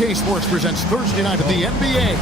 2K Sports presents Thursday night of the NBA.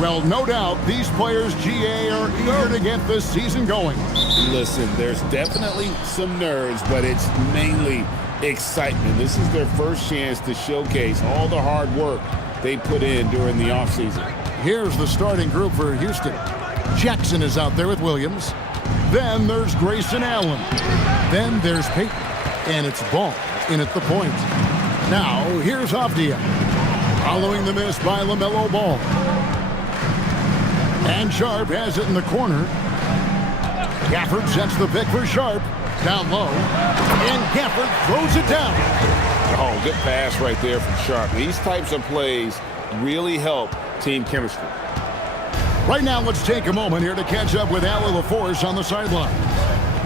Well, no doubt, these players, GA, are eager to get this season going. Listen, there's definitely some nerves, but it's mainly excitement. This is their first chance to showcase all the hard work they put in during the offseason. Here's the starting group for Houston. Jackson is out there with Williams. Then there's Grayson Allen. Then there's Payton. And it's Ball in at the point. Now, here's Avdia. Following the miss by LaMelo Ball. And Sharp has it in the corner. Gafford sets the pick for Sharp. Down low. And Gafford throws it down. Oh, good pass right there from Sharp. These types of plays really help team chemistry. Right now, let's take a moment here to catch up with Allie LaForce on the sideline.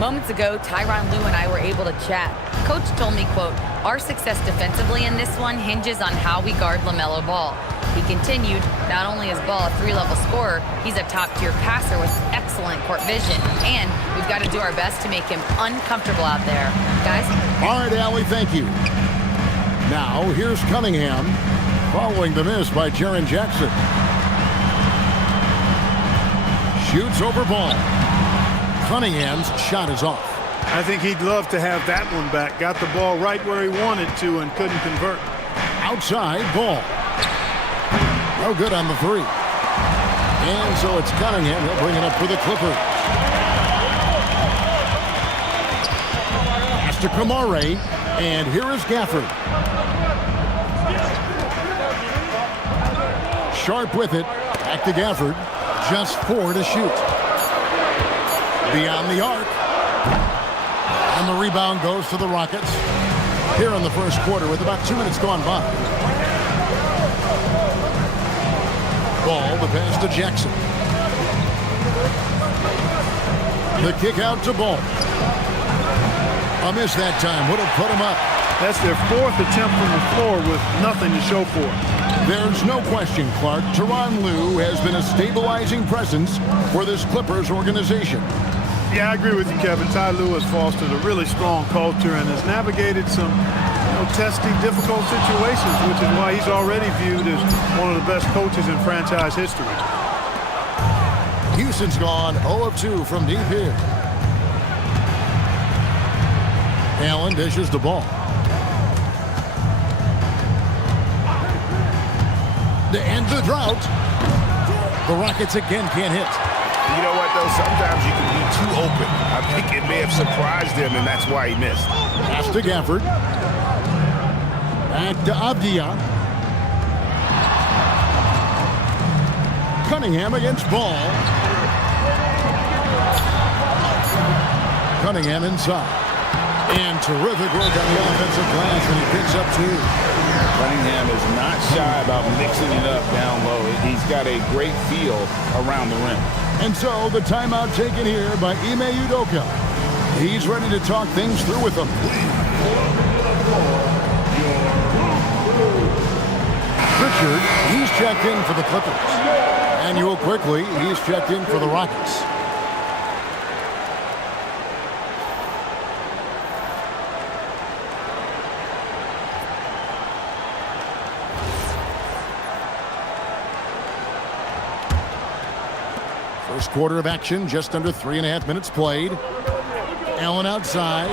Moments ago, Tyronn Lue and I were able to chat. Coach told me, quote, "Our success defensively in this one hinges on how we guard LaMelo Ball." He continued, not only is Ball a three-level scorer, he's a top-tier passer with excellent court vision. And we've got to do our best to make him uncomfortable out there. Guys? All right, Allie, thank you. Now, here's Cunningham following the miss by Jaren Jackson. Shoots over Ball. Cunningham's shot is off. I think he'd love to have that one back. Got the ball right where he wanted to and couldn't convert. Outside, Ball. No good on the three. And so it's Cunningham. He'll bring it up for the Clippers. Pass to Kamare. And here is Gafford. Sharp with it. Back to Gafford. Just 4 to shoot. Beyond the arc. And the rebound goes to the Rockets. Here in the first quarter with about 2 minutes gone by. Ball, the pass to Jackson. The kick out to Ball. A miss that time. Would have put him up. That's their 4th attempt from the floor with nothing to show for it. There's no question, Clark. Tyronn Lue has been a stabilizing presence for this Clippers organization. Yeah, I agree with you, Kevin. Ty Lue has fostered a really strong culture and has navigated some testy, difficult situations, which is why he's already viewed as one of the best coaches in franchise history. Houston's gone 0 of 2 from deep here. Allen dishes the ball. to end the drought. The Rockets again can't hit. You know what, though? Sometimes you can be too open. I think it may have surprised him, and that's why he missed. Pass to Gafford. Back to Avdia. Cunningham against Ball. Cunningham inside. And terrific work on the offensive glass when he picks up 2. Cunningham is not shy about mixing it up down low. He's got a great feel around the rim. And so the timeout taken here by Ime Udoka. He's ready to talk things through with them. Pritchard, he's checked in for the Clippers. Manuel Quickley, he's checked in for the Rockets. First quarter of action, just under 3.5 minutes played. Allen outside.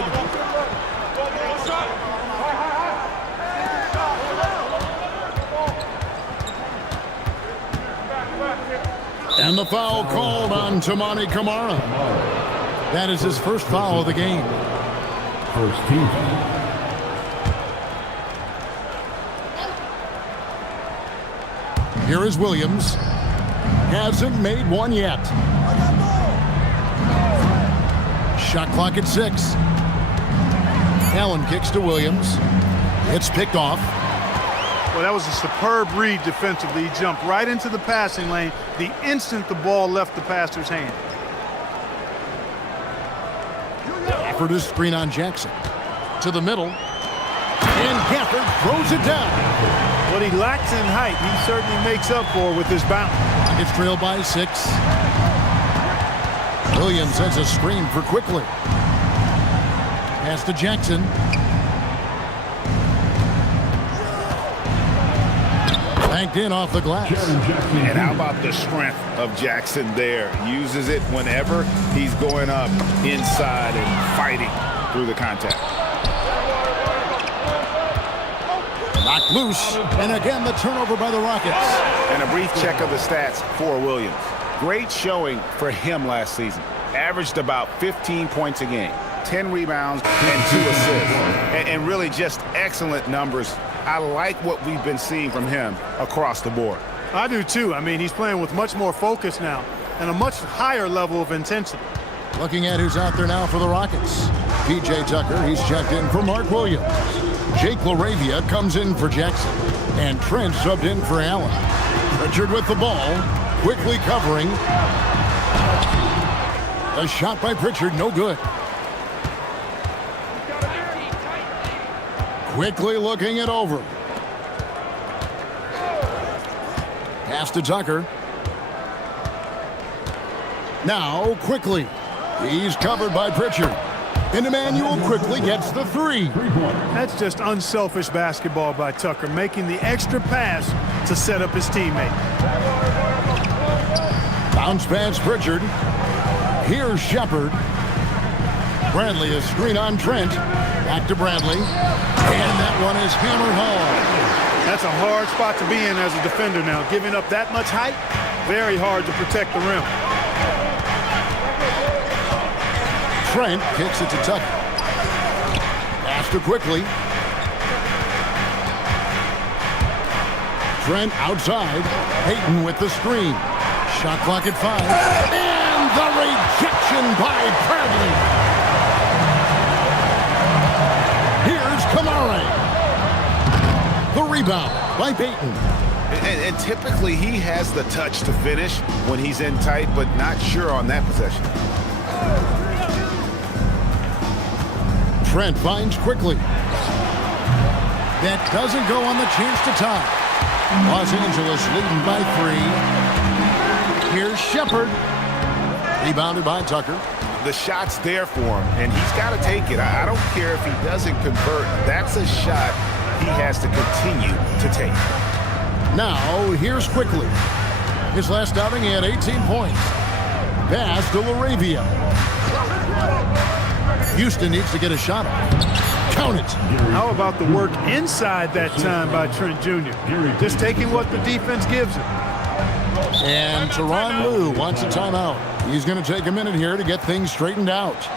And the foul called on Toumani Camara. That is his first foul of the game. First team. Here is Williams. Hasn't made one yet. Shot clock at 6. Allen kicks to Williams. It's picked off. Well, that was a superb read defensively. He jumped right into the passing lane the instant the ball left the passer's hand. Gafford is screen on Jackson. To the middle. And Gafford throws it down. What he lacks in height, he certainly makes up for with his bounce. It's trailed by 6. Williams sends a screen for Quickley. Pass to Jackson. Banked in off the glass. And how about the strength of Jackson there? Uses it whenever he's going up inside and fighting through the contact. Knocked loose. And again, the turnover by the Rockets. And a brief check of the stats for Williams. Great showing for him last season. Averaged about 15 points a game, 10 rebounds, and 2 assists. And really just excellent numbers. I like what we've been seeing from him across the board. I do too. I mean, he's playing with much more focus now and a much higher level of intensity. Looking at who's out there now for the Rockets. P.J. Tucker, he's checked in for Mark Williams. Jake LaRavia comes in for Jackson. And Trent subbed in for Allen. Pritchard with the ball. Quickly covering. A shot by Pritchard, no good. Quickly looking it over. Pass to Tucker. Now Quickley. He's covered by Pritchard. And Emmanuel Quickley gets the 3. That's just unselfish basketball by Tucker, making the extra pass to set up his teammate. Bounce pass Pritchard. Here's Shepard. Bradley is screen on Trent. Back to Bradley. And that one is hammered home. That's a hard spot to be in as a defender now. Giving up that much height, very hard to protect the rim. Trent kicks it to Tucker. Pass to Quickley. Trent outside. Payton with the screen. Shot clock at 5. And the rejection by Bradley. Here's Camara. The rebound by Payton. And typically he has the touch to finish when he's in tight, but not sure on that possession. Trent finds Quickley. That doesn't go on the chance to tie. Los Angeles leading by 3. Here's Shepard. Rebounded by Tucker. The shot's there for him, and he's got to take it. I don't care if he doesn't convert. That's a shot he has to continue to take. Now, here's Quickley. His last outing, he had 18 points. Pass to LaRavia. Houston needs to get a shot off. Count it. How about the work inside that time by Trent Jr.? Just taking what the defense gives him. And Tyronn Lue wants a timeout. He's going to take a minute here to get things straightened out.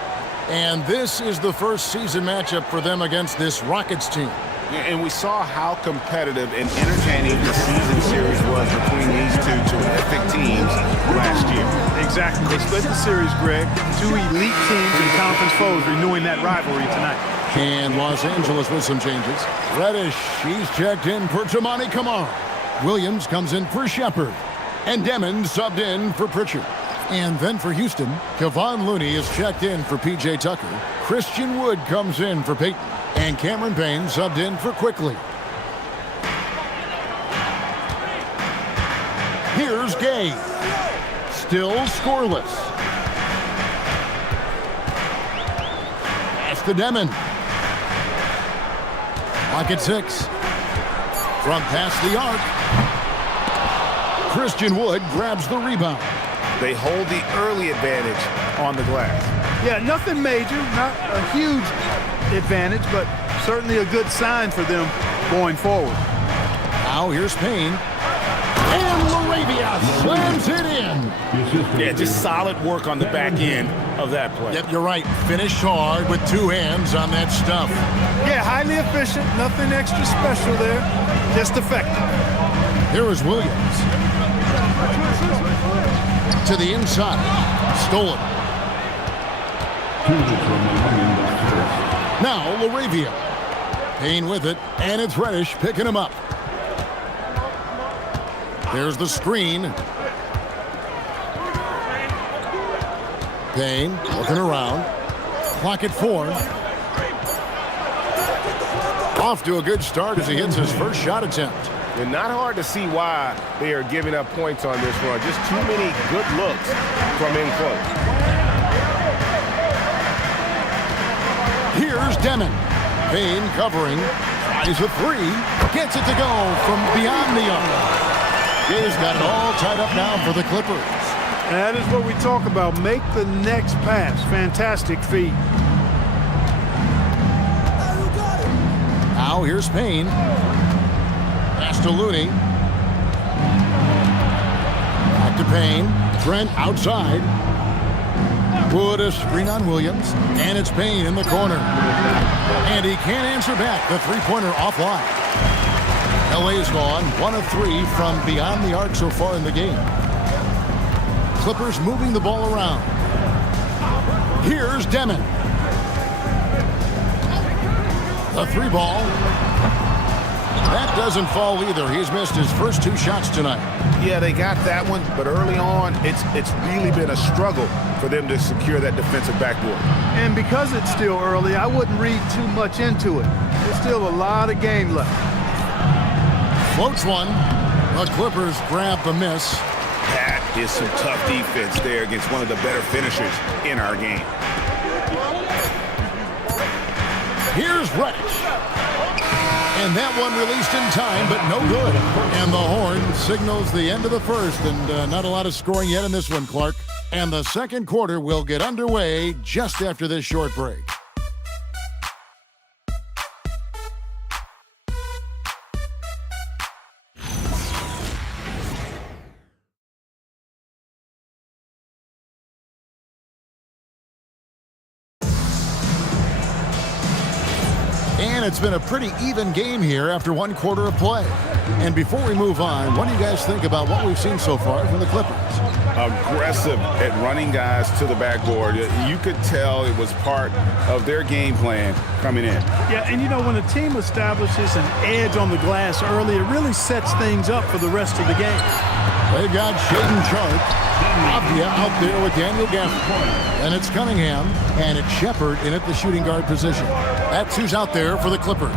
And this is the first season matchup for them against this Rockets team. And we saw how competitive and entertaining the season series was between these two terrific teams last year. Exactly. They split the series, Greg. Two elite teams and conference foes renewing that rivalry tonight. And Los Angeles with some changes. Reddish, he's checked in for Toumani Camara. Williams comes in for Shepard. And Demon subbed in for Pritchard. And then for Houston, Kevon Looney is checked in for P.J. Tucker. Christian Wood comes in for Peyton. And Cameron Payne subbed in for Quickly. Here's Gay. Still scoreless. Pass to Demon. Clock at 6. From past the arc. Christian Wood grabs the rebound. They hold the early advantage on the glass. Yeah, nothing major, not a huge advantage, but certainly a good sign for them going forward. Now here's Payne. And LaRavia slams it in. Yeah, just solid work on the back end of that play. Yep, you're right. Finished hard with two hands on that stuff. Yeah, highly efficient, nothing extra special there, just effective. Here is Williams. To the inside. Stolen. Now LaRavia. Payne with it, and it's Reddish picking him up. There's the screen. Payne looking around. Clock at 4. Off to a good start as he hits his first shot attempt. And not hard to see why they are giving up points on this run. Just too many good looks from in close. Here's Demon. Payne covering. Tries a 3. Gets it to go from beyond the arc. He's got it all tied up now for the Clippers. That is what we talk about. Make the next pass. Fantastic feat. Now here's Payne. Pass to Looney. Back to Payne. Trent outside. Wood a screen on Williams. And it's Payne in the corner. And he can't answer back. The three-pointer offline. LA's gone 1 of 3 from beyond the arc so far in the game. Clippers moving the ball around. Here's Demon. The 3-ball. That doesn't fall either. He's missed his first 2 shots tonight. Yeah, they got that one, but early on, it's really been a struggle for them to secure that defensive backboard. And because it's still early, I wouldn't read too much into it. There's still a lot of game left. Floats one. The Clippers grab the miss. That is some tough defense there against one of the better finishers in our game. Here's Reddish. And that one released in time, but no good. And the horn signals the end of the first, and not a lot of scoring yet in this one, Clark. And the second quarter will get underway just after this short break. And it's been a pretty even game here after 1 quarter of play. And before we move on, what do you guys think about what we've seen so far from the Clippers? Aggressive at running guys to the backboard. You could tell it was part of their game plan coming in. Yeah, and you know, when a team establishes an edge on the glass early, it really sets things up for the rest of the game. They've got Shaedon Sharpe. Avdia out there with Daniel Gafford. And it's Cunningham, and it's Shepard in at the shooting guard position. That's who's out there for the Clippers.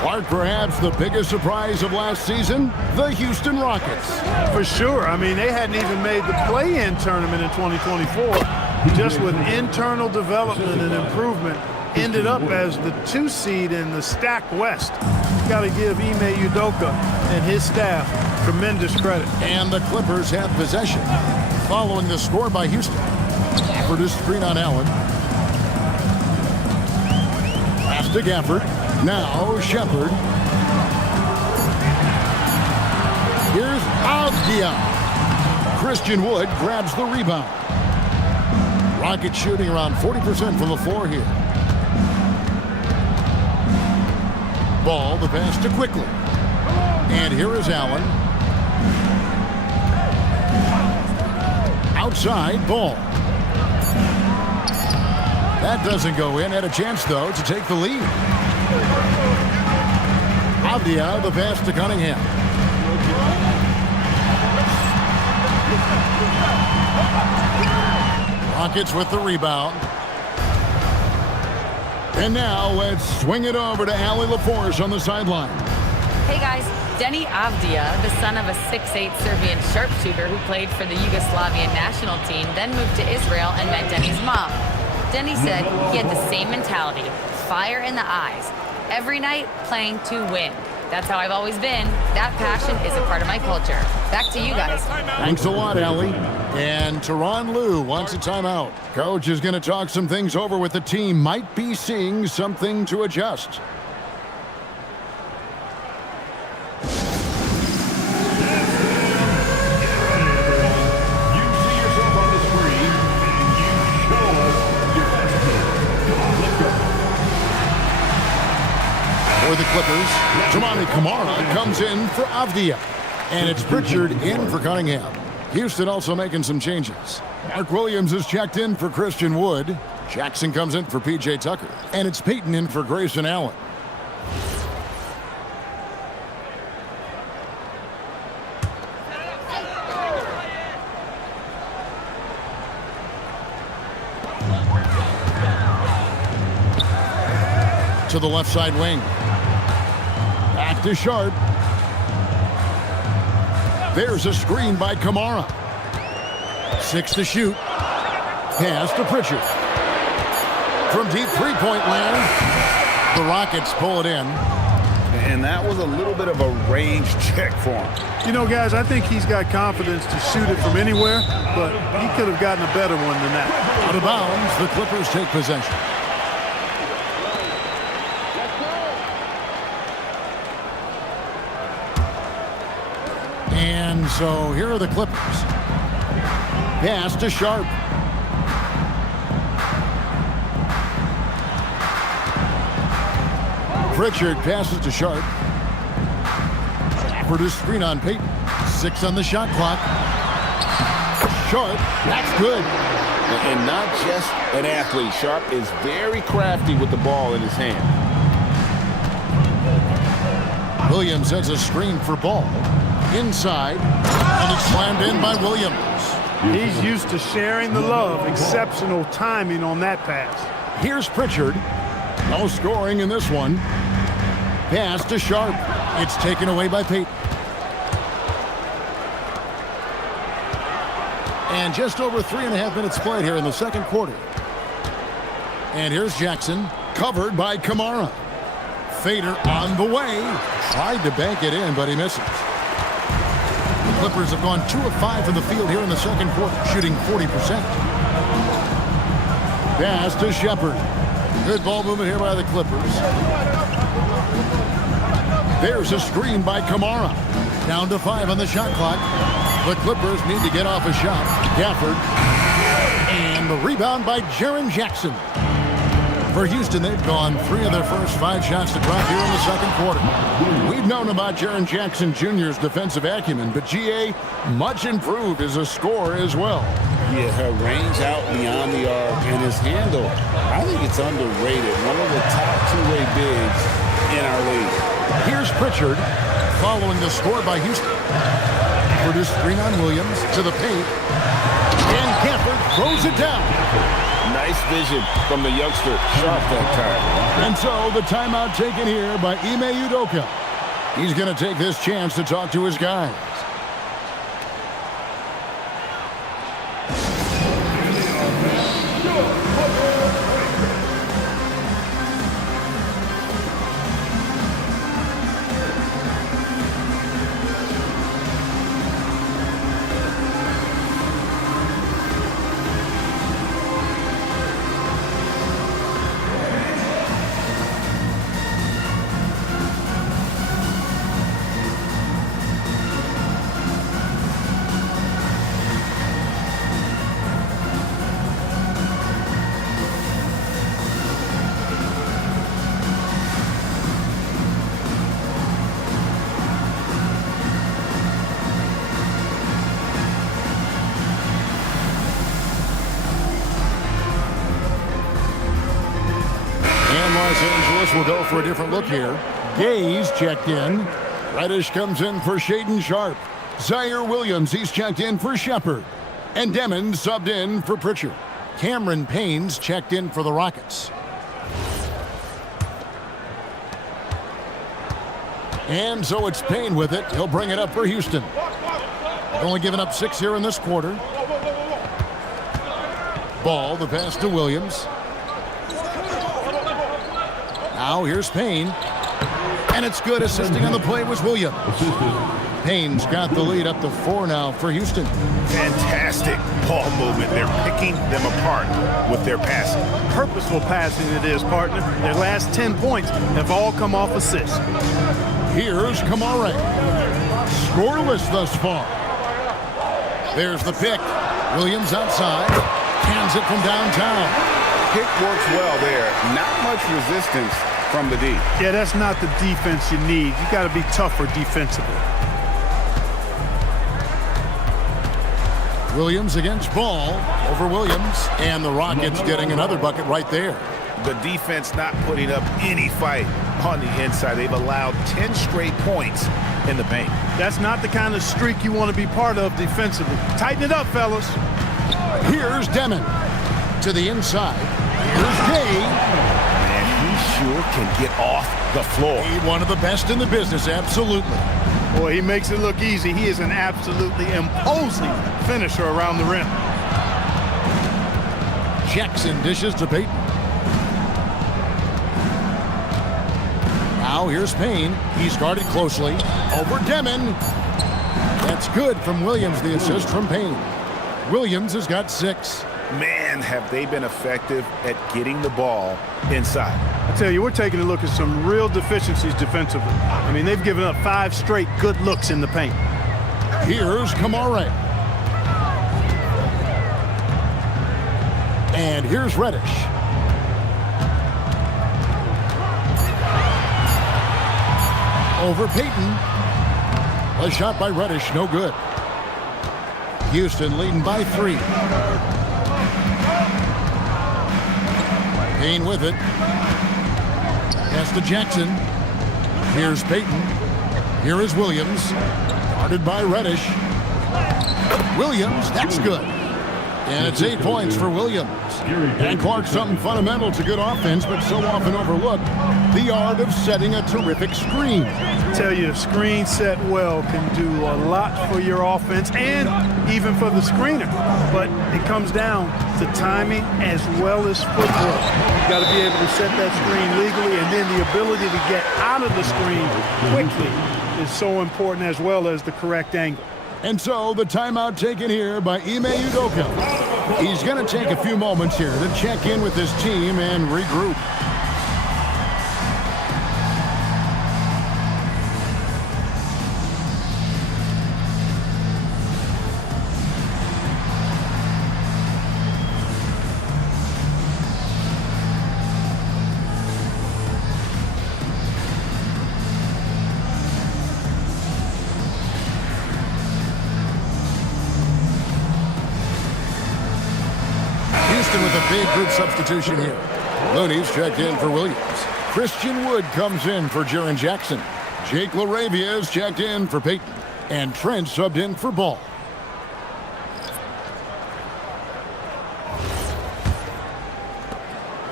Clark, perhaps the biggest surprise of last season, the Houston Rockets. For sure. I mean, they hadn't even made the play-in tournament in 2024. Just with internal development and improvement, ended up as the 2 seed in the stacked West. Got to give Ime Udoka and his staff tremendous credit. And the Clippers have possession. Following the score by Houston. For this screen on Allen. Pass to Gafford. Now Shepard. Here's Avdia. Christian Wood grabs the rebound. Rockets shooting around 40% from the floor here. Ball, the pass to Quickly. And here is Allen. Outside, Ball. That doesn't go in. Had a chance, though, to take the lead. Avdia, the pass to Cunningham. Rockets with the rebound. And now let's swing it over to Allie LaForce on the sideline. Hey guys, Denny Avdia, the son of a 6'8" Serbian sharpshooter who played for the Yugoslavian national team, then moved to Israel and met Denny's mom. Denny said he had the same mentality, fire in the eyes. Every night, playing to win. That's how I've always been. That passion is a part of my culture. Back to you guys. Thanks a lot, Allie. And Tyronn Lue wants a timeout. Coach is going to talk some things over with the team. Might be seeing something to adjust. For the Clippers, Toumani Camara comes in for Avdia. And it's Pritchard in for Cunningham. Houston also making some changes. Mark Williams is checked in for Christian Wood. Jackson comes in for P.J. Tucker. And it's Payton in for Grayson Allen. To the left side wing. Back to Sharp. There's a screen by Camara. 6 to shoot. Pass to Pritchard. From deep three-point land, the Rockets pull it in. And that was a little bit of a range check for him. You know, guys, I think he's got confidence to shoot it from anywhere, but he could have gotten a better one than that. Out of bounds, the Clippers take possession. And so here are the Clippers. Pass to Sharp. Pritchard passes to Sharp. For the screen on Payton. 6 on the shot clock. Sharp, that's good. And not just an athlete. Sharp is very crafty with the ball in his hand. Williams has a screen for Ball. Inside, and it's slammed in by Williams. He's used to sharing the love. Exceptional timing on that pass. Here's Pritchard. No scoring in this one. Pass to Sharp. It's taken away by Payton. And just over 3.5 minutes played here in the second quarter. And here's Jackson, covered by Camara. Fader on the way. Tried to bank it in, but he misses. The Clippers have gone 2 of 5 from the field here in the second quarter, shooting 40%. Pass to Shepard. Good ball movement here by the Clippers. There's a screen by Camara. Down to 5 on the shot clock. The Clippers need to get off a shot. Gafford. And the rebound by Jaren Jackson. For Houston, they've gone 3 of their first 5 shots to drop here in the second quarter. We've known about Jaren Jackson Jr.'s defensive acumen, but G.A. much improved as a scorer as well. Yeah, her range out beyond the arc and his handle, I think it's underrated. One of the top two-way bigs in our league. Here's Pritchard following the score by Houston. Produced screen on Williams to the paint. And Gafford throws it down. Nice vision from the youngster. Sharp that time. And so the timeout taken here by Ime Udoka. He's going to take this chance to talk to his guys. Guess we'll go for a different look here. Gaze checked in. Reddish comes in for Shaden Sharp. Zaire Williams, he's checked in for Shepard. And Demon subbed in for Pritchard. Cameron Payne's checked in for the Rockets. And so it's Payne with it. He'll bring it up for Houston. Only given up 6 here in this quarter. Ball, the pass to Williams. Now here's Payne. And it's good. Assisting on the play was Williams. Payne's got the lead up to 4 now for Houston. Fantastic ball movement. They're picking them apart with their passing. Purposeful passing it is, partner. Their last 10 points have all come off assists. Here's Kamara. Scoreless thus far. There's the pick. Williams outside. Cans it from downtown. Pick works well there. Not much resistance from the D. Yeah, that's not the defense you need. You got to be tougher defensively. Williams against Ball over Williams. And the Rockets getting another bucket right there. The defense not putting up any fight on the inside. They've allowed 10 straight points in the paint. That's not the kind of streak you want to be part of defensively. Tighten it up, fellas. Here's Demon to the inside. Here's Gay. And he sure can get off the floor. He one of the best in the business, absolutely. Boy, he makes it look easy. He is an absolutely imposing finisher around the rim. Jackson dishes to Payton. Now here's Payne. He's guarded closely. Over Demon. That's good from Williams, the assist from Payne. Williams has got 6. Man, have they been effective at getting the ball inside. I tell you, we're taking a look at some real deficiencies defensively. I mean, they've given up 5 straight good looks in the paint. Here's Kamara. And here's Reddish. Over Payton. A shot by Reddish, no good. Houston leading by 3. Payne with it. Pass to Jackson. Here's Payton. Here is Williams. Guarded by Reddish. Williams, that's good. And it's 8 points for Williams. And Clark, something fundamental to good offense, but so often overlooked. The art of setting a terrific screen. I tell you, a screen set well can do a lot for your offense and even for the screener. But it comes down to timing as well as footwork. You've got to be able to set that screen legally, and then the ability to get out of the screen quickly is so important, as well as the correct angle. And so the timeout taken here by Ime Udoka. He's going to take a few moments here to check in with his team and regroup. With a big group substitution here. Looney's checked in for Williams. Christian Wood comes in for Jaren Jackson. Jake LaRavia is checked in for Payton. And Trent subbed in for Ball.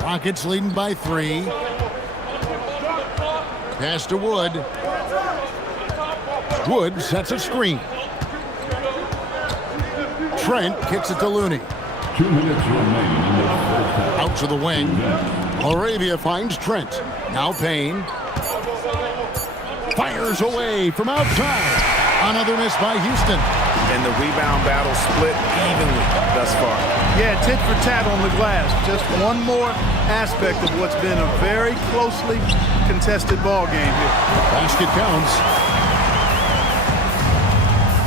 Rockets leading by 3. Pass to Wood. Wood sets a screen. Trent kicks it to Looney. 2 minutes remaining in the first half. Out to the wing. LaRavia finds Trent. Now Payne. Fires away from outside. Another miss by Houston. And the rebound battle split evenly thus far. Yeah, tit for tat on the glass. Just one more aspect of what's been a very closely contested ball game here. Basket counts.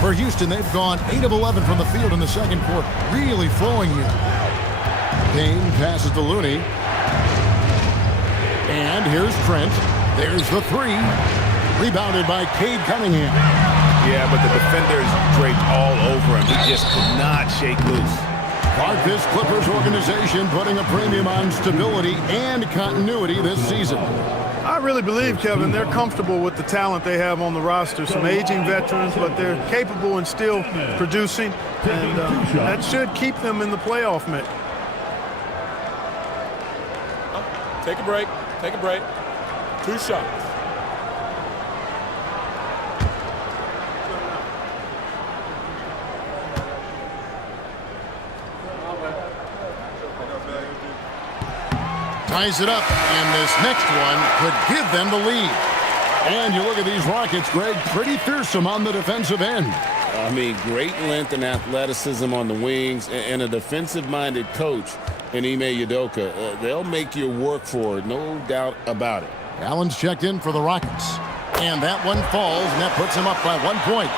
For Houston, they've gone 8 of 11 from the field in the second quarter. Really flowing here. Payne passes to Looney. And here's Trent. There's the 3. Rebounded by Cade Cunningham. Yeah, but the defenders draped all over him. He just could not shake loose. Clark, this Clippers organization putting a premium on stability and continuity this season. I really believe, Kevin, they're comfortable with the talent they have on the roster. Some aging veterans, but they're capable and still producing. And that should keep them in the playoff mix. Take a break. Take a break. 2 shots. Ties it up, and this next one could give them the lead. And you look at these Rockets, Greg, pretty fearsome on the defensive end. I mean, great length and athleticism on the wings, and a defensive-minded coach in Ime Udoka. They'll make you work for it, no doubt about it. Allen's checked in for the Rockets. And that one falls, and that puts him up by 1 point.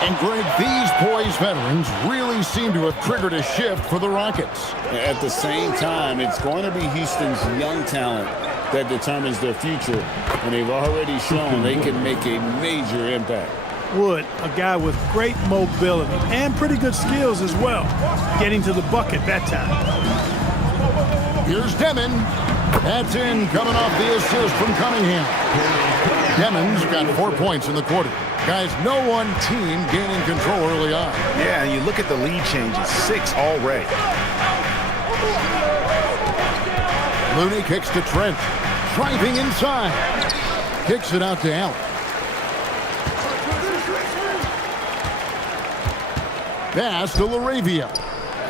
And, Greg, these poised veterans really seem to have triggered a shift for the Rockets. At the same time, it's going to be Houston's young talent that determines their future, and they've already shown they can make a major impact. Wood, a guy with great mobility and pretty good skills as well, getting to the bucket that time. Here's Demon. That's in, coming off the assist from Cunningham. Demon's got 4 points in the quarter. Guys, no one team gaining control early on. Yeah, and you look at the lead changes, 6 already. Looney kicks to Trent. Driving inside. Kicks it out to Allen. Pass to LaRavia.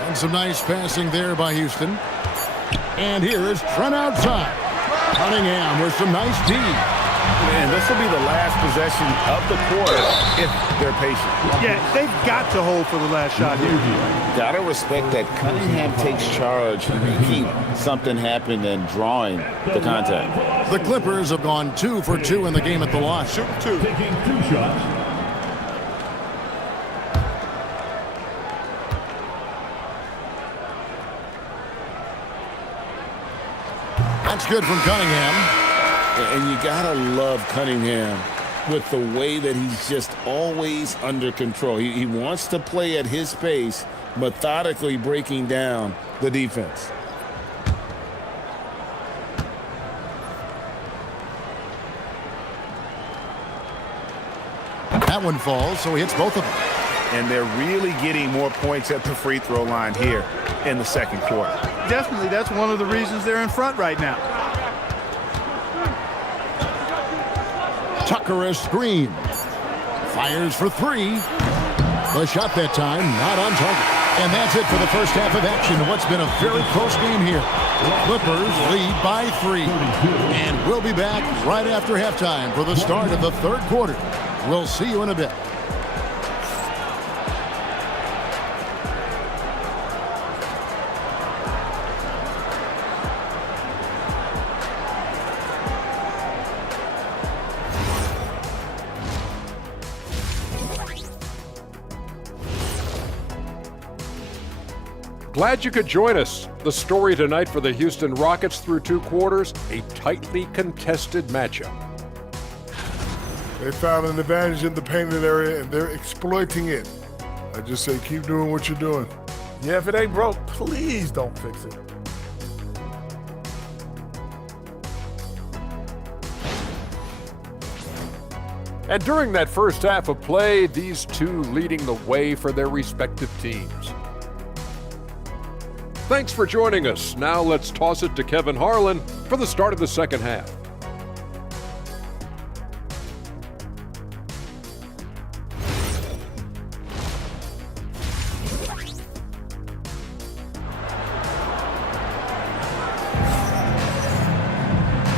And some nice passing there by Houston. And here is Trent outside. Cunningham with some nice D. And this will be the last possession of the quarter if they're patient. Yeah, they've got to hold for the last shot here. Gotta respect that Cunningham takes charge and keep something happen and drawing the contact. The Clippers have gone 2 for 2 in the game at the line. Shoot 2. Taking 2 shots. That's good from Cunningham. And you gotta love Cunningham with the way that he's just always under control. He wants to play at his pace, methodically breaking down the defense. That one falls, so he hits both of them. And they're really getting more points at the free throw line here in the second quarter. Definitely, that's one of the reasons they're in front right now. Tucker a screen. Fires for 3. The shot that time, not on target. And that's it for the first half of action. What's been a very close game here. Clippers lead by 3. And we'll be back right after halftime for the start of the third quarter. We'll see you in a bit. Glad you could join us. The story tonight for the Houston Rockets through 2 quarters, a tightly contested matchup. They found an advantage in the painted area, and they're exploiting it. I just say keep doing what you're doing. Yeah, if it ain't broke, please don't fix it. And during that first half of play, these two leading the way for their respective teams. Thanks for joining us. Now let's toss it to Kevin Harlan for the start of the second half.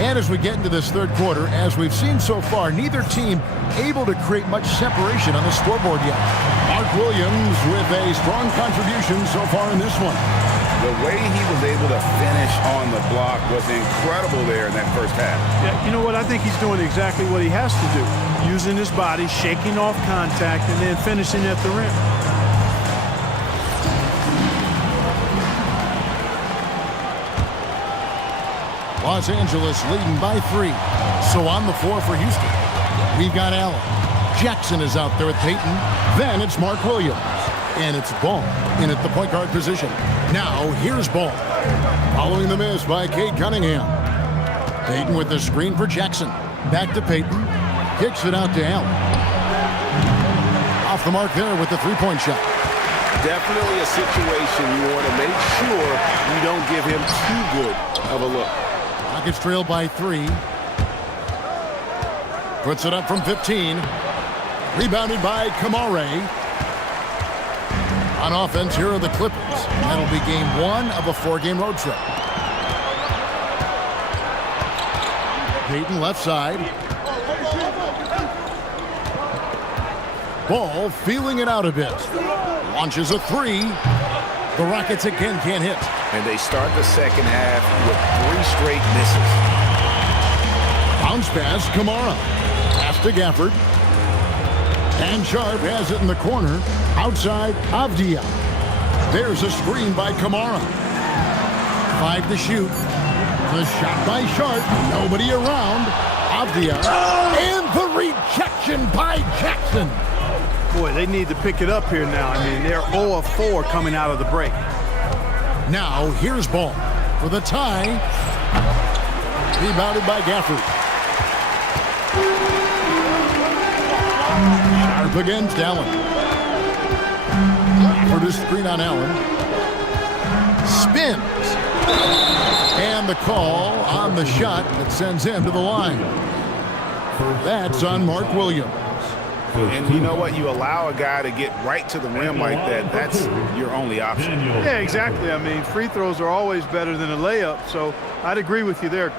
And as we get into this third quarter, as we've seen so far, neither team able to create much separation on the scoreboard yet. Mark Williams with a strong contribution so far in this one. The way he was able to finish on the block was incredible there in that first half. Yeah, you know what? I think he's doing exactly what he has to do. Using his body, shaking off contact, and then finishing at the rim. Los Angeles leading by 3. So on the floor for Houston, we've got Allen. Jackson is out there with Peyton. Then it's Mark Williams. And it's Ball in at the point guard position. Now, here's Ball. Following the miss by Cade Cunningham. Payton with the screen for Jackson. Back to Payton. Kicks it out to Allen. Off the mark there with the three-point shot. Definitely a situation you want to make sure you don't give him too good of a look. Rockets trail by 3. Puts it up from 15. Rebounded by Kamare. On offense, here are the Clippers. That'll be game 1 of a 4-game road trip. Payton left side. Ball feeling it out a bit. Launches a 3. The Rockets again can't hit. And they start the second half with 3 straight misses. Bounce pass, Kamara. Pass to Gafford. And Sharp has it in the corner. Outside, Avdia. There's a screen by Kamara. 5 to shoot. The shot by Sharp. Nobody around. Avdia. And the rejection by Jackson. Boy, they need to pick it up here now. I mean, they're 0 of 4 coming out of the break. Now, here's Ball for the tie. Rebounded by Gafford. Sharp against Allen. For the screen on Allen. Spins. And the call on the shot that sends him to the line. That's on Mark Williams. And you know what? You allow a guy to get right to the rim like that. That's your only option. Yeah, exactly. I mean, free throws are always better than a layup, so I'd agree with you there.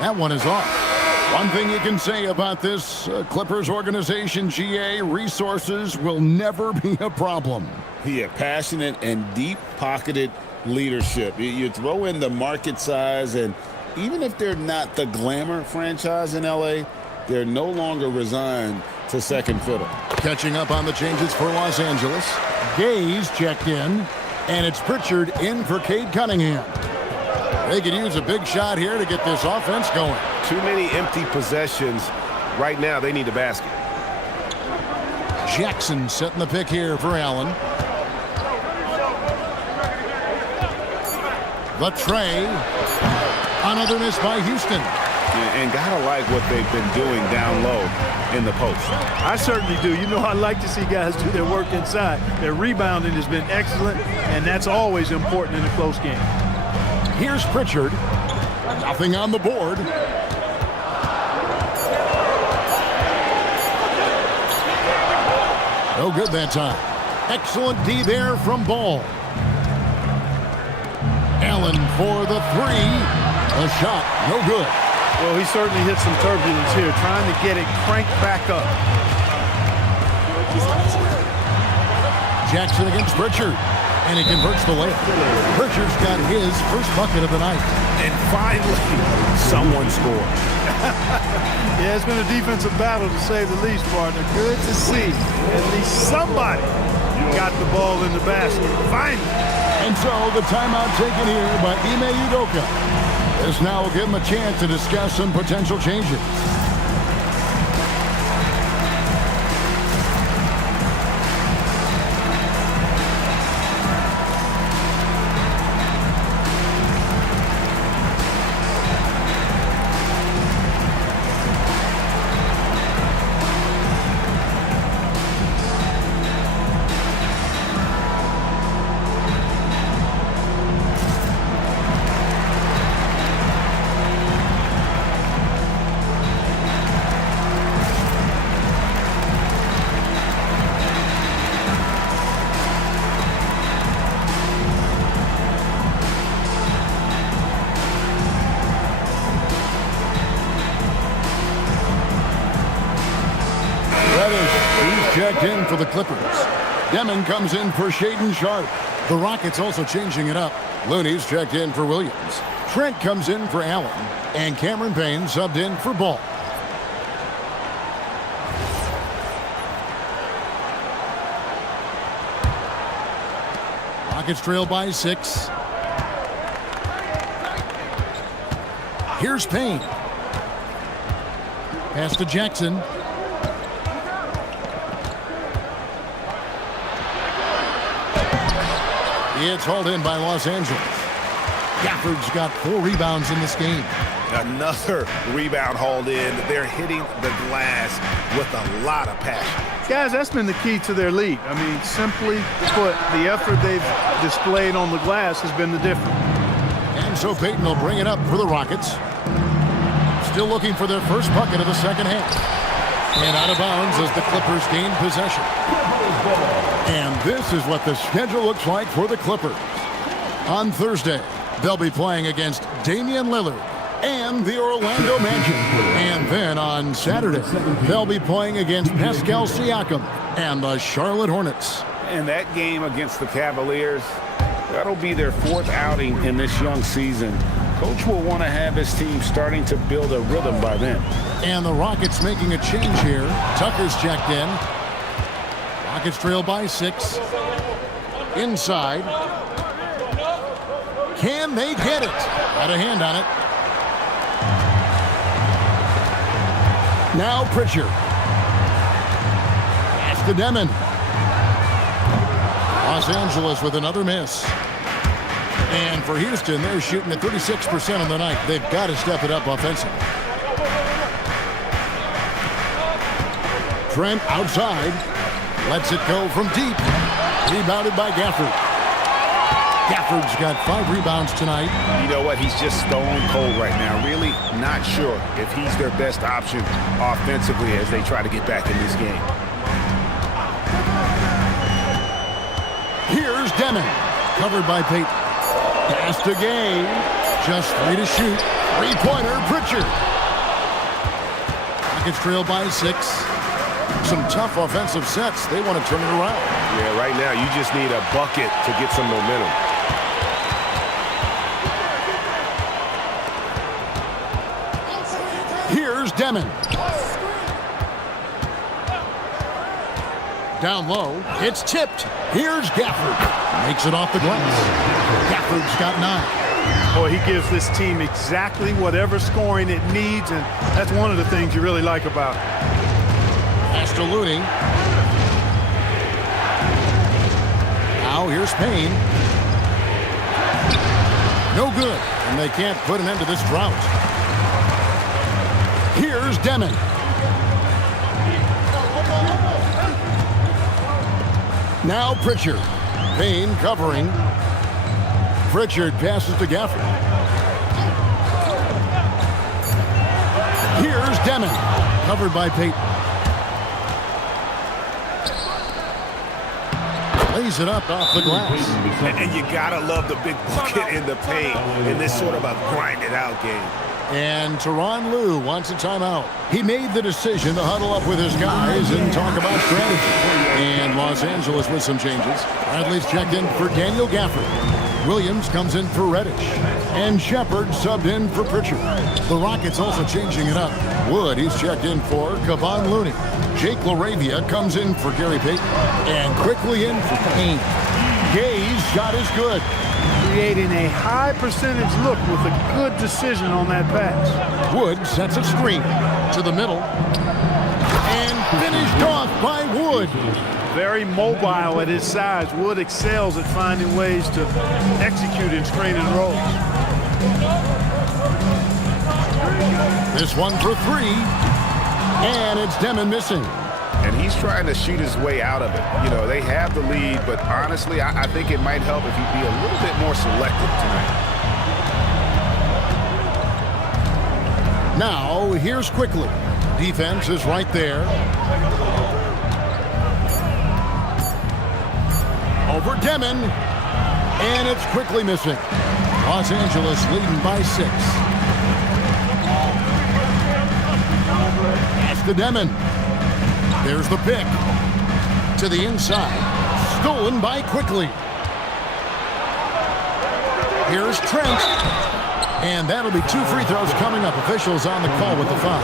That one is off. One thing you can say about this Clippers organization, GA, resources will never be a problem. Yeah, passionate and deep-pocketed leadership. You throw in the market size, and even if they're not the glamour franchise in L.A., they're no longer resigned to second fiddle. Catching up on the changes for Los Angeles. Gaze checked in, and it's Pritchard in for Cade Cunningham. They could use a big shot here to get this offense going. Too many empty possessions. Right now, they need a basket. Jackson setting the pick here for Allen. The tray. Another miss by Houston. And gotta like what they've been doing down low in the post. I certainly do. You know, I like to see guys do their work inside. Their rebounding has been excellent, and that's always important in a close game. Here's Pritchard. Nothing on the board. No good that time. Excellent D there from Ball. Allen for the 3. A shot, no good. Well, he certainly hit some turbulence here, trying to get it cranked back up. Jackson against Pritchard. And he converts the layup. Pritchard's got his first bucket of the night. And finally, someone scored. Yeah, it's been a defensive battle, to say the least, partner. Good to see at least somebody got the ball in the basket. Finally. And so the timeout taken here by Ime Udoka. This now will give him a chance to discuss some potential changes. Checked in for the Clippers. Demon comes in for Shaedon Sharpe. The Rockets also changing it up. Looney's checked in for Williams. Trent comes in for Allen. And Cameron Payne subbed in for Ball. Rockets trail by 6. Here's Payne. Pass to Jackson. It's hauled in by Los Angeles. Gafford's got 4 rebounds in this game. Another rebound hauled in. They're hitting the glass with a lot of passion. Guys, that's been the key to their lead. I mean, simply put, the effort they've displayed on the glass has been the difference. And so Payton will bring it up for the Rockets. Still looking for their first bucket of the second half. And out of bounds as the Clippers gain possession. And this is what the schedule looks like for the Clippers. On Thursday, they'll be playing against Damian Lillard and the Orlando Magic. And then on Saturday, they'll be playing against Pascal Siakam and the Charlotte Hornets. And that game against the Cavaliers, that'll be their 4th outing in this young season. Coach will want to have his team starting to build a rhythm by then. And the Rockets making a change here. Tucker's checked in. Rockets trail by 6. Inside. Can they get it? Got a hand on it. Now Pritchard. Pass to Demon. Los Angeles with another miss. And for Houston, they're shooting at 36% on the night. They've got to step it up offensively. Trent outside. Lets it go from deep. Rebounded by Gafford. Gafford's got 5 rebounds tonight. You know what? He's just stone cold right now. Really not sure if he's their best option offensively as they try to get back in this game. Here's Demon. Covered by Payton. Pass to Gay. Just 3 to shoot. 3-pointer, Pritchard. Rockets trail by 6. Some tough offensive sets. They want to turn it around. Yeah, right now you just need a bucket to get some momentum. Here's Demon. Down low. It's tipped. Here's Gafford. Makes it off the glass. Gafford's got 9. Boy, he gives this team exactly whatever scoring it needs, and that's one of the things you really like about it. Pass to Looney. Now here's Payne. No good, and they can't put an end to this drought. Here's Demon. Now Pritchard. Payne covering. Pritchard passes to Gafford. Here's Demon. Covered by Payton. Lays it up off the glass. And you gotta love the big bucket in the paint in this sort of a grinded out game. And Tyronn Lue wants a timeout. He made the decision to huddle up with his guys and talk about strategy. And Los Angeles with some changes. Bradley's checked in for Daniel Gafford. Williams comes in for Reddish. And Shepard subbed in for Pritchard. The Rockets also changing it up. Wood, he's checked in for Kevon Looney. Jake LaRavia comes in for Gary Payton. And quickly in for Payne. Gay's shot is good. Creating a high percentage look with a good decision on that pass. Wood sets a screen to the middle. And finished off by Wood. Very mobile at his size. Wood excels at finding ways to execute in screen and rolls. This one for 3. And it's Demon missing. And he's trying to shoot his way out of it. You know, they have the lead, but honestly, I think it might help if he'd be a little bit more selective tonight. Now, here's Quickly. Defense is right there. Over Demon. And it's Quickly missing. Los Angeles leading by 6. Pass to Demon. There's the pick. To the inside. Stolen by Quickly. Here's Trent. And that'll be 2 free throws coming up. Officials on the call with the foul.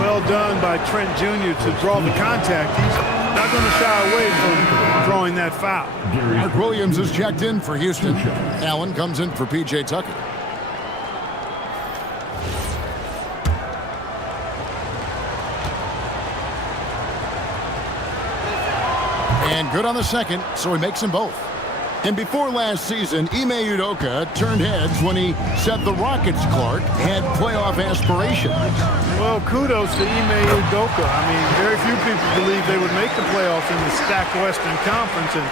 Well done by Trent Jr. to draw the contact. He's not going to shy away from drawing that foul. Mark Williams is checked in for Houston. Allen comes in for P.J. Tucker. And good on the second, so he makes them both. And before last season, Ime Udoka turned heads when he said the Rockets, Clark, had playoff aspirations. Well, kudos to Ime Udoka. I mean, very few people believed they would make the playoffs in the stacked Western Conference, and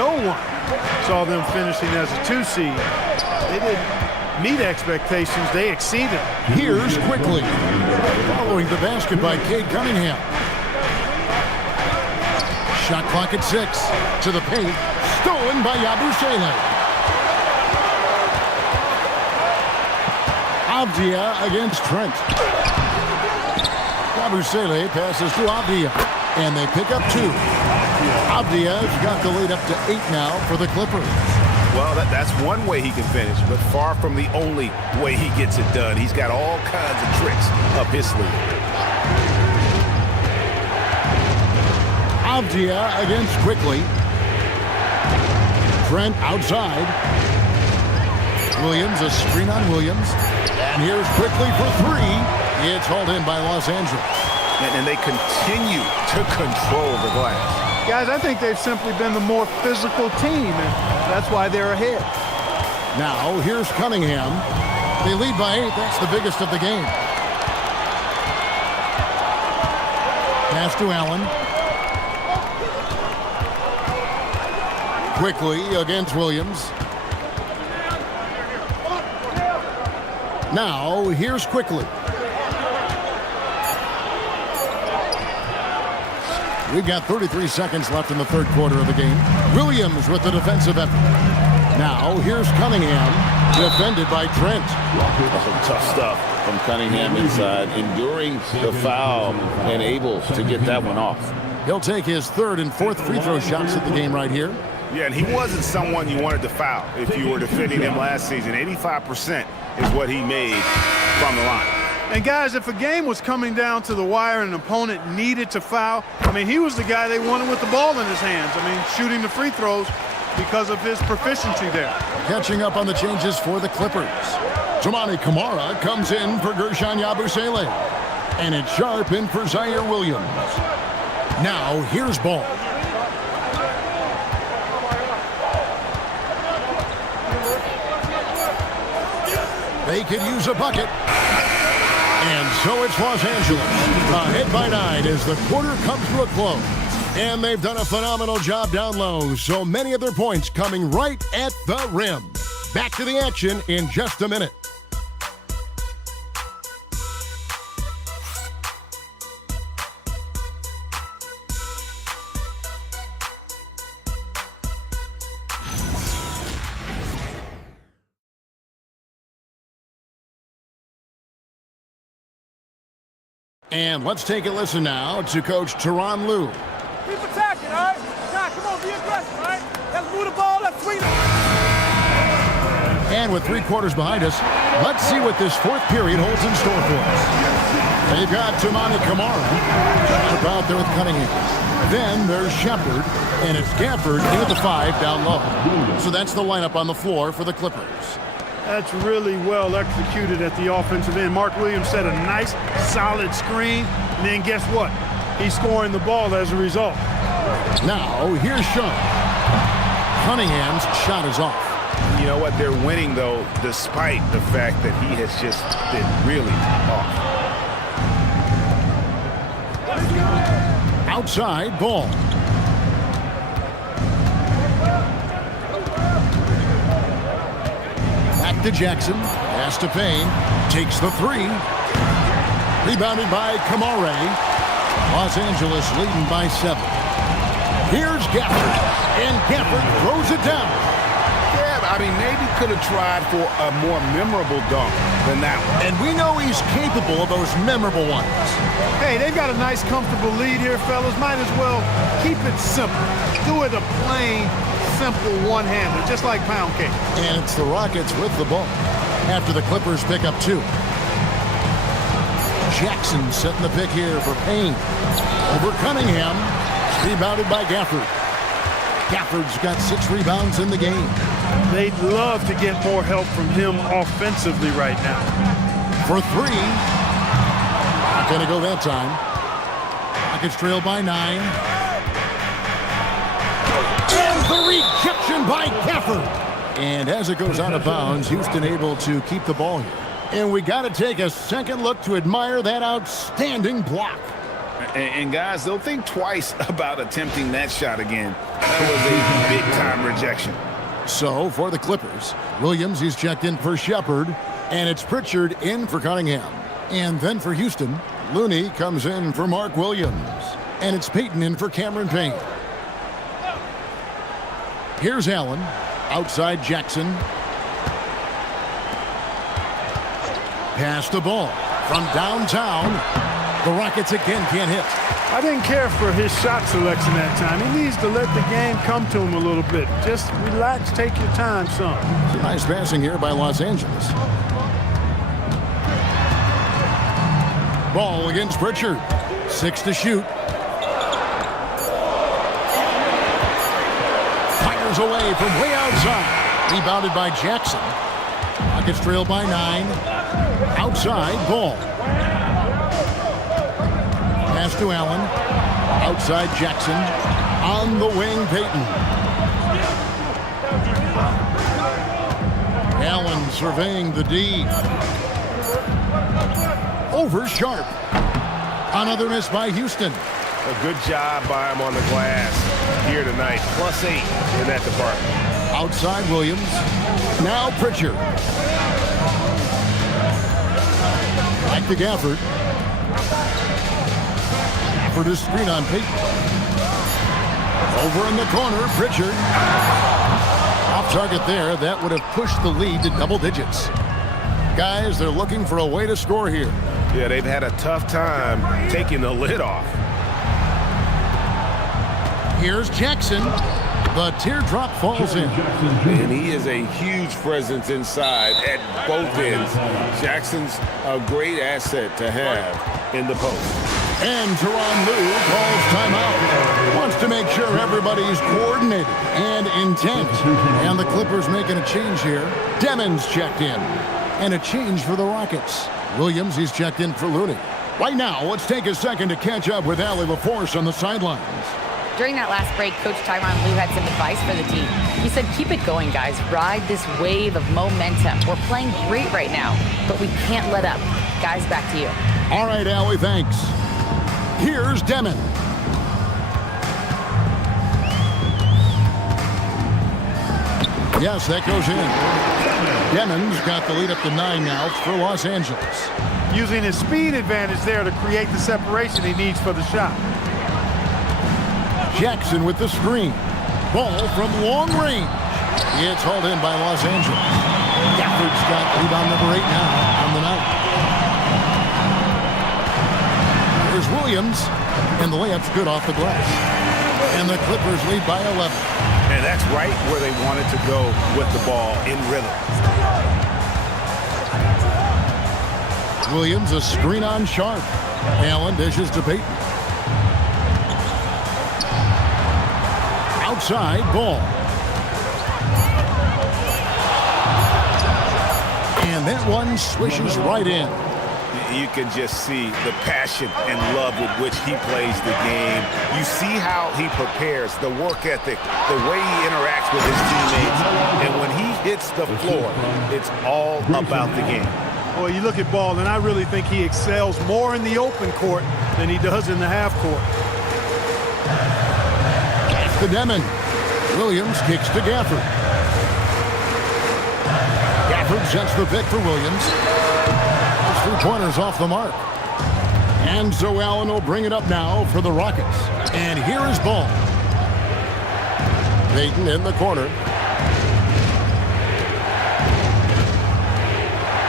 no one saw them finishing as a 2 seed. They didn't meet expectations. They exceeded. Here's quickly. Following the basket by Cade Cunningham. Shot clock at 6. To the paint. Stolen by Yabusele. Avdia against Trent. Yabusele passes to Avdia. And they pick up 2. Avdia's got the lead up to 8 now for the Clippers. Well, that's one way he can finish, but far from the only way he gets it done. He's got all kinds of tricks up his sleeve. Avdia against Quickly. Trent outside. Williams, a screen on Williams. And here's Quickly for 3. It's hauled in by Los Angeles. And they continue to control the glass. Guys, I think they've simply been the more physical team, and that's why they're ahead. Now, here's Cunningham. They lead by 8. That's the biggest of the game. Pass to Allen. Quickly against Williams. Now, here's Quickly. We've got 33 seconds left in the third quarter of the game. Williams with the defensive effort. Now, here's Cunningham, defended by Trent. Tough stuff from Cunningham inside, enduring the foul and able to get that one off. He'll take his 3rd and 4th free throw shots at the game right here. Yeah, and he wasn't someone you wanted to foul if you were defending him last season. 85% is what he made from the line. And guys, if a game was coming down to the wire and an opponent needed to foul, I mean, he was the guy they wanted with the ball in his hands. I mean, shooting the free throws because of his proficiency there. Catching up on the changes for the Clippers. Toumani Camara comes in for Gershon Yabusele. And it's Sharp in for Zaire Williams. Now, here's Ball. They could use a bucket. And so it's Los Angeles. Ahead by 9 as the quarter comes to a close. And they've done a phenomenal job down low. So many of their points coming right at the rim. Back to the action in just a minute. And let's take a listen now to Coach Tyronn Lue. Keep attacking, all right? Nah, come on, be aggressive, all right? Let's move the ball, let's swing it. And with 3 quarters behind us, let's see what this 4th period holds in store for us. They've got Toumani Camara out there with Cunningham. Then there's Shepard, and it's Gafford into the 5 down low. So that's the lineup on the floor for the Clippers. That's really well executed at the offensive end. Mark Williams set a nice, solid screen, and then guess what? He's scoring the ball as a result. Now, here's Sean. Cunningham's shot is off. You know what? They're winning, though, despite the fact that he has just been really off. Outside, Ball. To Jackson, pass to Payne, takes the 3. Rebounded by Camara. Los Angeles leading by 7. Here's Gafford, and Gafford throws it down. Yeah, I mean, maybe could have tried for a more memorable dunk than that one. And we know he's capable of those memorable ones. Hey, they've got a nice, comfortable lead here, fellas. Might as well keep it simple. Do it a plain, simple one-hander, just like pound cake. And it's the Rockets with the ball after the Clippers pick up 2. Jackson setting the pick here for Payne. Over Cunningham. Rebounded by Gafford. Gafford's got 6 rebounds in the game. They'd love to get more help from him offensively right now. For 3. Not going to go that time. Rockets trail by 9. And the rejection by Gafford. And as it goes out of bounds, Houston able to keep the ball here. And we got to take a second look to admire that outstanding block. And guys, they'll think twice about attempting that shot again. That was a big-time rejection. So for the Clippers, Williams, he's checked in for Shepard, and it's Pritchard in for Cunningham. And then for Houston, Looney comes in for Mark Williams, and it's Payton in for Cameron Payne. Here's Allen, outside Jackson. Pass the ball from downtown. The Rockets again can't hit. I didn't care for his shot selection that time. He needs to let the game come to him a little bit. Just relax, take your time, son. Nice passing here by Los Angeles. Ball against Pritchard. 6 to shoot. Fires away from way outside. Rebounded by Jackson. Rockets trail by 9. Outside, Ball. Pass to Allen. Outside Jackson. On the wing, Payton. Allen surveying the D. Over Sharp. Another miss by Houston. A good job by him on the glass here tonight. +8 in that department. Outside Williams. Now Pritchard. Back to Gafford. For the screen on Payton. Over in the corner, Pritchard. Off target there. That would have pushed the lead to double digits. Guys, they're looking for a way to score here. Yeah, they've had a tough time taking the lid off. Here's Jackson. The teardrop falls in. And he is a huge presence inside at both ends. Jackson's a great asset to have in the post. And Tyronn Lue calls timeout. Wants to make sure everybody's coordinated and intent. And the Clippers making a change here. Demons checked in. And a change for the Rockets. Williams, he's checked in for Looney. Right now, let's take a second to catch up with Allie LaForce on the sidelines. During that last break, Coach Tyronn Lue had some advice for the team. He said, keep it going, guys. Ride this wave of momentum. We're playing great right now, but we can't let up. Guys, back to you. All right, Allie, thanks. Here's Demon. Yes, that goes in. Demon's got the lead up to 9 now for Los Angeles. Using his speed advantage there to create the separation he needs for the shot. Jackson with the screen. Ball from long range. It's hauled in by Los Angeles. Gafford's got rebound number 8 now on the night. Here's Williams, and the layup's good off the glass. And the Clippers lead by 11. And that's right where they wanted to go with the ball in rhythm. Williams, a screen on Sharp. Allen dishes to Payton. Outside, Ball. And that one swishes right in. You can just see the passion and love with which he plays the game. You see how he prepares, the work ethic, the way he interacts with his teammates. And when he hits the floor, it's all about the game. Well, you look at Ball, and I really think he excels more in the open court than he does in the half court. To Demon. Williams kicks to Gafford. Gafford sets the pick for Williams. 3-pointers off the mark. And so Allen will bring it up now for the Rockets. And here is Ball. Payton in the corner.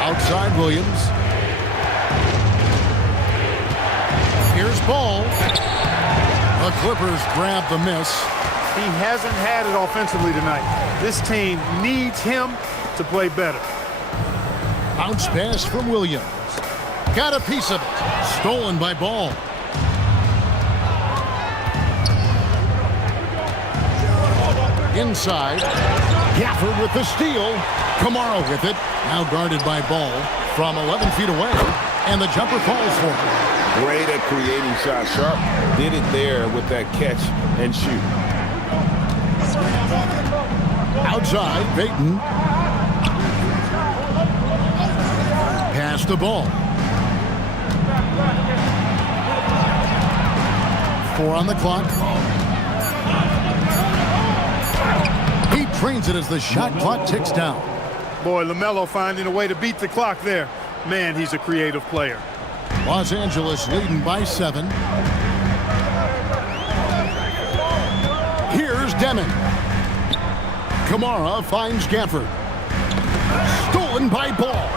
Outside Williams. Here's Ball. The Clippers grab the miss. He hasn't had it offensively tonight. This team needs him to play better. Bounce pass from Williams. Got a piece of it. Stolen by Ball. Inside. Gafford with the steal. Kamara with it. Now guarded by Ball from 11 feet away. And the jumper falls for him. Great at creating shots. Sharp did it there with that catch and shoot. Outside, Payton. Pass the ball. 4 on the clock. He trains it as the shot clock ticks down. Boy, LaMelo finding a way to beat the clock there. Man, he's a creative player. Los Angeles leading by 7. Here's Deming. Kamara finds Gafford. Stolen by Ball.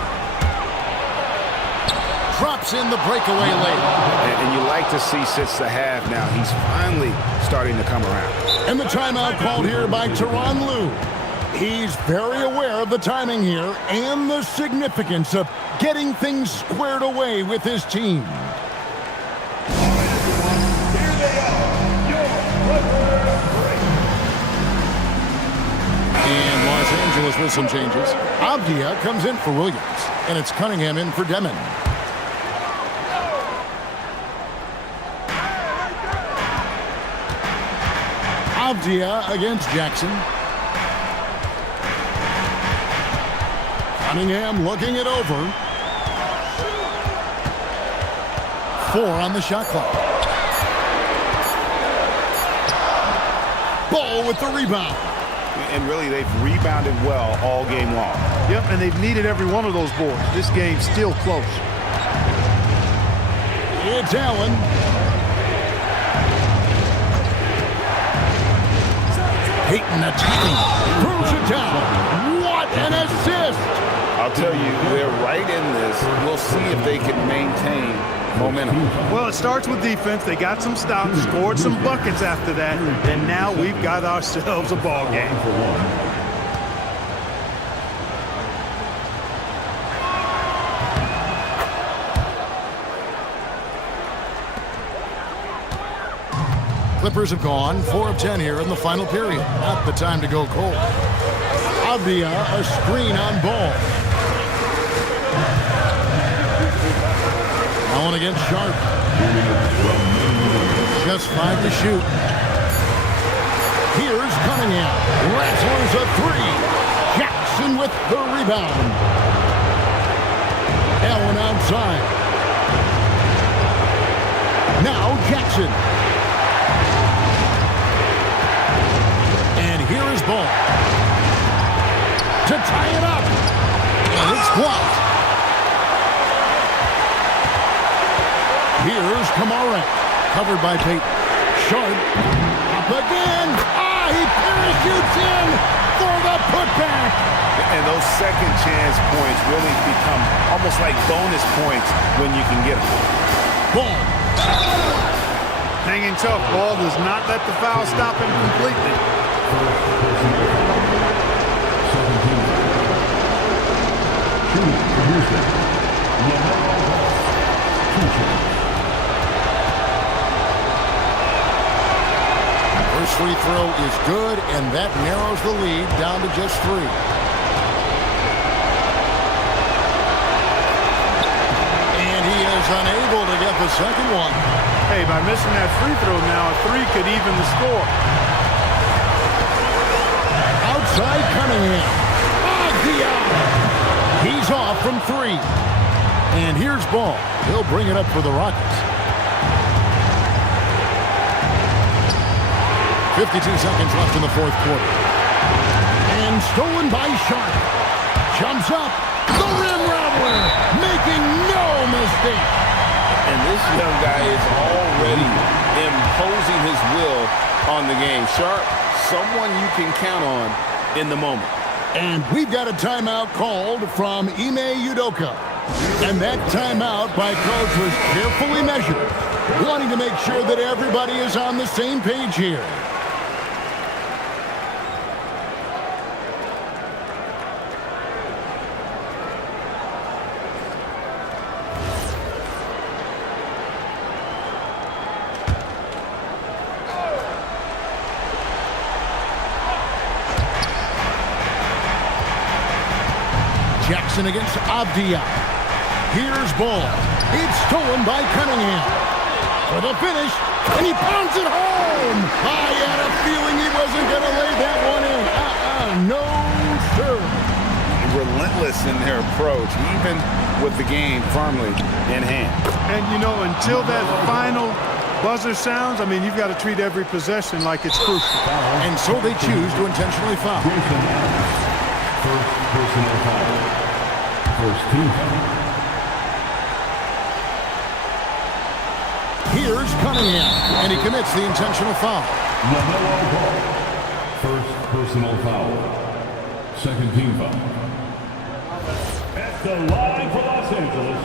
Drops in the breakaway lane. And you like to see since the half now, he's finally starting to come around. And the timeout called here by Tyronn Lue. He's very aware of the timing here and the significance of getting things squared away with his team. And Los Angeles with some changes. Avdia comes in for Williams, and it's Cunningham in for Deming. Avdia against Jackson. Cunningham looking it over. 4 on the shot clock. Ball with the rebound. And really, they've rebounded well all game long. Yep, and they've needed every one of those boards. This game's still close. It's Allen. Payton attacking. Throws it down. What an assist! I'll tell you, they're right in this. We'll see if they can maintain momentum. Well, it starts with defense. They got some stops, scored some buckets after that, and now we've got ourselves a ball game. Clippers have gone 4 of 10 here in the final period. Not the time to go cold. Avdia, a screen on Ball. Allen against Sharp. Just 5 to shoot. Here's Cunningham. Wrestlers a 3. Jackson with the rebound. Allen outside. Now Jackson. And here is Ball. To tie it up. And it's blocked. Here's Kamara. Covered by Payton. Sharp. Up again. He parachutes in for the putback. And those second chance points really become almost like bonus points when you can get them. Ball. Hanging tough. Ball does not let the foul stop him completely. First free throw is good, and that narrows the lead down to just 3. And he is unable to get the second one. Hey, by missing that free throw now, a 3 could even the score. Outside Cunningham. He's off from 3. And here's Ball. He'll bring it up for the Rockets. 52 seconds left in the fourth quarter. And stolen by Sharp. Jumps up. The rim rattler. Making no mistake. And this young guy is already imposing his will on the game. Sharp, someone you can count on in the moment. And we've got a timeout called from Ime Udoka. And that timeout by coach was carefully measured, wanting to make sure that everybody is on the same page here. Jackson against Abdia. Here's ball. It's stolen by Cunningham. For the finish, and he pounds it home. I had a feeling he wasn't going to lay that one in. No, sir. Relentless in their approach, even with the game firmly in hand. And, you know, until that final buzzer sounds, I mean, you've got to treat every possession like it's crucial. And so they choose to intentionally foul. First personal foul. First team foul. Here's Cunningham, and he commits the intentional foul. LaMelo Ball. First personal foul. Second team foul. At the line for Los Angeles,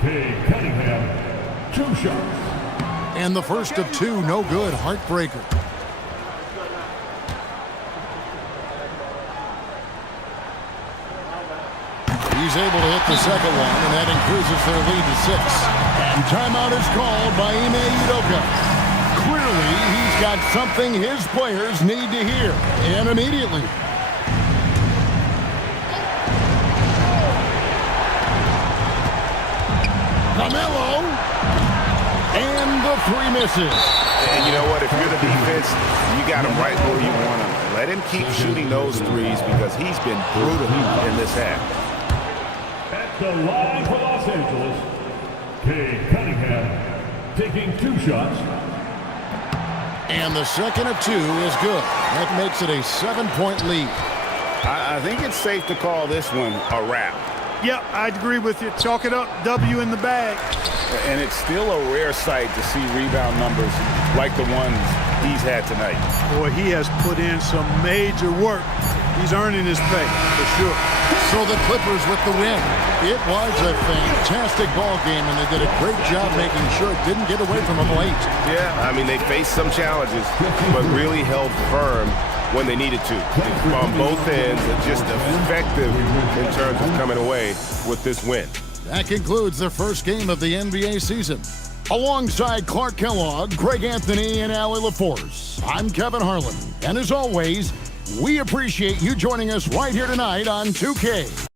Cade Cunningham. 2 shots. And the first of 2, no good. Heartbreaker. He's able to hit the second one, and that increases their lead to 6. And timeout is called by Ime Udoka. Clearly, he's got something his players need to hear, and immediately. LaMelo, and the 3 misses. And you know what? If you're the defense, you got him right where you want him. Let him keep shooting those threes because he's been brutal in this half. At the line for Los Angeles, Cade Cunningham taking 2 shots. And the second of 2 is good. That makes it a 7-point lead. I think it's safe to call this one a wrap. Yep, I'd agree with you. Chalk it up, W in the bag. And it's still a rare sight to see rebound numbers like the ones he's had tonight. Boy, he has put in some major work. He's earning his pay, for sure. So the Clippers with the win. It was a fantastic ball game, and they did a great job making sure it didn't get away from them late. Yeah, I mean, they faced some challenges, but really held firm when they needed to. On both ends, just effective in terms of coming away with this win. That concludes the first game of the NBA season. Alongside Clark Kellogg, Greg Anthony, and Allie LaForce, I'm Kevin Harlan. And as always, we appreciate you joining us right here tonight on 2K.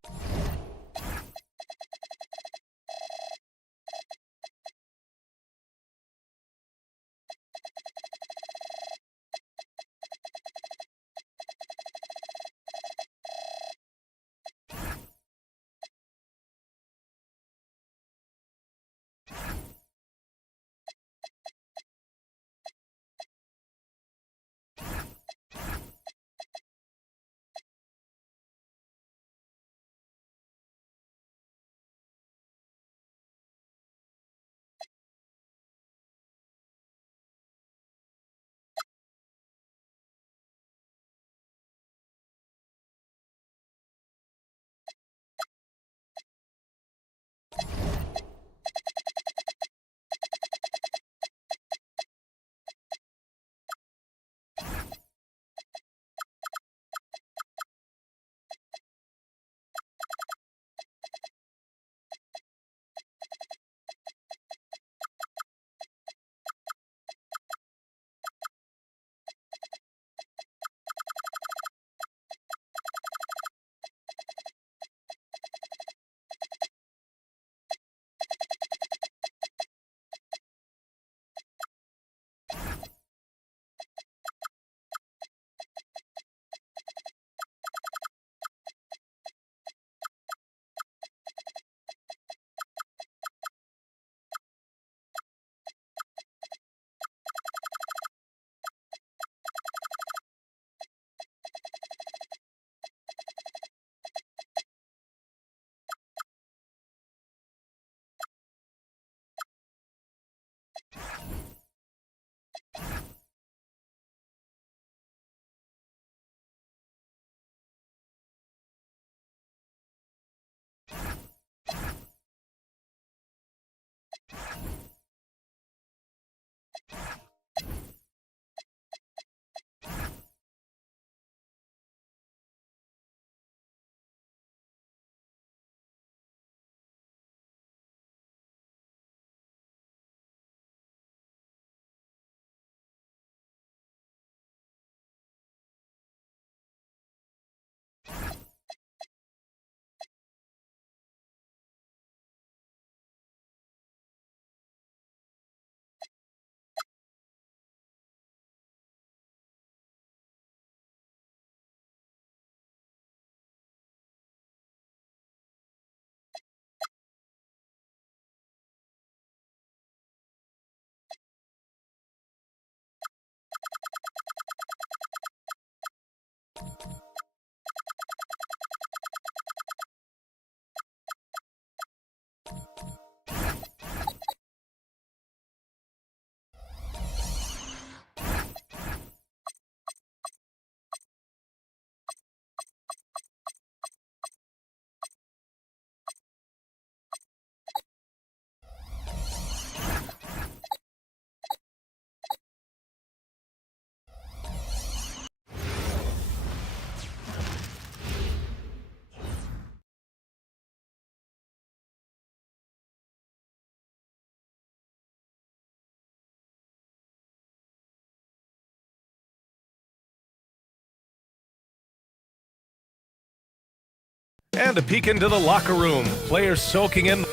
And a peek into the locker room. Players soaking in.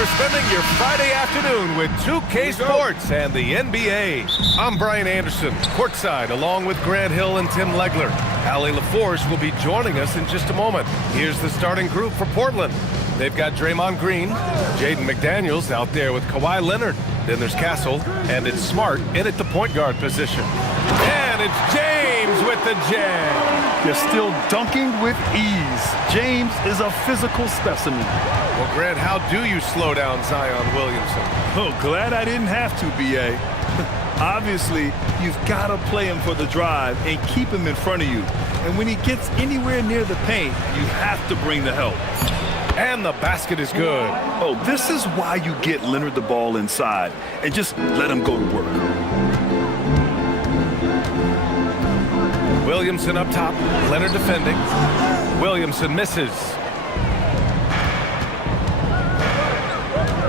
For spending your Friday afternoon with 2K Sports and the NBA. I'm Brian Anderson, courtside, along with Grant Hill and Tim Legler. Allie LaForce will be joining us in just a moment. Here's the starting group for Portland. They've got Draymond Green, Jaden McDaniels out there with Kawhi Leonard. Then there's Castle, and it's Smart in at the point guard position. And it's James with the jam. You're still dunking with ease. James is a physical specimen. Well, Grant, how do you slow down Zion Williamson? Oh, glad I didn't have to, B.A. Obviously, you've got to play him for the drive and keep him in front of you. And when he gets anywhere near the paint, you have to bring the help. And the basket is good. Oh, this is why you get Leonard the ball inside and just let him go to work. Williamson up top, Leonard defending. Williamson misses.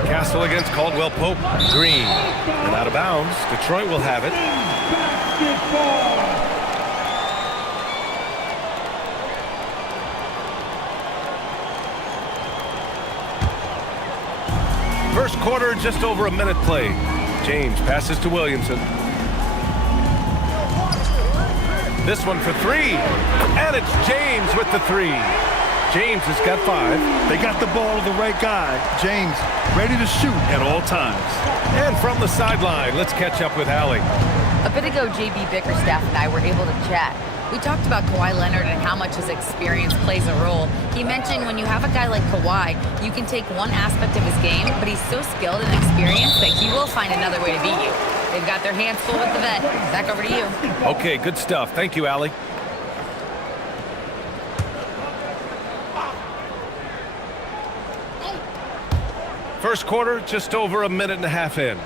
Castle against Caldwell Pope. Green. And out of bounds. Detroit will have it. First quarter, just over a minute played. James passes to Williamson. This one for three. And it's James with the three. James has got 5. They got the ball to the right guy. James ready to shoot at all times. And from the sideline, let's catch up with Allie. A bit ago, J.B. Bickerstaff and I were able to chat. We talked about Kawhi Leonard and how much his experience plays a role. He mentioned when you have a guy like Kawhi, you can take one aspect of his game, but he's so skilled and experienced that he will find another way to beat you. They've got their hands full with the vet. Back over to you. Okay, good stuff. Thank you, Allie. First quarter, just over a minute and a half in.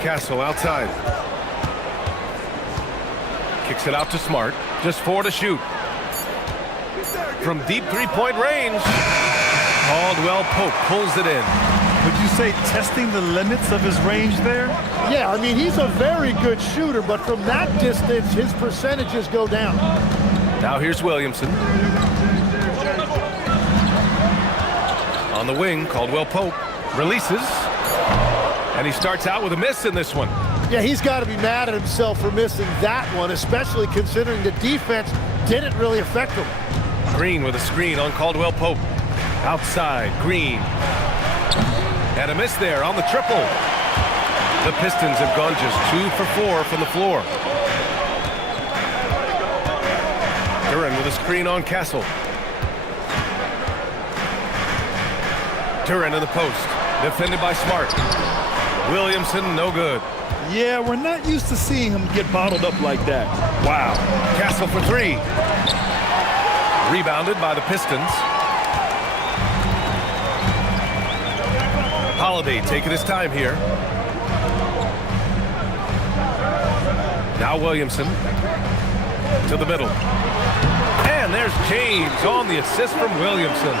Castle outside. Kicks it out to Smart. Just 4 to shoot. From deep three-point range, Caldwell Pope pulls it in. Would you say testing the limits of his range there? Yeah, I mean, he's a very good shooter, but from that distance, his percentages go down. Now here's Williamson. On the wing, Caldwell Pope releases. And he starts out with a miss in this one. Yeah, he's got to be mad at himself for missing that one, especially considering the defense didn't really affect him. Green with a screen on Caldwell Pope. Outside, Green. And a miss there on the triple. The Pistons have gone just 2 for 4 from the floor. Duren with a screen on Castle. Duren in the post. Defended by Smart. Williamson, no good. Yeah, we're not used to seeing him get bottled up like that. Wow. Castle for 3. Rebounded by the Pistons. Holiday taking his time here. Now Williamson to the middle. And there's James on the assist from Williamson.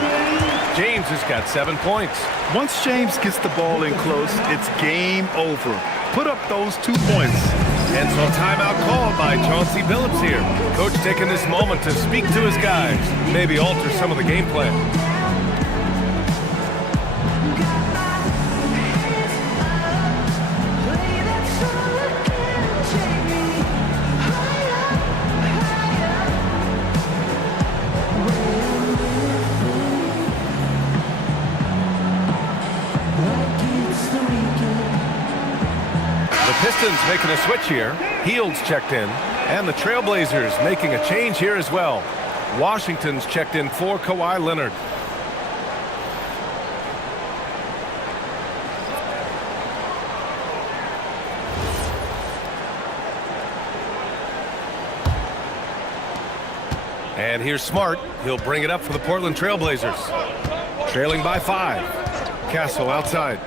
James has got 7 points. Once James gets the ball in close, it's game over. Put up those 2 points. And so timeout called by Chauncey Billups here. Coach taking this moment to speak to his guys, maybe alter some of the game plan. The Pistons making a switch here. Hields checked in. And the Trailblazers making a change here as well. Washington's checked in for Kawhi Leonard. And here's Smart. He'll bring it up for the Portland Trailblazers. Trailing by 5. Castle outside.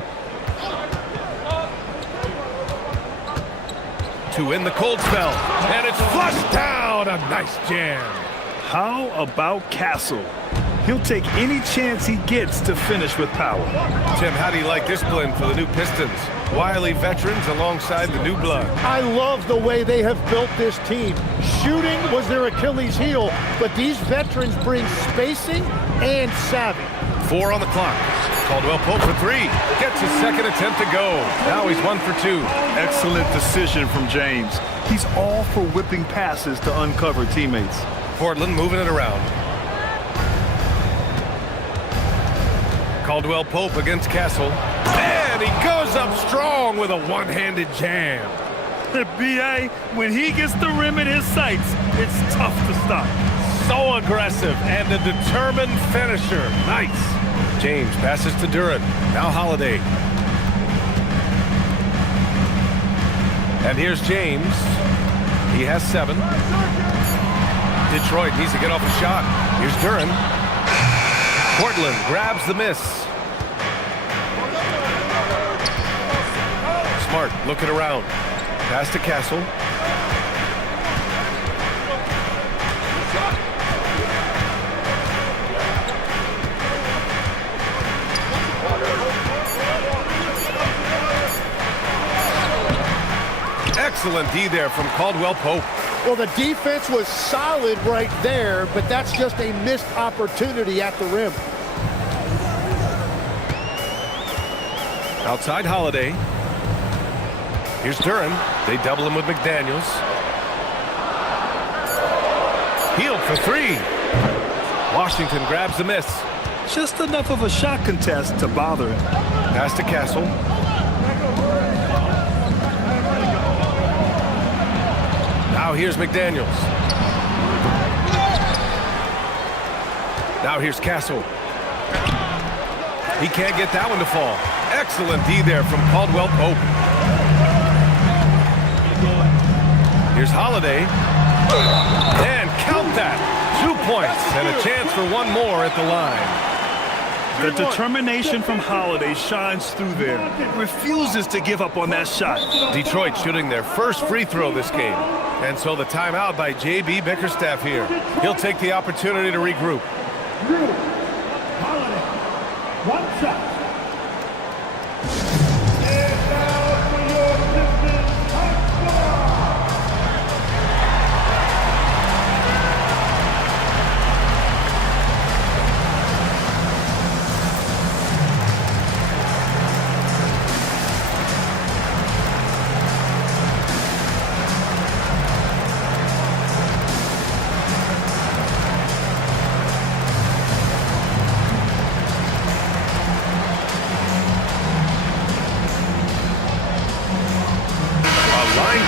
To win the cold spell. And it's flushed down. A nice jam. How about Castle? He'll take any chance he gets to finish with power. Tim, how do you like this blend for the new Pistons? Wily veterans alongside the new blood. I love the way they have built this team. Shooting was their Achilles heel, but these veterans bring spacing and savvy. 4 on the clock. Caldwell Pope for 3. Gets his second attempt to go. Now he's 1 for 2. Excellent decision from James. He's all for whipping passes to uncover teammates. Portland moving it around. Caldwell Pope against Castle. And he goes up strong with a one-handed jam. The B.A., when he gets the rim in his sights, it's tough to stop. So aggressive and a determined finisher. Nice. James passes to Duren. Now Holiday. And here's James. He has 7. Detroit needs to get off a shot. Here's Duren. Portland grabs the miss. Smart looking around. Pass to Castle. Excellent D there from Caldwell Pope. Well, the defense was solid right there, but that's just a missed opportunity at the rim. Outside Holiday. Here's Duren. They double him with McDaniels. Hield for 3. Washington grabs the miss. Just enough of a shot contest to bother him. Pass to Castle. Now here's McDaniels. Now here's Castle. He can't get that one to fall. Excellent D there from Caldwell Pope. Here's Holiday. And count that. 2 points and a chance for one more at the line. The determination from Holiday shines through there. Refuses to give up on that shot. Detroit shooting their first free throw this game. And so the timeout by J.B. Bickerstaff here. He'll take the opportunity to regroup. Holiday. 1 shot.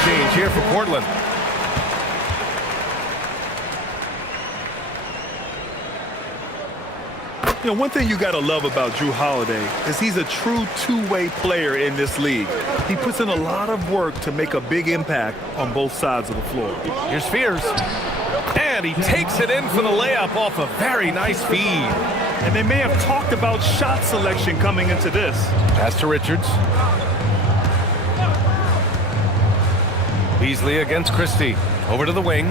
Change here for Portland. You know, one thing you got to love about Jrue Holiday is he's a true two-way player in this league. He puts in a lot of work to make a big impact on both sides of the floor. Here's Fears. And he takes it in for the layup off a very nice feed. And they may have talked about shot selection coming into this. Pass to Richards. Beasley against Christie. Over to the wing.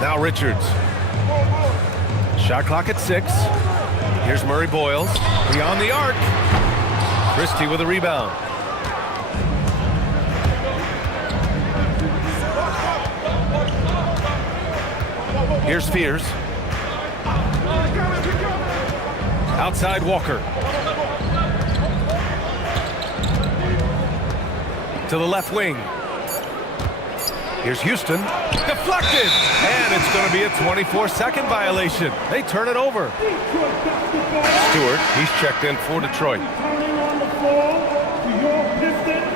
Now Richards. Shot clock at 6. Here's Murray Boyles. Beyond the arc. Christie with a rebound. Here's Fears. Outside Walker. To the left wing. Here's Houston. Deflected! And it's going to be a 24-second violation. They turn it over. Stewart, he's checked in for Detroit. Turning on the floor to your Pistons,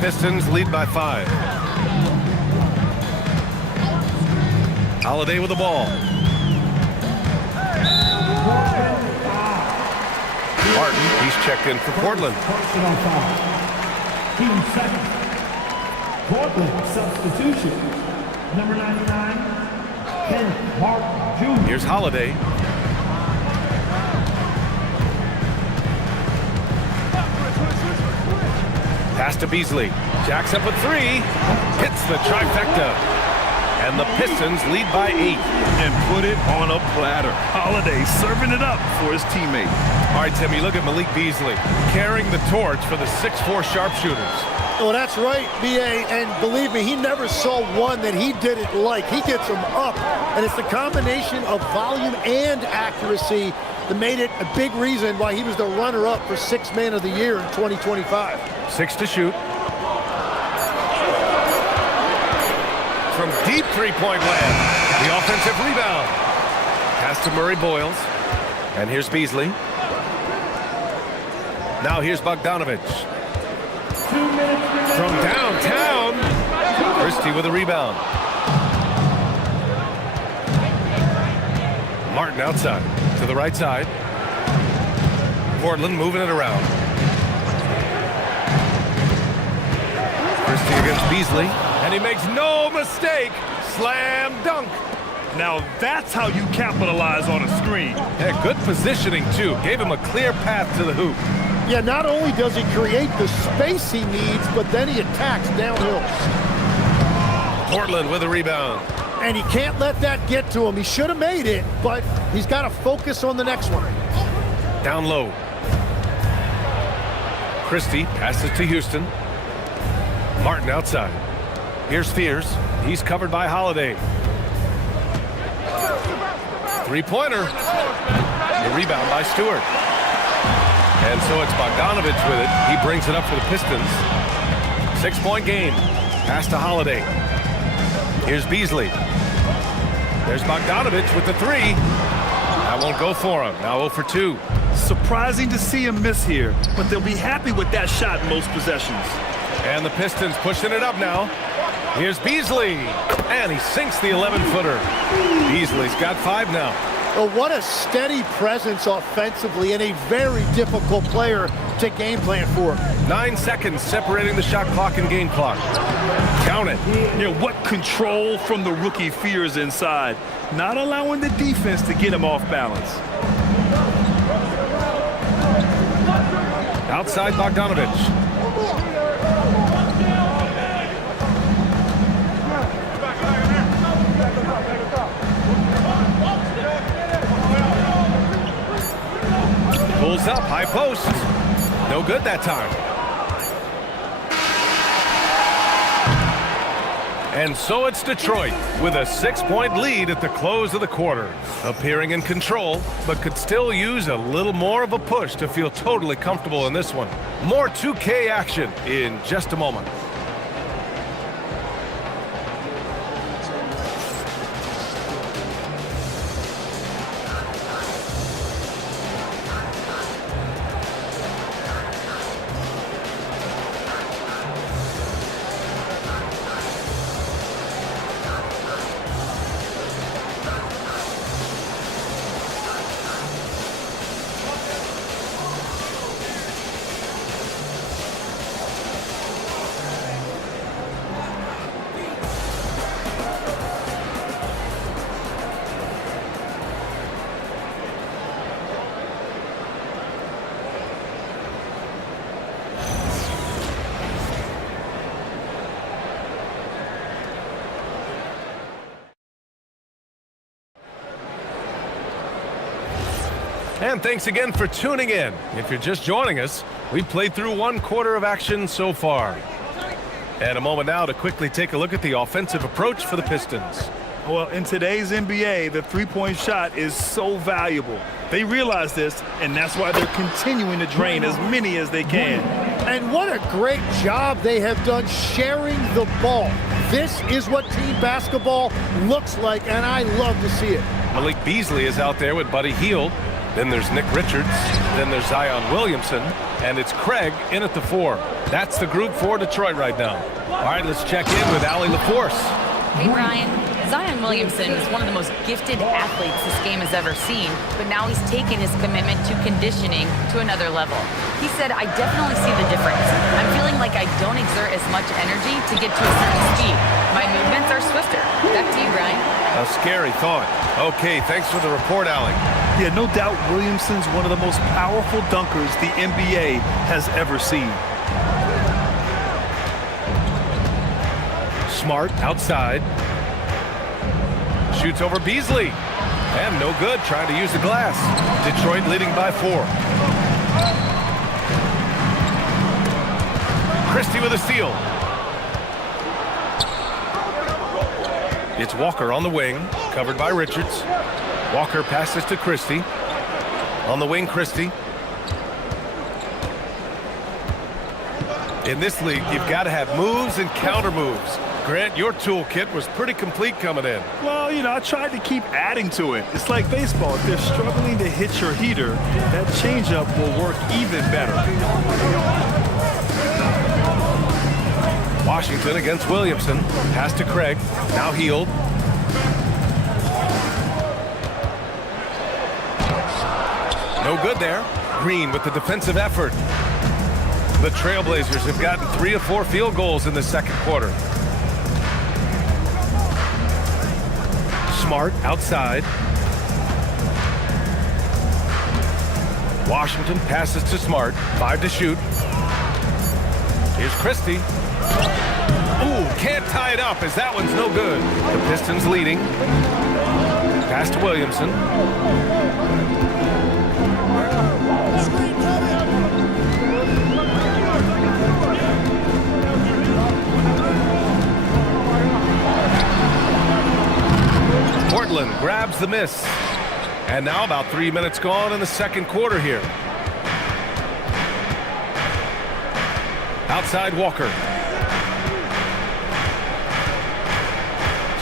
Pistons lead by 5. Holiday with the ball. Martin, he's checked in for Portland. Personal foul. Team second. Portland substitution. Number 99, Kenneth Martin Jr. Here's Holiday. Pass to Beasley. Jacks up a 3. Hits the trifecta. And the Pistons lead by 8. And put it on a platter. Holiday serving it up for his teammate. All right, Tim, you look at Malik Beasley carrying the torch for the 6'4 sharpshooters. Well, that's right, B.A., and believe me, he never saw one that he didn't like. He gets them up, and it's the combination of volume and accuracy that made it a big reason why he was the runner-up for Sixth Man of the Year in 2025. 6 to shoot. From deep three-point land, the offensive rebound. Pass to Murray Boyles. And here's Beasley. Now here's Bogdanovich. From downtown, Christie with a rebound. Martin outside to the right side. Portland moving it around. Christie against Beasley, and he makes no mistake. Slam dunk. Now that's how you capitalize on a screen. Yeah, good positioning, too. Gave him a clear path to the hoop. Yeah, not only does he create the space he needs, but then he attacks downhill. Portland with a rebound. And he can't let that get to him. He should have made it, but he's got to focus on the next one. Down low. Christie passes to Houston. Martin outside. Here's Fears. He's covered by Holiday. Three-pointer. The rebound by Stewart. And so it's Bogdanovich with it. He brings it up for the Pistons. 6-point game. Pass to Holiday. Here's Beasley. There's Bogdanovich with the 3. That won't go for him. Now 0 for 2. Surprising to see him miss here, but they'll be happy with that shot in most possessions. And the Pistons pushing it up now. Here's Beasley. And he sinks the 11-footer. Beasley's got 5 now. Well, what a steady presence offensively and a very difficult player to game plan for. 9 seconds separating the shot clock and game clock. Count it. Yeah, what control from the rookie Fears inside. Not allowing the defense to get him off balance. Outside Bogdanovich. Pulls up, high post. No good that time. And so it's Detroit with a 6-point lead at the close of the quarter. Appearing in control, but could still use a little more of a push to feel totally comfortable in this one. More 2K action in just a moment. And thanks again for tuning in. If you're just joining us, we've played through 1 quarter of action so far. And a moment now to quickly take a look at the offensive approach for the Pistons. Well, in today's NBA, the three-point shot is so valuable. They realize this, and that's why they're continuing to drain as many as they can. And what a great job they have done sharing the ball. This is what team basketball looks like, and I love to see it. Malik Beasley is out there with Buddy Hield. Then there's Nick Richards. Then there's Zion Williamson. And it's Craig in at the 4. That's the group for Detroit right now. All right, let's check in with Allie LaForce. Hey, Brian. Zion Williamson is one of the most gifted athletes this game has ever seen, but now he's taken his commitment to conditioning to another level. He said, I definitely see the difference. I'm feeling like I don't exert as much energy to get to a certain speed. My movements are swifter. Back to you, Brian. A scary thought. Okay, thanks for the report, Allie. Yeah, no doubt Williamson's one of the most powerful dunkers the NBA has ever seen. Smart outside. Shoots over Beasley. And no good, trying to use the glass. Detroit leading by 4. Christie with a steal. It's Walker on the wing, covered by Richards. Walker passes to Christie. On the wing, Christie. In this league, you've got to have moves and counter moves. Grant, your toolkit was pretty complete coming in. Well, you know, I tried to keep adding to it. It's like baseball. If they're struggling to hit your heater, that changeup will work even better. Washington against Williamson. Pass to Craig. Now Hield. No good there. Green with the defensive effort. The Trailblazers have gotten 3 of 4 field goals in the second quarter. Smart outside. Washington passes to Smart. 5 to shoot. Here's Christie. Ooh, can't tie it up as that one's no good. The Pistons leading. Pass to Williamson. Portland grabs the miss. And now about 3 minutes gone in the second quarter here. Outside Walker.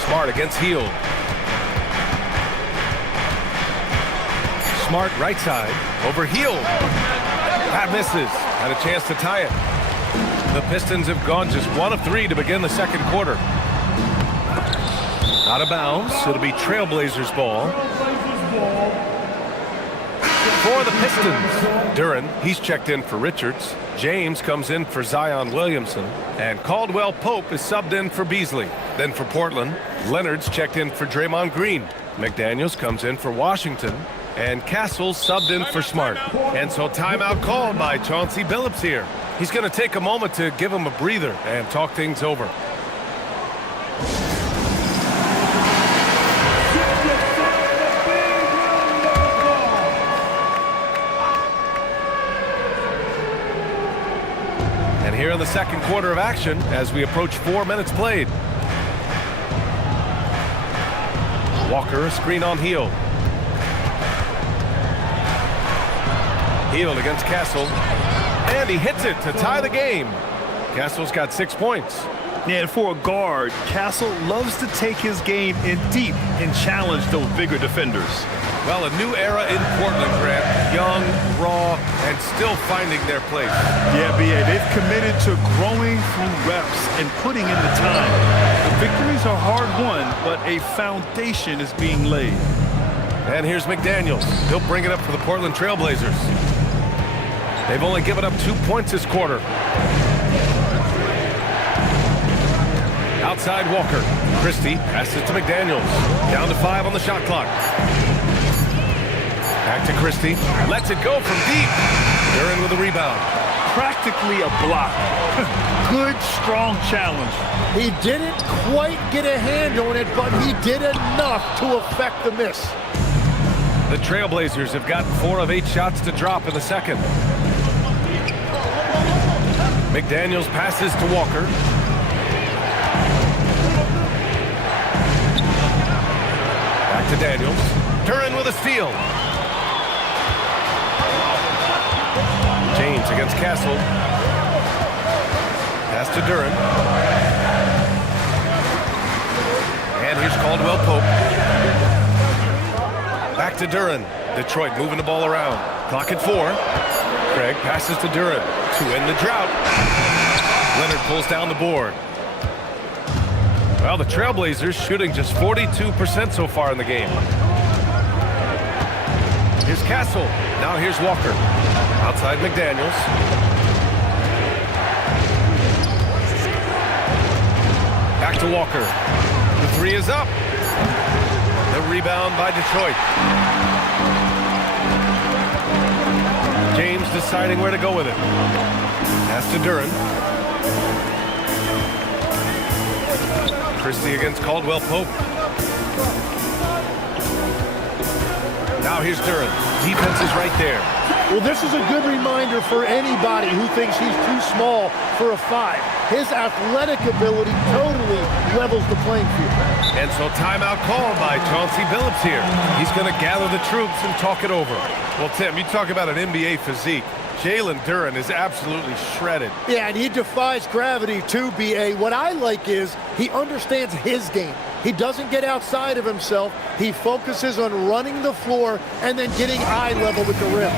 Smart against Hield. Smart right side over Hield. That misses. Had a chance to tie it. The Pistons have gone just 1 of 3 to begin the second quarter. Out of bounds. It'll be Trailblazers ball. For the Pistons, Duren, he's checked in for Richards. James comes in for Zion Williamson. And Caldwell Pope is subbed in for Beasley. Then for Portland, Leonard's checked in for Draymond Green. McDaniels comes in for Washington. And Castle's subbed in for Smart. And so timeout called by Chauncey Billups here. He's going to take a moment to give him a breather and talk things over. And here in the second quarter of action as we approach 4 minutes played. Walker, a screen on Hield. Hield against Castle. And he hits it to tie the game. Castle's got 6 points. Yeah, and for a guard, Castle loves to take his game in deep and challenge those bigger defenders. Well, a new era in Portland, Grant. Young, raw, and still finding their place. Yeah, B.A., they've committed to growing through reps and putting in the time. The victories are hard-won, but a foundation is being laid. And here's McDaniels. He'll bring it up for the Portland Trailblazers. They've only given up 2 points this quarter. Outside Walker. Christie passes to McDaniels. Down to 5 on the shot clock. Back to Christie. Lets it go from deep. Duren with a rebound. Practically a block. Good, strong challenge. He didn't quite get a hand on it, but he did enough to affect the miss. The Trailblazers have gotten 4 of 8 shots to drop in the second. McDaniels passes to Walker. Back to Daniels. Duren with a steal. James against Castle. Pass to Duren. And here's Caldwell Pope. Back to Duren. Detroit moving the ball around. Clock at 4. Craig passes to Duren to end the drought. Leonard pulls down the board. Well, the Trailblazers shooting just 42% so far in the game. Here's Castle. Now here's Walker. Outside McDaniels. Back to Walker. The 3 is up. The rebound by Detroit. James deciding where to go with it. Pass to Duren. Christie against Caldwell Pope. Now here's Duren. Defense is right there. Well, this is a good reminder for anybody who thinks he's too small for a 5. His athletic ability totally levels the playing field. And so timeout called by Chauncey Billups here. He's going to gather the troops and talk it over. Well, Tim, you talk about an NBA physique. Jalen Duren is absolutely shredded. Yeah, and he defies gravity too, B.A. What I like is he understands his game. He doesn't get outside of himself. He focuses on running the floor and then getting eye level with the rim.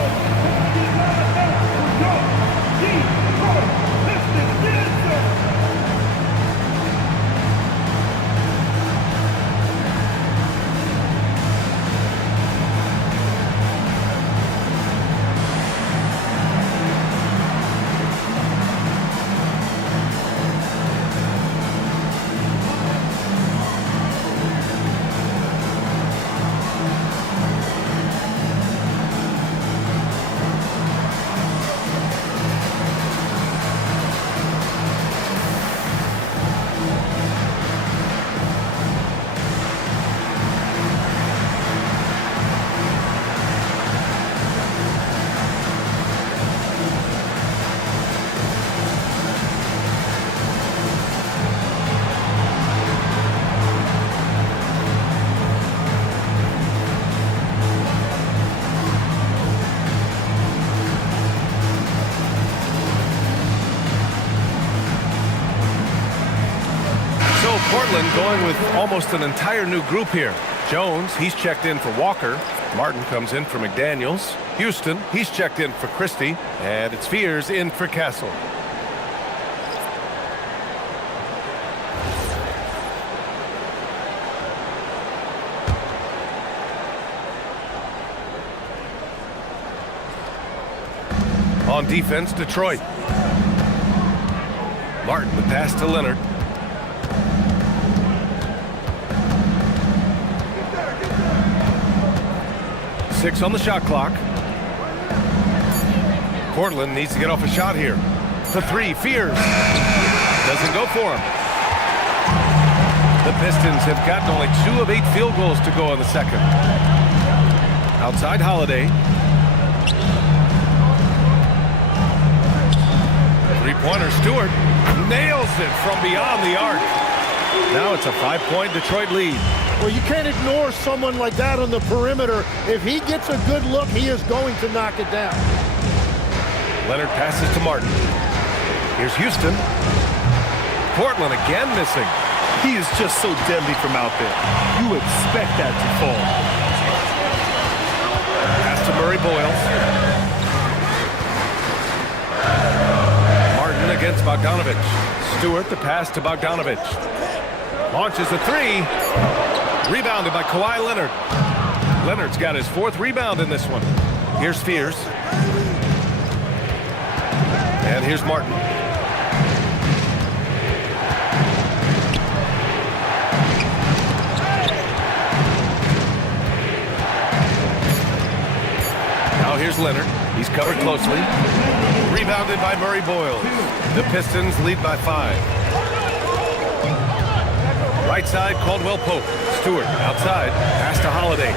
Portland going with almost an entire new group here. Jones, he's checked in for Walker. Martin comes in for McDaniels. Houston, he's checked in for Christie. And it's Fears in for Castle. On defense, Detroit. Martin, the pass to Leonard. Six on the shot clock. Portland needs to get off a shot here. The 3, Fears. Doesn't go for him. The Pistons have gotten only 2 of 8 field goals to go in the second. Outside Holiday. 3-pointer Stewart nails it from beyond the arc. Now it's a 5-point Detroit lead. Well, you can't ignore someone like that on the perimeter. If he gets a good look, he is going to knock it down. Leonard passes to Martin. Here's Houston. Portland again missing. He is just so deadly from out there. You expect that to fall. Pass to Murray Boyles. Martin against Bogdanovich. Stewart the pass to Bogdanovich. Launches a 3. Rebounded by Kawhi Leonard. Leonard's got his 4th rebound in this one. Here's Fears. And here's Martin. Now here's Leonard. He's covered closely. Rebounded by Murray Boyles. The Pistons lead by 5. Right side, Caldwell Pope. Stewart outside. Pass to Holiday.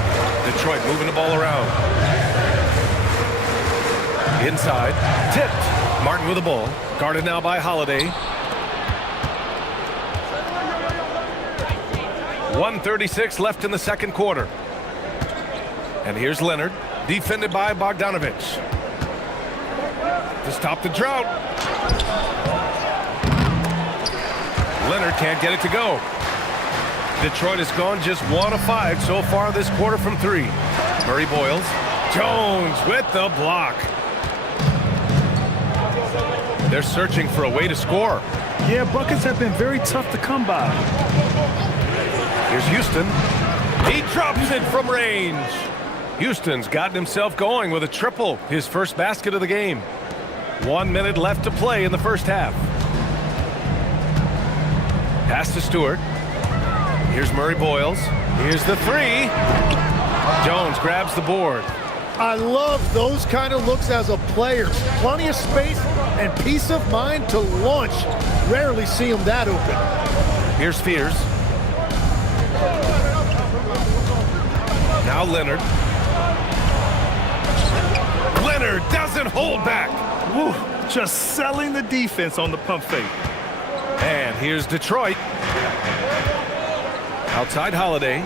Detroit moving the ball around. Inside. Tipped. Martin with the ball. Guarded now by Holiday. 1:36 left in the second quarter. And here's Leonard. Defended by Bogdanovich. To stop the drought. Leonard can't get it to go. Detroit has gone just 1 of 5 so far this quarter from 3. Murray Boyles Jones with the block. They're searching for a way to score. Yeah, buckets have been very tough to come by. Here's Houston. He drops it from range. Houston's gotten himself going with a triple, his first basket of the game. 1 minute left to play in the first half. Pass to Stewart. Here's Murray Boyles. Here's the three. Jones grabs the board. I love those kind of looks as a player. Plenty of space and peace of mind to launch. Rarely see him that open. Here's Fears. Now Leonard. Leonard doesn't hold back. Woo, just selling the defense on the pump fake. And here's Detroit. Outside Holiday.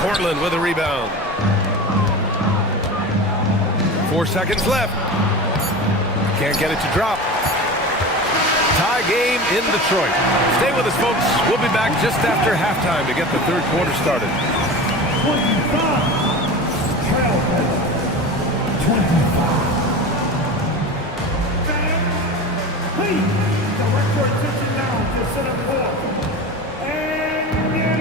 Portland with a rebound. 4 seconds left. Can't get it to drop. Tie game in Detroit. Stay with us, folks. We'll be back just after halftime to get the third quarter started. 25. Please direct your attention now to center court. And get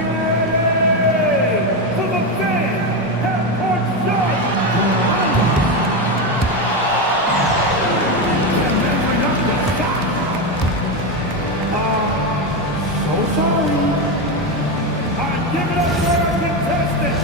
ready for the fan half-court shot. And measuring up the shot. So sorry. Give it up for our contestant.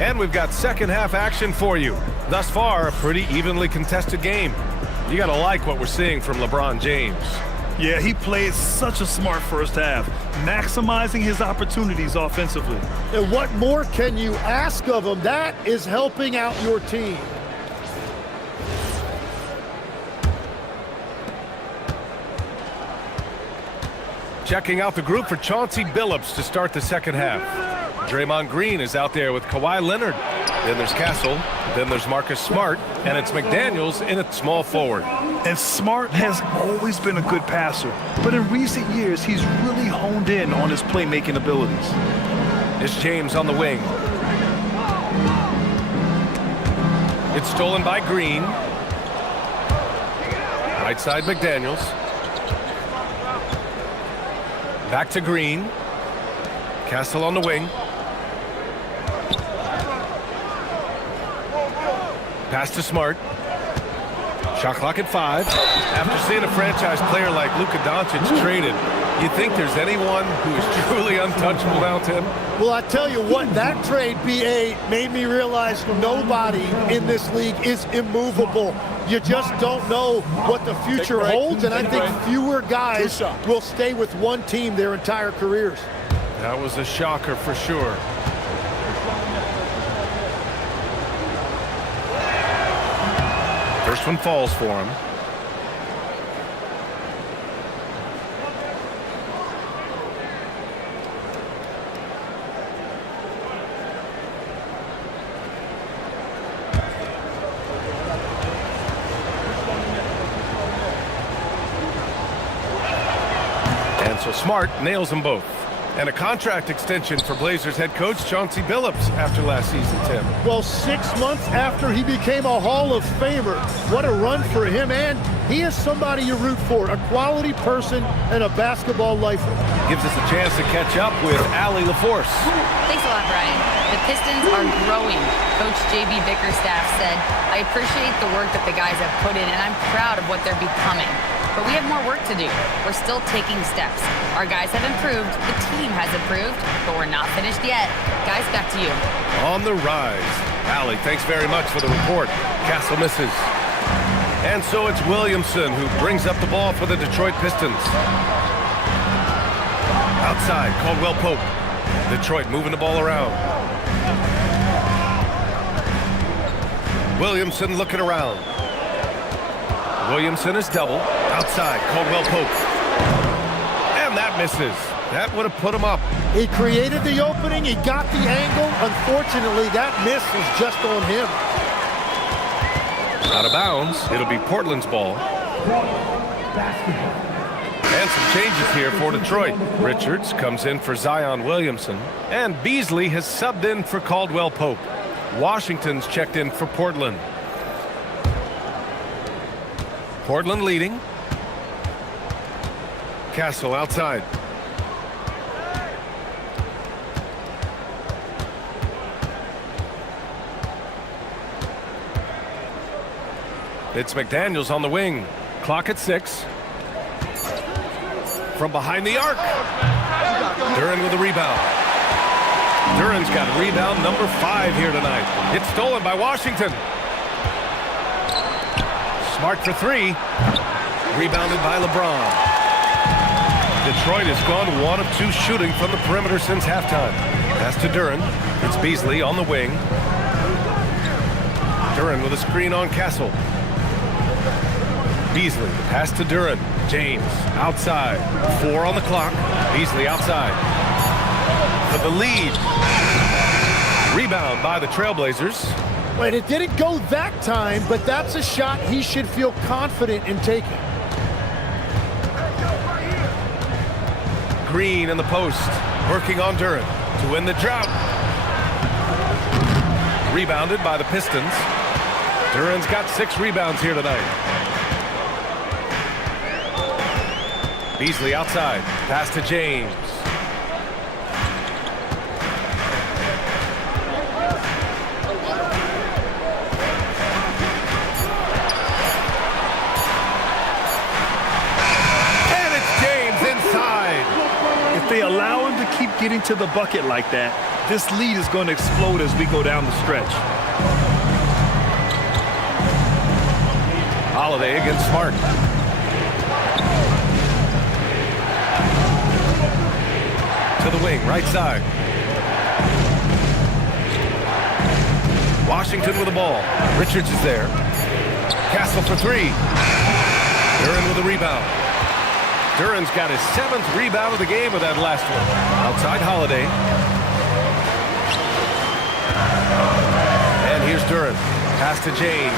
And we've got second half action for you. Thus far, a pretty evenly contested game. You gotta like what we're seeing from LeBron James. Yeah, he played such a smart first half, maximizing his opportunities offensively. And what more can you ask of him? That is helping out your team. Checking out the group for Chauncey Billups to start the second half. Draymond Green is out there with Kawhi Leonard. Then there's Castle. Then there's Marcus Smart. And it's McDaniels in at small forward. And Smart has always been a good passer. But in recent years, he's really honed in on his playmaking abilities. It's James on the wing. It's stolen by Green. Right side McDaniels. Back to Green. Castle on the wing. Pass to Smart. Shot clock at 5. After seeing a franchise player like Luka Doncic traded, you think there's anyone who is truly untouchable now, Tim? Well, I tell you what, that trade, BA, made me realize nobody in this league is immovable. You just don't know what the future holds, and I think fewer guys will stay with one team their entire careers. That was a shocker for sure. First one falls for him. And so Smart nails them both. And a contract extension for Blazers head coach Chauncey Billups after last season, Tim. Well, 6 months after he became a Hall of Famer, what a run for him, and he is somebody you root for, a quality person and a basketball lifer. Gives us a chance to catch up with Allie LaForce. Thanks a lot, Brian. The Pistons are growing. Coach J.B. Bickerstaff said, I appreciate the work that the guys have put in, and I'm proud of what they're becoming. but we have more work to do. We're still taking steps. Our guys have improved, the team has improved, but we're not finished yet. Guys, back to you. On the rise. Allie, thanks very much for the report. Castle misses. And so it's Williamson who brings up the ball for the Detroit Pistons. Outside, Caldwell Pope. Detroit moving the ball around. Williamson looking around. Williamson is double. Outside, Caldwell Pope. And that misses. That would have put him up. He created the opening. He got the angle. Unfortunately, that miss was just on him. Out of bounds. It'll be Portland's ball. And some changes here for Detroit. Richards comes in for Zion Williamson. And Beasley has subbed in for Caldwell Pope. Washington's checked in for Portland. Portland leading. Castle outside. It's McDaniels on the wing. Clock at 6. From behind the arc. Duren with a rebound. Duren's got rebound number 5 here tonight. It's stolen by Washington. Smart for 3. Rebounded by LeBron. Detroit has gone 1 of 2 shooting from the perimeter since halftime. Pass to Duren. It's Beasley on the wing. Duren with a screen on Castle. Beasley, pass to Duren. James, outside. 4 on the clock. Beasley outside. For the lead. Rebound by the Trailblazers. Wait, it didn't go that time, but that's a shot he should feel confident in taking. Green in the post. Working on Duren to win the drought. Rebounded by the Pistons. Duren's got 6 rebounds here tonight. Beasley outside. Pass to James. And it's James inside. If they allow him to keep getting to the bucket like that, this lead is going to explode as we go down the stretch. Holiday against Smart. To the wing, right side. Washington with the ball. Richards is there. Castle for 3. Duren with a rebound. Duren's got his 7th rebound of the game with that last one. Outside Holiday. And here's Duren. Pass to James.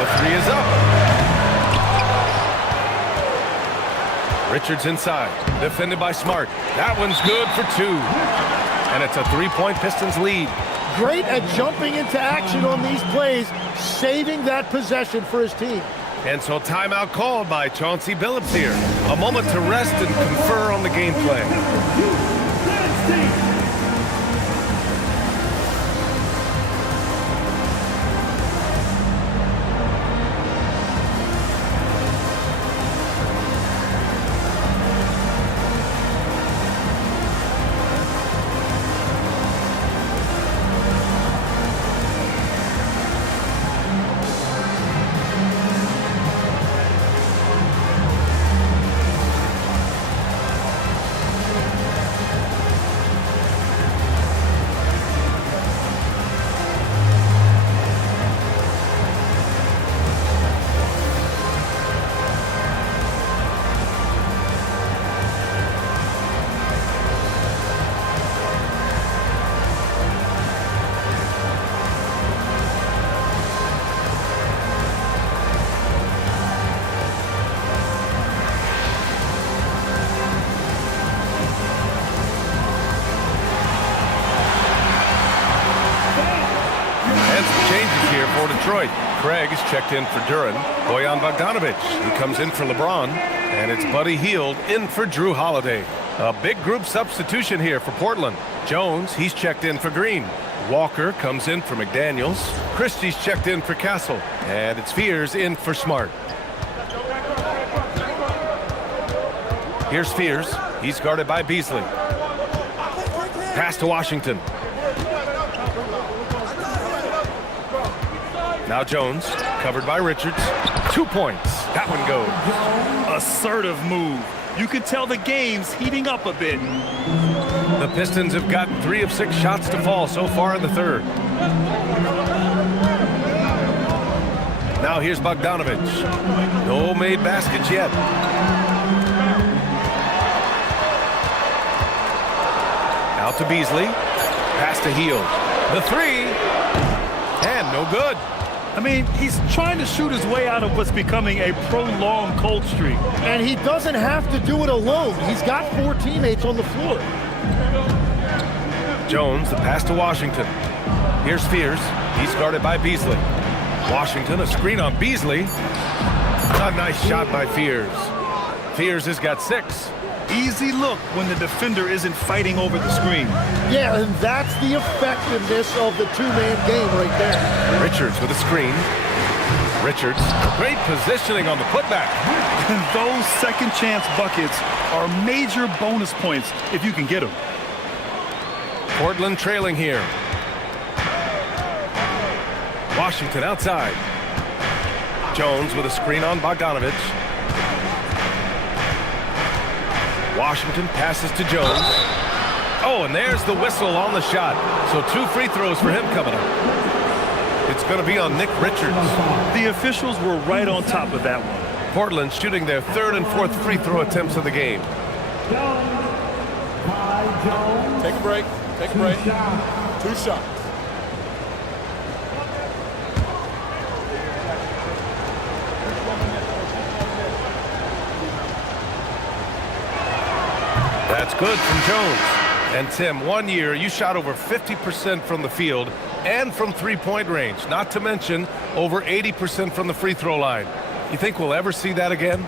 The 3 is up. Richards inside. Defended by Smart. That one's good for 2. And it's a 3-point Pistons lead. Great at jumping into action on these plays, saving that possession for his team. And so timeout called by Chauncey Billups here. A moment to rest and confer on the game plan. Detroit. Craig is checked in for Duren. Bojan Bogdanovic, he comes in for LeBron. And it's Buddy Hield in for Drew Holiday. A big group substitution here for Portland. Jones, he's checked in for Green. Walker comes in for McDaniels. Christie's checked in for Castle. And it's Fears in for Smart. Here's Fears. He's guarded by Beasley. Pass to Washington. Now Jones, covered by Richards. 2 points. That one goes. Assertive move. You can tell the game's heating up a bit. The Pistons have gotten 3 of 6 shots to fall so far in the third. Now here's Bogdanovich. No made baskets yet. Out to Beasley. Pass to Hield. The 3. And no good. I mean, he's trying to shoot his way out of what's becoming a prolonged cold streak. And he doesn't have to do it alone. He's got 4 teammates on the floor. Jones, the pass to Washington. Here's Fears. He's guarded by Beasley. Washington, a screen on Beasley. A nice shot by Fears. Fears has got 6. Easy look when the defender isn't fighting over the screen. Yeah, and that's the effectiveness of the two-man game right there. Richards with a screen. Richards, great positioning on the putback. And those second chance buckets are major bonus points if you can get them. Portland trailing here. Washington outside. Jones with a screen on Bogdanovich. Washington passes to Jones. Oh, and there's the whistle on the shot. So 2 free throws for him coming up. It's going to be on Nick Richards. The officials were right on top of that one. Portland shooting their 3rd and 4th free throw attempts of the game. Take a break. Take a break. 2 shots. That's good from Jones. And Tim, 1 year, you shot over 50% from the field and from three-point range, not to mention over 80% from the free throw line. You think we'll ever see that again?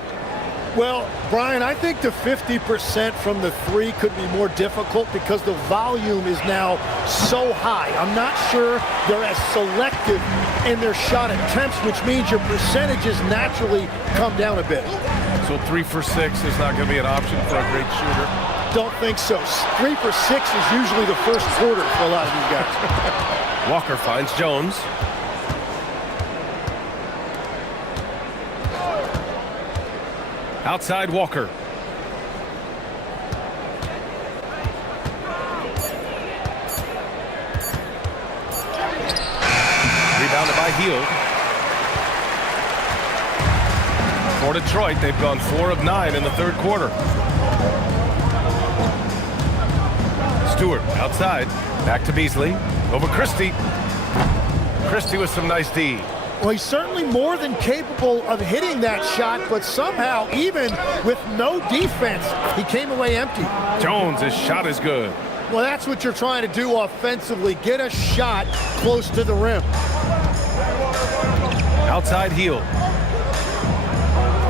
Well, Brian, I think the 50% from the 3 could be more difficult because the volume is now so high. I'm not sure they're as selective in their shot attempts, which means your percentages naturally come down a bit. So 3 for 6 is not going to be an option for a great shooter? Don't think so. 3 for 6 is usually the first quarter for a lot of these guys. Walker finds Jones. Outside Walker. Rebounded by Hield. For Detroit, they've gone 4 of 9 in the third quarter. Stewart outside. Back to Beasley. Over Christie. Christie with some nice D. Well, he's certainly more than capable of hitting that shot, but somehow, even with no defense, he came away empty. Jones, his shot is good. Well, that's what you're trying to do offensively. Get a shot close to the rim. Outside Hield.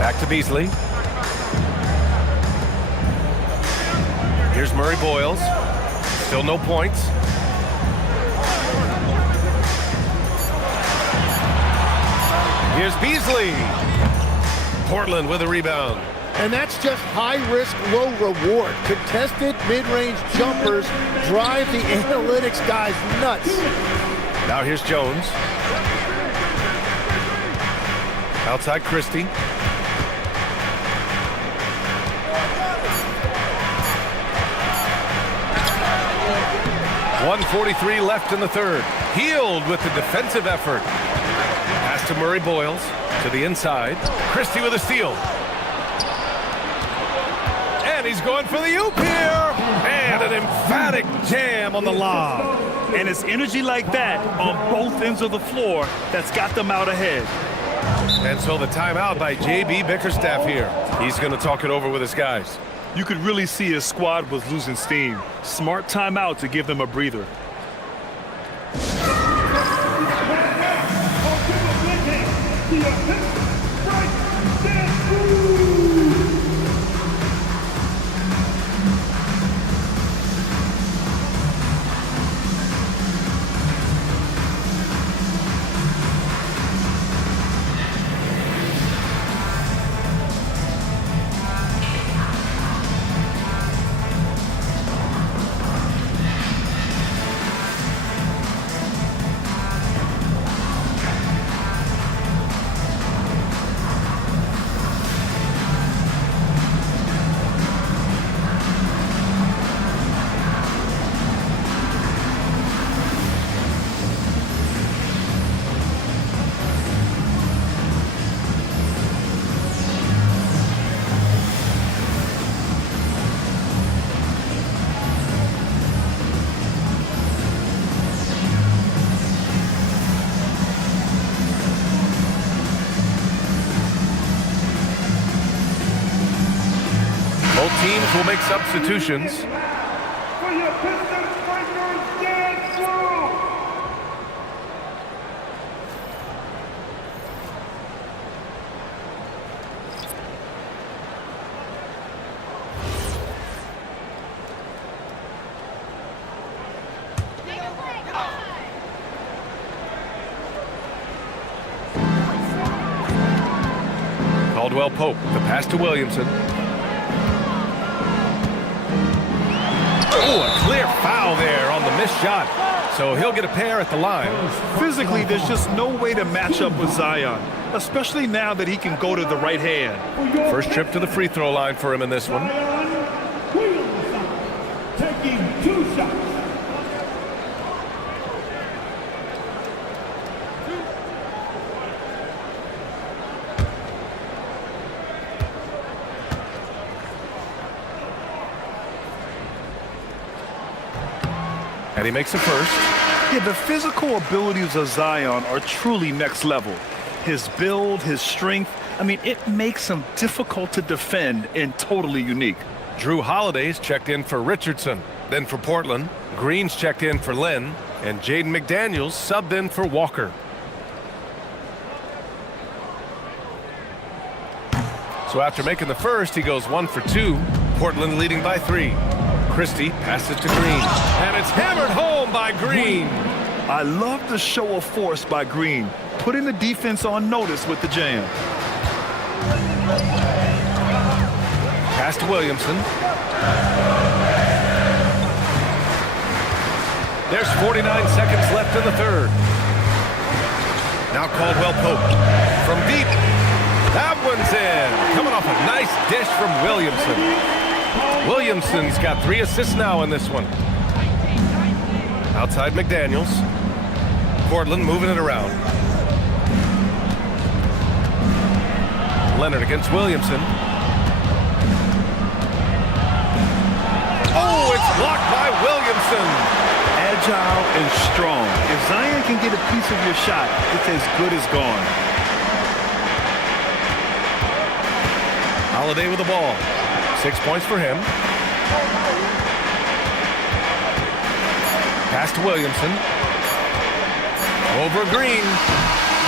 Back to Beasley. Here's Murray Boyles. Still no points. Here's Beasley. Portland with a rebound. And that's just high risk, low reward. Contested mid-range jumpers drive the analytics guys nuts. Now here's Jones. Outside Christie. .143 left in the third. Hield with the defensive effort. Pass to Murray Boyles to the inside. Christie with a steal. And he's going for the oop here. And an emphatic jam on the lob. And it's energy like that on both ends of the floor that's got them out ahead. And so the timeout by J.B. Bickerstaff here. He's going to talk it over with his guys. You could really see his squad was losing steam. Smart timeout to give them a breather. Both teams will make substitutions. For your Pistons Breakers, Dan Drew. Caldwell Pope, the pass to Williamson. Oh, a clear foul there on the missed shot. So he'll get a pair at the line. Physically, there's just no way to match up with Zion, especially now that he can go to the right hand. First trip to the free throw line for him in this one. Williamson taking 2 shots. And he makes a first. Yeah, the physical abilities of Zion are truly next level. His build, his strength, I mean, it makes him difficult to defend and totally unique. Drew Holiday's checked in for Richardson, then for Portland. Green's checked in for Lynn, and Jaden McDaniels subbed in for Walker. So after making the first, he goes 1 for 2. Portland leading by 3. Christie passes to Green, and it's hammered home by Green. I love the show of force by Green, putting the defense on notice with the jam. Pass to Williamson. There's 49 seconds left in the third. Now Caldwell Pope from deep. That one's in. Coming off a nice dish from Williamson. Williamson's got 3 assists now in this one. Outside McDaniels. Portland moving it around. Leonard against Williamson. Oh, it's blocked by Williamson. Agile and strong. If Zion can get a piece of your shot, it's as good as gone. Holiday with the ball. 6 points for him. Pass to Williamson. Over Green.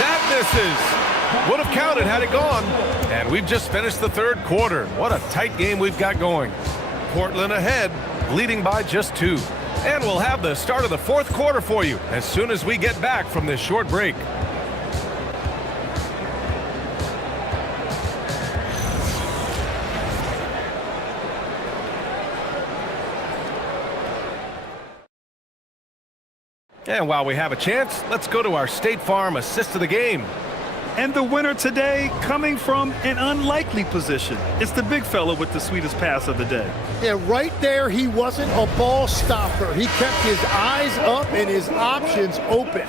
That misses. Would have counted had it gone. And we've just finished the third quarter. What a tight game we've got going. Portland ahead, leading by just 2. And we'll have the start of the fourth quarter for you as soon as we get back from this short break. And while we have a chance, let's go to our State Farm assist of the game. And the winner today coming from an unlikely position. It's the big fella with the sweetest pass of the day. Yeah, right there, he wasn't a ball stopper. He kept his eyes up and his options open.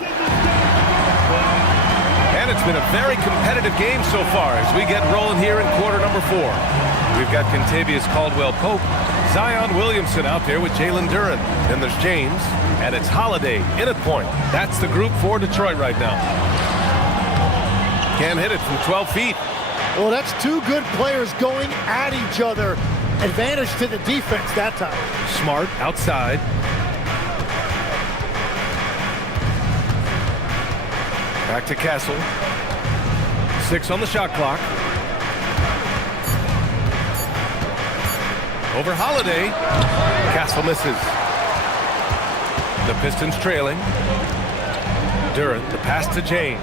And it's been a very competitive game so far as we get rolling here in quarter number 4. We've got Kentavious Caldwell-Pope, Zion Williamson out there with Jalen Duren. Then there's James, and it's Holiday in at point. That's the group for Detroit right now. Can't hit it from 12 feet. Well, that's 2 good players going at each other. Advantage to the defense that time. Smart outside. Back to Castle. 6 on the shot clock. Over Holiday. Castle misses. The Pistons trailing. Duren, the pass to James.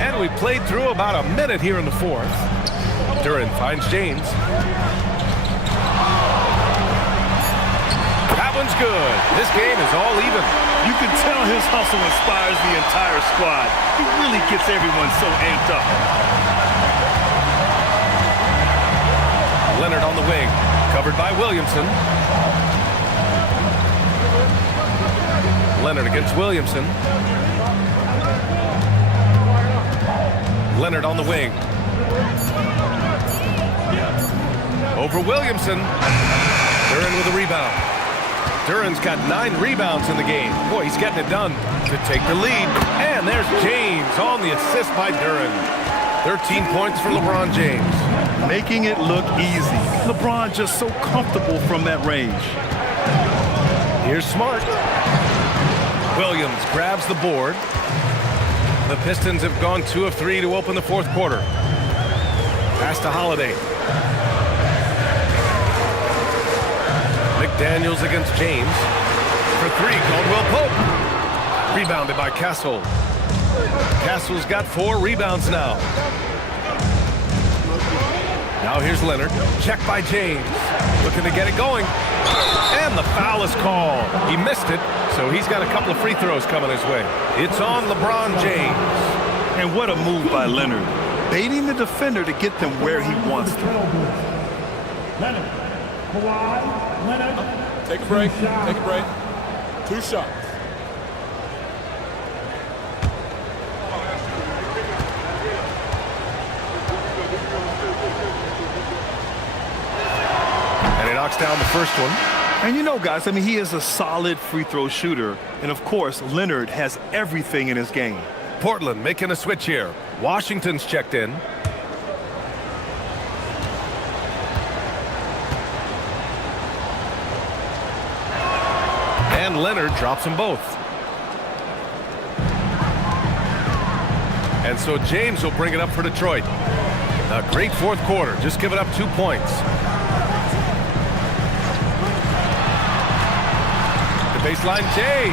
And we played through about a minute here in the fourth. Duren finds James. That one's good. This game is all even. You can tell his hustle inspires the entire squad. He really gets everyone so amped up. Leonard on the wing, covered by Williamson. Leonard against Williamson. Leonard on the wing. Over Williamson. Duren with a rebound. Duren's got 9 rebounds in the game. Boy, he's getting it done to take the lead. And there's James on the assist by Duren. 13 points for LeBron James. Making it look easy. LeBron just so comfortable from that range. Here's Smart. Williams grabs the board. The Pistons have gone 2 of 3 to open the fourth quarter. Pass to Holiday. McDaniels against James. For 3, Caldwell Pope. Rebounded by Castle. Castle's got 4 rebounds now. Now here's Leonard. Check by James. Looking to get it going. And the foul is called. He missed it, so he's got a couple of free throws coming his way. It's on LeBron James. And what a move by Leonard. Baiting the defender to get them where he wants them. Leonard. Kawhi Leonard. Take a break. Take a break. 2 shots. And he knocks down the first one. And you know, guys, I mean, he is a solid free throw shooter. And, of course, Leonard has everything in his game. Portland making a switch here. Washington's checked in. And Leonard drops them both. And so James will bring it up for Detroit. A great fourth quarter. Just giving up 2 points. The baseline, Jay.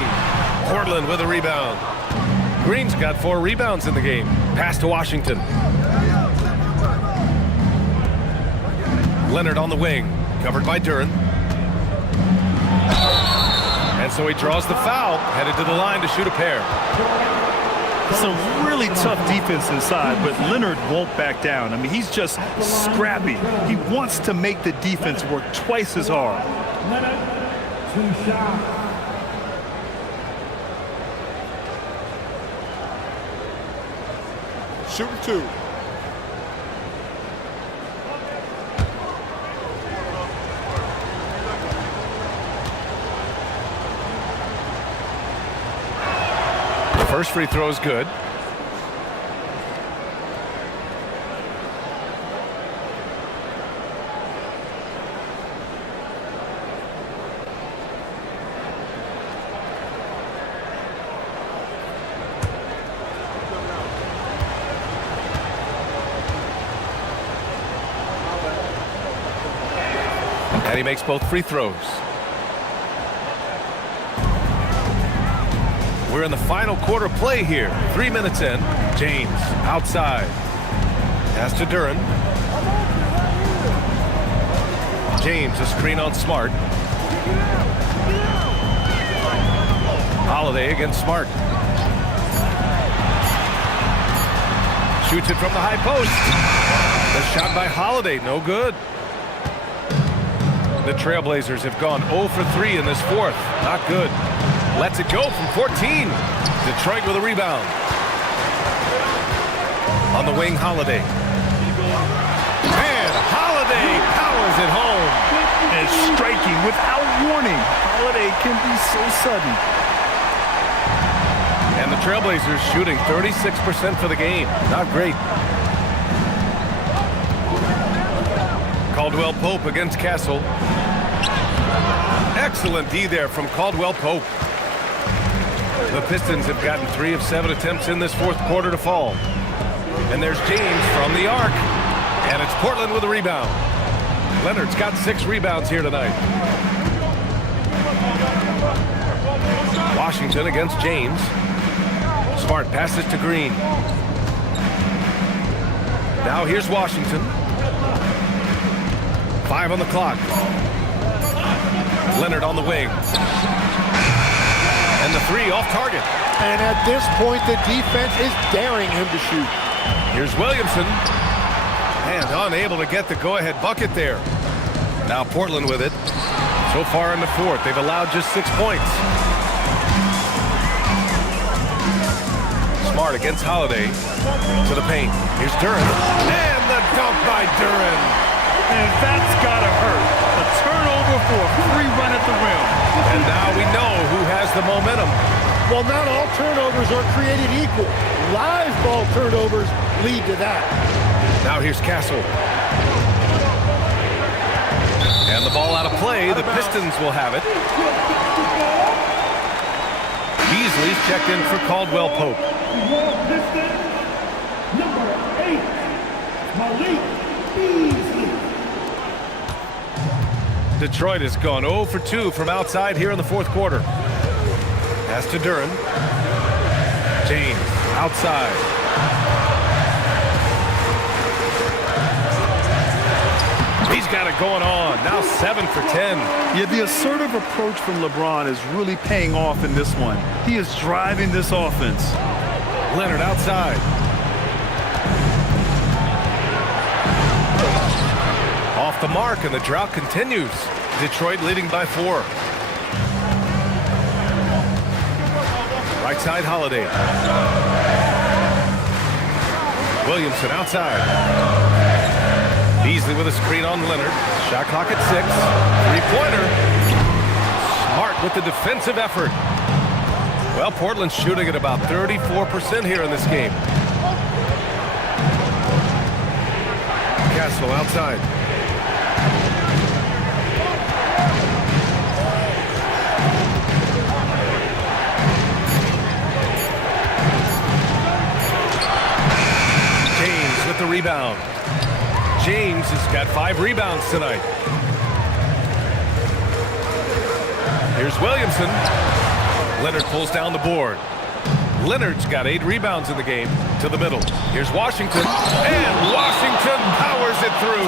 Portland with a rebound. Green's got 4 rebounds in the game. Pass to Washington. Leonard on the wing. Covered by Duren. And so he draws the foul. Headed to the line to shoot a pair. Some really tough defense inside, but Leonard won't back down. I mean, he's just scrappy. He wants to make the defense work twice as hard. Leonard, 2 shots. Shooting 2. The first free throw is good. And he makes both free throws. We're in the final quarter play here. 3 minutes in. James outside. Pass to Duren. James a screen on Smart. Holiday against Smart. Shoots it from the high post. The shot by Holiday, no good. The Trailblazers have gone 0 for 3 in this fourth. Not good. Lets it go from 14. Detroit with a rebound. On the wing, Holiday. And Holiday powers it home. And striking without warning. Holiday can be so sudden. And the Trailblazers shooting 36% for the game. Not great. Caldwell Pope against Castle. Excellent D there from Caldwell Pope. The Pistons have gotten 3 of 7 attempts in this fourth quarter to fall. And there's James from the arc. And it's Portland with a rebound. Leonard's got 6 rebounds here tonight. Washington against James. Smart passes to Green. Now here's Washington. 5 on the clock. Leonard on the wing. And the 3 off target. And at this point, the defense is daring him to shoot. Here's Williamson. And unable to get the go-ahead bucket there. Now Portland with it. So far in the fourth, they've allowed just 6 points. Smart against Holiday. To the paint. Here's Duren. And the dunk by Duren. And that's gotta hurt. A turnover for a free run at the rim. And now we know who has the momentum. Well, not all turnovers are created equal. Live ball turnovers lead to that. Now here's Castle. And the ball out of play. The Pistons will have it. Beasley's checked in for Caldwell Pope. Pistons, number 8, Malik Beasley. Detroit has gone 0 for 2 from outside here in the fourth quarter. Pass to Duren. James outside. He's got it going on. Now 7 for 10. Yeah, the assertive approach from LeBron is really paying off in this one. He is driving this offense. Leonard outside. Off the mark, and the drought continues. Detroit leading by 4. Right side, Holiday. Williamson outside. Beasley with a screen on Leonard. Shot clock at 6. Three-pointer. Smart with the defensive effort. Well, Portland's shooting at about 34% here in this game. Castle outside. James with the rebound. James has got 5 rebounds tonight. Here's Williamson. Leonard pulls down the board. Leonard's got 8 rebounds in the game. To the middle. Here's Washington. And Washington powers it through.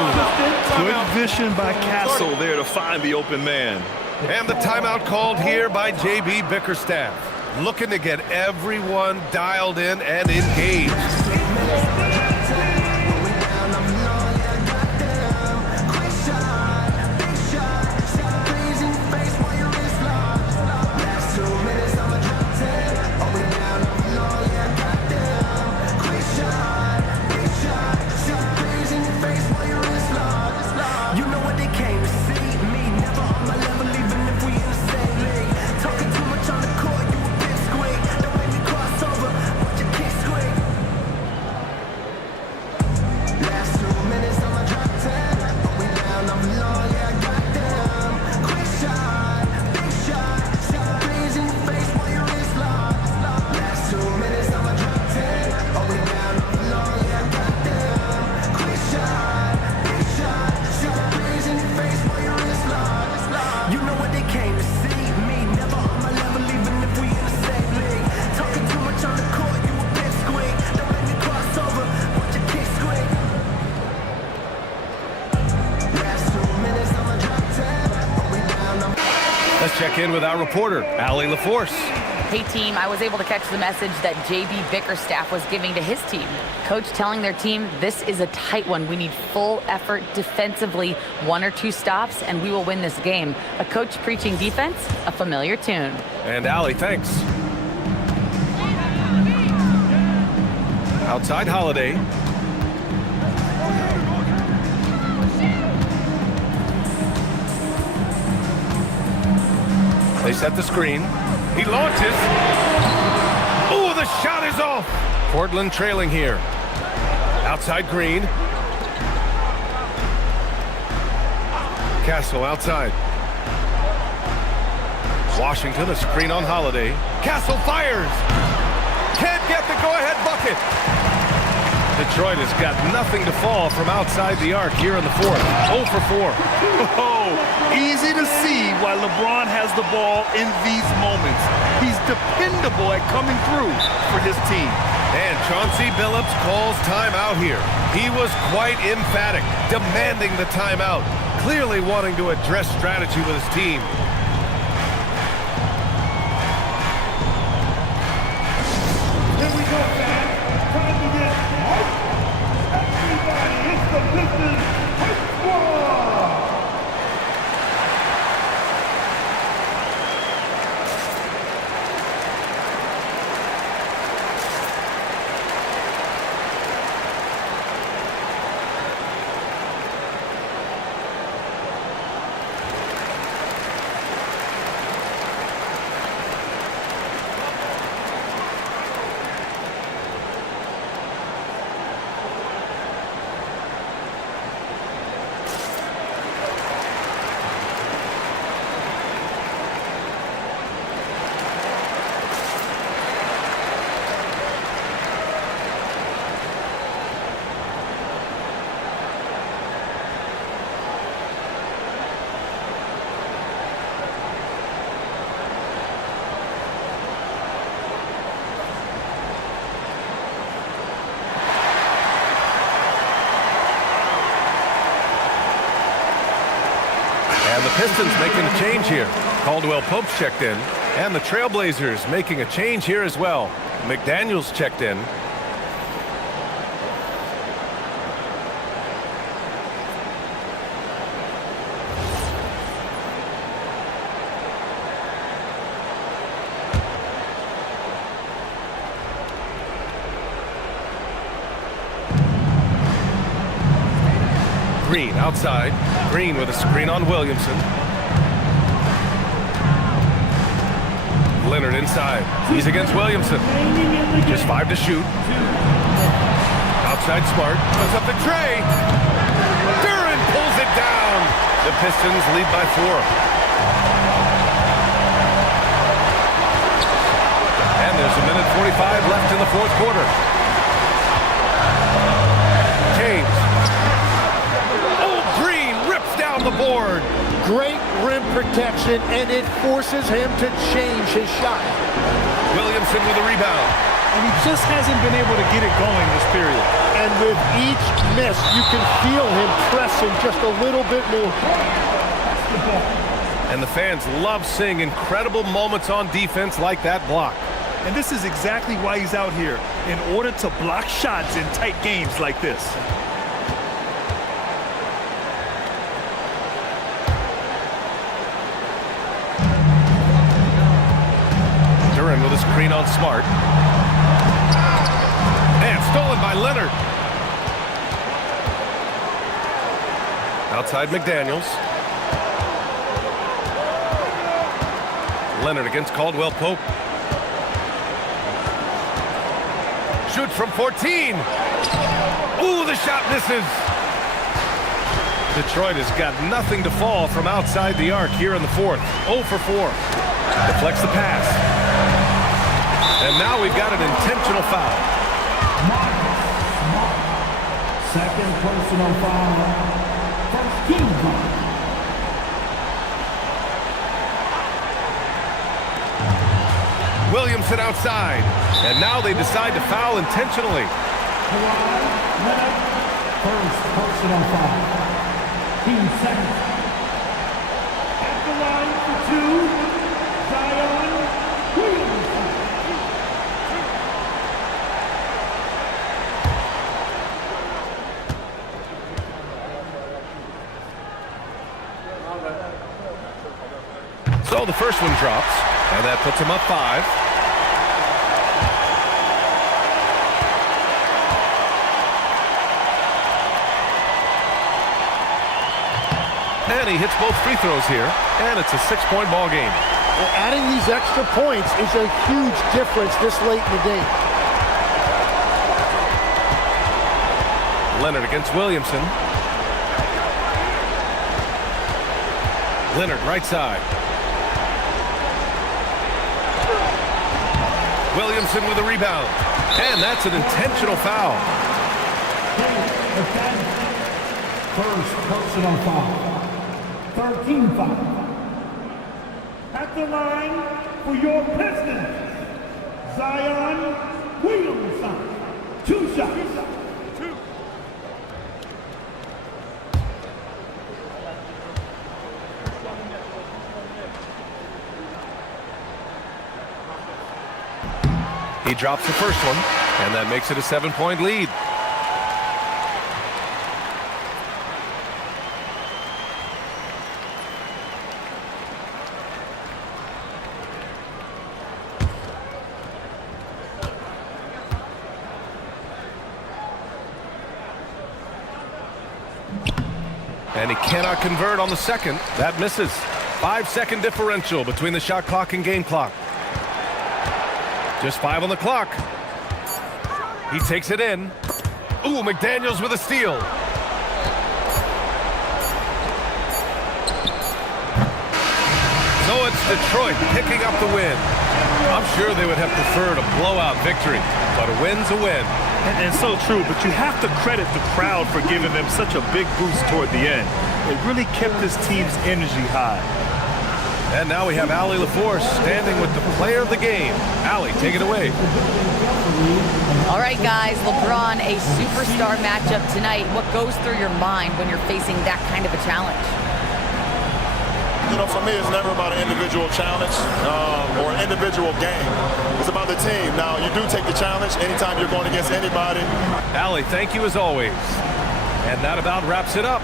Good vision by Castle there to find the open man. And the timeout called here by J.B. Bickerstaff. Looking to get everyone dialed in and engaged. Let's check in with our reporter, Allie LaForce. Hey team, I was able to catch the message that J.B. Bickerstaff was giving to his team. Coach telling their team, this is a tight one. We need full effort defensively, 1 or 2 stops, and we will win this game. A coach preaching defense, a familiar tune. And Allie, thanks. Outside Holiday. They set the screen. He launches. Oh, the shot is off. Portland trailing here. Outside Green. Castle outside. Washington, a screen on Holiday. Castle fires. Can't get the go-ahead bucket. Detroit has got nothing to fall from outside the arc here in the fourth. 0 for 4. Oh, easy to see why LeBron has the ball in these moments. He's dependable at coming through for his team. And Chauncey Billups calls timeout here. He was quite emphatic, demanding the timeout, clearly wanting to address strategy with his team. Here we go, fans. Time to get hyped. Everybody, it's the Pistons Hype Squad. And the Pistons making a change here. Caldwell Pope's checked in. And the Trailblazers making a change here as well. McDaniels checked in. Green outside. Green with a screen on Williamson. Leonard inside. He's against Williamson. Just 5 to shoot. Outside Smart. Puts up the tray. Duren pulls it down. The Pistons lead by 4. And there's a minute 45 left in the fourth quarter. James. Oh, Green rips down the board. Great rim protection, and it forces him to change his shot. Williamson with a rebound. And he just hasn't been able to get it going this period. And with each miss, you can feel him pressing just a little bit more. And the fans love seeing incredible moments on defense like that block. And this is exactly why he's out here, in order to block shots in tight games like this. Duren with a screen on Smart. And stolen by Leonard. Outside McDaniels. Leonard against Caldwell Pope. Shoots from 14. Ooh, the shot misses. Detroit has got nothing to fall from outside the arc here in the fourth. 0 for 4. Deflects the pass. And now we've got an intentional foul. Second personal foul. First team foul. Williamson outside. And now they decide to foul intentionally. First personal foul. Team second. At the line for 2, Zion Williamson. So the first one drops, and that puts him up 5. And he hits both free throws here, and it's a 6-point ball game. Well, adding these extra points is a huge difference this late in the game. Leonard against Williamson. Leonard right side. Williamson with a rebound. And that's an intentional foul. First personal foul. 13 foul. At the line for your Pistons, Zion Williamson. 2 shots. He drops the first one, and that makes it a 7-point lead. And he cannot convert on the second. That misses. 5-second differential between the shot clock and game clock. Just 5 on the clock. He takes it in. Ooh, McDaniels with a steal. So it's Detroit picking up the win. I'm sure they would have preferred a blowout victory, but a win's a win. And so true, but you have to credit the crowd for giving them such a big boost toward the end. It really kept this team's energy high. And now we have Allie LaForce standing with the player of the game. Allie, take it away. All right, guys, LeBron, a superstar matchup tonight. What goes through your mind when you're facing that kind of a challenge? for me, it's never about an individual challenge or an individual game. It's about the team. Now, you do take the challenge anytime you're going against anybody. Allie, thank you as always. And that about wraps it up.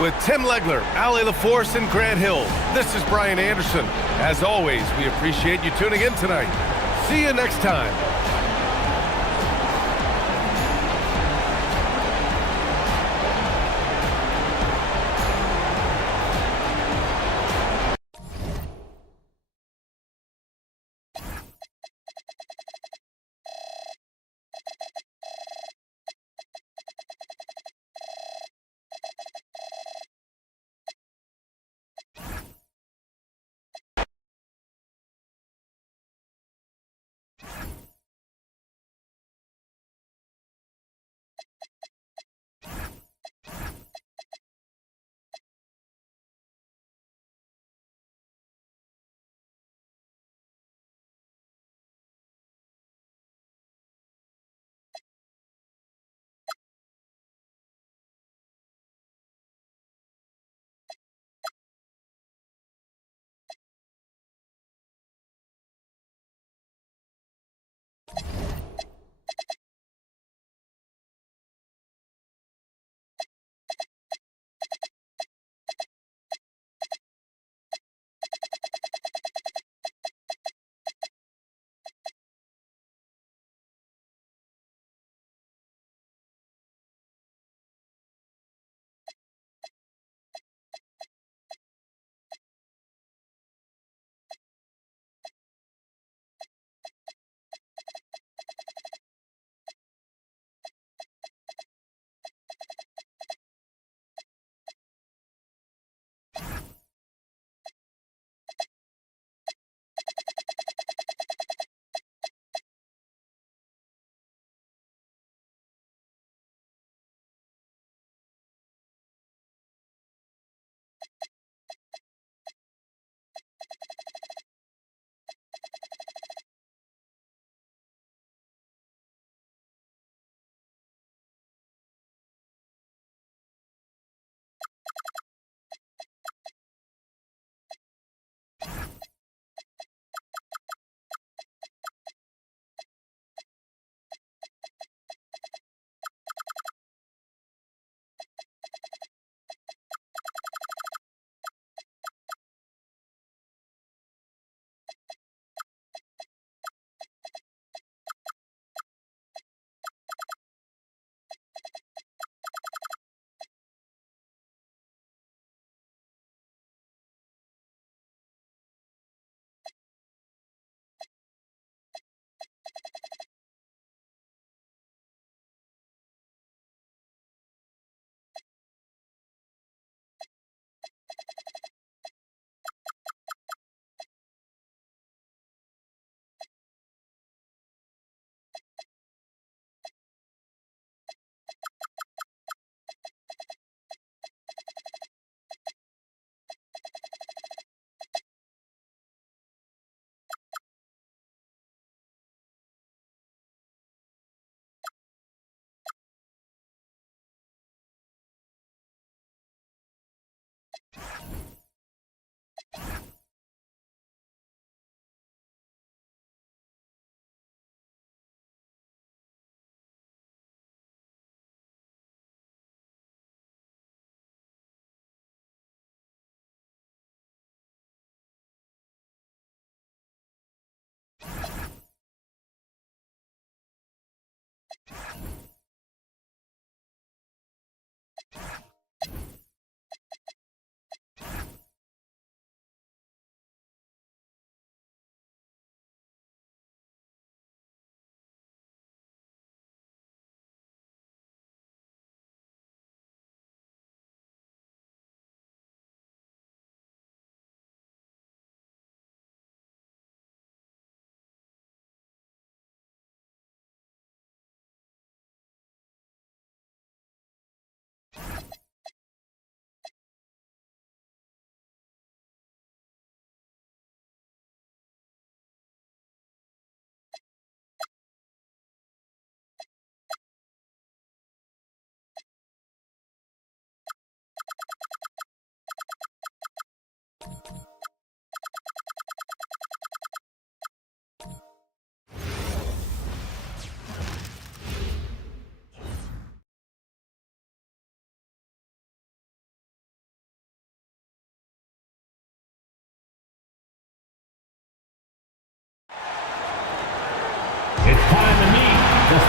With Tim Legler, Allie LaForce, and Grant Hill, this is Brian Anderson. As always, we appreciate you tuning in tonight. See you next time.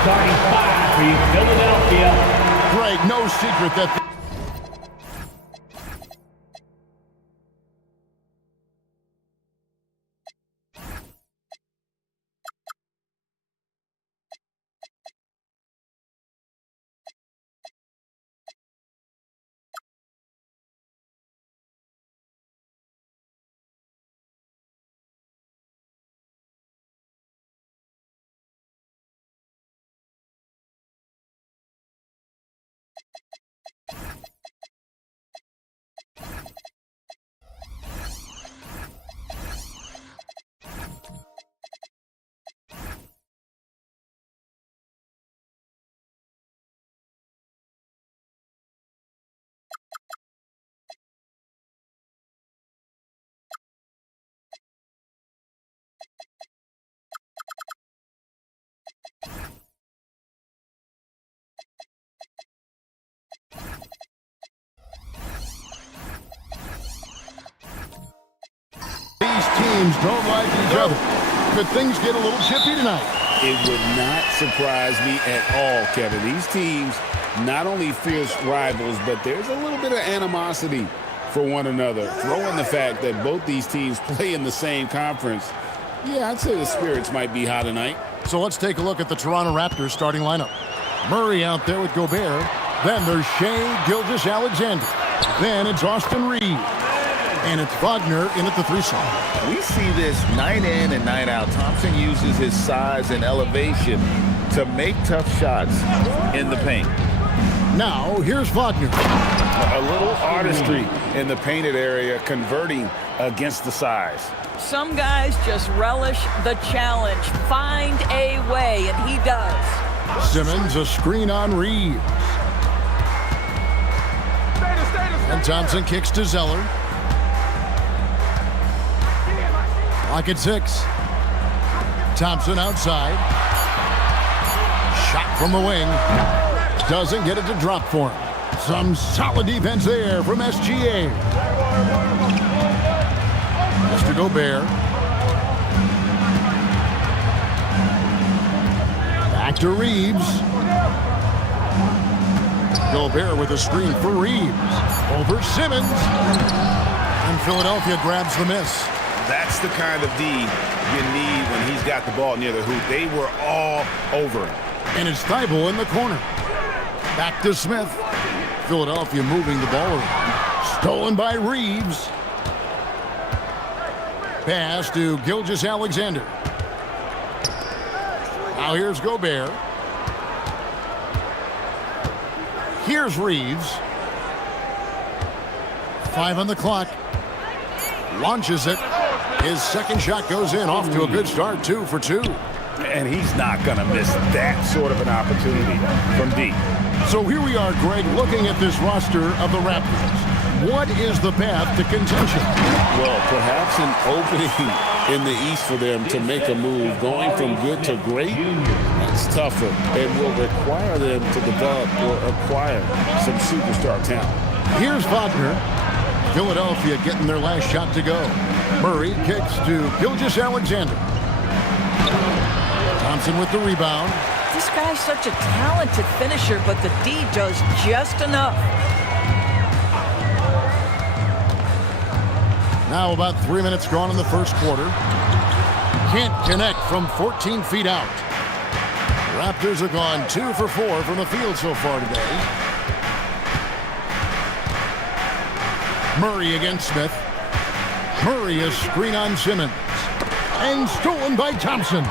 Starting 5 for you, Philadelphia. Greg, no secret that... These teams don't like each other. Could things get a little chippy tonight? It would not surprise me at all, Kevin. These teams not only fierce rivals, but there's a little bit of animosity for one another. Throw in the fact that both these teams play in the same conference. Yeah, I'd say the spirits might be high tonight. So let's take a look at the Toronto Raptors starting lineup. Murray out there with Gobert. Then there's Shai Gilgeous-Alexander. Then it's Austin Reeves. And it's Wagner in at the 3 slot. We see this night in and night out. Thompson uses his size and elevation to make tough shots in the paint. Now, here's Wagner. A little artistry in the painted area, converting against the size. Some guys just relish the challenge. Find a way, and he does. Simmons, a screen on Reeves. And Thompson kicks to Zeller. Lock at 6. Thompson outside. Shot from the wing. Doesn't get it to drop for him. Some solid defense there from SGA. Mr. Gobert. Back to Reeves. Gobert with a screen for Reeves. Over Simmons. And Philadelphia grabs the miss. That's the kind of D you need when he's got the ball near the hoop. They were all over him. And it's Thibault in the corner. Back to Smith. Philadelphia moving the ball around. Stolen by Reeves. Pass to Gilgeous-Alexander. Now here's Gobert. Here's Reeves. 5 on the clock. Launches it. His second shot goes in. Off to a good start. 2 for 2. And he's not going to miss that sort of an opportunity from deep. So here we are, Greg, looking at this roster of the Raptors. What is the path to contention? Well, perhaps an opening in the East for them to make a move. Going from good to great, that's tougher and will require them to develop or acquire some superstar talent. Here's Wagner. Philadelphia getting their last shot to go. Murray kicks to Gilgeous-Alexander. Thompson with the rebound. This guy's such a talented finisher, but the D does just enough. Now about 3 minutes gone in the first quarter. Can't connect from 14 feet out. Raptors have gone 2 for 4 from the field so far today. Murray against Smith. Murray a screen on Simmons. And stolen by Thompson.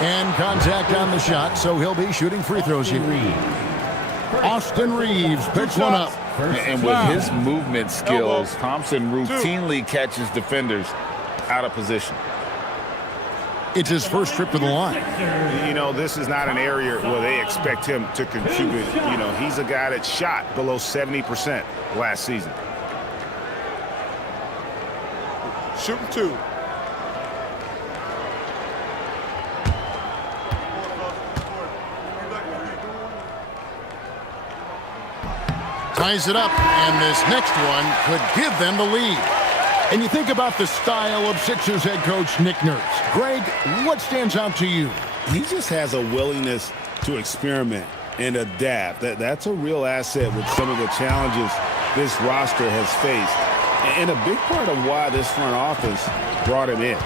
And contact on the shot, so he'll be shooting free throws here. Austin Reeves picks one up. And with his movement skills, Thompson routinely catches defenders out of position. It's his first trip to the line. You know, this is not an area where they expect him to contribute. You know, he's a guy that shot below 70% last season. Shooting 2. Ties it up, and this next one could give them the lead. And you think about the style of Sixers head coach Nick Nurse. Greg, what stands out to you? He just has a willingness to experiment and adapt. That's a real asset with some of the challenges this roster has faced. And a big part of why this front office brought him in.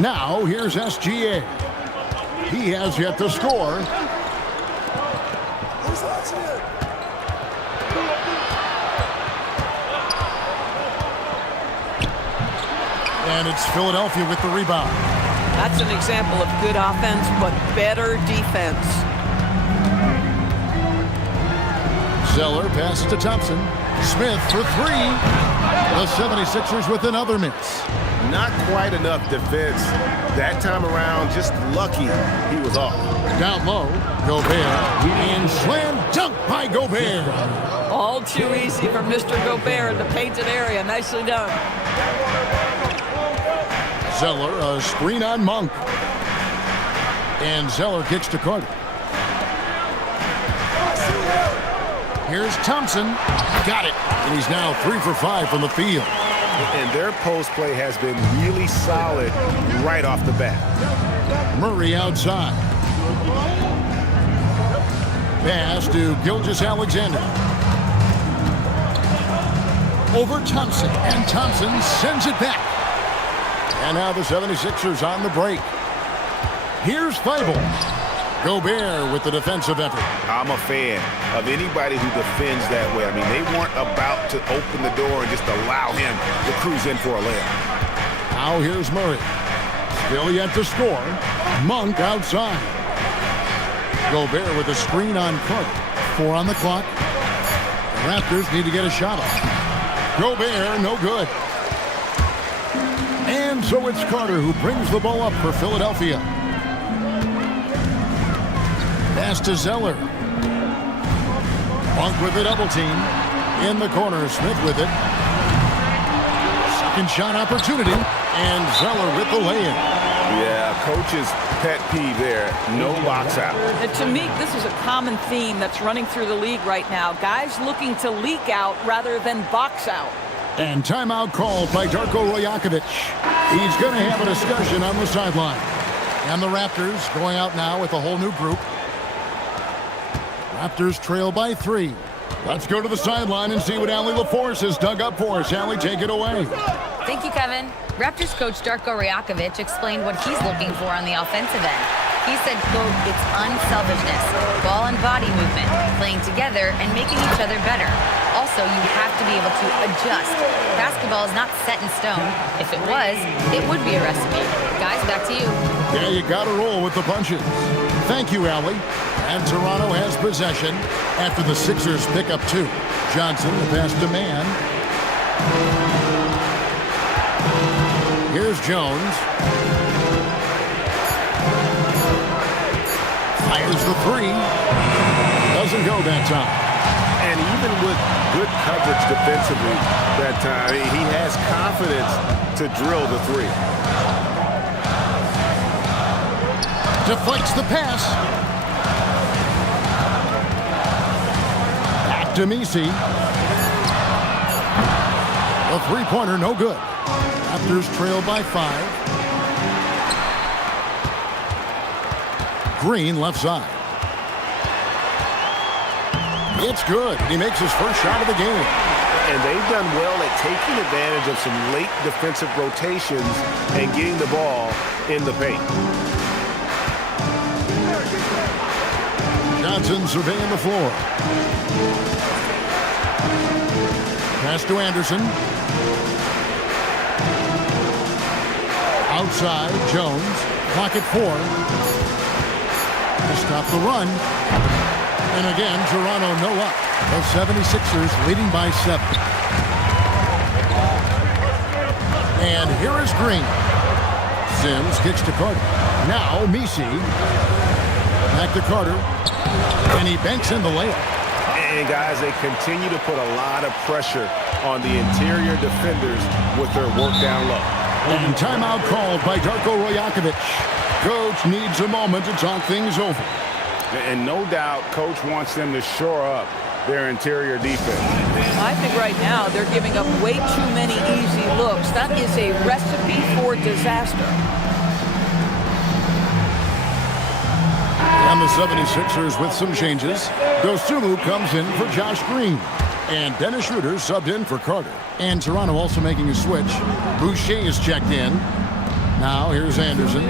Now, here's SGA. He has yet to score. And it's Philadelphia with the rebound. That's an example of good offense, but better defense. Zeller passes to Thompson. Smith for three. The 76ers with another miss. Not quite enough defense that time around. Just lucky he was off. Down low, Gobert. And slam dunk by Gobert. All too easy for Mr. Gobert in the painted area. Nicely done. Zeller, a screen on Monk. And Zeller kicks to Carter. Here's Thompson. Got it. And he's now 3 for 5 from the field. And their post play has been really solid right off the bat. Murray outside. Pass to Gilgeous-Alexander. Over Thompson. And Thompson sends it back. And now the 76ers on the break. Here's Feibel. Gobert with the defensive effort. I'm a fan of anybody who defends that way. I mean, they weren't about to open the door and just allow him to cruise in for a layup. Now here's Murray. Still yet to score. Monk outside. Gobert with a screen on Carter. 4 on the clock. The Raptors need to get a shot off. Gobert, no good. And so it's Carter who brings the ball up for Philadelphia. Pass to Zeller. Monk with a double team. In the corner, Smith with it. Second shot opportunity. And Zeller with the lay-in. Yeah, coach's pet peeve there. No box out. And to me, this is a common theme that's running through the league right now. Guys looking to leak out rather than box out. And timeout called by Darko Rajakovic. He's going to have a discussion on the sideline. And the Raptors going out now with a whole new group. Raptors trail by 3. Let's go to the sideline and see what Allie LaForce has dug up for us. Allie, take it away. Thank you, Kevin. Raptors coach Darko Rajakovic explained what he's looking for on the offensive end. He said, quote, it's unselfishness, ball and body movement, playing together and making each other better. Also, you have to be able to adjust. Basketball is not set in stone. If it was, it would be a recipe. Guys, back to you. Yeah, you got to roll with the punches. Thank you, Allie. And Toronto has possession after the Sixers pick up 2. Johnson, the pass to Mann. Here's Jones. Fires the 3. Doesn't go that time. And even with good coverage defensively that time, he has confidence to drill the 3. Deflects the pass. Back to Messi. The three-pointer, no good. Raptors trail by 5. Green left side. It's good. He makes his first shot of the game. And they've done well at taking advantage of some late defensive rotations and getting the ball in the paint. Johnson surveying the floor. Pass to Anderson. Outside, Jones. Clock at 4. To stop the run. And again, Toronto no up. The 76ers leading by 7. And here is Green. Sims kicks to Carter. Now Messi. Back to Carter. And he banks in the layup. And guys, they continue to put a lot of pressure on the interior defenders with their work down low. And timeout called by Darko Rajakovic. Coach needs a moment to talk things over. And no doubt, Coach wants them to shore up their interior defense. I think right now they're giving up way too many easy looks. That is a recipe for disaster. And the 76ers with some changes. Dosunmu comes in for Josh Green. And Dennis Schroeder subbed in for Carter. And Toronto also making a switch. Boucher is checked in. Now here's Anderson.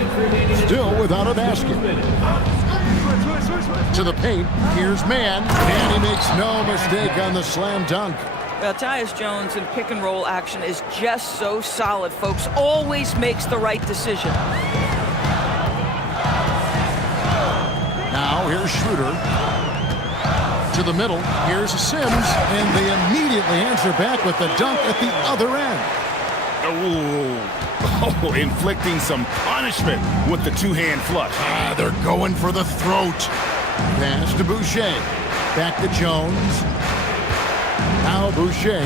Still without a basket. To the paint. Here's Mann. And he makes no mistake on the slam dunk. Well, Tyus Jones in pick and roll action is just so solid, folks. Always makes the right decision. Now here's Schroeder. To the middle. Here's Sims. And they immediately answer back with the dunk at the other end. Oh, inflicting some punishment with the two-hand flush. They're going for the throat. Pass to Boucher. Back to Jones. Now Boucher.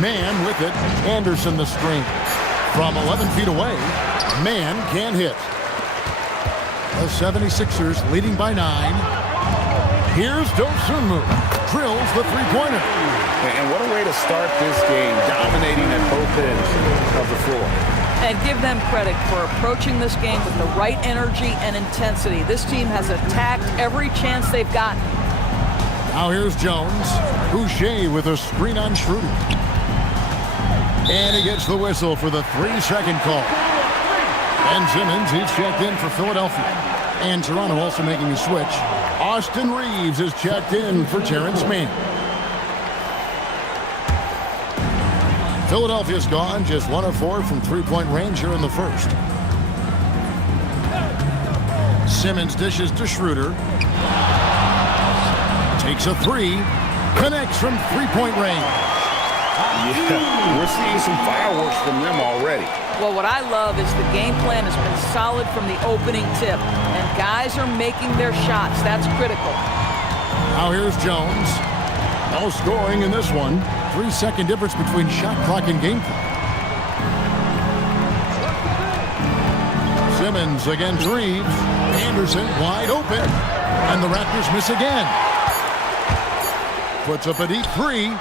Mann with it. Anderson the screen. From 11 feet away, Mann can't hit. The 76ers leading by 9. Here's Dosunmu. Drills the three-pointer. And what a way to start this game, dominating at both ends of the floor. And give them credit for approaching this game with the right energy and intensity. This team has attacked every chance they've gotten. Now here's Jones. Boucher with a screen on Schroeder. And he gets the whistle for the 3-second call. Ben Simmons, he's checked in for Philadelphia. And Toronto also making a switch. Austin Reeves is checked in for Terrence Mann. Philadelphia's gone just 1 of 4 from three-point range here in the first. Simmons dishes to Schroeder. Takes a 3. Connects from three-point range. Yeah, we're seeing some fireworks from them already. Well, what I love is the game plan has been solid from the opening tip. And guys are making their shots. That's critical. Now here's Jones. No scoring in this one. 3-second difference between shot clock and game clock. Simmons against Reeves. Anderson wide open. And the Raptors miss again. Puts up a deep 3.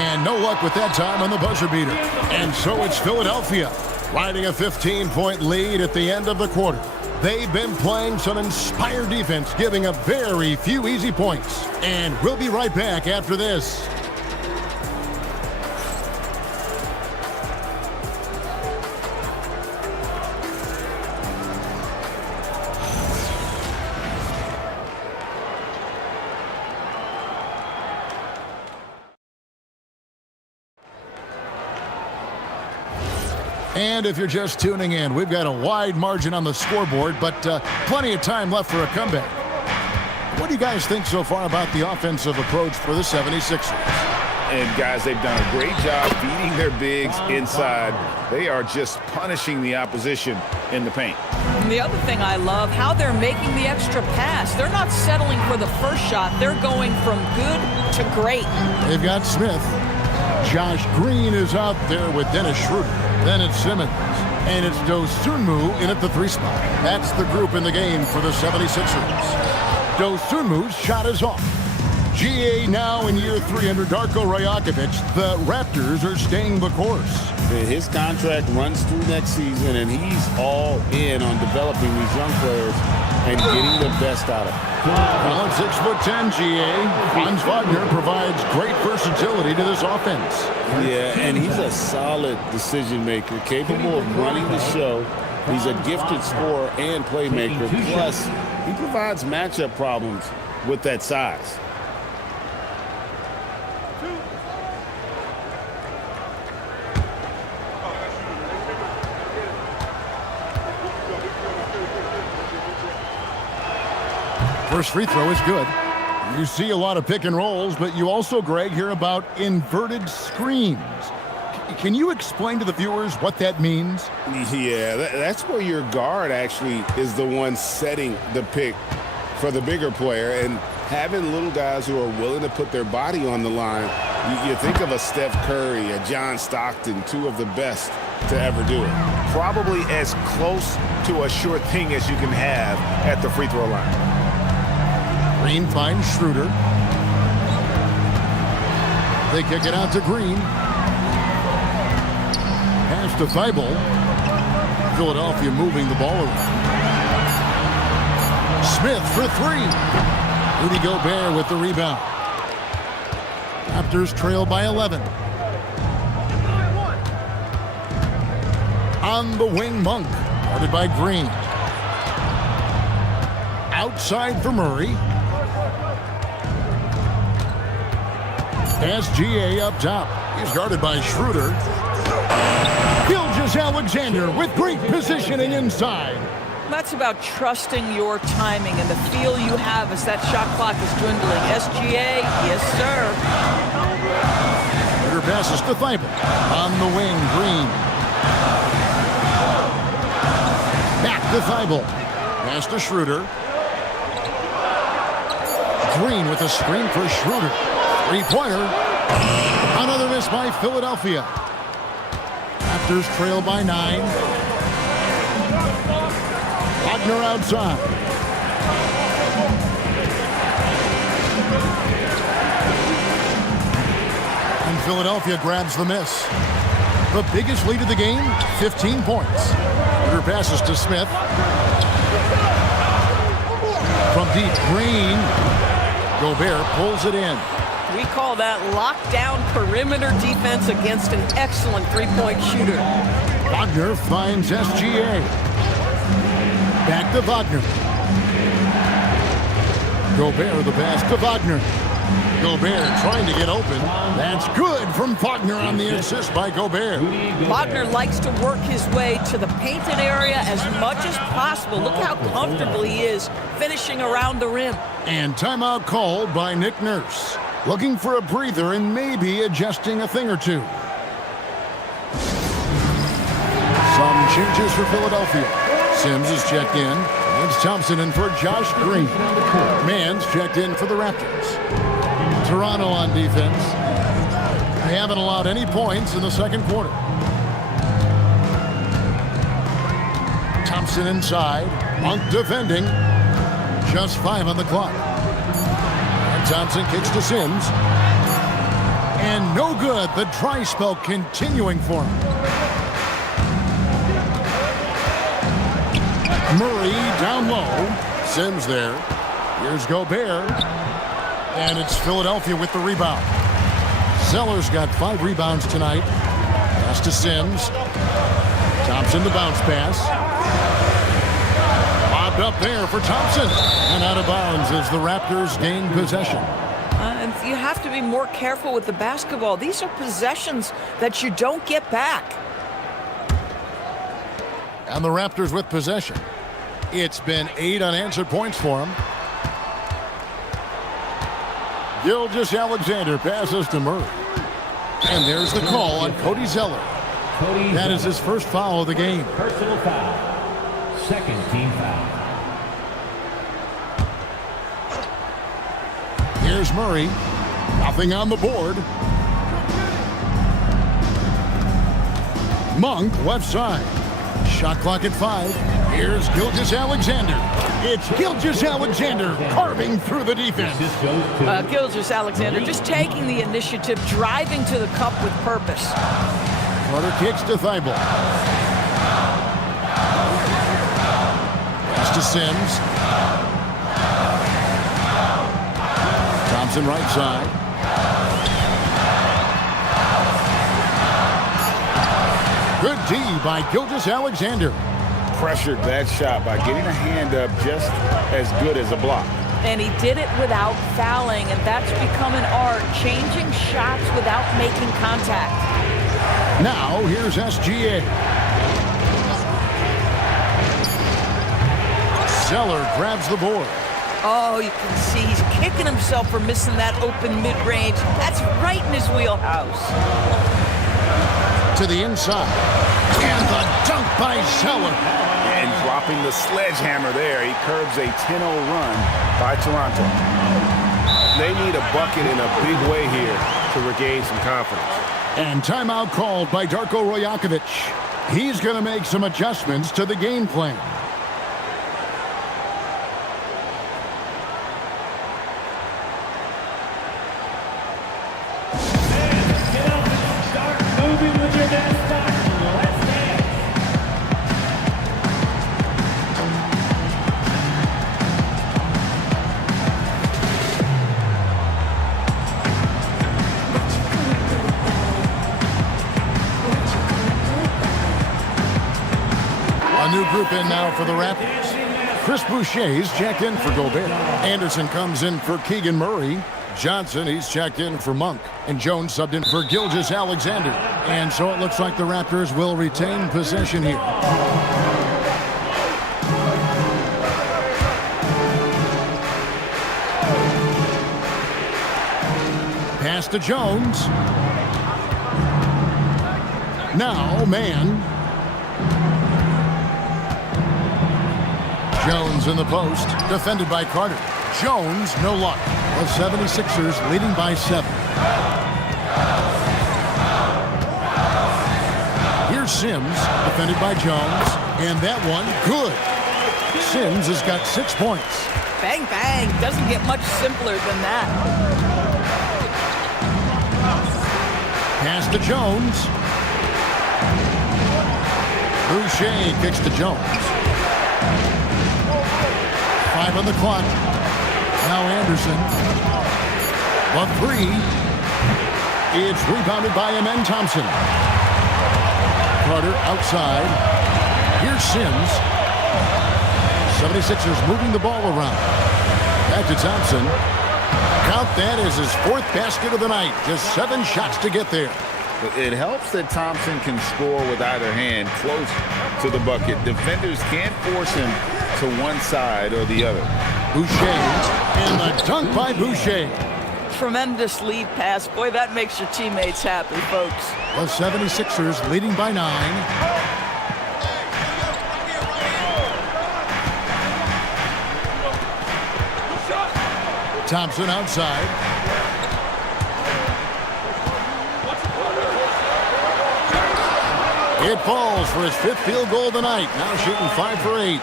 And no luck with that time on the buzzer beater. And so it's Philadelphia riding a 15-point lead at the end of the quarter. They've been playing some inspired defense, giving up very few easy points. And we'll be right back after this. And if you're just tuning in, we've got a wide margin on the scoreboard, but plenty of time left for a comeback. What do you guys think so far about the offensive approach for the 76ers? And guys, they've done a great job feeding their bigs inside. They are just punishing the opposition in the paint. And the other thing I love, how they're making the extra pass. They're not settling for the first shot. They're going from good to great. They've got Smith. Josh Green is out there with Dennis Schroeder. Then it's Simmons. And it's Dosunmu in at the 3 spot. That's the group in the game for the 76ers. Dosunmu's shot is off. GA now in year 3 under Darko Rajakovic. The Raptors are staying the course. His contract runs through next season, and he's all in on developing these young players and getting the best out of them. Well, at 6'10", GA, Franz Wagner provides great versatility to this offense. Yeah, and he's a solid decision maker, capable of running the show. He's a gifted scorer and playmaker. Plus, he provides matchup problems with that size. First free throw is good. You see a lot of pick and rolls, but you also, Greg, hear about inverted screens. Can you explain to the viewers what that means? Yeah, that's where your guard actually is the one setting the pick for the bigger player, and having little guys who are willing to put their body on the line. You think of a Steph Curry, a John Stockton, 2 of the best to ever do it. Probably as close to a sure thing as you can have at the free throw line. Green finds Schroeder. They kick it out to Green. Pass to Thibault. Philadelphia moving the ball around. Smith for three. Rudy Gobert with the rebound. Raptors trail by 11. On the wing, Monk. Guarded by Green. Outside for Murray. SGA up top. He's guarded by Schroeder. Gilgeous-Alexander with great positioning inside. That's about trusting your timing and the feel you have as that shot clock is dwindling. SGA, yes, sir. Schroeder passes to Thibault. On the wing, Green. Back to Thibault. Pass to Schroeder. Green with a screen for Schroeder. Three-pointer. Another miss by Philadelphia. Raptors trail by 9. Wagner outside. And Philadelphia grabs the miss. The biggest lead of the game, 15 points. Schroeder passes to Smith. From deep, Green. Gobert pulls it in. We call that lockdown perimeter defense against an excellent three-point shooter. Wagner finds SGA. Back to Wagner. Gobert the pass to Wagner. Gobert trying to get open. That's good from Wagner on the assist by Gobert. Wagner likes to work his way to the painted area as much as possible. Look how comfortable he is finishing around the rim. And timeout called by Nick Nurse. Looking for a breather and maybe adjusting a thing or two. Some changes for Philadelphia. Sims is checked in. It's Thompson in for Josh Green. Mann's checked in for the Raptors. Toronto on defense. They haven't allowed any points in the second quarter. Thompson inside. Monk defending. Just 5 on the clock. And Thompson kicks to Sims. And no good. The dry spell continuing for him. Murray down low. Sims there. Here's Gobert. And it's Philadelphia with the rebound. Zeller's got 5 rebounds tonight. Pass to Sims. Thompson the bounce pass. Lobbed up there for Thompson. And out of bounds as the Raptors gain possession. And you have to be more careful with the basketball. These are possessions that you don't get back. And the Raptors with possession. It's been 8 unanswered points for them. Gilgeous-Alexander passes to Murray. And there's the call on Cody Zeller. That is his first foul of the game. Personal foul. Second team foul. Here's Murray. Nothing on the board. Monk left side. Shot clock at 5. Here's Gilgeous-Alexander. It's Gilgeous-Alexander carving through the defense. Gilgeous-Alexander just taking the initiative, driving to the cup with purpose. Carter kicks to Thibault. Pass to Sims. Thompson right side. Good D by Gilgeous-Alexander. Pressured that shot by getting a hand up just as good as a block. And he did it without fouling, and that's become an art, changing shots without making contact. Now, here's SGA. Zeller grabs the board. Oh, you can see he's kicking himself for missing that open mid-range. That's right in his wheelhouse. To the inside. And the dunk by Zeller. And dropping the sledgehammer there, he curbs a 10-0 run by Toronto. They need a bucket in a big way here to regain some confidence. And timeout called by Darko Rajakovic. He's going to make some adjustments to the game plan. A new group in now for the Raptors. Chris Boucher's checked in for Gobert. Anderson comes in for Keegan Murray. Johnson, he's checked in for Monk. And Jones subbed in for Gilgeous-Alexander. And so it looks like the Raptors will retain possession here. Pass to Jones. Now, man. Jones in the post, defended by Carter. Jones, no luck. The 76ers leading by 7. Here's Sims, defended by Jones. And that one, good. Sims has got 6 points. Bang, bang. Doesn't get much simpler than that. Pass to Jones. Boucher kicks to Jones. 5 on the clock. Now Anderson. The 3. It's rebounded by Amen Thompson. Carter outside. Here's Sims. 76ers moving the ball around. Back to Thompson. Count that as his 4th basket of the night. Just 7 shots to get there. It helps that Thompson can score with either hand close to the bucket. Defenders can't force him to one side or the other. Boucher, and the dunk by Boucher. Tremendous lead pass. Boy, that makes your teammates happy, folks. The 76ers leading by 9. Thompson outside. It falls for his 5th field goal of the night. Now shooting 5 for 8.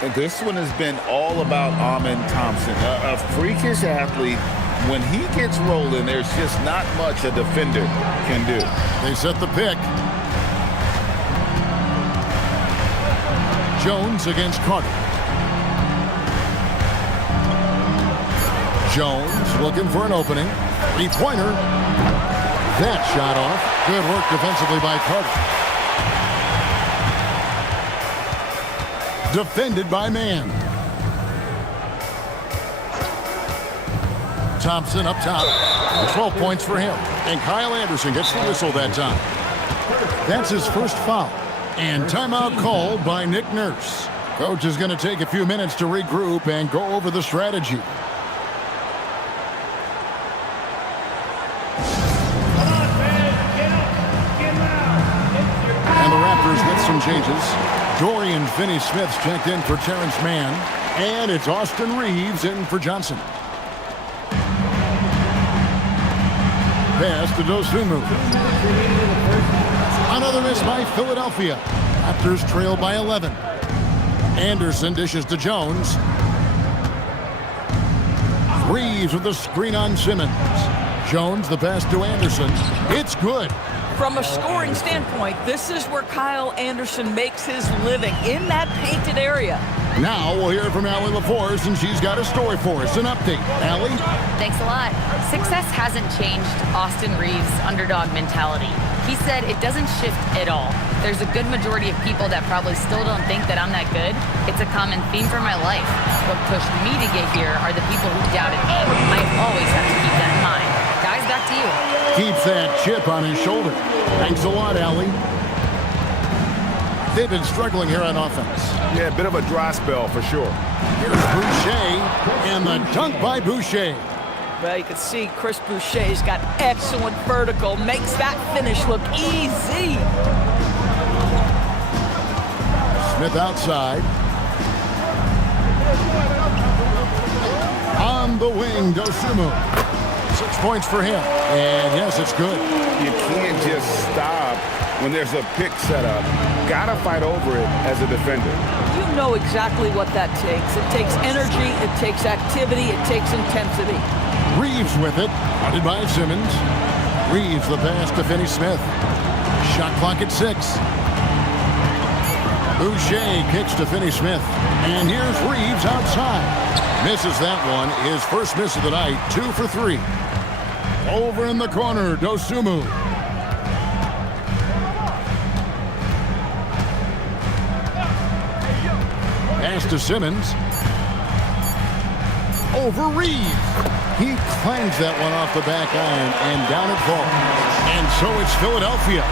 And this one has been all about Amen Thompson, a freakish athlete. When he gets rolling, there's just not much a defender can do. They set the pick. Jones against Carter. Jones looking for an opening. 3-pointer. That shot off. Good work defensively by Carter. Defended by Man. Thompson up top. 12 points for him. And Kyle Anderson gets the whistle that time. That's his first foul. And timeout called by Nick Nurse. Coach is going to take a few minutes to regroup and go over the strategy. And the Raptors get some changes. Dorian Finney-Smith's checked in for Terrence Mann. And it's Austin Reeves in for Johnson. Pass to Dosunmu. Another miss by Philadelphia. Raptors trail by 11. Anderson dishes to Jones. Reeves with the screen on Simmons. Jones the pass to Anderson. It's good. From a scoring standpoint, this is where Kyle Anderson makes his living, in that painted area. Now we'll hear from Allie LaForce, and she's got a story for us. An update. Allie? Thanks a lot. Success hasn't changed Austin Reeves' underdog mentality. He said it doesn't shift at all. There's a good majority of people that probably still don't think that I'm that good. It's a common theme for my life. What pushed me to get here are the people who doubted me. I always have to keep that in mind. Guys, back to you. Keeps that chip on his shoulder. Thanks a lot, Allie. They've been struggling here on offense. Yeah, a bit of a dry spell for sure. Here's Boucher, and the dunk by Boucher. Well, you can see Chris Boucher's got excellent vertical. Makes that finish look easy. Smith outside. On the wing, Dosunmu. 6 points for him. And yes, it's good. You can't just stop when there's a pick set up. Gotta fight over it as a defender. You know exactly what that takes. It takes energy, it takes activity, it takes intensity. Reeves with it. Guarded by Simmons. Reeves the pass to Finney-Smith. Shot clock at 6. Boucher kicks to Finney Smith. And here's Reeves outside. Misses that one. His first miss of the night. 2 for 3. Over in the corner, Dosunmu. Pass to Simmons. Over Reeves. He clangs that one off the back iron, and down it falls. And so it's Philadelphia,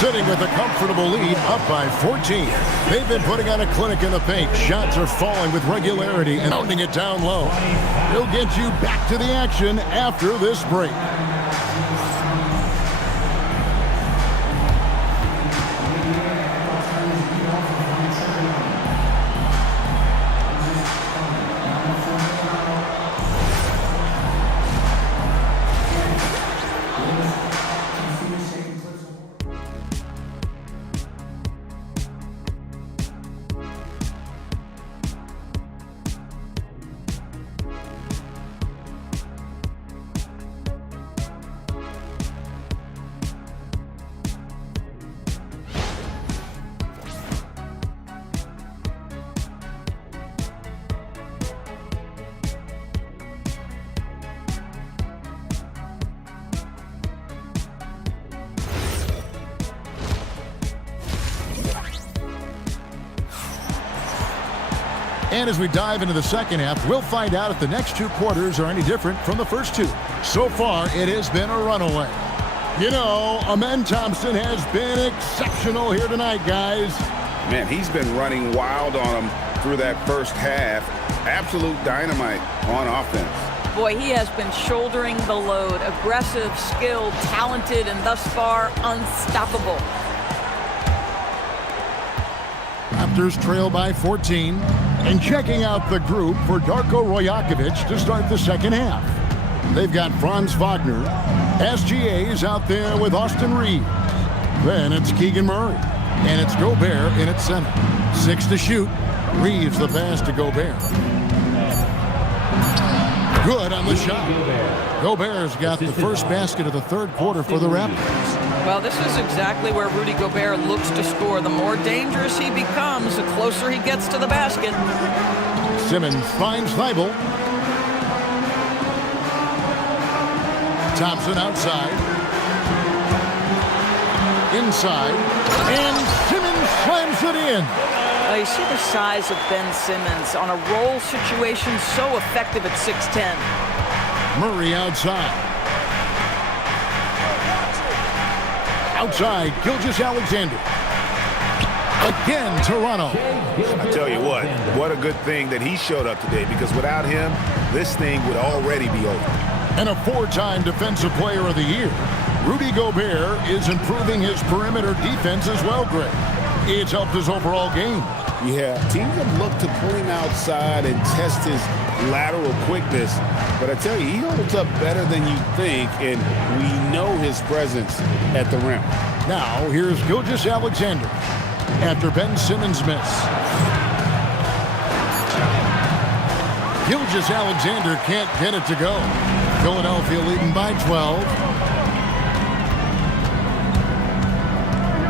sitting with a comfortable lead, up by 14. They've been putting on a clinic in the paint. Shots are falling with regularity and pounding it down low. He'll get you back to the action after this break. And as we dive into the second half, we'll find out if the next 2 quarters are any different from the first 2. So far, it has been a runaway. You know, Amen Thompson has been exceptional here tonight, guys. Man, he's been running wild on him through that first half. Absolute dynamite on offense. Boy, he has been shouldering the load. Aggressive, skilled, talented, and thus far unstoppable. Raptors trail by 14. And checking out the group for Darko Rajakovic to start the second half. They've got Franz Wagner. SGA's out there with Austin Reeves. Then it's Keegan Murray. And it's Gobert in at center. 6 to shoot. Reeves the pass to Gobert. Good on the shot. Gobert's got the first basket of the third quarter for the Raptors. Well, this is exactly where Rudy Gobert looks to score. The more dangerous he becomes, the closer he gets to the basket. Simmons finds Thibault. Thompson outside. Inside. And Simmons slams it in. You see the size of Ben Simmons on a roll situation, so effective at 6'10". Murray outside. Outside, Gilgeous-Alexander. Again, Toronto. I tell you what a good thing that he showed up today, because without him, this thing would already be over. And a 4-time Defensive Player of the Year. Rudy Gobert is improving his perimeter defense as well, Greg. It's helped his overall game. Yeah, teams have looked to pull him outside and test his lateral quickness. But I tell you, he holds up better than you think, and we know his presence at the rim. Now, here's Gilgeous-Alexander after Ben Simmons' miss. Gilgeous-Alexander can't get it to go. Philadelphia leading by 12.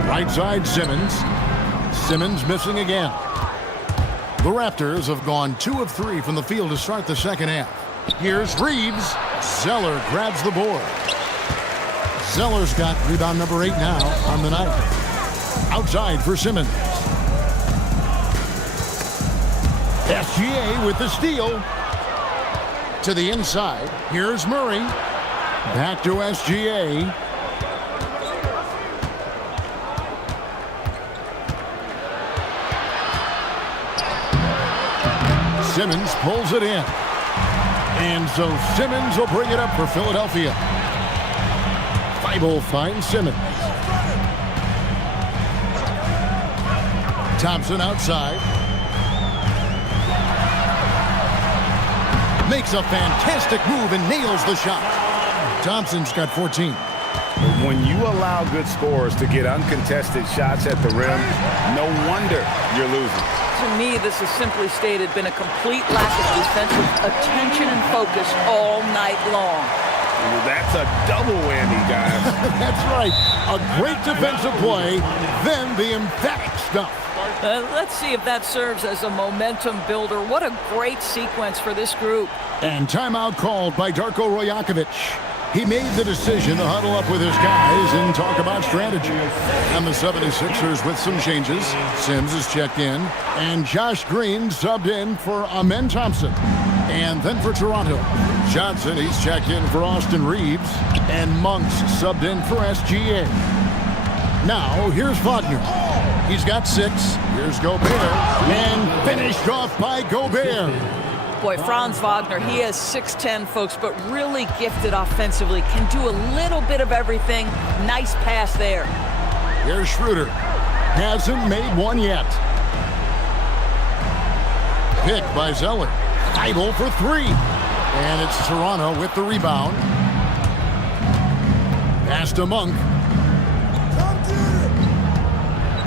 Right side, Simmons. Simmons missing again. The Raptors have gone 2 of 3 from the field to start the second half. Here's Reeves. Zeller grabs the board. Zeller's got rebound number 8 now on the night. Outside for Simmons. SGA with the steal. To the inside. Here's Murray. Back to SGA. Simmons pulls it in. And so Simmons will bring it up for Philadelphia. Thibault finds Simmons. Thompson outside. Makes a fantastic move and nails the shot. Thompson's got 14. When you allow good scorers to get uncontested shots at the rim, no wonder you're losing. To me, this has simply stated been a complete lack of defensive attention and focus all night long. That's a double whammy, guys. That's right. A great defensive play, then the emphatic stuff. Let's see if that serves as a momentum builder. What a great sequence for this group. And timeout called by Darko Rajakovic. He made the decision to huddle up with his guys and talk about strategy. And the 76ers with some changes. Sims is checked in. And Josh Green subbed in for Amen Thompson. And then for Toronto, Johnson, he's checked in for Austin Reeves. And Monks subbed in for SGA. Now, here's Wagner. He's got 6. Here's Gobert. And finished off by Gobert. Boy, Franz Wagner, he is 6'10", folks, but really gifted offensively. Can do a little bit of everything. Nice pass there. Here's Schroeder. Hasn't made one yet. Pick by Zeller. Idle for 3. And it's Toronto with the rebound. Pass to Monk.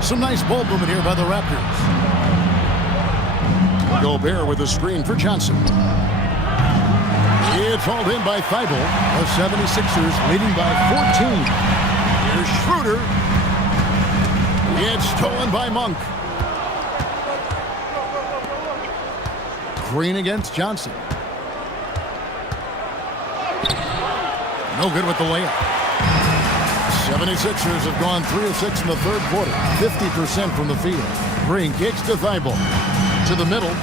Some nice ball movement here by the Raptors. Gobert with a screen for Johnson. It's hauled in by Thibault. The 76ers leading by 14. Here's Schroeder. It's stolen by Monk. Green against Johnson. No good with the layup. 76ers have gone 3 of 6 in the third quarter. 50% from the field. Green kicks to Thibault. To the middle.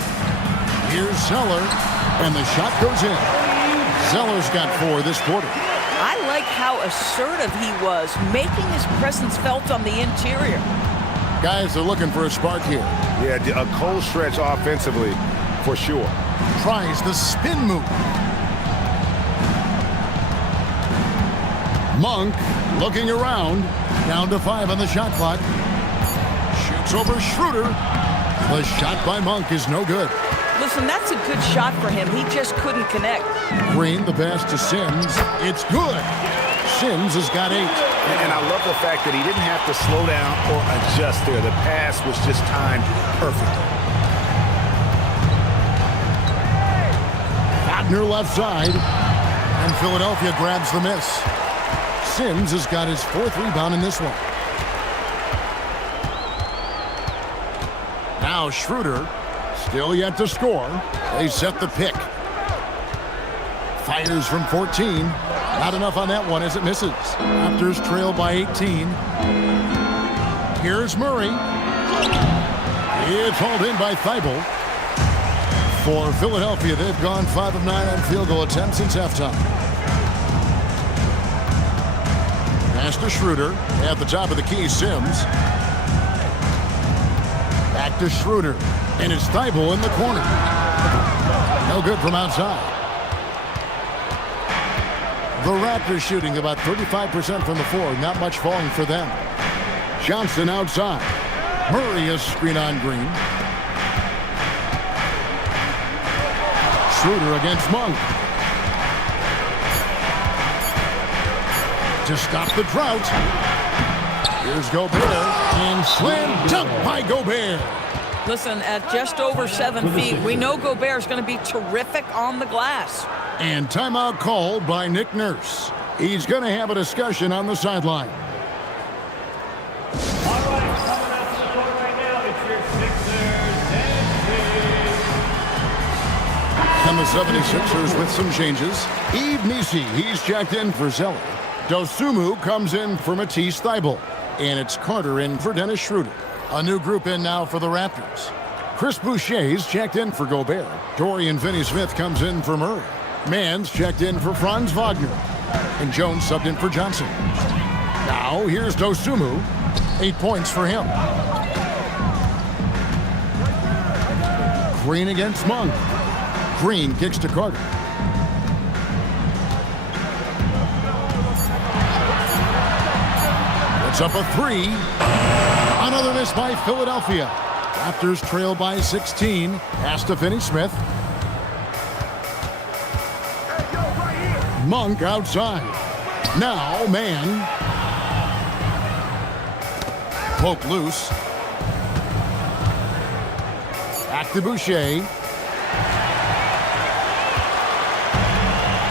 Here's Zeller. And the shot goes in. Zeller's got 4 this quarter. I like how assertive he was, making his presence felt on the interior. Guys are looking for a spark here. Yeah, a cold stretch offensively, for sure. Tries the spin move. Monk looking around. Down to 5 on the shot clock. Shoots over Schroeder. The shot by Monk is no good. Listen, that's a good shot for him. He just couldn't connect. Green, the pass to Sims. It's good. Sims has got 8. And I love the fact that he didn't have to slow down or adjust there. The pass was just timed perfectly. Wagner left side. And Philadelphia grabs the miss. Sims has got his 4th rebound in this one. Now Schroeder, still yet to score. They set the pick. Fires from 14. Not enough on that one as it misses. Raptors trail by 18. Here's Murray. It's hauled in by Thibault. For Philadelphia, they've gone 5 of 9 on field goal attempts since halftime. Pass to Schroeder. At the top of the key, Sims. Back to Schroeder. And it's Thibault in the corner. No good from outside. The Raptors shooting about 35% from the floor. Not much falling for them. Johnson outside. Murray is screen on Green. Schroeder against Monk. To stop the drought. Here's Gobert. And slam dunk by Gobert. Listen, at just over 7 feet, we know Gobert is going to be terrific on the glass. And timeout called by Nick Nurse. He's going to have a discussion on the sideline. All right, coming out to the court right now, it's your Sixers and And the 76ers with some changes. Yves Missi, he's checked in for Zeller. Dosunmu comes in for Matisse Thybulle. And it's Carter in for Dennis Schroeder. A new group in now for the Raptors. Chris Boucher's checked in for Gobert. Dorian Finney-Smith comes in for Murray. Mann's checked in for Franz Wagner. And Jones subbed in for Johnson. Now here's Dosunmu. 8 points for him. Green against Monk. Green kicks to Carter. It's up a 3. Another miss by Philadelphia. Raptors trail by 16. Pass to Finney-Smith. Monk outside. Now man. Poke loose. Back to Boucher.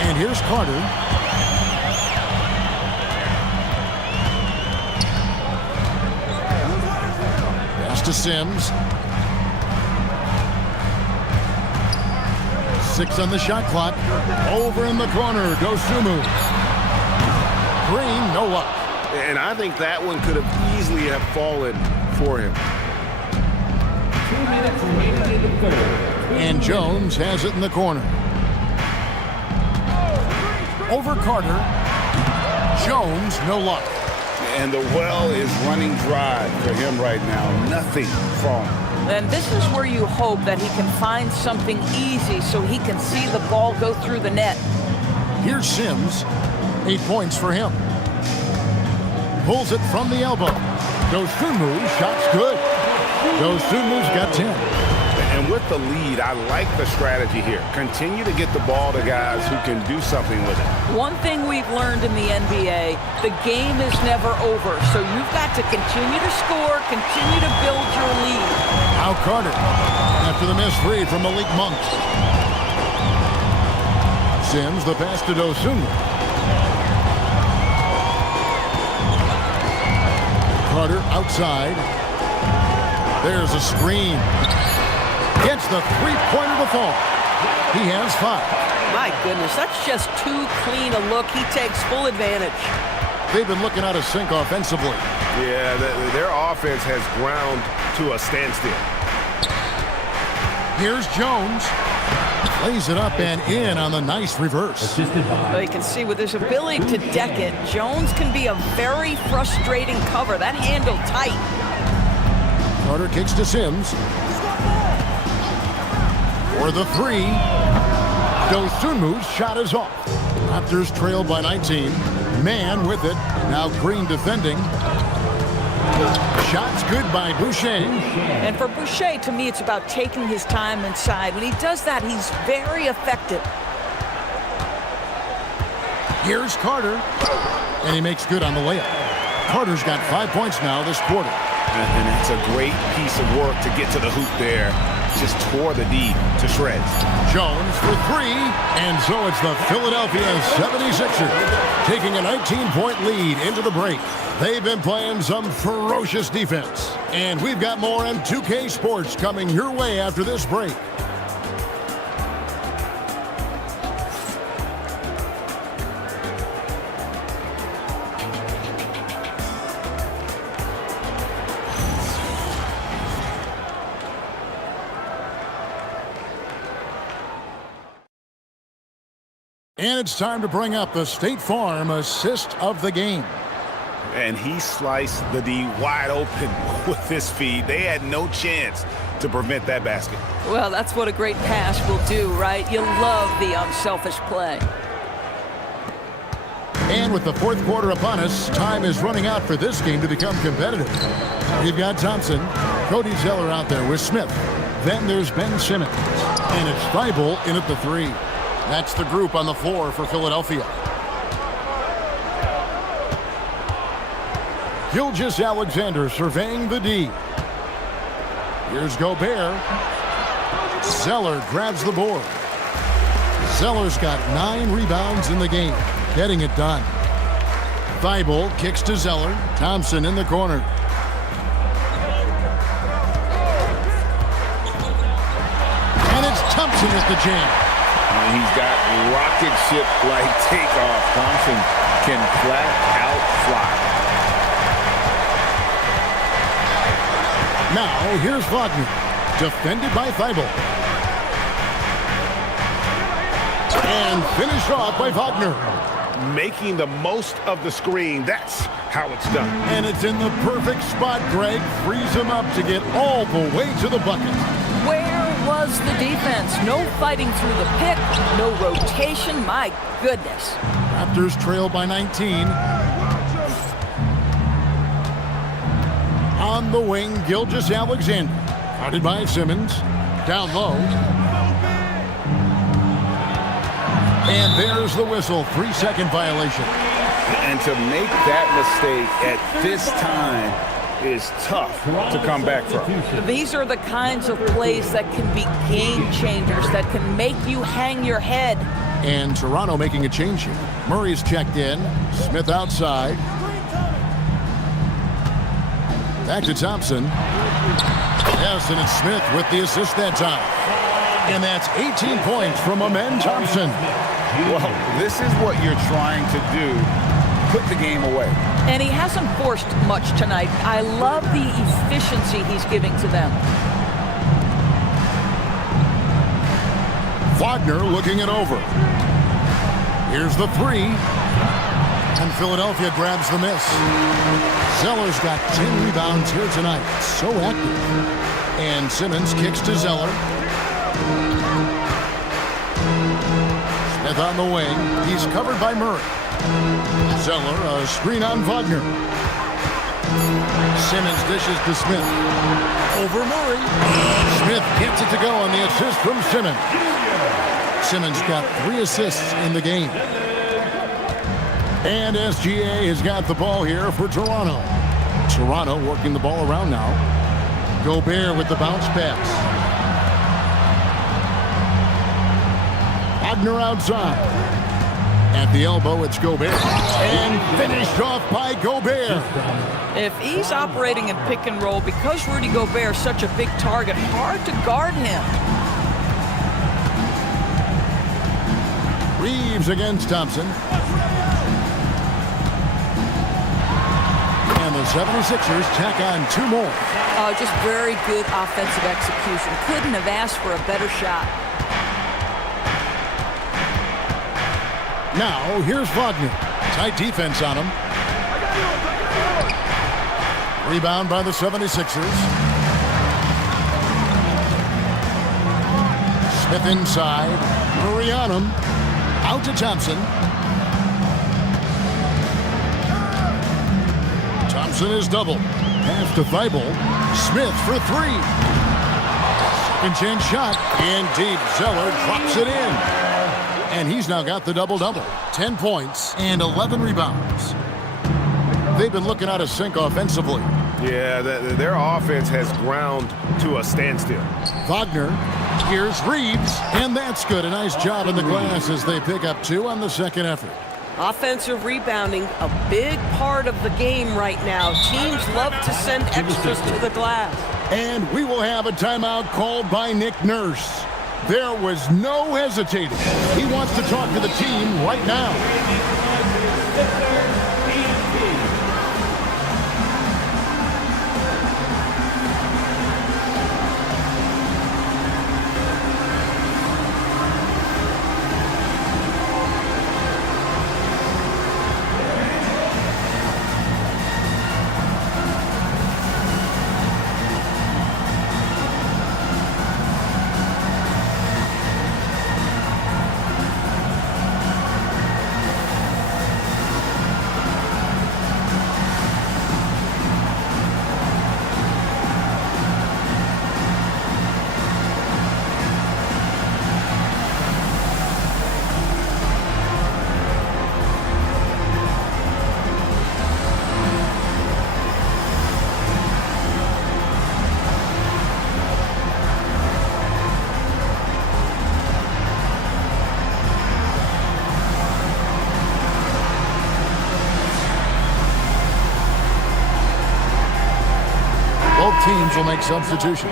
And here's Carter. to Sims. 6 on the shot clock. Over in the corner, Dosunmu. Green, no luck. And I think that one could have easily have fallen for him. 2 minutes remaining in the third. And Jones has it in the corner. Over Carter. Jones, no luck. And the well is running dry for him right now. Nothing falling. And this is where you hope that he can find something easy so he can see the ball go through the net. Here's Sims. 8 points for him. Pulls it from the elbow. Dosunmu, shot's good. Dosunmu's got 10. And with the lead, I like the strategy here. Continue to get the ball to guys who can do something with it. One thing we've learned in the NBA, the game is never over. So you've got to continue to score, continue to build your lead. Now Carter, after the missed 3 from Malik Monk. Sims, the pass to Dosunmu. Carter outside. There's a screen. Gets the three-pointer to fall. He has 5. My goodness, that's just too clean a look. He takes full advantage. They've been looking out of sync offensively. Yeah, their offense has ground to a standstill. Here's Jones. Lays it up and in on the nice reverse. Well, you can see with his ability to deck it, Jones can be a very frustrating cover. That handle tight. Carter kicks to Sims. For the 3. Dosunmu's shot is off. Raptors trailed by 19. Man with it. Now Green defending. Shot's good by Boucher. And for Boucher, to me, it's about taking his time inside. When he does that, he's very effective. Here's Carter. And he makes good on the layup. Carter's got 5 points now this quarter. And that's a great piece of work to get to the hoop there. Just tore the D to shreds. Jones for 3. And so it's the Philadelphia 76ers taking a 19-point lead into the break. They've been playing some ferocious defense. And we've got more on 2K Sports coming your way after this break. And it's time to bring up the State Farm assist of the game. And he sliced the D wide open with his feed. They had no chance to prevent that basket. Well, that's what a great pass will do, right? You love the unselfish play. And with the fourth quarter upon us, time is running out for this game to become competitive. We've got Thompson, Cody Zeller out there with Smith. Then there's Ben Simmons. And it's Thibault in at the 3. That's the group on the floor for Philadelphia. Gilgeous-Alexander surveying the D. Here's Gobert. Zeller grabs the board. Zeller's got 9 rebounds in the game, getting it done. Thibault kicks to Zeller. Thompson in the corner. And it's Thompson with the jam. He's got rocket ship-like takeoff. Thompson can flat out fly. Now, here's Wagner, defended by Thibault. And finished off by Wagner. Making the most of the screen. That's how it's done. And it's in the perfect spot, Greg. Frees him up to get all the way to the bucket. Where was the defense? No fighting through the pick, no rotation. My goodness. Raptors trail by 19. On the wing, Gilgeous-Alexander. Guarded by Simmons. Down low. And there's the whistle. 3-second violation. And to make that mistake at this time is tough to come back from. These are the kinds of plays that can be game changers, that can make you hang your head. And Toronto making a change here. Murray's checked in. Smith outside. Back to Thompson. Yes, and it's Smith with the assist that time. And that's 18 points from Amen Thompson. Well, this is what you're trying to do. Put the game away. And he hasn't forced much tonight. I love the efficiency he's giving to them. Wagner looking it over. Here's the three. And Philadelphia grabs the miss. Zeller's got 10 rebounds here tonight. So active. And Simmons kicks to Zeller. Smith on the wing. He's covered by Murray. Zeller, a screen on Wagner. Simmons dishes to Smith. Over Murray. Smith gets it to go on the assist from Simmons. Simmons got 3 assists in the game. And SGA has got the ball here for Toronto. Toronto working the ball around now. Gobert with the bounce pass. Wagner outside. At the elbow, it's Gobert. And finished off by Gobert. If he's operating in pick and roll, because Rudy Gobert is such a big target, hard to guard him. Reeves against Thompson. And the 76ers tack on 2 more. Just very good offensive execution. Couldn't have asked for a better shot. Now, here's Wagner. Tight defense on him. Rebound by the 76ers. Smith inside. Murray on him. Out to Thompson. Thompson is doubled. Pass to Thibault. Smith for 3. Second chance shot. And deep. Zeller drops it in. And he's now got the double-double. 10 points and 11 rebounds. They've been looking out of sync offensively. Yeah, their offense has ground to a standstill. Wagner. Here's Reeves. And that's good. A nice job in the glass as they pick up 2 on the second effort. Offensive rebounding, a big part of the game right now. Teams love to send extras to the glass. And we will have a timeout called by Nick Nurse. There was no hesitating. He wants to talk to the team right now. Both teams will make substitutions.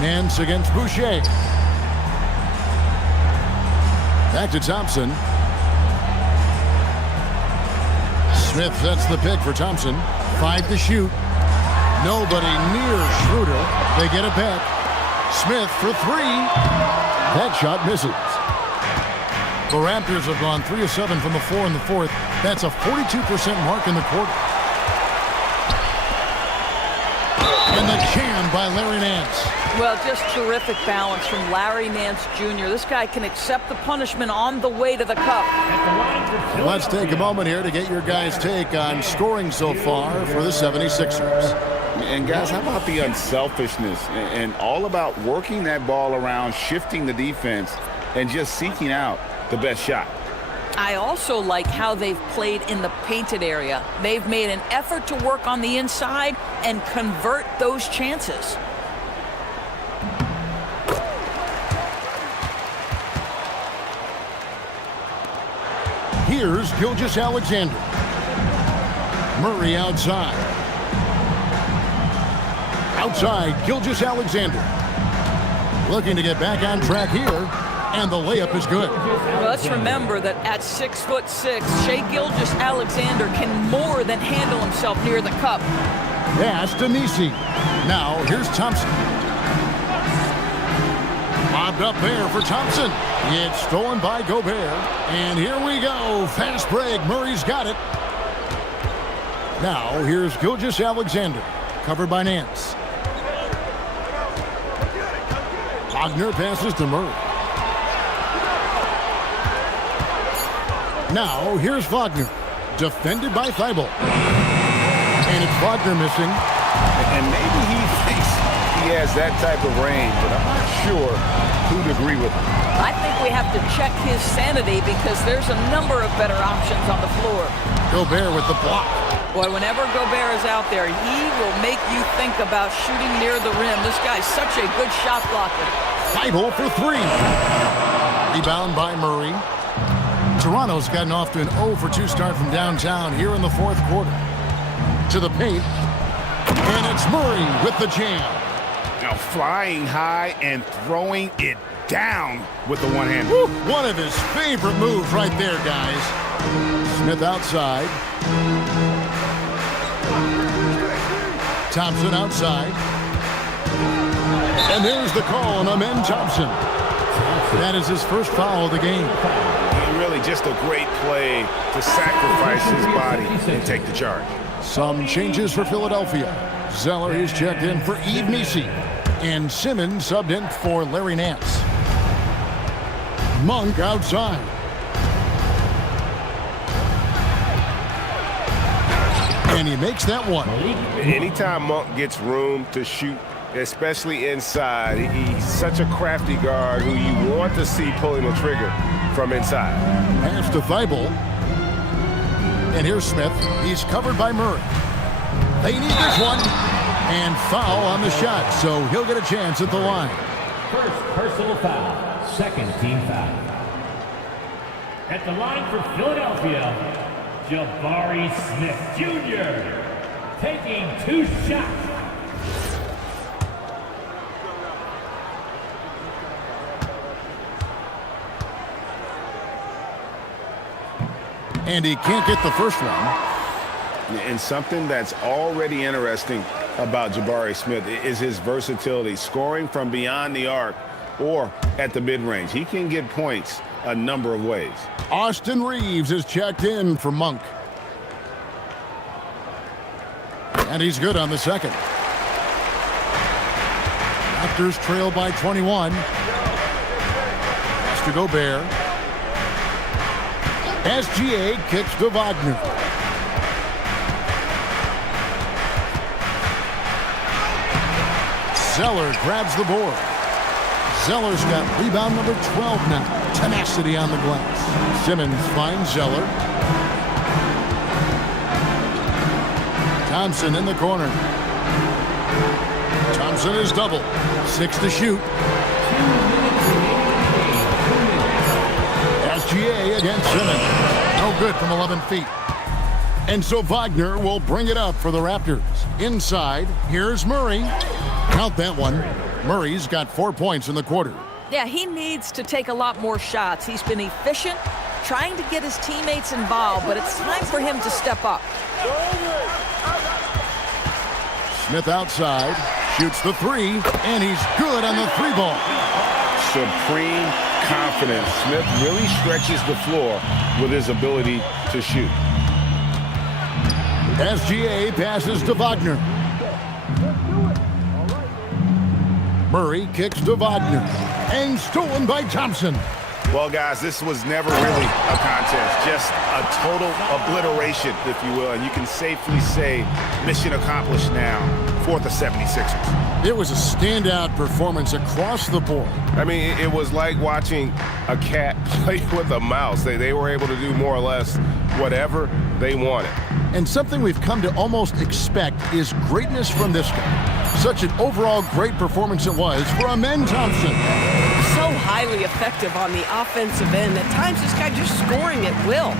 Nance against Boucher. Back to Thompson. Smith sets the pick for Thompson. 5 to shoot. Nobody near Schroeder. They get it back. Smith for 3. That shot misses. The Raptors have gone 3 of 7 from the floor in the fourth. That's a 42% mark in the quarter. And the jam by Larry Nance. Well, just terrific balance from Larry Nance Jr. This guy can accept the punishment on the way to the cup. Let's take a moment here to get your guys' take on scoring so far for the 76ers. And guys, how about the unselfishness and all about working that ball around, shifting the defense, and just seeking out the best shot. I also like how they've played in the painted area. They've made an effort to work on the inside and convert those chances. Here's Gilgeous-Alexander. Murray outside. Outside, Gilgeous-Alexander. Looking to get back on track here, and the layup is good. Well, let's remember that at 6'6", Shai Gilgeous-Alexander can more than handle himself near the cup. Pass to Nisi. Now, here's Thompson. Lobbed up there for Thompson. It's stolen by Gobert. And here we go. Fast break. Murray's got it. Now, here's Gilgeous-Alexander. Covered by Nance. Wagner passes to Murray. Now, here's Wagner. Defended by Thibault. And it's Wagner missing. And maybe he thinks he has that type of range, but I'm not sure who'd agree with him. I think we have to check his sanity because there's a number of better options on the floor. Gobert with the block. Boy, whenever Gobert is out there, he will make you think about shooting near the rim. This guy's such a good shot blocker. Thibault for three. Rebound by Murray. Toronto's gotten off to an 0-for-2 start from downtown here in the fourth quarter. To the paint. And it's Murray with the jam. Now flying high and throwing it down with the one-hand. One of his favorite moves right there, guys. Smith outside. Thompson outside. And there's the call on Amen Thompson. That is his first foul of the game. And really just a great play to sacrifice his body and take the charge. Some changes for Philadelphia. Zeller is checked in for Yves Nisi. And Simmons subbed in for Larry Nance. Monk outside. And he makes that one. Anytime Monk gets room to shoot, especially inside, he's such a crafty guard who you want to see pulling the trigger from inside. Pass to Thibault. And here's Smith. He's covered by Murray. They need this one. And foul on the shot, so he'll get a chance at the line. First personal foul, second team foul. At the line for Philadelphia, Jabari Smith Jr. taking 2 shots. And he can't get the first one. And something that's already interesting about Jabari Smith is his versatility, scoring from beyond the arc or at the mid-range. He can get points a number of ways. Austin Reeves is checked in for Monk. And he's good on the second. Raptors trail by 21. Pass to Gobert. SGA kicks to Wagner. Zeller grabs the board. Zeller's got rebound number 12 now. Tenacity on the glass. Simmons finds Zeller. Thompson in the corner. Thompson is double. 6 to shoot. SGA against Simmons. No good from 11 feet. And so Wagner will bring it up for the Raptors. Inside, here's Murray. Count that one. Murray's got 4 points in the quarter. Yeah, he needs to take a lot more shots. He's been efficient, trying to get his teammates involved, but it's time for him to step up. Smith outside, shoots the 3, and he's good on the 3-ball. Supreme confidence. Smith really stretches the floor with his ability to shoot. SGA passes to Wagner. Murray kicks to Wagner. And stolen by Thompson. Well, guys, this was never really a contest, just a total obliteration, if you will. And you can safely say mission accomplished now for the 76ers. It was a standout performance across the board. I mean, it was like watching a cat play with a mouse. They were able to do more or less whatever they wanted. And something we've come to almost expect is greatness from this guy. Such an overall great performance it was for Amen Thompson. So highly effective on the offensive end. At times, this guy just scoring at will.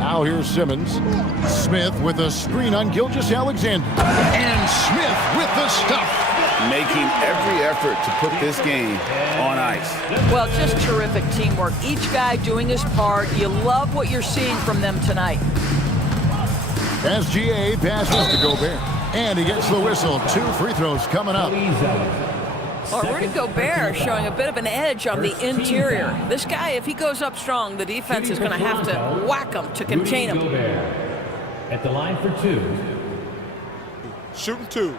Now here's Simmons. Smith with a screen on Gilgeous-Alexander. And Smith with the stuff. Making every effort to put this game on ice. Well, just terrific teamwork. Each guy doing his part. You love what you're seeing from them tonight. SGA passes to Gobert. And he gets the whistle. 2 free throws coming up. Well, Rudy Gobert showing a bit of an edge on the interior. This guy, if he goes up strong, the defense is going to have to whack him to contain him. At the line for 2. Shooting 2.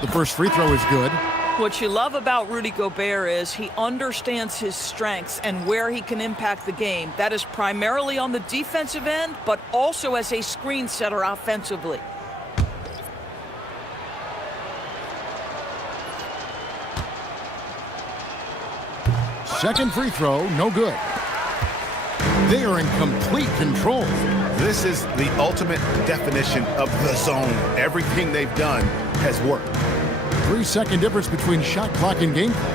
The first free throw is good. What you love about Rudy Gobert is he understands his strengths and where he can impact the game. That is primarily on the defensive end, but also as a screen setter offensively. Second free throw, no good. They are in complete control. This is the ultimate definition of the zone. Everything they've done has worked. 3-second difference between shot clock and game clock.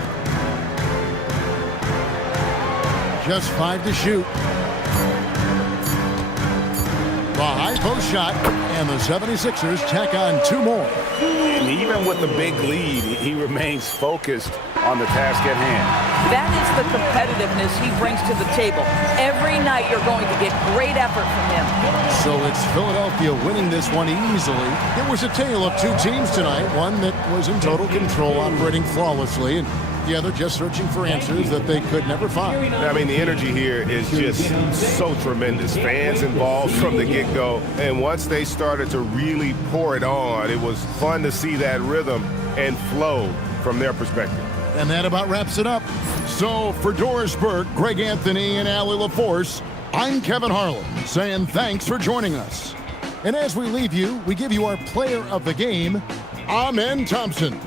Just 5 to shoot. The high post shot, and the 76ers tack on 2 more. And even with the big lead, he remains focused on the task at hand. That is the competitiveness he brings to the table. Every night you're going to get great effort from him. So it's Philadelphia winning this one easily. It was a tale of 2 teams tonight, one that was in total control, operating flawlessly, and the other just searching for answers that they could never find. I mean, the energy here is just so tremendous. Fans involved from the get-go, and once they started to really pour it on, it was fun to see that rhythm and flow from their perspective. And that about wraps it up. So for Doris Burke, Greg Anthony, and Allie LaForce, I'm Kevin Harlan saying thanks for joining us. And as we leave you, we give you our player of the game, Amen Thompson.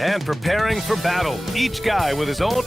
And preparing for battle. Each guy with his own...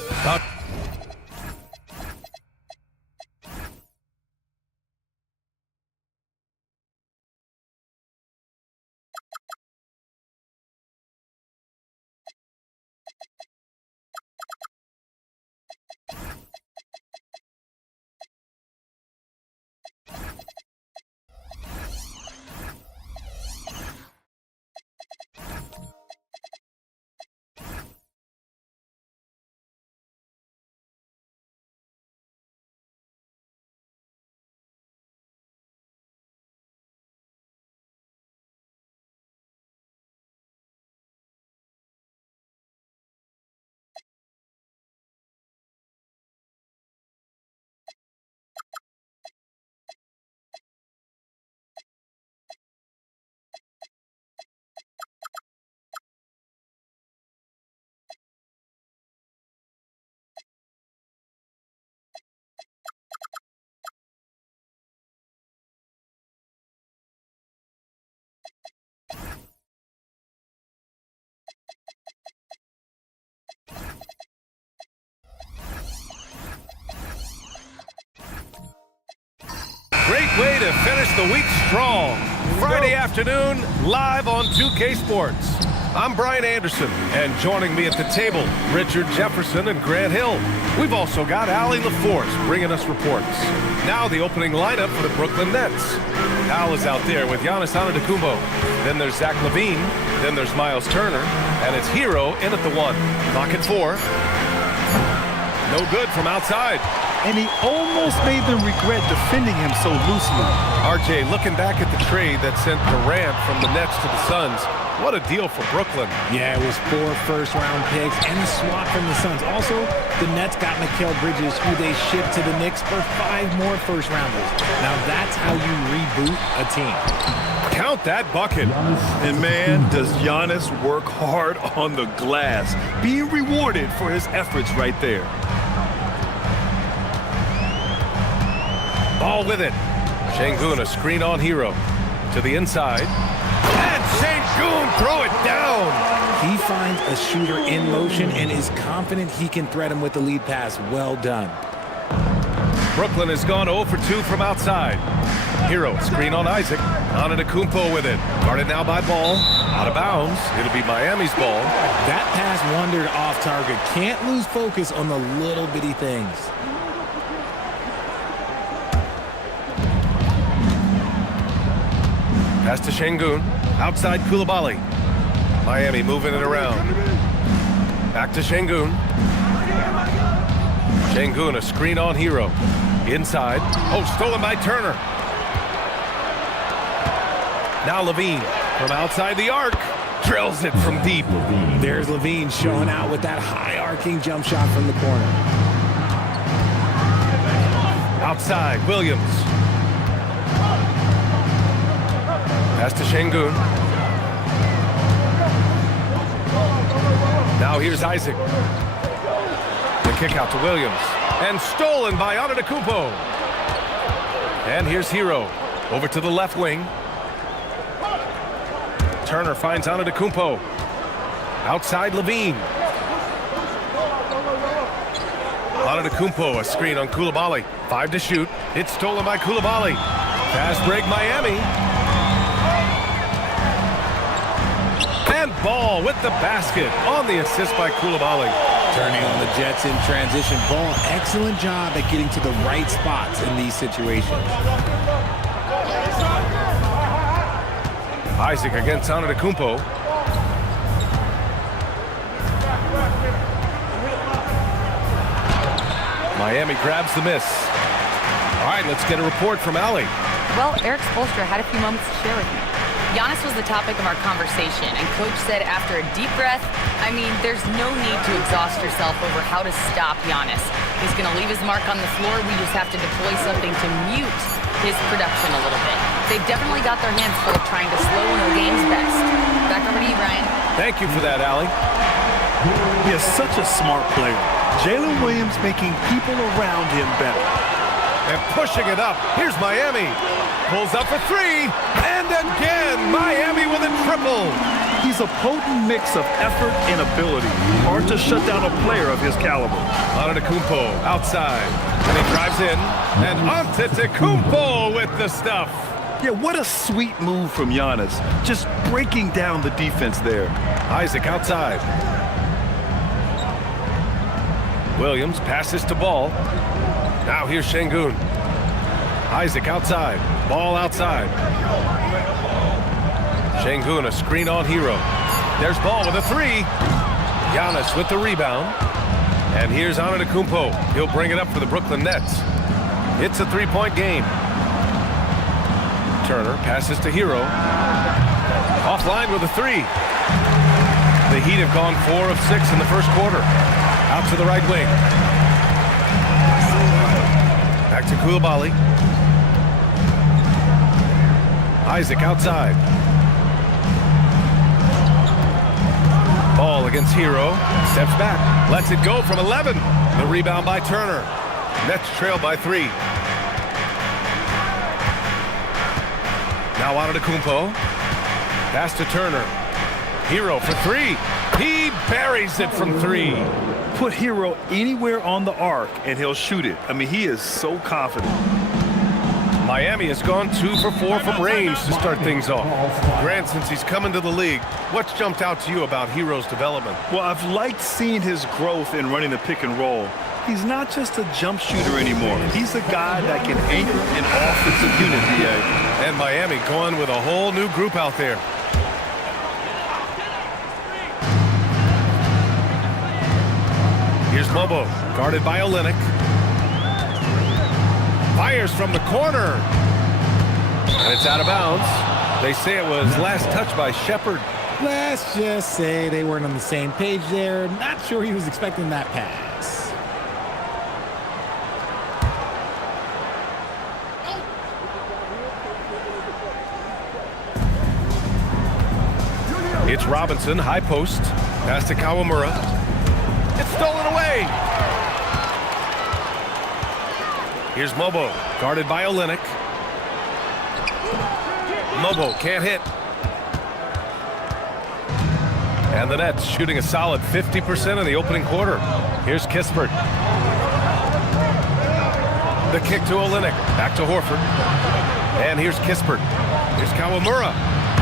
Great way to finish the week strong. Friday afternoon, live on 2K Sports. I'm Brian Anderson, and joining me at the table, Richard Jefferson and Grant Hill. We've also got Allie LaForce bringing us reports. Now the opening lineup for the Brooklyn Nets. Al is out there with Giannis Antetokounmpo. Then there's Zach LaVine. Then there's Miles Turner. And it's Hero in at the 1. Clock at 4. No good from outside. And he almost made them regret defending him so loosely. RJ, looking back at the trade that sent Durant from the Nets to the Suns, what a deal for Brooklyn. Yeah, it was 4 first-round picks and a swap from the Suns. Also, the Nets got Mikal Bridges, who they shipped to the Knicks for 5 more first-rounders. Now that's how you reboot a team. Count that bucket. And man, does Giannis work hard on the glass. Being rewarded for his efforts right there. Ball with it. Şengün, a screen on Hero. To the inside. And Şengün throw it down. He finds a shooter in motion and is confident he can threat him with the lead pass. Well done. Brooklyn has gone 0 for 2 from outside. Hero, screen on Isaac. Antetokounmpo with it. Guarded now by Ball. Out of bounds. It'll be Miami's ball. That pass wandered off target. Can't lose focus on the little bitty things. Pass to Şengün. Outside Coulibaly. Miami moving it around. Back to Şengün. Şengün, a screen on Hero. Inside. Oh, stolen by Turner. Now Levine from outside the arc. Drills it from deep. There's Levine showing out with that high arcing jump shot from the corner. Outside, Williams. Pass to Şengün. Now here's Isaac. The kick out to Williams. And stolen by Antetokounmpo. And here's Hero. Over to the left wing. Turner finds Antetokounmpo. Outside Levine. Antetokounmpo, a screen on Coulibaly. 5 to shoot. It's stolen by Coulibaly. Fast break Miami. And Ball with the basket on the assist by Coulibaly. Turning on the Jets in transition. Ball, excellent job at getting to the right spots in these situations. Isaac against Antetokounmpo. Miami grabs the miss. All right, let's get a report from Allie. Well, Eric Spoelstra had a few moments to share with me. Giannis was the topic of our conversation, and Coach said after a deep breath, I mean, there's no need to exhaust yourself over how to stop Giannis. He's going to leave his mark on the floor. We just have to deploy something to mute his production a little bit. They've definitely got their hands full trying to slow in the game's best. Back over to you, Brian. Thank you for that, Allie. He is such a smart player. Jalen Williams making people around him better. And pushing it up. Here's Miami. Pulls up for 3. And again, Miami with a triple. He's a potent mix of effort and ability. Hard to shut down a player of his caliber. Antetokounmpo outside. And he drives in. And Antetokounmpo with the stuff. Yeah, what a sweet move from Giannis. Just breaking down the defense there. Isaac outside. Williams passes to Ball. Now here's Şengün. Isaac outside. Ball outside. Şengün, a screen on Hero. There's Ball with a 3. Giannis with the rebound. And here's Antetokounmpo. He'll bring it up for the Brooklyn Nets. It's a 3-point game. Turner passes to Hero. Offline with a 3. The Heat have gone 4 of 6 in the first quarter. Out to the right wing. Back to Coulibaly. Isaac outside. Ball against Hero. Steps back. Lets it go from 11. The rebound by Turner. Nets trail by 3. Now Antetokounmpo. Pass to Turner. Hero for 3. He buries it from 3. Put Hero anywhere on the arc and he'll shoot it. I mean, he is so confident. Miami has gone 2 for 4 from range to start things off. Grant, since he's come into the league, what's jumped out to you about Hero's development? Well, I've liked seeing his growth in running the pick and roll. He's not just a jump shooter anymore. He's a guy that can anchor an offensive unit, D.A. And Miami going with a whole new group out there. Here's Mobo, guarded by Olynyk. Fires from the corner. And it's out of bounds. They say it was last touched by Shepherd. Let's just say they weren't on the same page there. Not sure he was expecting that pass. It's Robinson, high post. Pass to Kawamura. It's stolen away. Here's Mobo, guarded by Olynyk. Mobo can't hit. And the Nets shooting a solid 50% in the opening quarter. Here's Kispert. The kick to Olynyk. Back to Horford. And here's Kispert. Here's Kawamura.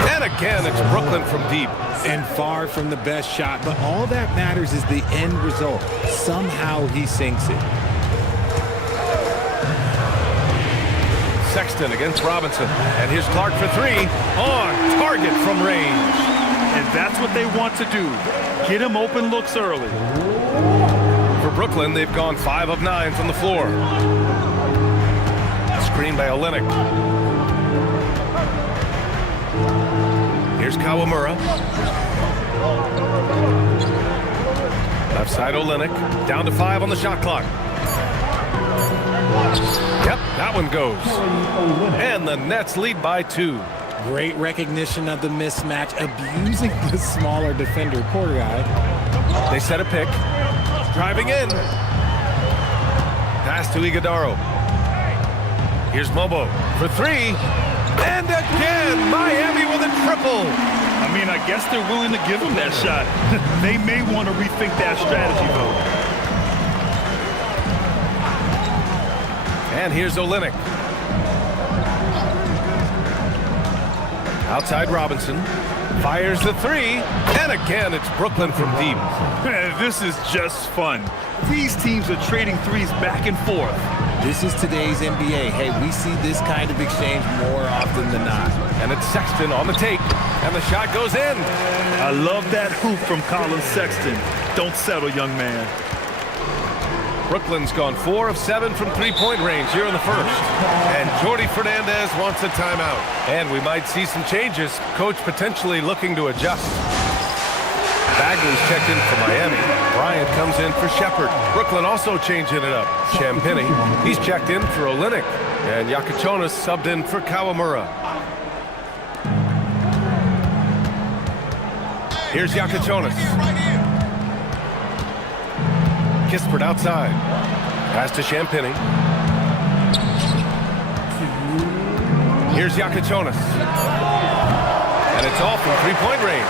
And again, it's Brooklyn from deep. And far from the best shot, but all that matters is the end result. Somehow he sinks it. Sexton against Robinson. And here's Clark for 3. On target from range. And that's what they want to do. Get him open looks early. For For Brooklyn, they've gone 5 of 9 from the floor. Screen by Olynyk. Here's Kawamura. Left side Olynyk. Down to 5 on the shot clock. Yep, that one goes. And the Nets lead by 2. Great recognition of the mismatch, abusing the smaller defender, poor guy. They set a pick. Driving in. Pass to Iguodala. Here's Mobo for 3. And again, Miami with a triple. I mean, I guess they're willing to give him that shot. They may want to rethink that strategy, though. And here's Olynyk. Outside Robinson. Fires the 3. And again, it's Brooklyn from deep. This is just fun. These teams are trading threes back and forth. This is today's NBA. Hey, we see this kind of exchange more often than not. And it's Sexton on the take. And the shot goes in. I love that hoop from Colin Sexton. Don't settle, young man. Brooklyn's gone 4 of 7 from three-point range here in the first. And Jordi Fernandez wants a timeout. And we might see some changes. Coach potentially looking to adjust. Bagley's checked in for Miami. Bryant comes in for Shepherd. Brooklyn also changing it up. Champagnie, he's checked in for Olynyk. And Yakachonis subbed in for Kawamura. Here's Yakachonis. Kispert outside. Pass to Champagnie. Here's Yakachonis. And it's all from three-point range.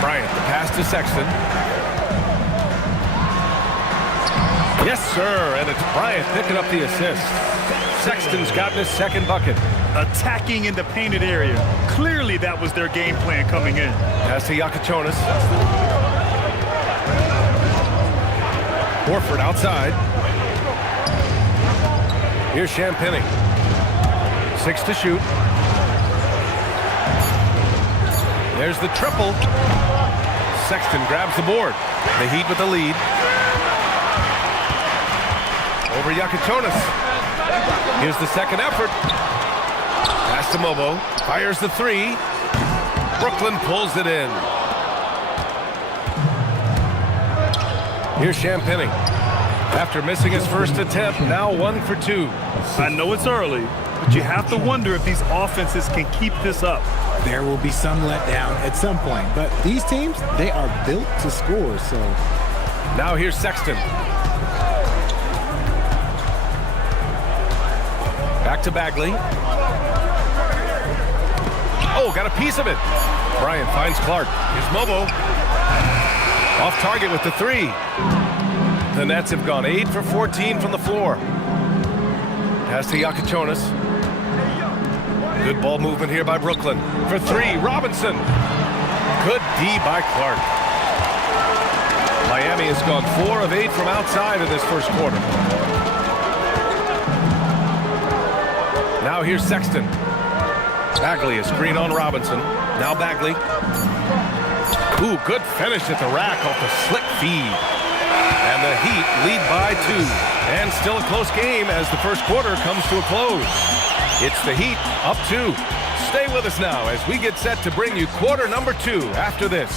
Bryant, the pass to Sexton. Yes, sir, and it's Bryant picking up the assist. Sexton's gotten his second bucket. Attacking in the painted area. Clearly that was their game plan coming in. Pass to Yakachonis. Horford outside. Here's Champagnie. 6 to shoot. There's the triple. Sexton grabs the board. The Heat with the lead. Over Yakachonis. Here's the second effort. Pass to Mobo. Fires the 3. Brooklyn pulls it in. Here's Champagnie. After missing his first attempt, now 1 for 2. I know it's early, but you have to wonder if these offenses can keep this up. There will be some letdown at some point, but these teams, they are built to score, so. Now here's Sexton. Back to Bagley. Oh, got a piece of it. Bryant finds Clark. Here's Mobo. Off target with the 3. The Nets have gone 8 for 14 from the floor. Pass to Yakachonis. Good ball movement here by Brooklyn. For 3, Robinson. Good D by Clark. Miami has gone 4 of 8 from outside in this first quarter. Now here's Sexton. Bagley is screen on Robinson. Now Bagley. Ooh, good finish at the rack off the slick feed. And the Heat lead by 2. And still a close game as the first quarter comes to a close. It's the Heat up 2. Stay with us now as we get set to bring you quarter number 2 after this.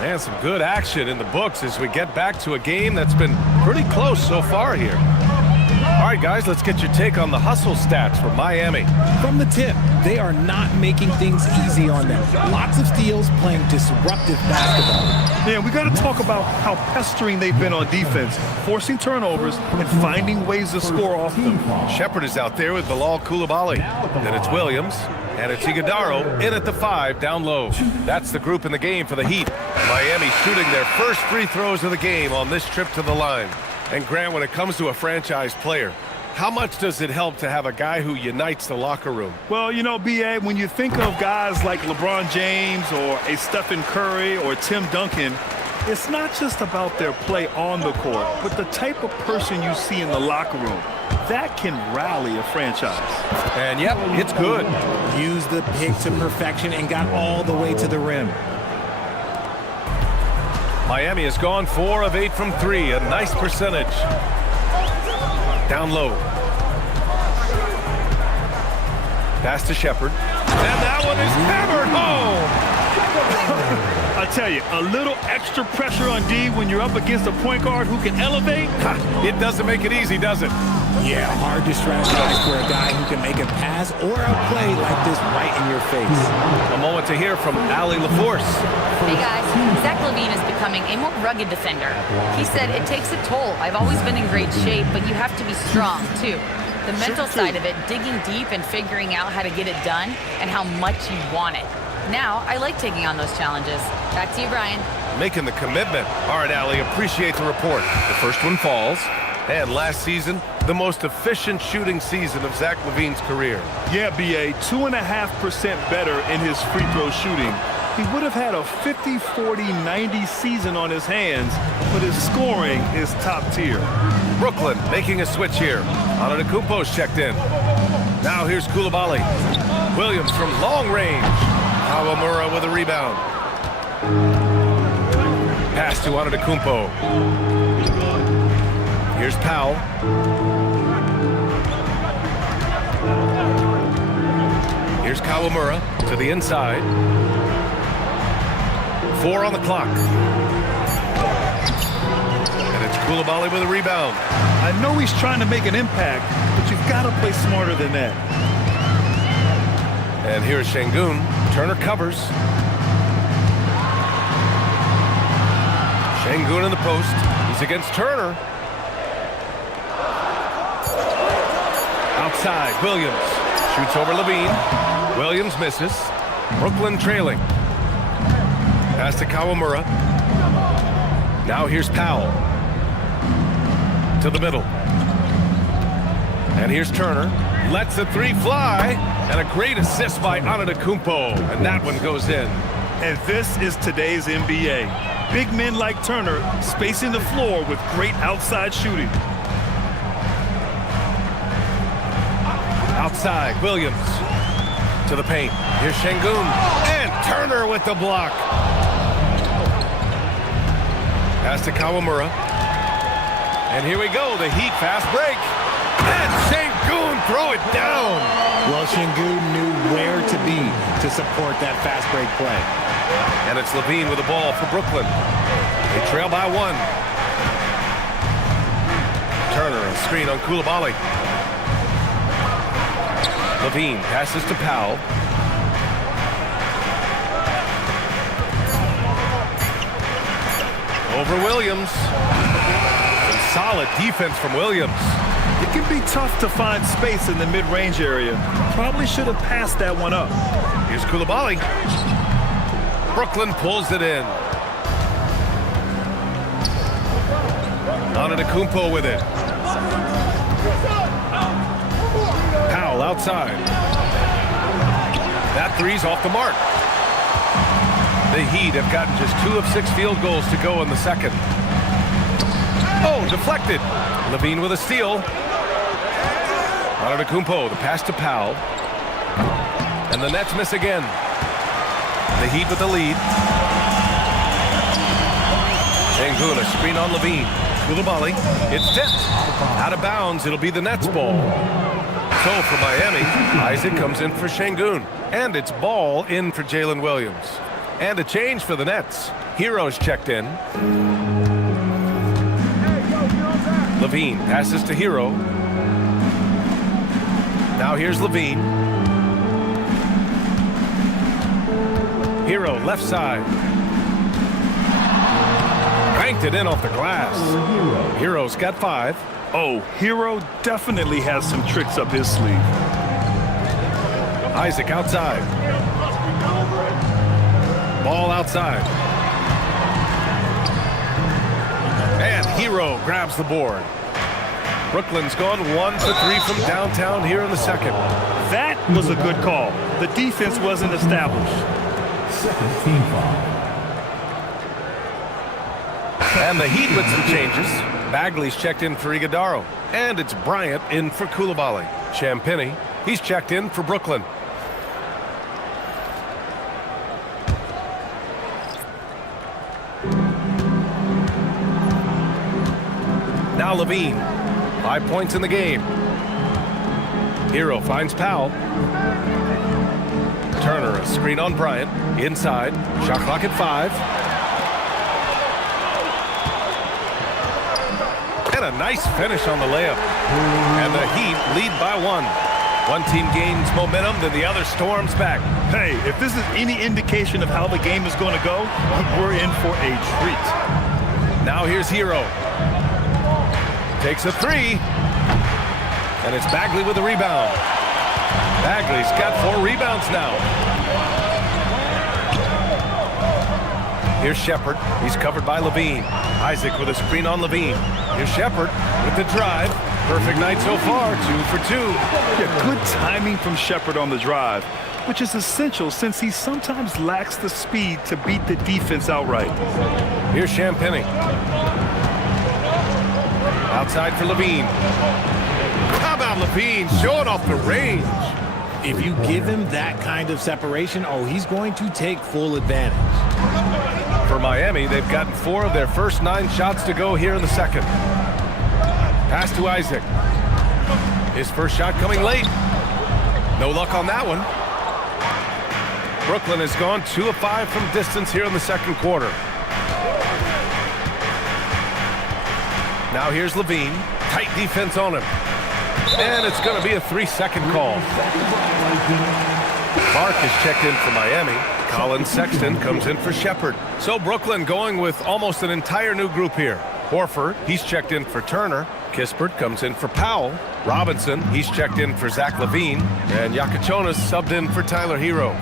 And some good action in the books as we get back to a game that's been pretty close so far here. All right, guys, let's get your take on the hustle stats for Miami. From the tip, they are not making things easy on them. Lots of steals, playing disruptive basketball. Yeah, we got to talk about how pestering they've been on defense, forcing turnovers and finding ways to score off them. Shepherd is out there with Bilal Coulibaly. Then it's Williams. And it's Iguodala in at the 5 down low. That's the group in the game for the Heat. Miami shooting their first free throws of the game on this trip to the line. And Grant, when it comes to a franchise player, How much does it help to have a guy who unites the locker room? Well, you know, B.A., when you think of guys like LeBron James or a Stephen Curry or Tim Duncan, it's not just about their play on the court, but the type of person you see in the locker room. That can rally a franchise. And yep, it's good. Used the pick to perfection and got all the way to the rim. Miami has gone 4 of 8 from 3, a nice percentage. Down low. Pass to Shepherd. And that one is hammered home. I tell you, a little extra pressure on D when you're up against a point guard who can elevate. It doesn't make it easy, does it? Yeah, hard to strategize for a guy who can make a pass or a play like this right in your face. A moment to hear from Allie LaForce. Hey guys, Zach LaVine is becoming a more rugged defender. He said it takes a toll. I've always been in great shape, but you have to be strong too. The mental side of it, digging deep and figuring out how to get it done and how much you want it. Now, I like taking on those challenges. Back to you, Brian. Making the commitment. All right, Allie, appreciate the report. The first one falls. And last season, the most efficient shooting season of Zach LaVine's career. Yeah, B.A., 2.5% better in his free throw shooting. He would have had a 50-40-90 season on his hands, but his scoring is top tier. Brooklyn making a switch here. Antetokounmpo's checked in. Now here's Coulibaly. Williams from long range. Kawamura with a rebound. Pass to Antetokounmpo. Here's Powell. Here's Kawamura to the inside. 4 on the clock. And it's Coulibaly with a rebound. I know he's trying to make an impact, but you've got to play smarter than that. And here's Şengün. Turner covers. Şengün in the post. He's against Turner. Outside, Williams. Shoots over LaVine. Williams misses. Brooklyn trailing. Pass to Kawamura. Now here's Powell. To the middle. And here's Turner. Lets the 3 fly. And a great assist by Antetokounmpo. And that one goes in. And this is today's NBA. Big men like Turner spacing the floor with great outside shooting. Outside, Williams. To the paint. Here's Şengün. And Turner with the block. Pass to Kawamura. And here we go, the Heat fast break. And Şengün throw it down. Well, Şengün knew where to be to support that fast break play. And it's LaVine with the ball for Brooklyn. They trail by 1. Turner, a screen on Coulibaly. LaVine passes to Powell. Over Williams. Some solid defense from Williams. It can be tough to find space in the mid-range area. Probably should have passed that one up. Here's Coulibaly. Brooklyn pulls it in. Antetokounmpo with it. Powell outside. That 3's off the mark. The Heat have gotten just 2 of 6 field goals to go in the second. Oh, deflected. LaVine with a steal. Antetokounmpo, the pass to Powell. And the Nets miss again. The Heat with the lead. Şengün, a screen on LaVine. Coulibaly, it's tipped. Out of bounds, it'll be the Nets ball. So for Miami, Isaac comes in for Şengün. And it's ball in for Jalen Williams. And a change for the Nets. Hero's checked in. LaVine passes to Hero. Now here's LaVine. Hero left side. Banked it in off the glass. Hero's got 5. Oh, Hero definitely has some tricks up his sleeve. Isaac outside. Ball outside. And Hero grabs the board. Brooklyn's gone 1 for 3 from downtown here in the second. That was a good call. The defense wasn't established. Second team foul. And the Heat with some changes. Bagley's checked in for Iguodaro. And it's Bryant in for Coulibaly. Champagnie, he's checked in for Brooklyn. Now Levine. 5 points in the game. Hero finds Powell. Turner, a screen on Bryant. Inside. Shot clock at 5. And a nice finish on the layup. And the Heat lead by 1. One team gains momentum, then the other storms back. Hey, if this is any indication of how the game is going to go, we're in for a treat. Now here's Hero. Takes a 3. And it's Bagley with the rebound. Bagley's got 4 rebounds now. Here's Shepherd. He's covered by Levine. Isaac with a screen on Levine. Here's Shepherd with the drive. Perfect night so far, 2 for 2. Yeah, good timing from Shepherd on the drive, which is essential since he sometimes lacks the speed to beat the defense outright. Here's Champagnie. Outside for Levine. How about Levine showing off the range? If you give him that kind of separation, he's going to take full advantage. For Miami, they've gotten 4 of their first 9 shots to go here in the second. Pass to Isaac. His first shot coming late. No luck on that one. Brooklyn has gone 2 of 5 from distance here in the second quarter. Now here's Levine. Tight defense on him. And it's going to be a 3-second call. Clark is checked in for Miami. Colin Sexton comes in for Shepherd. So Brooklyn going with almost an entire new group here. Horford, he's checked in for Turner. Kispert comes in for Powell. Robinson, he's checked in for Zach LaVine. And Yakachonis subbed in for Tyler Hero.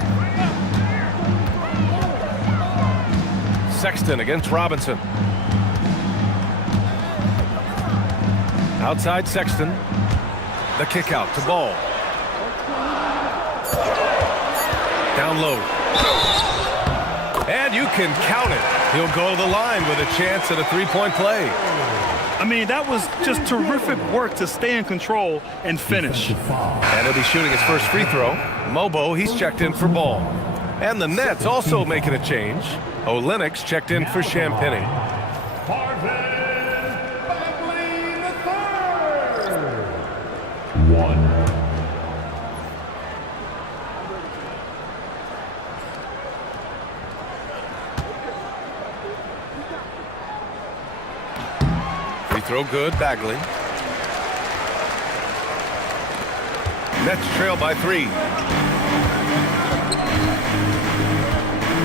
Sexton against Robinson. Outside Sexton. The kick out to Ball. Down low. And you can count it. He'll go to the line with a chance at a 3-point play. I mean, that was just terrific work to stay in control and finish. And he'll be shooting his first free throw. Mobo, he's checked in for Ball. And the Nets also making a change. Olenek's checked in for Champagnie. Free throw good, Bagley. Nets trail by 3.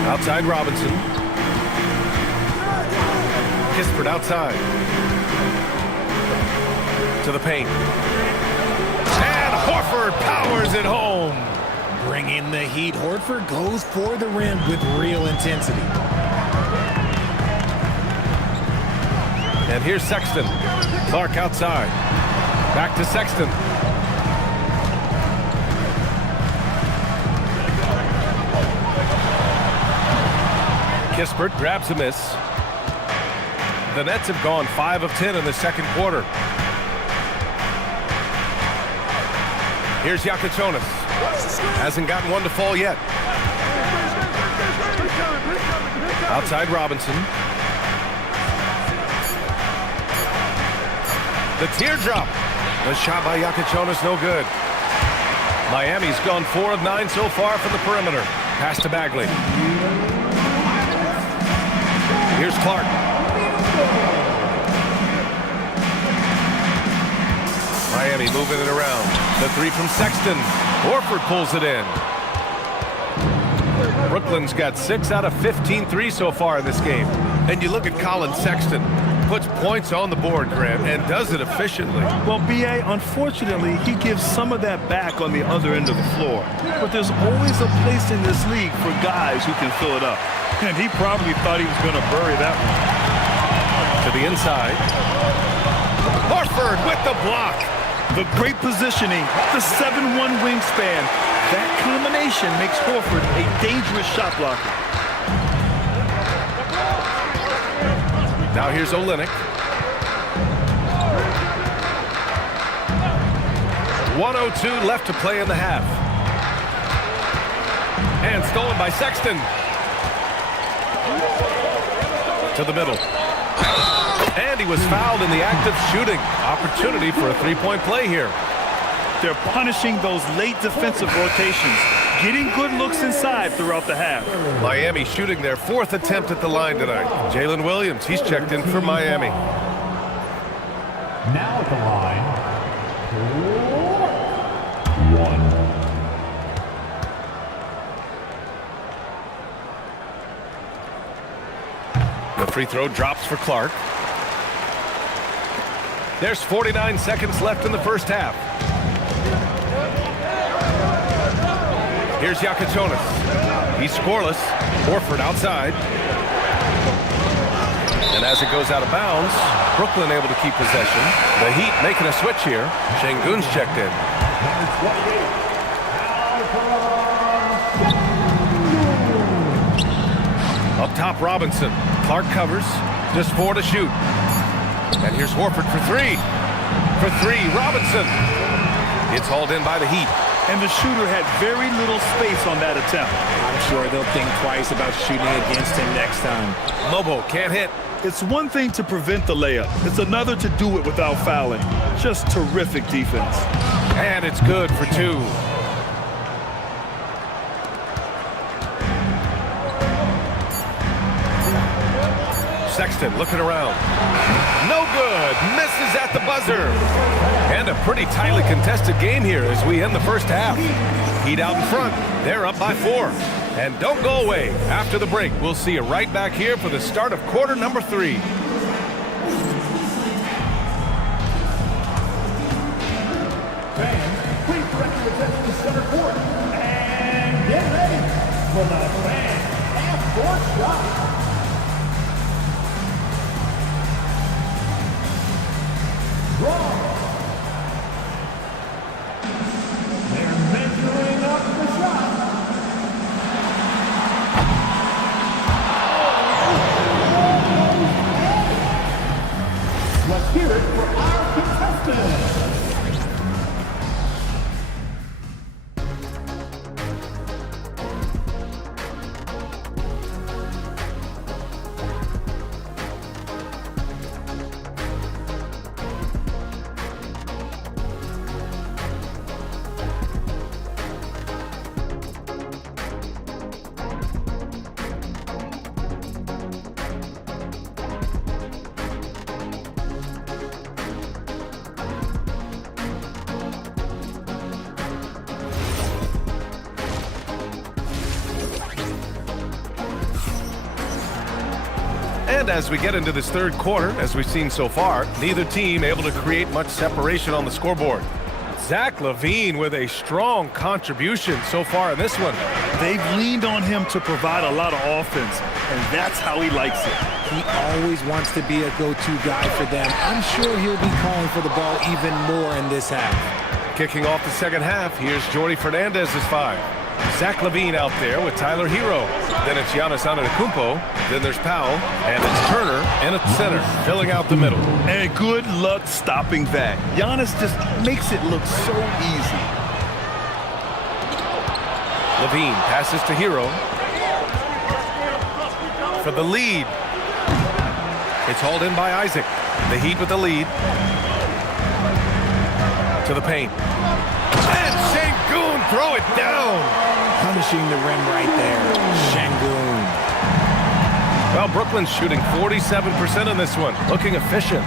Outside Robinson. Kispert outside. To the paint. And Horford powers it home. Bring in the heat. Horford goes for the rim with real intensity. And here's Sexton. Clark outside. Back to Sexton. Kispert grabs a miss. The Nets have gone 5 of 10 in the second quarter. Here's Yakachonis. Hasn't gotten one to fall yet. Outside Robinson. The teardrop. The shot by Yakachonis, no good. Miami's gone 4 of 9 so far from the perimeter. Pass to Bagley. Here's Clark. Miami moving it around. The 3 from Sexton. Horford pulls it in. Brooklyn's got 6 out of 15 threes so far in this game. And you look at Colin Sexton. Puts points on the board, Grant, and does it efficiently. Well, B.A., unfortunately, he gives some of that back on the other end of the floor. But there's always a place in this league for guys who can fill it up. And he probably thought he was going to bury that one. To the inside. Horford Horford with the block. The great positioning, the 7'1" wingspan. That combination makes Horford a dangerous shot blocker. Now here's Olynyk. 1:02 left to play in the half. And stolen by Sexton. To the middle. And he was fouled in the act of shooting. Opportunity for a three-point play here. They're punishing those late defensive rotations, getting good looks inside throughout the half. Miami shooting their 4th attempt at the line tonight. Jalen Williams, he's checked in for Miami. Now at the line, 1. The free throw drops for Clark. There's 49 seconds left in the first half. Here's Yakatonis. He's scoreless. Horford outside. And as it goes out of bounds, Brooklyn able to keep possession. The Heat making a switch here. Şengün's checked in. Up top, Robinson. Clark covers. Just 4 to shoot. And here's Horford for 3. For 3, Robinson. It's hauled in by the Heat. And the shooter had very little space on that attempt. I'm sure they'll think twice about shooting against him next time. Lobo can't hit. It's one thing to prevent the layup. It's another to do it without fouling. Just terrific defense. And it's good for 2. Sexton looking around. No good. Misses at the buzzer. And a pretty tightly contested game here as we end the first half. Heat out in front. They're up by 4. And don't go away. After the break, we'll see you right back here for the start of quarter number 3. Fans, please direct your attention to center court. And get ready for the fan half-court shot. They're measuring up the shot. Let's hear it for our contestants. And as we get into this third quarter, as we've seen so far, neither team able to create much separation on the scoreboard. Zach LaVine with a strong contribution so far in this one. They've leaned on him to provide a lot of offense, and that's how he likes it. He always wants to be a go-to guy for them. I'm sure he'll be calling for the ball even more in this half. Kicking off the second half, here's Jordi Fernandez's 5. Zach LaVine out there with Tyler Hero. Then it's Giannis Antetokounmpo. Then there's Powell. And it's Turner in at center, filling out the middle. And good luck stopping that. Giannis just makes it look so easy. LaVine passes to Hero. For the lead. It's hauled in by Isaac. The Heat with the lead. To the paint. And Şengün throw it down. Punishing the rim right there. Şengün. Well, Brooklyn's shooting 47% in this one. Looking efficient.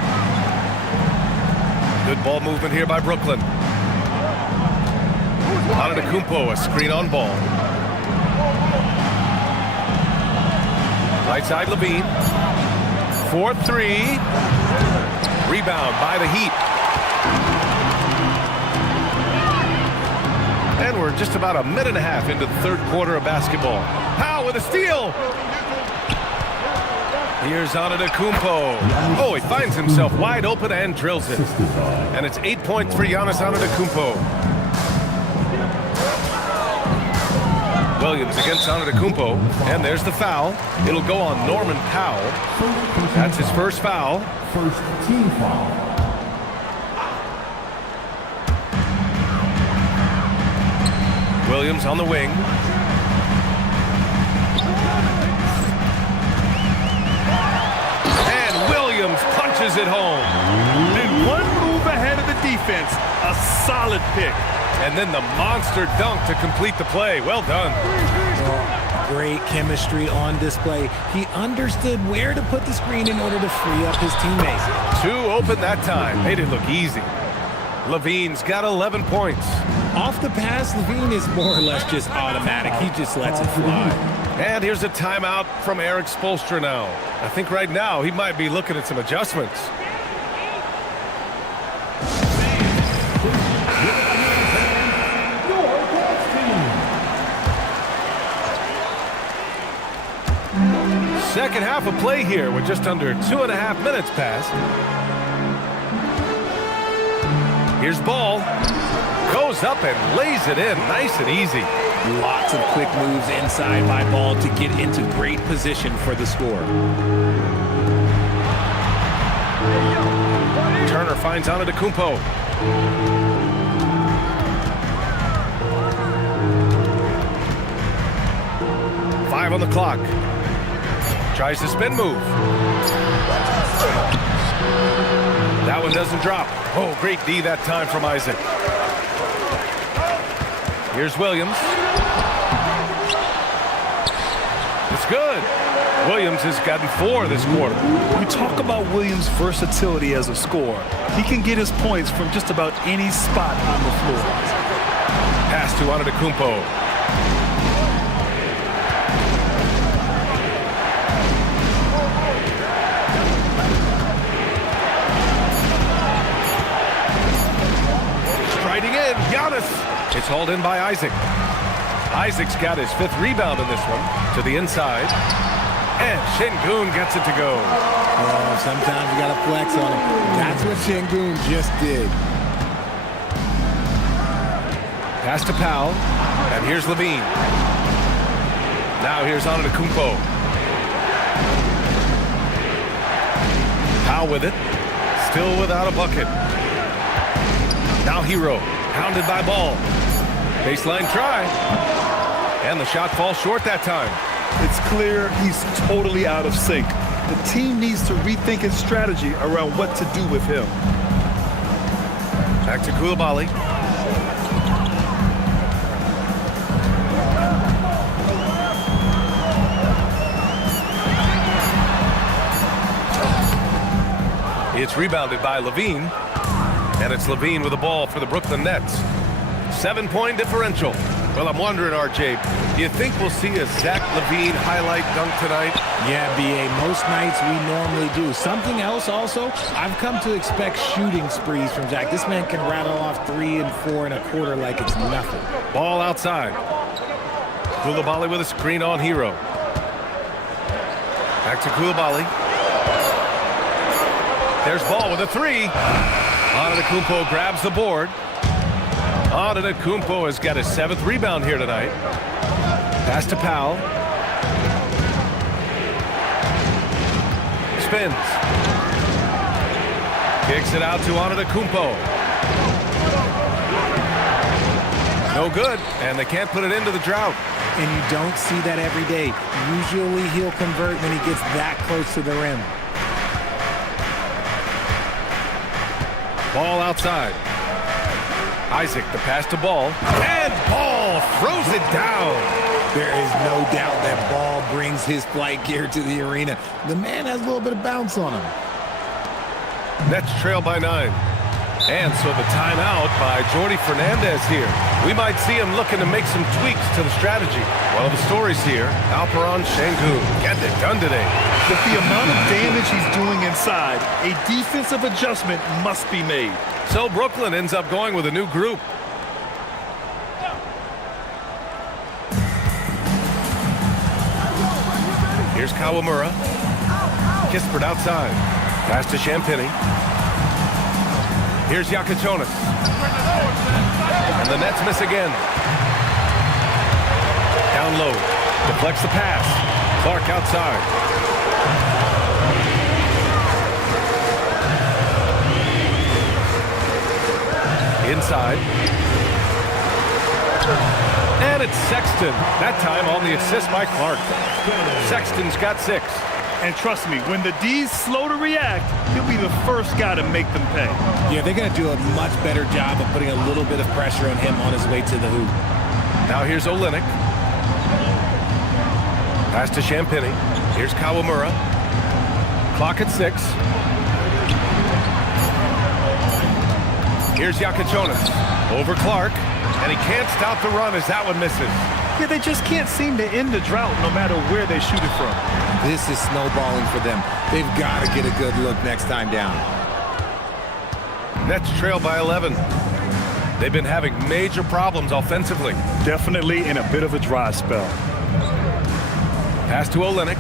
Good ball movement here by Brooklyn. Antetokounmpo, a screen on ball. Right side, LaVine. 4-3. Rebound by the Heat. And we're just about a minute and a half into the third quarter of basketball. Powell with a steal. Here's Antetokounmpo. Oh, he finds himself wide open and drills it. And it's 8 points for Giannis Antetokounmpo. Williams against Antetokounmpo, and there's the foul. It'll go on Norman Powell. That's his first foul. First team foul. Williams on the wing. And Williams punches it home. And one move ahead of the defense. A solid pick. And then the monster dunk to complete the play. Well done. Great chemistry on display. He understood where to put the screen in order to free up his teammates. 2 open that time. Made it look easy. Levine's got 11 points. Off the pass, Levine is more or less just automatic. He just lets it fly. And here's a timeout from Eric Spoelstra now. I think right now he might be looking at some adjustments. Second half of play here with just under 2.5 minutes passed. Here's Ball. Goes up and lays it in nice and easy. Lots of quick moves inside by Ball to get into great position for the score. Turner finds Antetokounmpo. Five on the clock. Tries the spin move. That one doesn't drop. Oh, great D that time from Isaac. Here's Williams. It's good. Williams has gotten 4 this quarter. We talk about Williams' versatility as a scorer. He can get his points from just about any spot on the floor. Pass to Antetokounmpo. Giannis. It's hauled in by Isaac. Isaac's got his 5th rebound in this one. To the inside. And Şengün gets it to go. Oh, sometimes you got to flex on him. That's what Şengün just did. Pass to Powell. And here's Levine. Now here's Antetokounmpo. Powell with it. Still without a bucket. Now Hero. Pounded by Ball. Baseline try. And the shot falls short that time. It's clear he's totally out of sync. The team needs to rethink its strategy around what to do with him. Back to Coulibaly. It's rebounded by Levine. And it's Levine with the ball for the Brooklyn Nets. 7-point differential. Well, I'm wondering, RJ, do you think we'll see a Zach LaVine highlight dunk tonight? Yeah, B.A., most nights we normally do. Something else also, I've come to expect shooting sprees from Zach. This man can rattle off 3 and 4 and a quarter like it's nothing. Ball outside. Coulibaly with a screen on Hero. Back to Coulibaly. There's Ball with a 3. Antetokounmpo grabs the board. Antetokounmpo has got his 7th rebound here tonight. Pass to Powell. Spins. Kicks it out to Antetokounmpo. No good, and they can't put it into the drought. And you don't see that every day. Usually he'll convert when he gets that close to the rim. Ball outside. Isaac, the pass to Ball. And Ball throws it down. There is no doubt that Ball brings his flight gear to the arena. The man has a little bit of bounce on him. Nets trail by 9. And so the timeout by Jordi Fernandez here. We might see him looking to make some tweaks to the strategy. One of the stories here, Alperen Şengün getting it done today. With the amount of damage he's doing inside, a defensive adjustment must be made. So Brooklyn ends up going with a new group. Here's Kawamura. Kispert outside. Pass to Champagnie. Here's Yakuchonis. And the Nets miss again. Down low. Deflects the pass. Clark outside. Inside. And it's Sexton. That time on the assist by Clark. Sexton's got 6. And trust me, when the D's slow to react, he'll be the first guy to make them pay. Yeah, they're going to do a much better job of putting a little bit of pressure on him on his way to the hoop. Now here's Olynyk. Pass to Champagnie. Here's Kawamura. Clock at 6. Here's Yakuchonis. Over Clark. And he can't stop the run as that one misses. Yeah, they just can't seem to end the drought no matter where they shoot it from. This is snowballing for them. They've got to get a good look next time down. Nets trail by 11. They've been having major problems offensively. Definitely in a bit of a dry spell. Pass to Olynyk.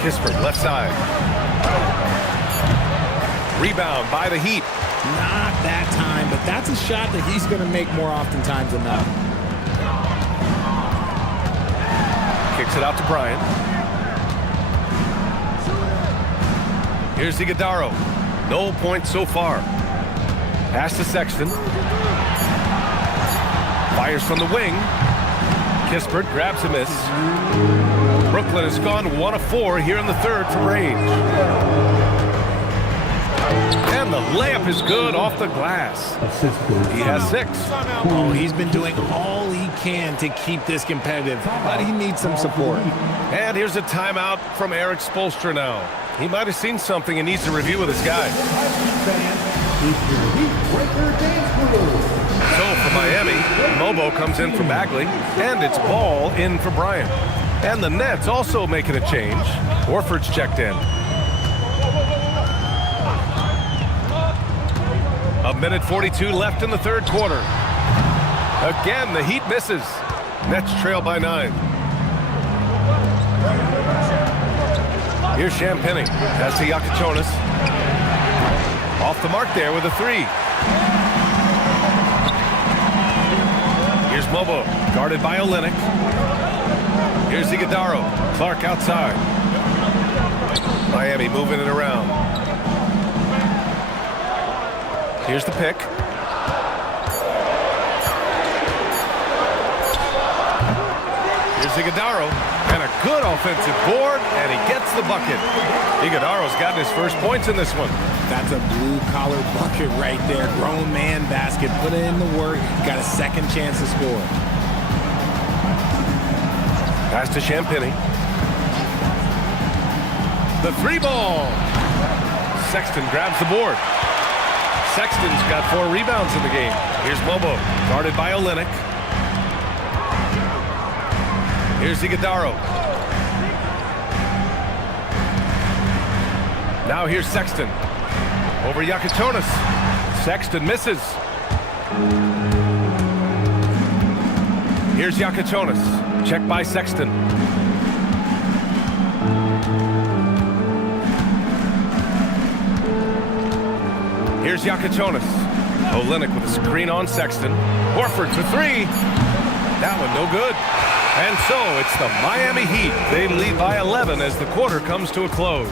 Kispert, left side. Rebound by the Heat. Not that time, but that's a shot that he's going to make more oftentimes than not. Kicks it out to Bryant. Here's Iguodaro. No points so far. Pass to Sexton. Fires from the wing. Kispert grabs a miss. Brooklyn has gone 1 of 4 here in the third from range. And the layup is good off the glass. He has 6. Oh, he's been doing all he can to keep this competitive, but he needs some support. And here's a timeout from Eric Spoelstra now. He might have seen something and needs to review with his guys. So for Miami, Mobo comes in for Bagley, and it's Ball in for Bryant. And the Nets also making a change. Horford's checked in. A minute 42 left in the third quarter. Again, the Heat misses. Nets trail by 9. Here's Champagnie. Pass to Yakuchonis. Off the mark there with a 3. Here's Mobo, guarded by Olynyk. Here's Iguodaro. Clark outside. Miami moving it around. Here's the pick. Here's Iguodaro. And a good offensive board, and he gets the bucket. Iguodaro's gotten his first points in this one. That's a blue-collar bucket right there. Grown man basket. Put in the work. Got a second chance to score. Pass to Champagnie. The 3 ball. Sexton grabs the board. Sexton's got 4 rebounds in the game. Here's Mobo, guarded by Olynyk. Here's Iguodaro. Now here's Sexton. Over Yakuchonis. Sexton misses. Here's Yakuchonis. Check by Sexton. Here's Yakuchonis. Olynyk with a screen on Sexton. Horford for 3. That one no good. And so it's the Miami Heat. They lead by 11 as the quarter comes to a close.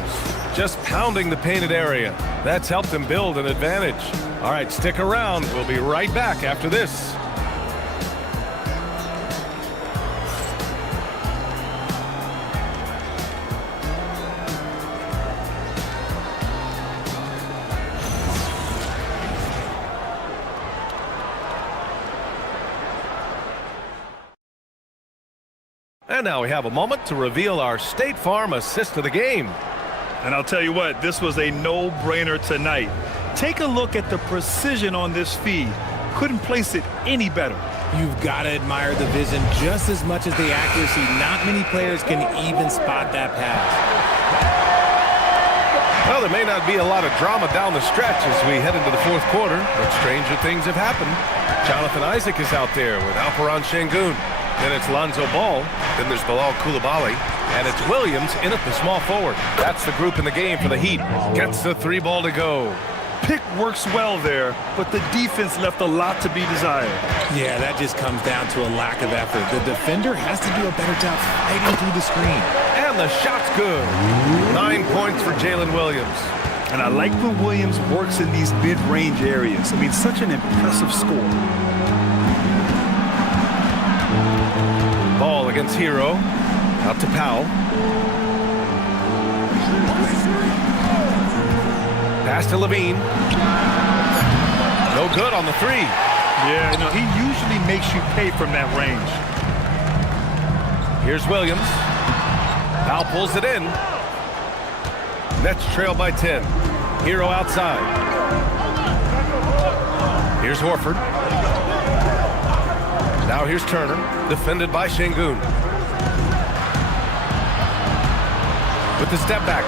Just pounding the painted area. That's helped them build an advantage. All right, stick around. We'll be right back after this. And now we have a moment to reveal our State Farm assist of the game. And I'll tell you what, this was a no-brainer tonight. Take a look at the precision on this feed. Couldn't place it any better. You've got to admire the vision just as much as the accuracy. Not many players can even spot that pass. Well, there may not be a lot of drama down the stretch as we head into the fourth quarter, but stranger things have happened. Jonathan Isaac is out there with Alperen Sengun. Then it's Lonzo Ball. Then there's Bilal Coulibaly. And it's Williams in at the small forward. That's the group in the game for the Heat. Gets the 3 ball to go. Pick works well there, but the defense left a lot to be desired. Yeah, that just comes down to a lack of effort. The defender has to do a better job fighting through the screen. And the shot's good. 9 points for Jalen Williams. And I like when Williams works in these mid-range areas. I mean, such an impressive score. Ball against Hero. Out to Powell. Pass to Levine. No good on the 3. Yeah, you know, he usually makes you pay from that range. Here's Williams. Powell pulls it in. Nets trail by 10. Hero outside. Here's Horford. Now here's Turner, defended by Şengün. With the step back.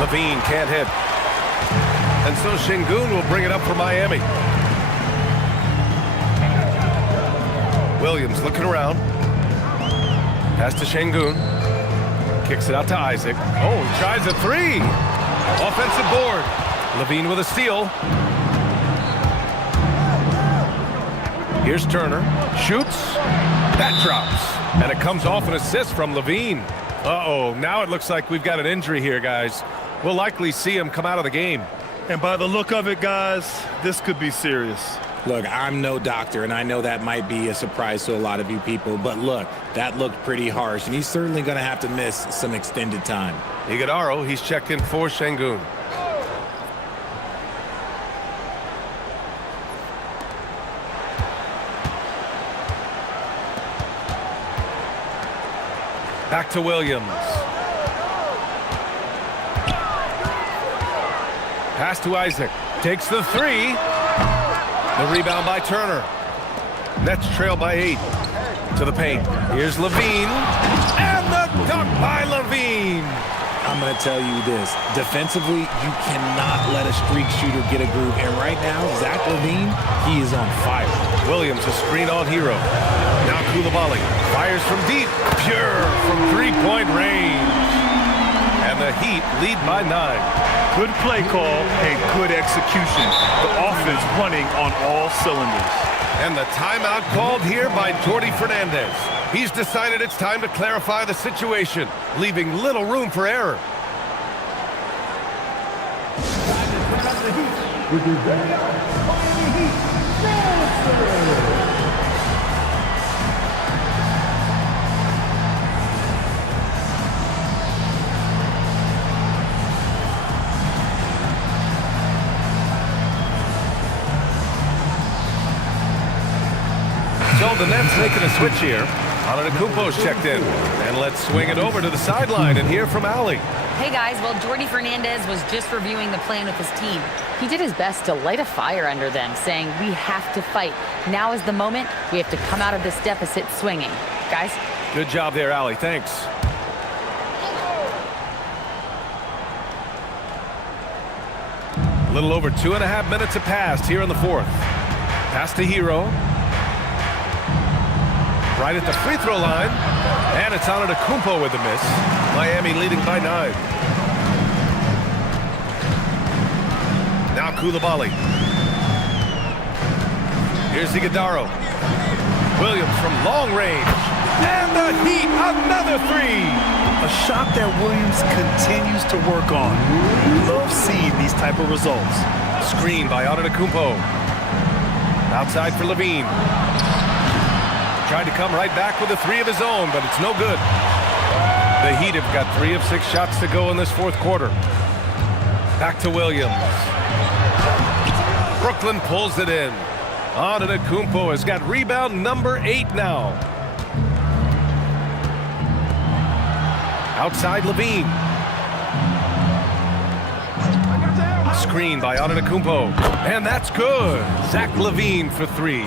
Levine can't hit. And so Şengün will bring it up for Miami. Williams looking around. Pass to Şengün. Kicks it out to Isaac. Oh, he tries a 3. Offensive board. Levine with a steal. Here's Turner. Shoots. That drops. And it comes off an assist from Levine. Uh-oh, now it looks like we've got an injury here, guys. We'll likely see him come out of the game. And by the look of it, guys, this could be serious. Look, I'm no doctor, and I know that might be a surprise to a lot of you people, but look, that looked pretty harsh, and he's certainly going to have to miss some extended time. Iguodala, he's checked in for Şengün. Back to Williams. Pass to Isaac. Takes the 3. The rebound by Turner. Nets trail by 8. To the paint. Here's Levine. And the dunk by Levine. I'm going to tell you this. Defensively, you cannot let a streak shooter get a groove. And right now, Zach LaVine, he is on fire. Williams a screen on Hero. Now Coulibaly fires from deep. Pure from 3-point range. And the Heat lead by 9. Good play call and good execution. The offense running on all cylinders. And the timeout called here by Jordi Fernandez. He's decided it's time to clarify the situation, leaving little room for error. So the Nets making a switch here. Antetokounmpo's checked in. And let's swing it over to the sideline and hear from Allie. Hey guys, well, Jordi Fernandez was just reviewing the plan with his team. He did his best to light a fire under them, saying we have to fight. Now is the moment. We have to come out of this deficit swinging. Guys? Good job there, Allie. Thanks. A little over 2.5 minutes have passed here in the 4th. Pass to Hero. Right at the free throw line. And it's Antetokounmpo with the miss. Miami leading by 9. Now Coulibaly. Here's Iguodala. Williams from long range. And the Heat, another 3. A shot that Williams continues to work on. Love seeing these type of results. Screen by Antetokounmpo. Outside for Levine. Tried to come right back with a 3 of his own, but it's no good. The Heat have got 3 of 6 shots to go in this 4th quarter. Back to Williams. Brooklyn pulls it in. Antetokounmpo has got rebound number 8 now. Outside Levine. Screen by Antetokounmpo. And that's good. Zach LaVine for 3.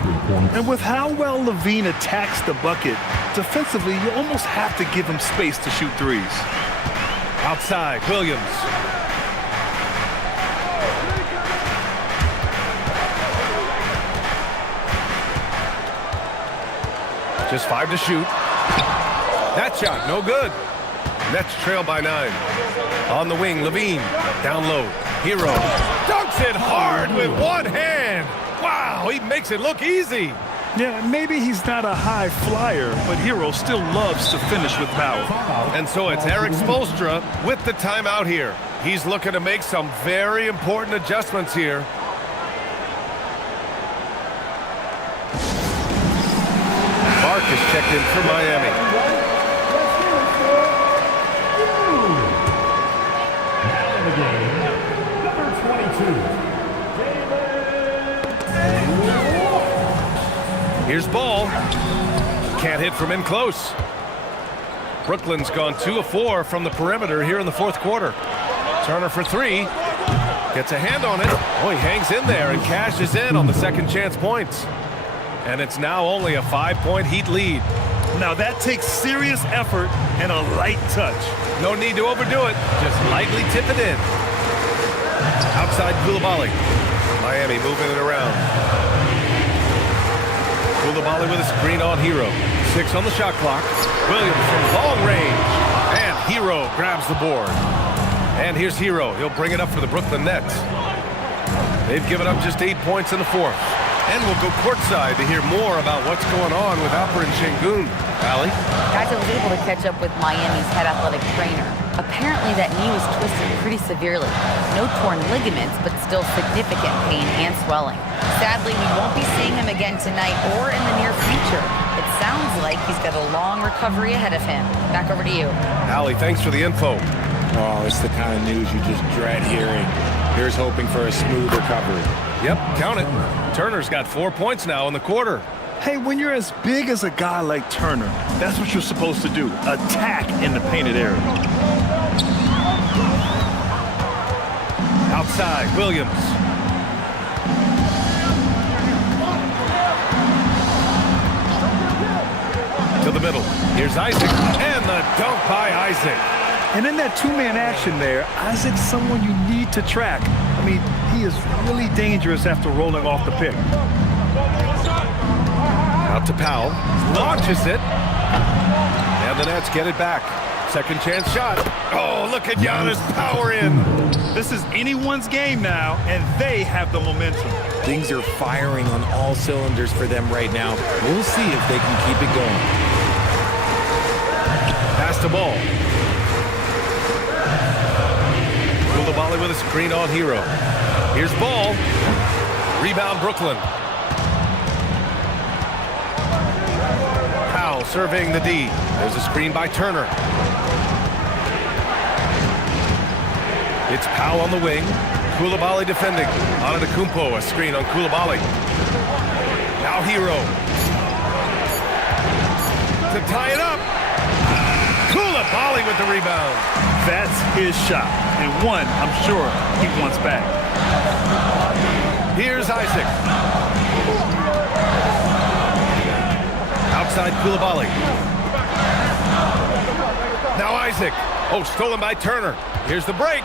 And with how well LaVine attacks the bucket, defensively, you almost have to give him space to shoot threes. Outside, Williams. Just 5 to shoot. That shot, no good. Nets trail by 9. On the wing, Levine. Down low, Hero. Dunks it hard with one hand. Wow, he makes it look easy. Yeah, maybe he's not a high flyer, but Hero still loves to finish with power. And so it's Eric Spoelstra with the timeout here. He's looking to make some very important adjustments here. Mark is checked in for Miami. Now in the game, number 22. Here's Ball. Can't hit from in close. Brooklyn's gone 2 of 4 from the perimeter here in the fourth quarter. Turner for 3. Gets a hand on it. Oh, he hangs in there and cashes in on the second chance points. And it's now only a 5-point Heat lead. Now that takes serious effort and a light touch. No need to overdo it. Just lightly tip it in. Outside Coulibaly. Miami moving it around. Coulibaly with a screen on Hero. 6 on the shot clock. Williams from long range. And Hero grabs the board. And here's Hero. He'll bring it up for the Brooklyn Nets. They've given up just 8 points in the fourth. And we'll go courtside to hear more about what's going on with Alperen Sengun. Allie? Guys, I was able to catch up with Miami's head athletic trainer. Apparently that knee was twisted pretty severely. No torn ligaments, but still significant pain and swelling. Sadly, we won't be seeing him again tonight or in the near future. It sounds like he's got a long recovery ahead of him. Back over to you. Allie, thanks for the info. Oh, it's the kind of news you just dread hearing. Here's hoping for a smooth recovery. Yep, count it. Turner's got 4 points now in the quarter. Hey, when you're as big as a guy like Turner, that's what you're supposed to do. Attack in the painted area. Outside, Williams. To the middle. Here's Isaac. And the dunk by Isaac. And in that two-man action there, Isaac's someone you need to track. I mean, he is really dangerous after rolling off the pick. Out to Powell. Launches it. And the Nets get it back. Second chance shot. Oh, look at Giannis power in. This is anyone's game now, and they have the momentum. Things are firing on all cylinders for them right now. We'll see if they can keep it going. Pass the ball. Coulibaly with a screen on Hero. Here's Ball. Rebound Brooklyn. Powell surveying the D. There's a screen by Turner. It's Powell on the wing. Coulibaly defending. Antetokounmpo, a screen on Coulibaly. Now Hero. To tie it up. Coulibaly with the rebound. That's his shot, and one I'm sure he wants back. Here's Isaac. Outside Coulibaly. Now Isaac. Oh, stolen by Turner. Here's the break.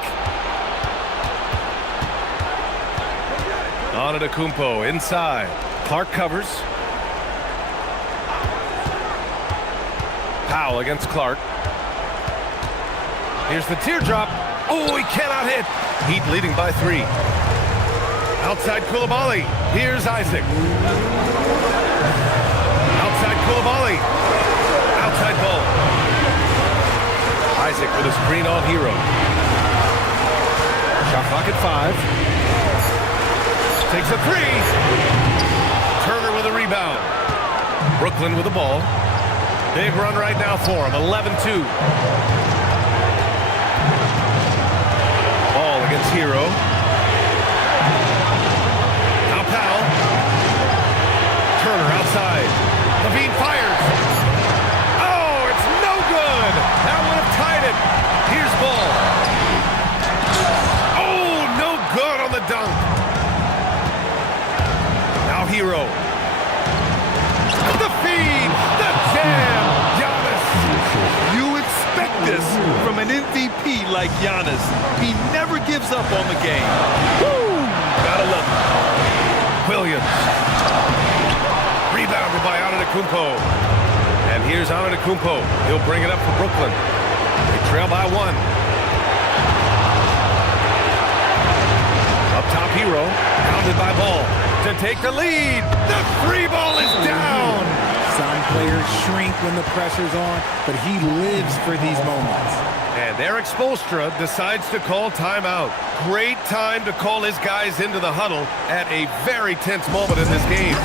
Antetokounmpo inside. Clark covers. Powell against Clark. Here's the teardrop. Oh, he cannot hit. Heat leading by 3. Outside Coulibaly. Here's Isaac. Outside Coulibaly. Outside Ball. Isaac with a screen on Hero. Shot clock at 5. Takes a 3. Turner with a rebound. Brooklyn with the ball. Big run right now for him. 11-2. Ball against Hero. Now Powell. Turner outside. Levine fires. Oh, it's no good. That would have tied it. Here's Ball. Oh, no good on the dunk. Now Hero. The feed. The jam. Giannis. You expect this from an MVP like Giannis. He never gives up on the game. Woo! Gotta love it. Williams. Rebounded by Antetokounmpo. And here's Antetokounmpo. He'll bring it up for Brooklyn. They trail by 1. Up top, Hero. Pounded by Ball to take the lead. The 3 ball is down. Some players shrink when the pressure's on, but he lives for these moments. And Eric Spoelstra decides to call timeout. Great time to call his guys into the huddle at a very tense moment in this game.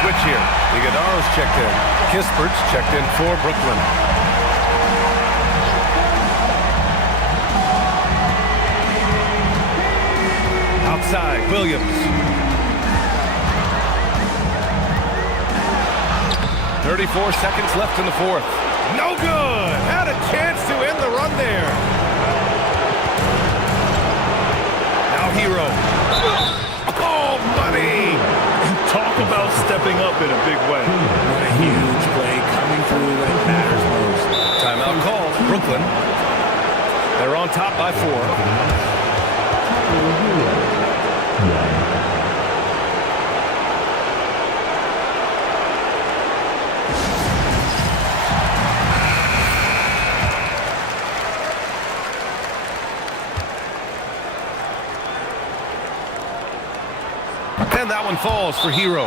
Switch here. Iguodala's checked in. Kispert's checked in for Brooklyn. Outside, Williams. 34 seconds left in the 4th. No good! Had a chance to end the run there. Now Hero. Oh, money! Talk about stepping up in a big way. What a huge play coming through when it matters most. Timeout called. Brooklyn. They're on top by 4. And that one falls for Hero.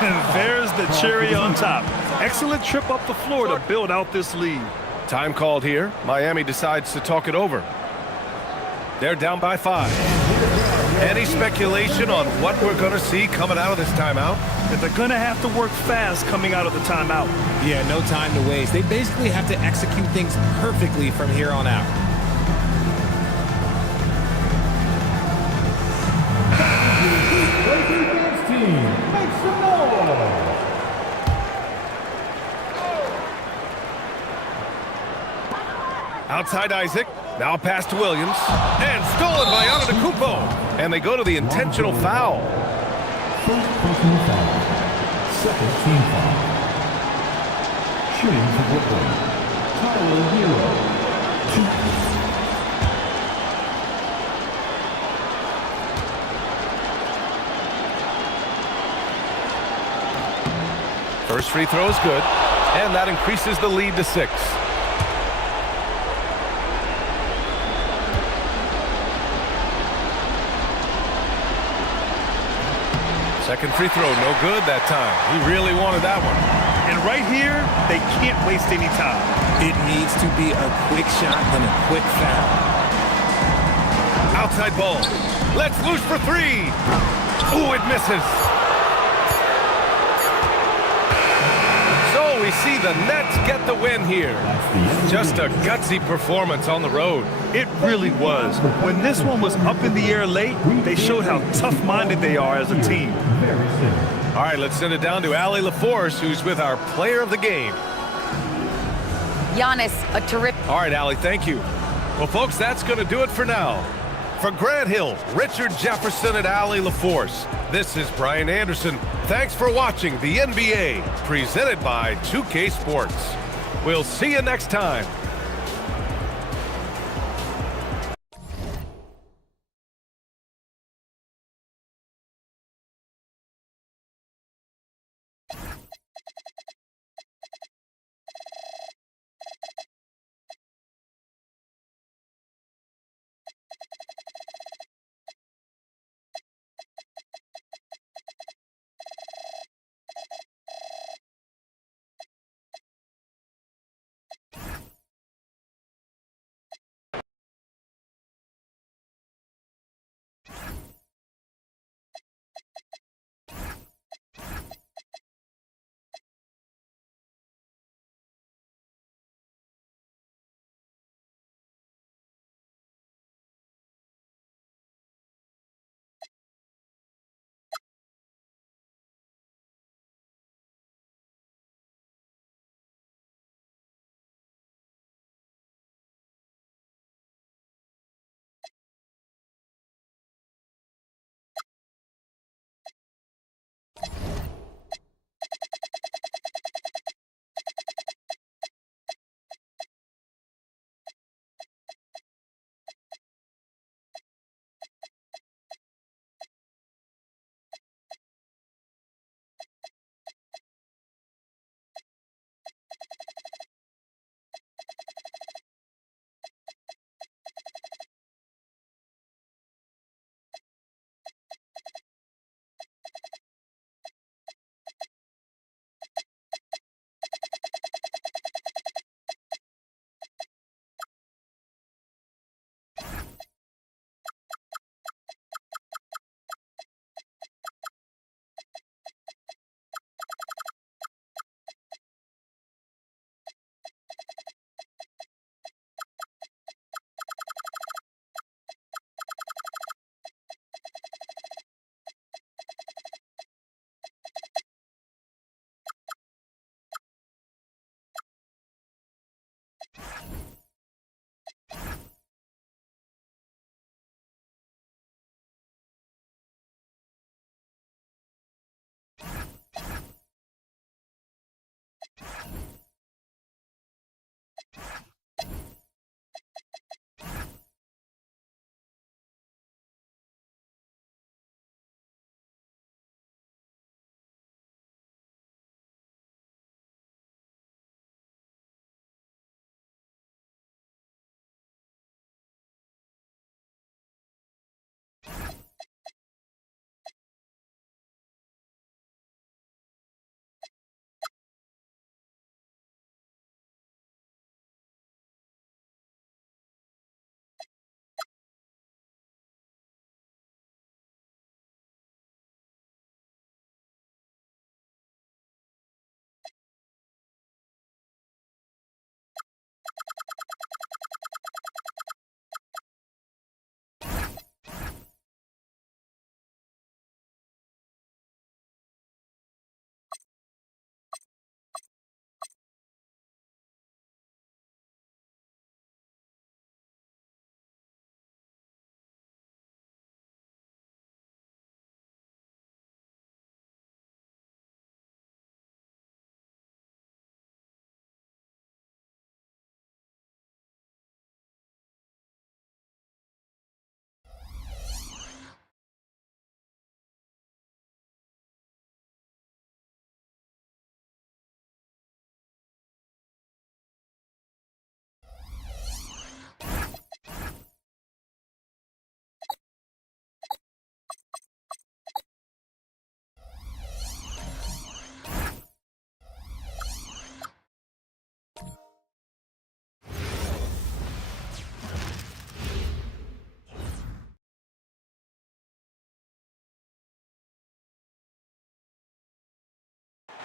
And there's the cherry on top. Excellent trip up the floor to build out this lead. Time called here. Miami decides to talk it over. They're down by 5. Any speculation on what we're going to see coming out of this timeout? That they're going to have to work fast coming out of the timeout. Yeah, no time to waste. They basically have to execute things perfectly from here on out. Outside Isaac. Now a pass to Williams. And stolen by Antetokounmpo. And they go to the intentional foul. First personal foul. Second team foul. Shooting for Brooklyn. Tyler Hero. 2. First free throw is good. And that increases the lead to 6. Second free throw, no good that time. He really wanted that one. And right here, they can't waste any time. It needs to be a quick shot and a quick foul. Outside ball. Let's loose for 3. Ooh, it misses. So we see the Nets get the win here. Just a gutsy performance on the road. It really was. When this one was up in the air late, they showed how tough-minded they are as a team. All right, let's send it down to Allie LaForce, who's with our player of the game. Giannis, a terrific... All right, Allie, thank you. Well, folks, that's going to do it for now. For Grant Hill, Richard Jefferson, and Allie LaForce, this is Brian Anderson. Thanks for watching the NBA, presented by 2K Sports. We'll see you next time.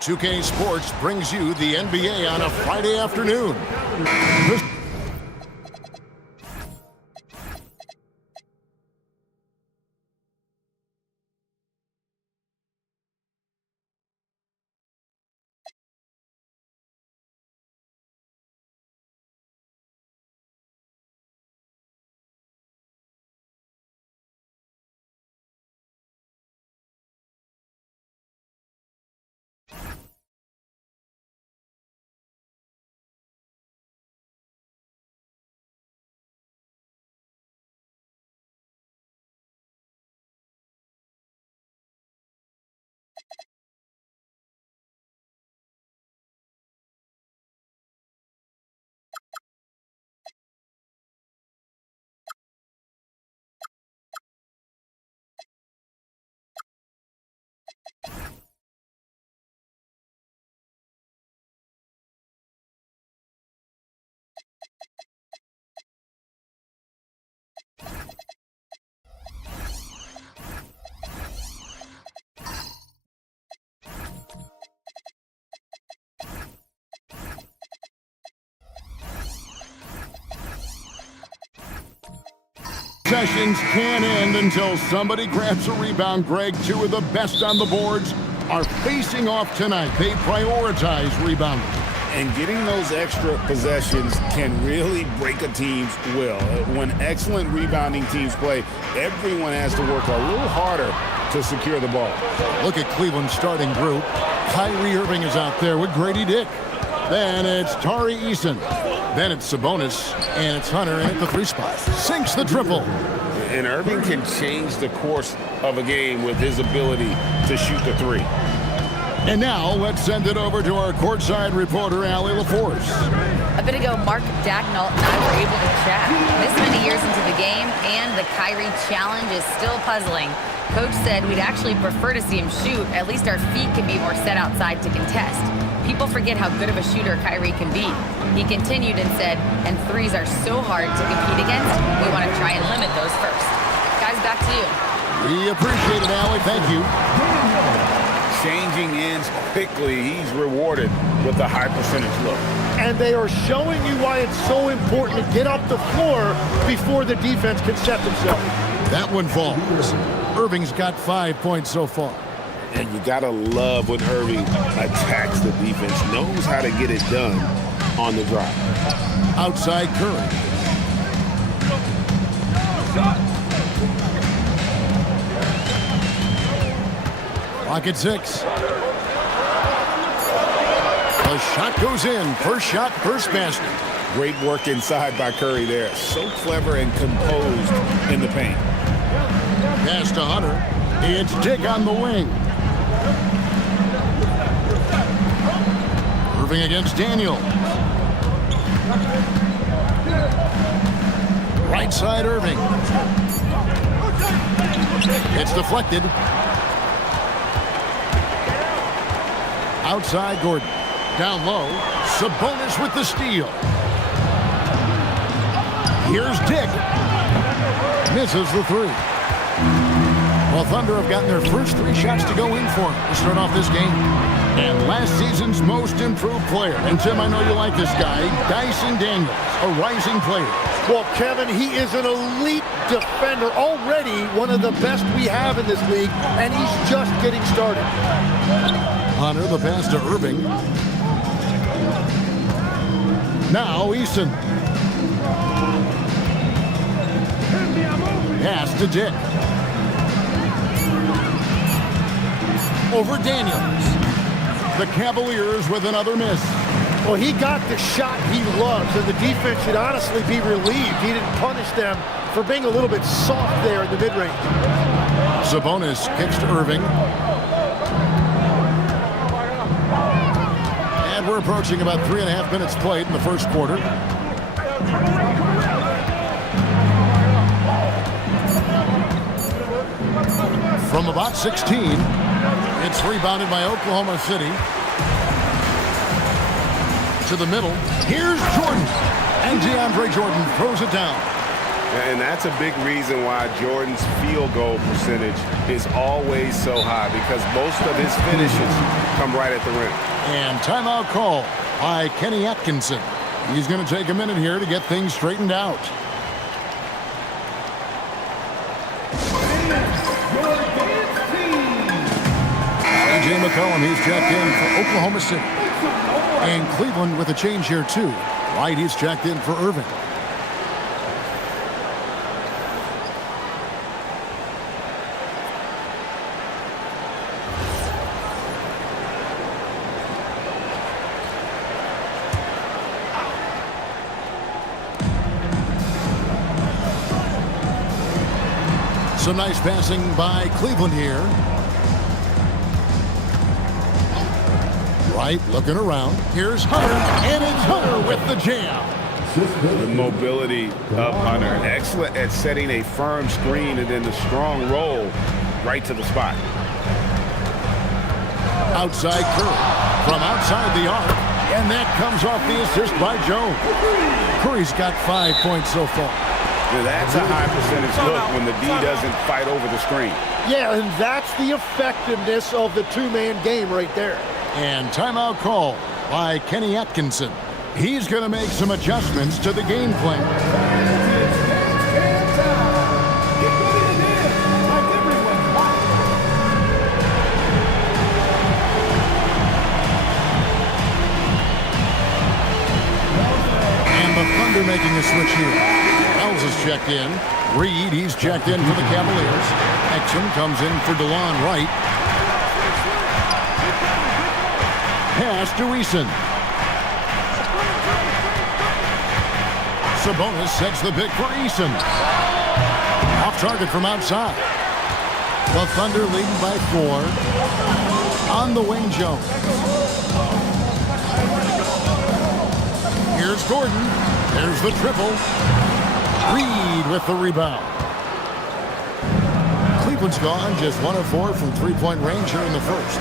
2K Sports brings you the NBA on a Friday afternoon. Sessions can't end until somebody grabs a rebound, Greg. Two of the best on the boards are facing off tonight. They prioritize rebounding. And getting those extra possessions can really break a team's will. When excellent rebounding teams play, everyone has to work a little harder to secure the ball. Look at Cleveland's starting group. Kyrie Irving is out there with Grady Dick. Then it's Tari Eason. Then it's Sabonis, and it's Hunter at the three spot. Sinks the triple. And Irving can change the course of a game with his ability to shoot the three. And now let's send it over to our courtside reporter, Allie LaForce. A bit ago, Mark Dagnall and I were able to chat. This many years into the game, and the Kyrie challenge is still puzzling. Coach said we'd actually prefer to see him shoot. At least our feet can be more set outside to contest. People forget how good of a shooter Kyrie can be. He continued and said, and threes are so hard to compete against, we want to try and limit those first. Guys, back to you. We appreciate it, Allie. Thank you. Changing ends quickly. He's rewarded with a high percentage look. And they are showing you why it's so important to get up the floor before the defense can set themselves. That one falls. Irving's got 5 points so far. And you got to love when Irving attacks the defense, knows how to get it done on the drive. Outside Curry. Clock at 6. The shot goes in. First shot, first basket. Great work inside by Curry there. So clever and composed in the paint. Pass to Hunter. It's Dick on the wing. Irving against Daniel. Right side Irving. It's deflected. Outside Gordon. Down low. Sabonis with the steal. Here's Dick. Misses the three. Well, Thunder have gotten their first 3 shots to go in for him to start off this game. And last season's most improved player. And Tim, I know you like this guy, Dyson Daniels, a rising player. Well, Kevin, he is an elite defender, already one of the best we have in this league, and he's just getting started. Hunter, the pass to Irving. Now Eason. Pass to Dick. Over Daniels. The Cavaliers with another miss. Well, he got the shot he loves, and the defense should honestly be relieved. He didn't punish them for being a little bit soft there in the mid-range. Sabonis kicks to Irving. And we're approaching about 3.5 minutes played in the first quarter. From about 16, it's rebounded by Oklahoma City. To the middle. Here's Jordan. And DeAndre Jordan throws it down. And that's a big reason why Jordan's field goal percentage is always so high, because most of his finishes come right at the rim. And timeout call by Kenny Atkinson. He's going to take a minute here to get things straightened out. C.J. McCollum, he's checked in for Oklahoma City. And Cleveland with a change here, too. White, he's checked in for Irving. Some nice passing by Cleveland here. Right, looking around. Here's Hunter, and it's Hunter with the jam. The mobility of Hunter. Excellent at setting a firm screen and then the strong roll right to the spot. Outside Curry from outside the arc, and that comes off the assist by Jones. Curry's got 5 points so far. Now that's a high percentage look when the D doesn't fight over the screen. Yeah, and that's the effectiveness of the two-man game right there. And timeout call by Kenny Atkinson. He's going to make some adjustments to the game plan. And the Thunder making a switch here. Wells is checked in. Reed, he's checked in for the Cavaliers. Exum comes in for DeLon Wright. Pass to Eason. Sabonis sets the pick for Eason. Off target from outside. The Thunder leading by 4. On the wing, Jones. Here's Gordon. There's the triple. Reed with the rebound. Cleveland's gone just 1 of 4 from three-point range here in the first.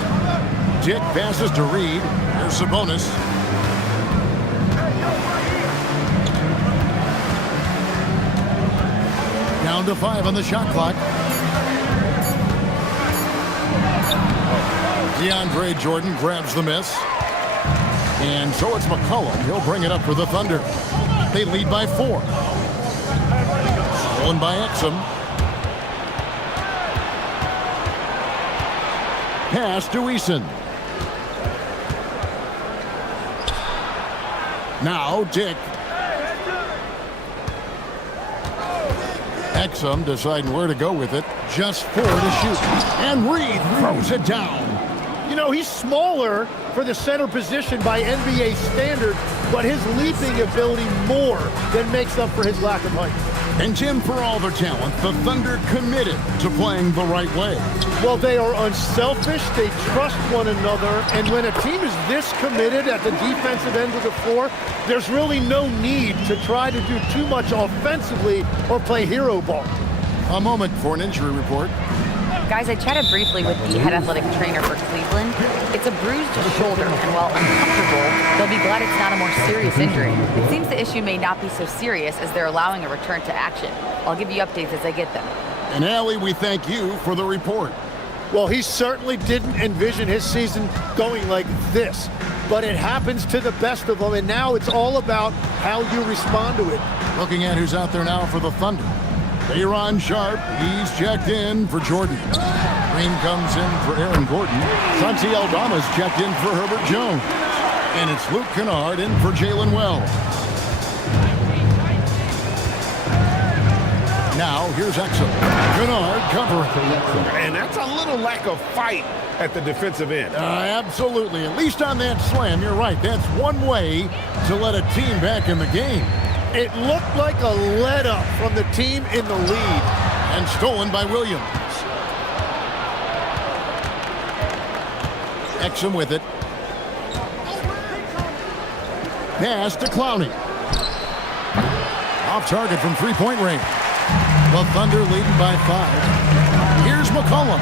Dick passes to Reed. Here's Sabonis. Down to 5 on the shot clock. DeAndre Jordan grabs the miss. And so it's McCollum. He'll bring it up for the Thunder. They lead by 4. Stolen by Exum. Pass to Eason. Now Dick. Exum deciding where to go with it. Just 4 to shoot. And Reed throws it down. You know, he's smaller for the center position by NBA standard, but his leaping ability more than makes up for his lack of height. And Jim, for all their talent, the Thunder committed to playing the right way. Well, they are unselfish, they trust one another, and when a team is this committed at the defensive end of the floor, there's really no need to try to do too much offensively or play hero ball. A moment for an injury report. Guys, I chatted briefly with the head athletic trainer for Cleveland. It's a bruised shoulder, and while uncomfortable, they'll be glad it's not a more serious injury. It seems the issue may not be so serious as they're allowing a return to action. I'll give you updates as I get them. And Allie, we thank you for the report. Well, he certainly didn't envision his season going like this, but it happens to the best of them, and now it's all about how you respond to it. Looking at who's out there now for the Thunder. Aaron Sharp, he's checked in for Jordan. Green comes in for Aaron Gordon. Santi Aldama's checked in for Herbert Jones. And it's Luke Kennard in for Jalen Wells. Now, here's Exum. Kennard covering. And that's a little lack of fight at the defensive end. Absolutely. At least on that slam, you're right. That's one way to let a team back in the game. It looked like a let-up from the team in the lead. And stolen by Williams. Exum with it. Pass to Clowney. Off target from three-point range. The Thunder leading by 5. Here's McCollum.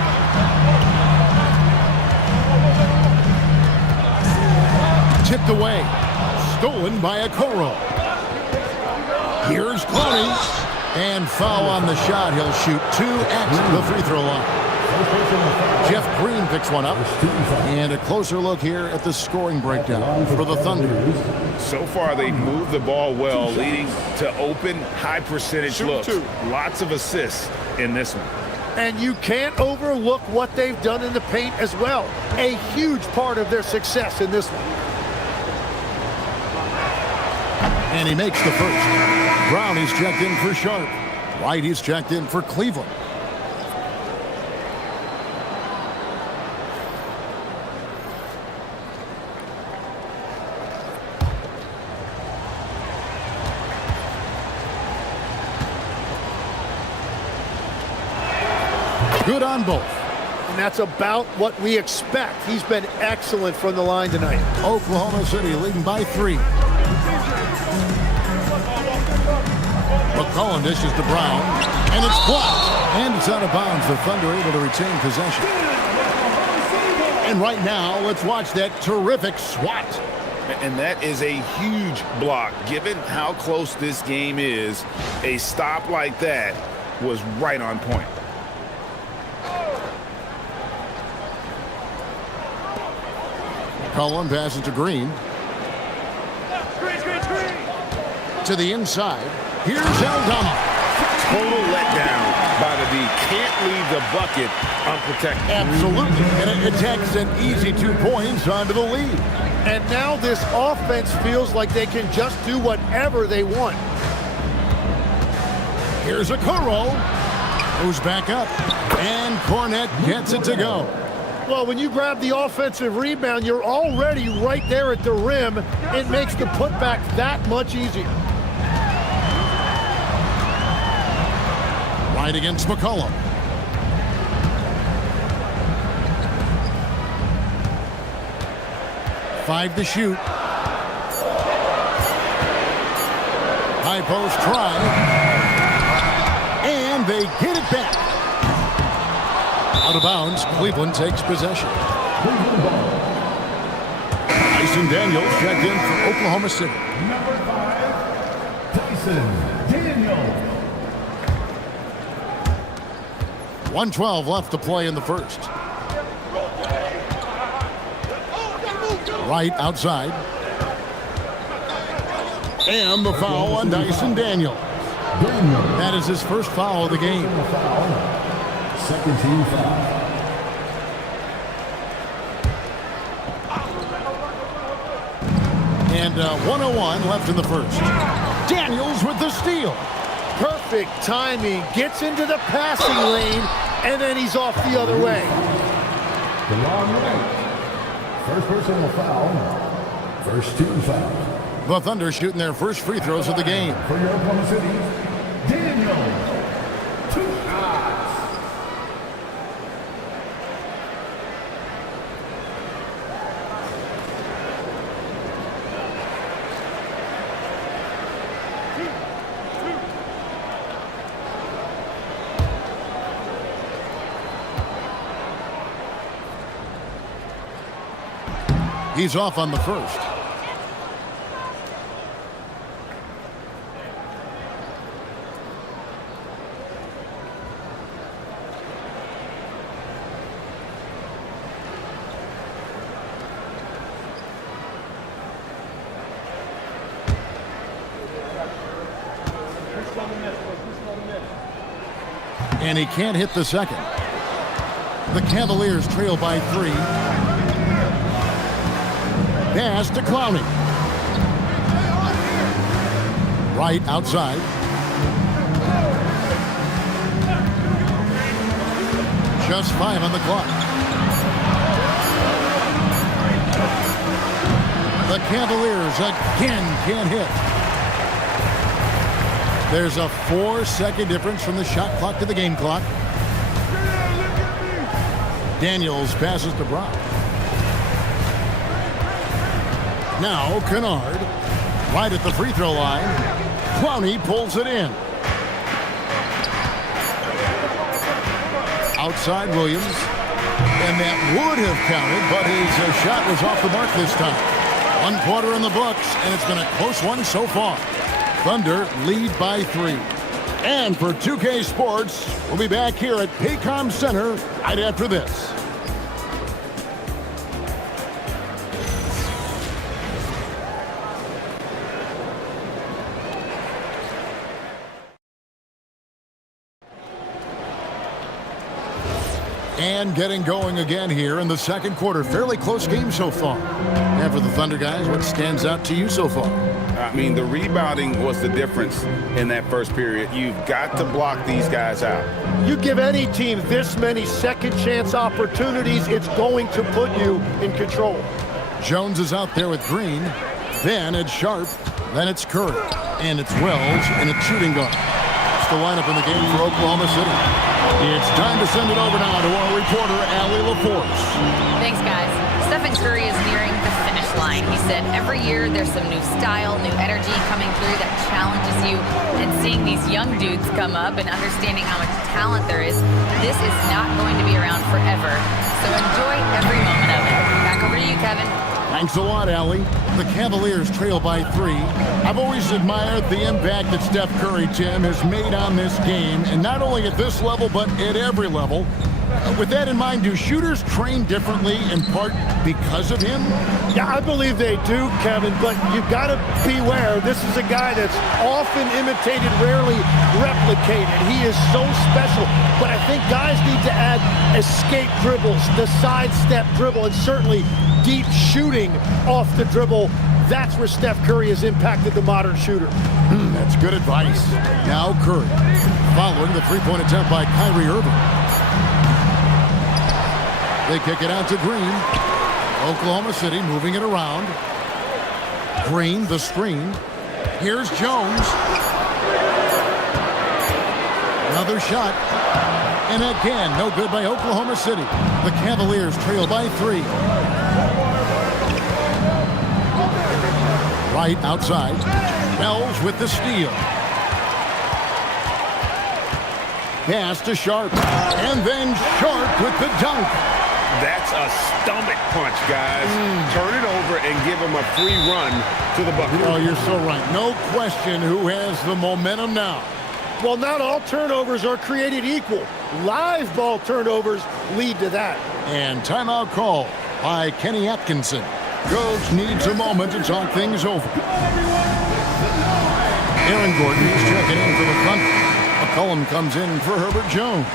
Tipped away. Stolen by Okoro. Here's Clowney. And foul on the shot. He'll shoot 2 at the free throw line. Jeff Green picks one up. And a closer look here at the scoring breakdown for the Thunder. So far, they've moved the ball well, leading to open, high-percentage looks. Lots of assists in this one. And you can't overlook what they've done in the paint as well. A huge part of their success in this one. And he makes the first. Brown, he's checked in for Sharp. White, he's checked in for Cleveland. Good on both. And that's about what we expect. He's been excellent from the line tonight. Oklahoma City leading by 3. McCollum dishes to Brown, and it's blocked. And it's out of bounds. The Thunder able to retain possession. And right now, let's watch that terrific swat. And that is a huge block. Given how close this game is, a stop like that was right on point. McCollum passes to Green. To the inside. Here's Aldama. Total letdown by the D. Can't leave the bucket unprotected. Absolutely. And it takes an easy 2 points onto the lead. And now this offense feels like they can just do whatever they want. Here's Okoro. Who's back up. And Cornette gets it to go. Well, when you grab the offensive rebound, you're already right there at the rim. It makes the putback that much easier. Right against McCollum. Five to shoot. High post try. And they get it back. Out of bounds, Cleveland takes possession. Dyson Daniels checked in for Oklahoma City. Number 5, Dyson Daniels. 1:12 left to play in the first. Right outside. And the foul on Dyson Daniels. That is his first foul of the game. Second team foul. And 1:01 left in the first. Daniels with the steal. Perfect timing. Gets into the passing lane, and then he's off the other way. The long right. First personal foul. First team foul. The Thunder shooting their first free throws of the game. For your Oklahoma City, Daniels. 2 shots. He's off on the first. And he can't hit the second. The Cavaliers trail by 3. Pass to Clowney. Right outside. Just 5 on the clock. The Cavaliers again can't hit. There's a 4-second difference from the shot clock to the game clock. Daniels passes to Brock. Now Kennard, right at the free throw line. Clowney pulls it in. Outside Williams. And that would have counted, but his shot was off the mark this time. 1 quarter in the books, and it's been a close one so far. Thunder lead by 3. And for 2K Sports, we'll be back here at Paycom Center right after this. And getting going again here in the second quarter. Fairly close game so far. And for the Thunder guys, what stands out to you so far? I mean, the rebounding was the difference in that first period. You've got to block these guys out. You give any team this many second chance opportunities, it's going to put you in control. Jones is out there with Green. Then it's Sharp. Then it's Curry. And it's Wells and it's shooting guard. It's the lineup in the game for Oklahoma City. It's time to send it over now to our reporter, Allie LaForce. Thanks, guys. Stephen Curry is nearing the finish line. He said every year there's some new style, new energy coming through that challenges you. And seeing these young dudes come up and understanding how much talent there is, this is not going to be around forever. So enjoy every moment of it. Back over to you, Kevin. Thanks a lot, Allie. The Cavaliers trail by 3. I've always admired the impact that Steph Curry, Tim, has made on this game, and not only at this level, but at every level. With that in mind, do shooters train differently in part because of him? Yeah, I believe they do, Kevin, but you've got to beware. This is a guy that's often imitated, rarely replicated. He is so special, but I think guys need to add escape dribbles, the sidestep dribble, and certainly deep shooting off the dribble. That's where Steph Curry has impacted the modern shooter. That's good advice. Now Curry, following the three-point attempt by Kyrie Irving. They kick it out to Green. Oklahoma City moving it around. Green, the screen. Here's Jones. Another shot. And again, no good by Oklahoma City. The Cavaliers trail by 3. Right outside. Wells with the steal. Pass to Sharp. And then Sharp with the dunk. That's a stomach punch, guys. Turn it over and give him a free run to the bucket. Oh, you're so right. No question who has the momentum now. Well, not all turnovers are created equal. Live ball turnovers lead to that. And timeout call by Kenny Atkinson. Coach needs a moment to talk things over. Aaron Gordon is checking in for the Thunder. McCollum comes in for Herbert Jones.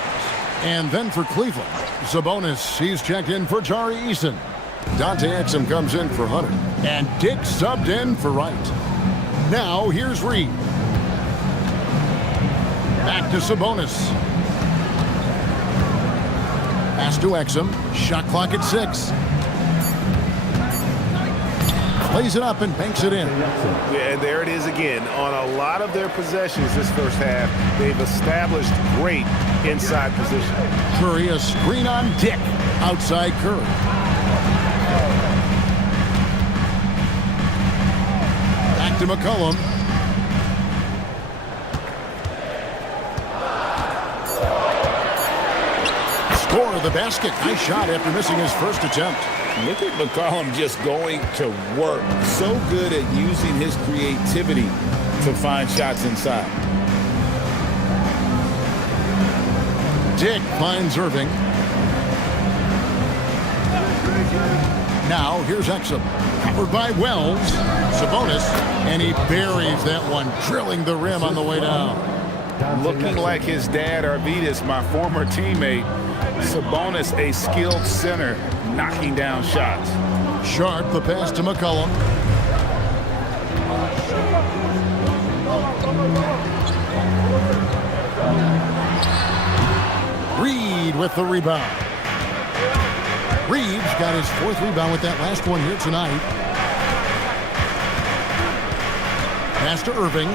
And then for Cleveland, Sabonis, he's checked in for Tari Eason. Dante Exum comes in for Hunter. And Dick subbed in for Wright. Now, here's Reed. Back to Sabonis. Pass to Exum. Shot clock at 6. Plays it up and banks it in. Yeah, and there it is again. On a lot of their possessions this first half, they've established great inside position. Curry, a screen on Dick. Outside Curry. Back to McCollum. Score of the basket. Nice shot after missing his first attempt. Look at McCollum just going to work. So good at using his creativity to find shots inside. Dick finds Irving. Now here's Exum. Covered by Wells. Sabonis. And he buries that one, drilling the rim on the way down. Looking like his dad, Arvydas, my former teammate. Sabonis, a skilled center, knocking down shots. Sharp, the pass to McCollum. Reed with the rebound. Reeves got his 4th rebound with that last one here tonight. Pass to Irving.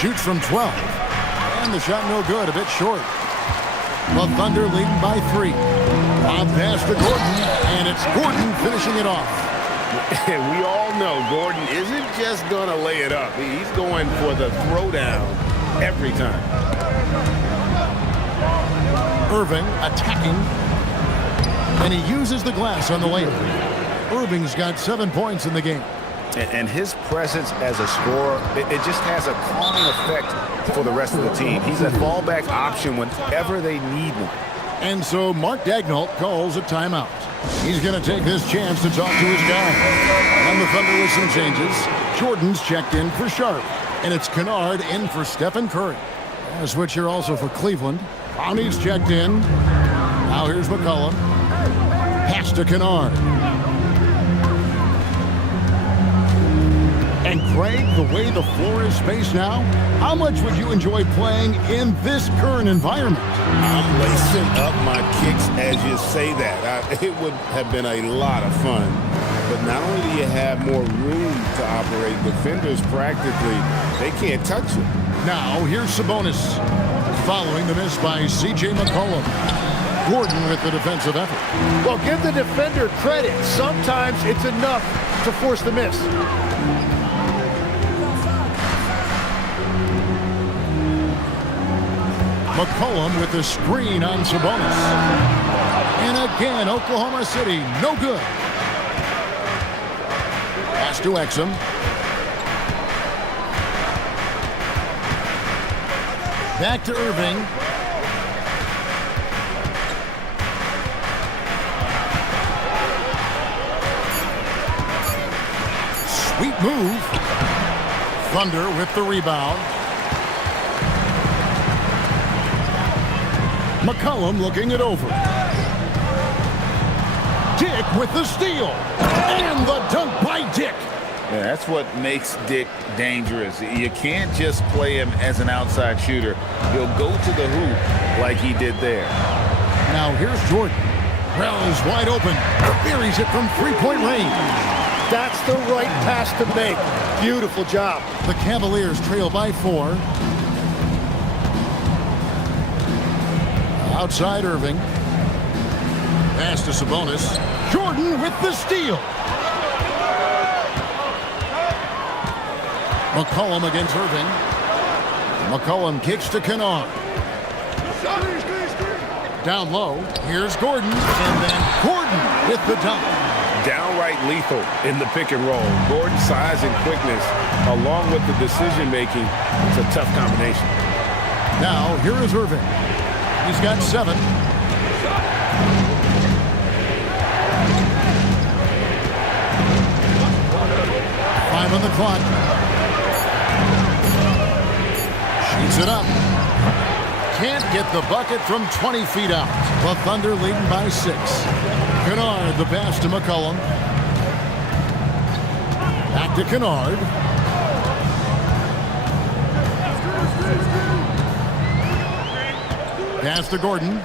Shoots from 12. And the shot no good, a bit short. The Thunder leading by 3. Lob pass to Gordon, and it's Gordon finishing it off. We all know Gordon isn't just going to lay it up. He's going for the throwdown every time. Irving attacking, and he uses the glass on the layup. Irving's got 7 points in the game. And his presence as a scorer, it just has a calming effect for the rest of the team. He's a fallback option whenever they need one. And so Mark Daigneault calls a timeout. He's going to take this chance to talk to his guy. And the Thunder with some changes. Jordan's checked in for Sharp. And it's Kennard in for Stephen Curry. A switch here also for Cleveland. Brownie's checked in. Now here's McCollum. Pass to Kennard. And Craig, the way the floor is spaced now, how much would you enjoy playing in this current environment? I'm lacing up my kicks as you say that. It would have been a lot of fun. But not only do you have more room to operate, defenders practically, they can't touch it. Now, here's Sabonis. Following the miss by C.J. McCollum. Gordon with the defensive effort. Well, give the defender credit. Sometimes it's enough to force the miss. McCollum with the screen on Sabonis. And again, Oklahoma City, no good. Pass to Exum. Back to Irving. Sweet move. Thunder with the rebound. McCollum looking it over. Dick with the steal. And the dunk by Dick. Yeah, that's what makes Dick dangerous. You can't just play him as an outside shooter. He'll go to the hoop like he did there. Now here's Jordan. Wells wide open. Buries it from three-point range. That's the right pass to make. Beautiful job. The Cavaliers trail by 4. Outside Irving. Pass to Sabonis. Jordan with the steal. McCollum against Irving. McCollum kicks to Kennard. Down low. Here's Gordon. And then Gordon with the dunk. Downright lethal in the pick and roll. Gordon's size and quickness, along with the decision making, it's a tough combination. Now, here is Irving. He's got 7. Five on the clock. Shoots it up. Can't get the bucket from 20 feet out. The Thunder leading by 6. Kennard, the pass to McCollum. Back to Kennard. Pass to Gordon.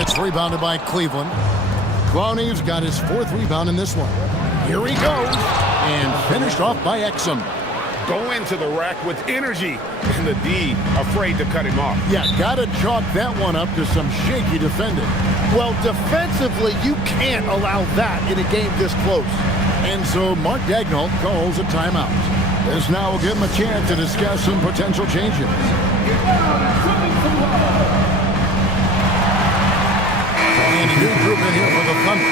It's rebounded by Cleveland. Clowney's got his 4th rebound in this one. Here he goes. And finished off by Exum. Go into the rack with energy. And the D afraid to cut him off. Yeah, got to chalk that one up to some shaky defending. Well, defensively, you can't allow that in a game this close. And so Mark Daigneault calls a timeout. This now will give him a chance to discuss some potential changes. And a new group in here for the Thunder.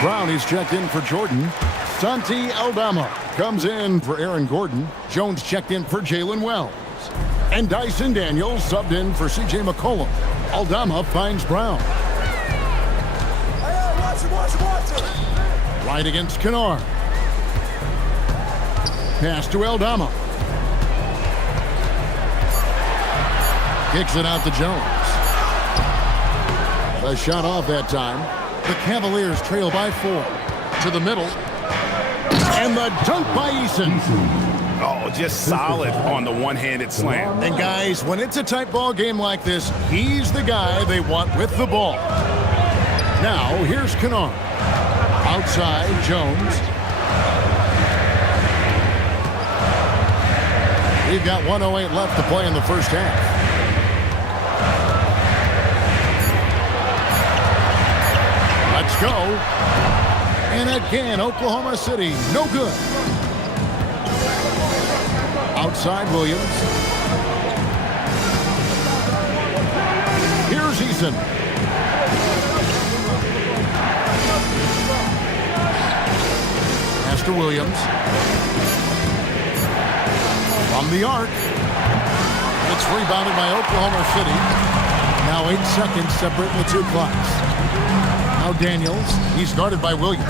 Brownie's checked in for Jordan. Santi Aldama comes in for Aaron Gordon. Jones checked in for Jalen Wells. And Dyson Daniels subbed in for C.J. McCollum. Aldama finds Brown. Right against Kennard. Pass to Aldama. Kicks it out to Jones. A shot off that time. The Cavaliers trail by 4. To the middle. And the dunk by Eason. Oh, just solid on the one-handed slam. And guys, when it's a tight ball game like this, he's the guy they want with the ball. Now, here's Kennard. Outside, Jones. We've got 1:08 left to play in the first half. Let's go. And again, Oklahoma City, no good. Outside Williams. Here's Eason. Pass to Williams. From the arc. It's rebounded by Oklahoma City. Now 8 seconds separate the 2 clocks. Now Daniels. He's guarded by Williams.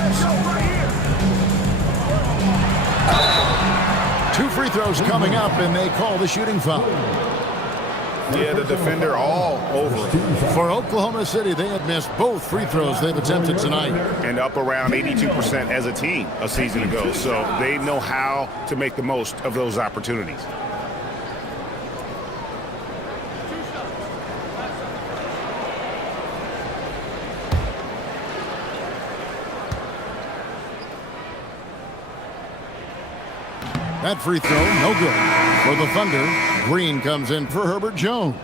2 free throws coming up, and they call the shooting foul. Yeah, the defender all over it. For Oklahoma City, they have missed both free throws they've attempted tonight. And up around 82% as a team a season ago. So they know how to make the most of those opportunities. That free throw, no good. For the Thunder, Green comes in for Herbert Jones.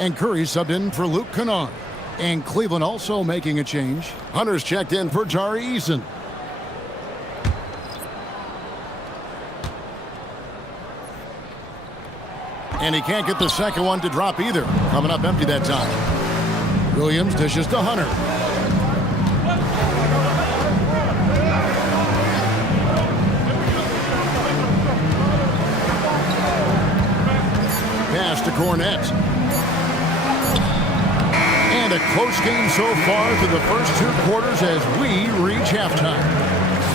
And Curry subbed in for Luke Kennard. And Cleveland also making a change. Hunter's checked in for Tari Eason. And he can't get the second one to drop either. Coming up empty that time. Williams dishes to Hunter. Pass to Cornette. And a close game so far through the first 2 quarters as we reach halftime.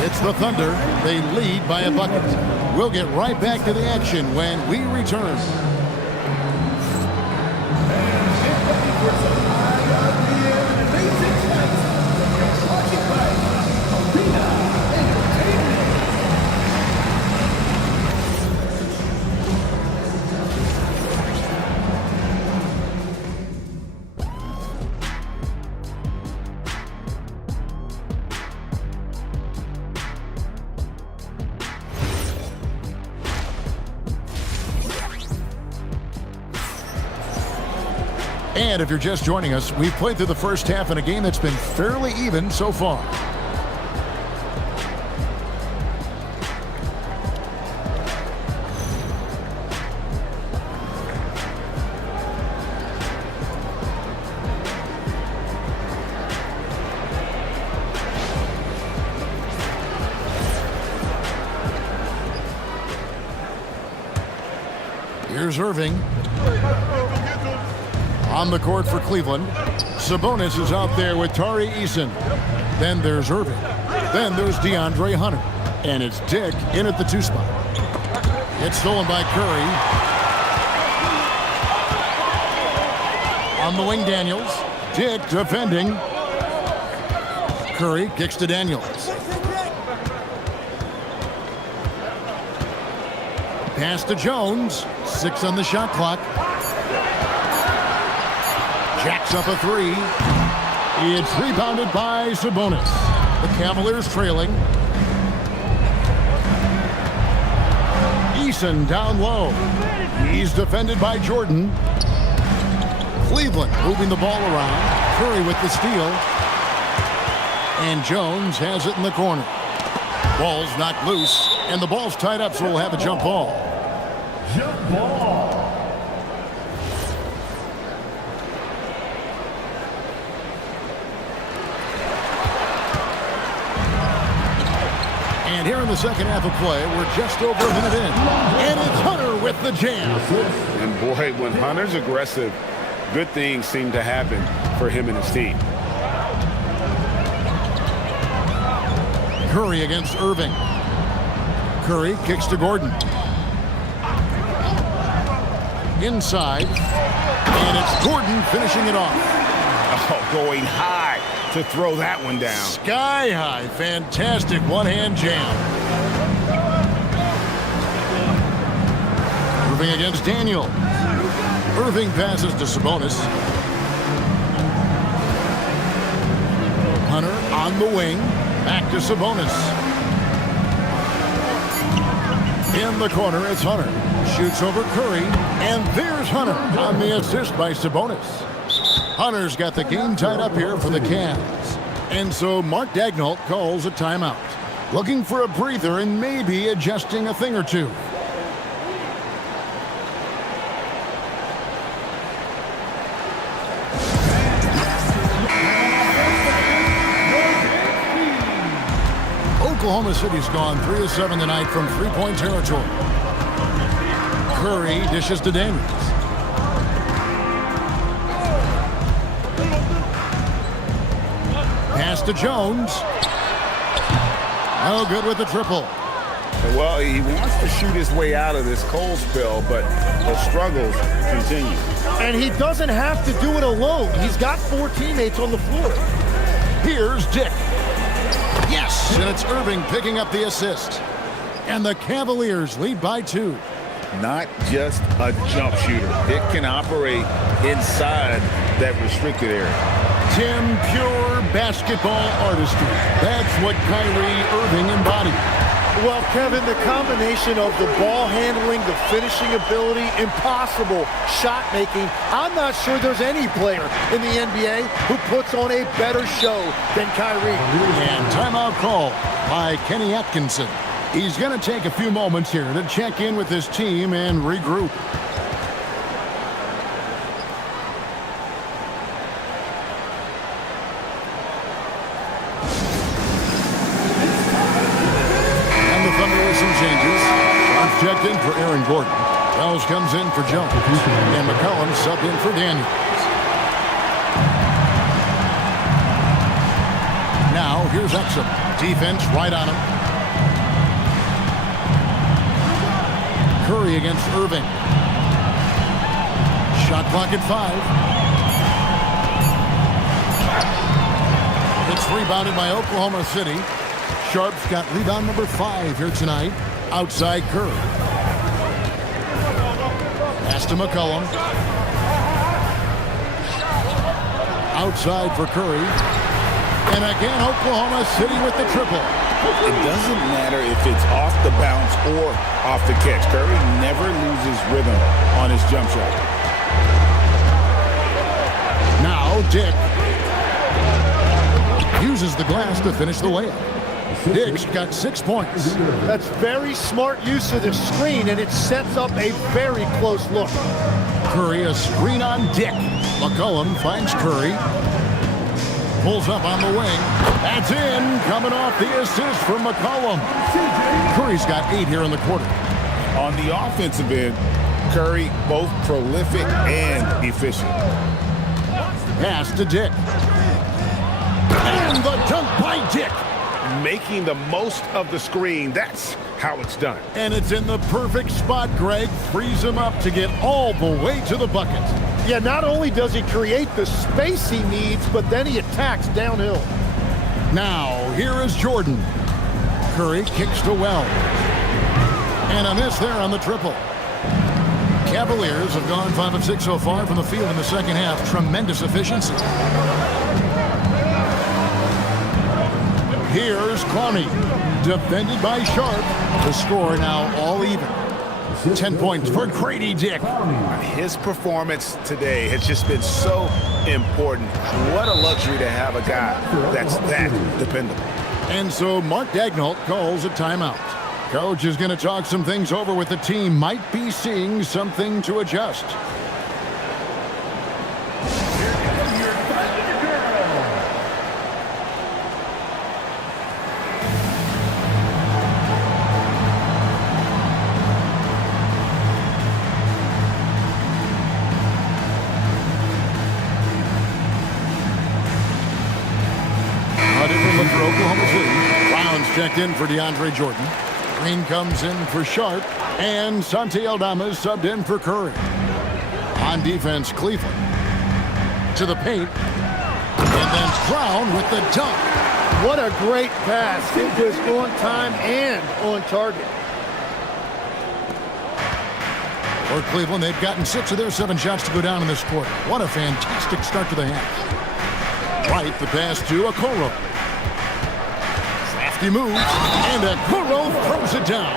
It's the Thunder. They lead by a bucket. We'll get right back to the action when we return. And if you're just joining us, we've played through the first half in a game that's been fairly even so far. Here's Irving. On the court for Cleveland. Sabonis is out there with Tari Eason. Then there's Irving. Then there's DeAndre Hunter. And it's Dick in at the 2 spot. It's stolen by Curry. On the wing, Daniels. Dick defending. Curry kicks to Daniels. Pass to Jones. 6 on the shot clock. Jacks up a 3. It's rebounded by Sabonis. The Cavaliers trailing. Eason down low. He's defended by Jordan. Cleveland moving the ball around. Curry with the steal. And Jones has it in the corner. Ball's knocked loose, and the ball's tied up, so we'll have a jump ball. Jump ball. And here in the second half of play, we're just over a minute in. And it's Hunter with the jam. And boy, when Hunter's aggressive, good things seem to happen for him and his team. Curry against Irving. Curry kicks to Gordon. Inside. And it's Gordon finishing it off. Oh, going high to throw that one down. Sky high. Fantastic one-hand jam. Irving against Daniel. Irving passes to Sabonis. Hunter on the wing. Back to Sabonis. In the corner, it's Hunter. Shoots over Curry. And there's Hunter on the assist by Sabonis. Hunter's got the game tied up here for the Cavs. And so Mark Daigneault calls a timeout. Looking for a breather and maybe adjusting a thing or two. Oklahoma City's gone 3 of 7 tonight from three-point territory. Curry dishes to Daniels. Pass to Jones. No good with the triple. Well, he wants to shoot his way out of this cold spell, but the struggles continue. And he doesn't have to do it alone. He's got 4 teammates on the floor. Here's Dick. Yes, and it's Irving picking up the assist. And the Cavaliers lead by 2. Not just a jump shooter. It can operate inside that restricted area. Tim, pure basketball artistry. That's what Kyrie Irving embodied. Well, Kevin, the combination of the ball handling, the finishing ability, impossible shot making. I'm not sure there's any player in the NBA who puts on a better show than Kyrie. And timeout call by Kenny Atkinson. He's going to take a few moments here to check in with his team and regroup. Checked in for Aaron Gordon. Wells comes in for Jones. And McCollum subbed in for Daniels. Now, here's Exum. Defense right on him. Curry against Irving. Shot clock at 5. It's rebounded by Oklahoma City. Sharp's got rebound number 5 here tonight. Outside Curry. Pass to McCollum. Outside for Curry. And again, Oklahoma City with the triple. It doesn't matter if it's off the bounce or off the catch. Curry never loses rhythm on his jump shot. Now Dick uses the glass to finish the layup. Dick's got 6 points. That's very smart use of the screen, and it sets up a very close look. Curry, a screen on Dick. McCollum finds Curry. Pulls up on the wing. That's in. Coming off the assist from McCollum. Curry's got 8 here in the quarter. On the offensive end, Curry both prolific and efficient. Pass to Dick. And the dunk by Dick. Making the most of the screen. That's how it's done. And it's in the perfect spot, Greg. Frees him up to get all the way to the bucket. Yeah, not only does he create the space he needs, but then he attacks downhill. Now, here is Jordan. Curry kicks to Wells. And a miss there on the triple. Cavaliers have gone 5 of 6 so far from the field in the second half. Tremendous efficiency. Here's Clowney, defended by Sharp. The score now all even. 10 points for Grady Dick. His performance today has just been so important. What a luxury to have a guy that's that dependable. And so Mark Daigneault calls a timeout. Coach is going to talk some things over with the team. Might be seeing something to adjust. A different look for Oklahoma City. Brown's checked in for DeAndre Jordan. Green comes in for Sharp, and Santi Aldama is subbed in for Curry. On defense, Cleveland to the paint, and then Brown with the dunk. What a great pass. It was on time and on target. For Cleveland, they've gotten 6 of their 7 shots to go down in this quarter. What a fantastic start to the half. Right, the pass to Okoro. He moves, and Okoro throws it down.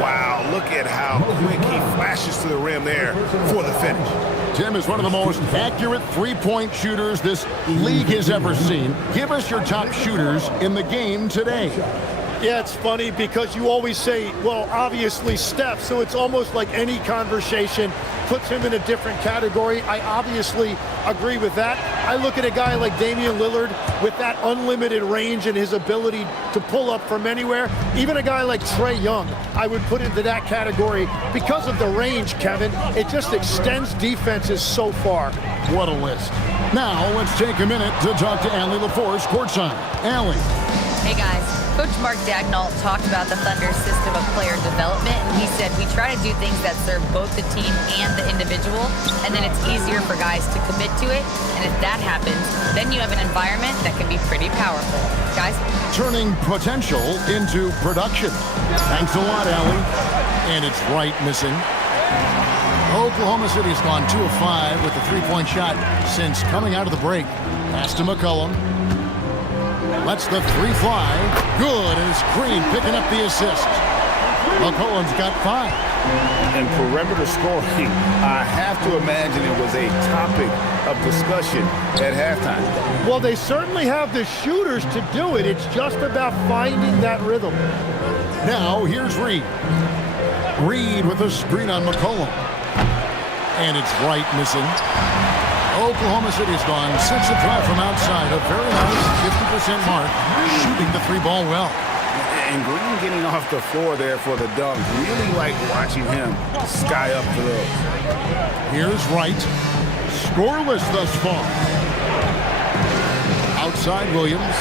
Wow, look at how quick he flashes to the rim there for the finish. Tim is one of the most accurate three-point shooters this league has ever seen. Give us your top shooters in the game today. Yeah, it's funny because you always say, well, obviously Steph, so it's almost like any conversation puts him in a different category. I obviously agree with that. I look at a guy like Damian Lillard with that unlimited range and his ability to pull up from anywhere. Even a guy like Trae Young, I would put into that category because of the range, Kevin. It just extends defenses so far. What a list. Now let's take a minute to talk to Allie LaForce courtside. Allie. Hey guys, Coach Mark Daigneault talked about the Thunder's system of player development, and he said we try to do things that serve both the team and the individual, and then it's easier for guys to commit to it, and if that happens, then you have an environment that can be pretty powerful. Guys? Turning potential into production. Thanks a lot, Allie. And it's right missing. Oklahoma City has gone 2 of 5 with the three-point shot since coming out of the break. Pass to McCollum. Lets the three fly. Good, and it's Green picking up the assist. McCollum's got 5. And perimeter scoring, I have to imagine it was a topic of discussion at halftime. Well, they certainly have the shooters to do it. It's just about finding that rhythm. Now, here's Reed. Reed with a screen on McCollum. And it's right missing. Oklahoma City has gone 6 of 12 from outside. A very nice 50% mark. Shooting the 3-ball well. And Green getting off the floor there for the dunk. Really like watching him sky up for those. Here's Wright. Scoreless thus far. Outside Williams.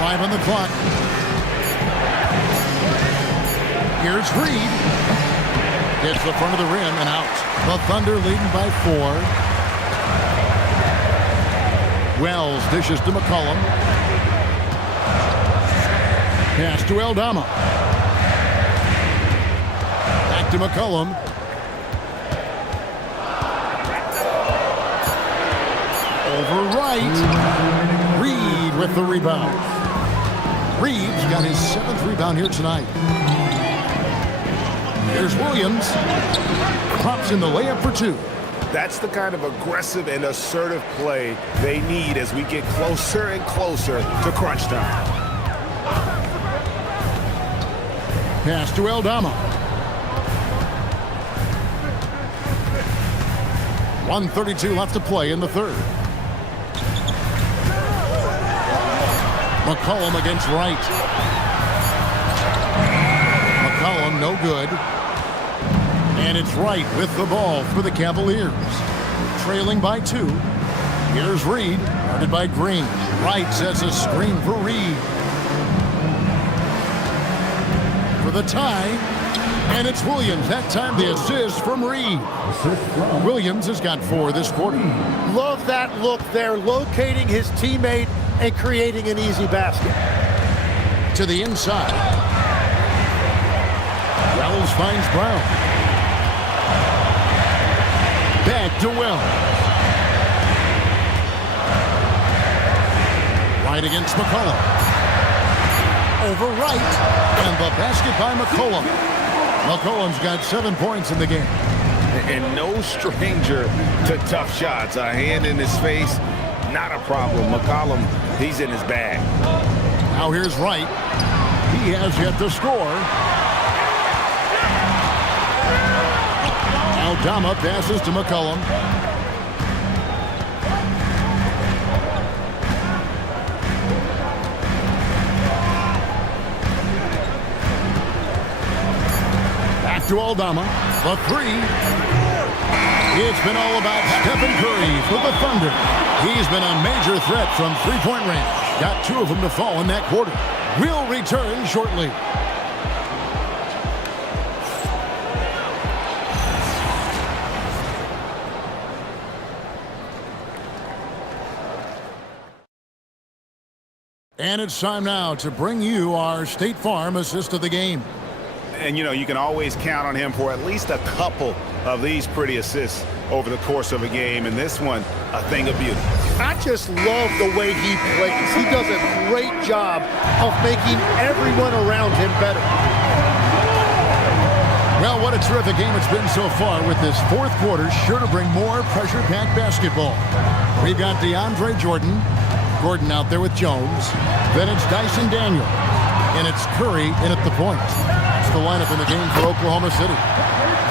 Five on the clock. Here's Reed. Hits the front of the rim and out. The Thunder leading by 4. Wells dishes to McCollum. Pass to Aldama. Back to McCollum. Over Wright. Reed with the rebound. Reed's got his 7th rebound here tonight. Here's Williams. Pops in the layup for 2. That's the kind of aggressive and assertive play they need as we get closer and closer to crunch time. Pass to Aldama. 1:32 left to play in the third. McCollum against Wright. McCollum no good. And it's Wright with the ball for the Cavaliers. Trailing by 2. Here's Reed, guarded by Green. Wright sets a screen for Reed. For the tie. And it's Williams. That time the assist from Reed. Williams has got 4 this quarter. Love that look there, locating his teammate and creating an easy basket. To the inside. Wells finds Brown. Back to Wells. Right against McCollum. Over right. And the basket by McCollum. McCollum's got 7 points in the game. And no stranger to tough shots. A hand in his face, not a problem. McCollum, he's in his bag. Now here's Wright. He has yet to score. Aldama passes to McCollum. Back to Aldama. The 3. It's been all about Stephen Curry for the Thunder. He's been a major threat from three-point range. Got 2 of them to fall in that quarter. We'll return shortly. And it's time now to bring you our State Farm assist of the game. And, you know, you can always count on him for at least a couple of these pretty assists over the course of a game. And this one, a thing of beauty. I just love the way he plays. He does a great job of making everyone around him better. Well, what a terrific game it's been so far, with this 4th quarter sure to bring more pressure-packed basketball. We've got DeAndre Jordan. Gordon out there with Jones. Then it's Dyson Daniel. And it's Curry in at the point. It's the lineup in the game for Oklahoma City.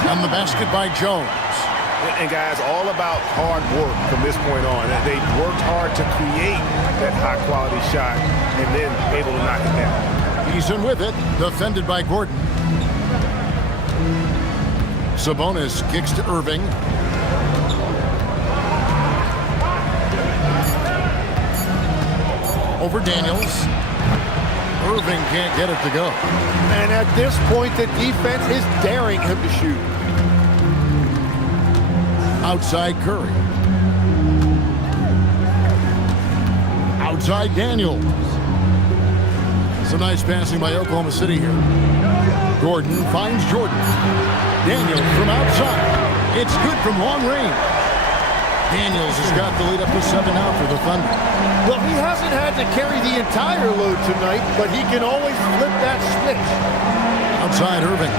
And the basket by Jones. And guys, all about hard work from this point on. They worked hard to create that high-quality shot and then able to knock it down. Eason with it, defended by Gordon. Sabonis kicks to Irving. Over Daniels. Irving can't get it to go. And at this point, the defense is daring him to shoot. Outside Curry. Outside Daniels. Some nice passing by Oklahoma City here. Gordon finds Jordan. Daniels from outside. It's good from long range. Daniels has got the lead up to 7 now for the Thunder. Well, he hasn't had to carry the entire load tonight, but he can always flip that switch. Outside Irving.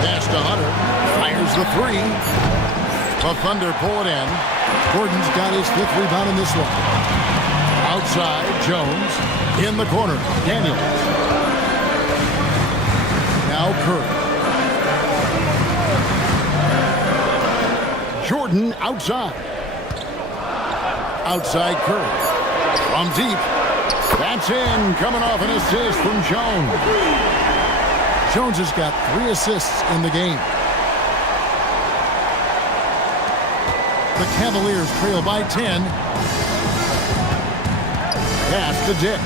Pass to Hunter. Fires the 3. The Thunder pull it in. Gordon's got his 5th rebound in this one. Outside, Jones. In the corner, Daniels. Now Curry. Jordan outside. Outside Curry. From deep. That's in. Coming off an assist from Jones. Jones has got 3 assists in the game. The Cavaliers trail by 10. Pass to Dick.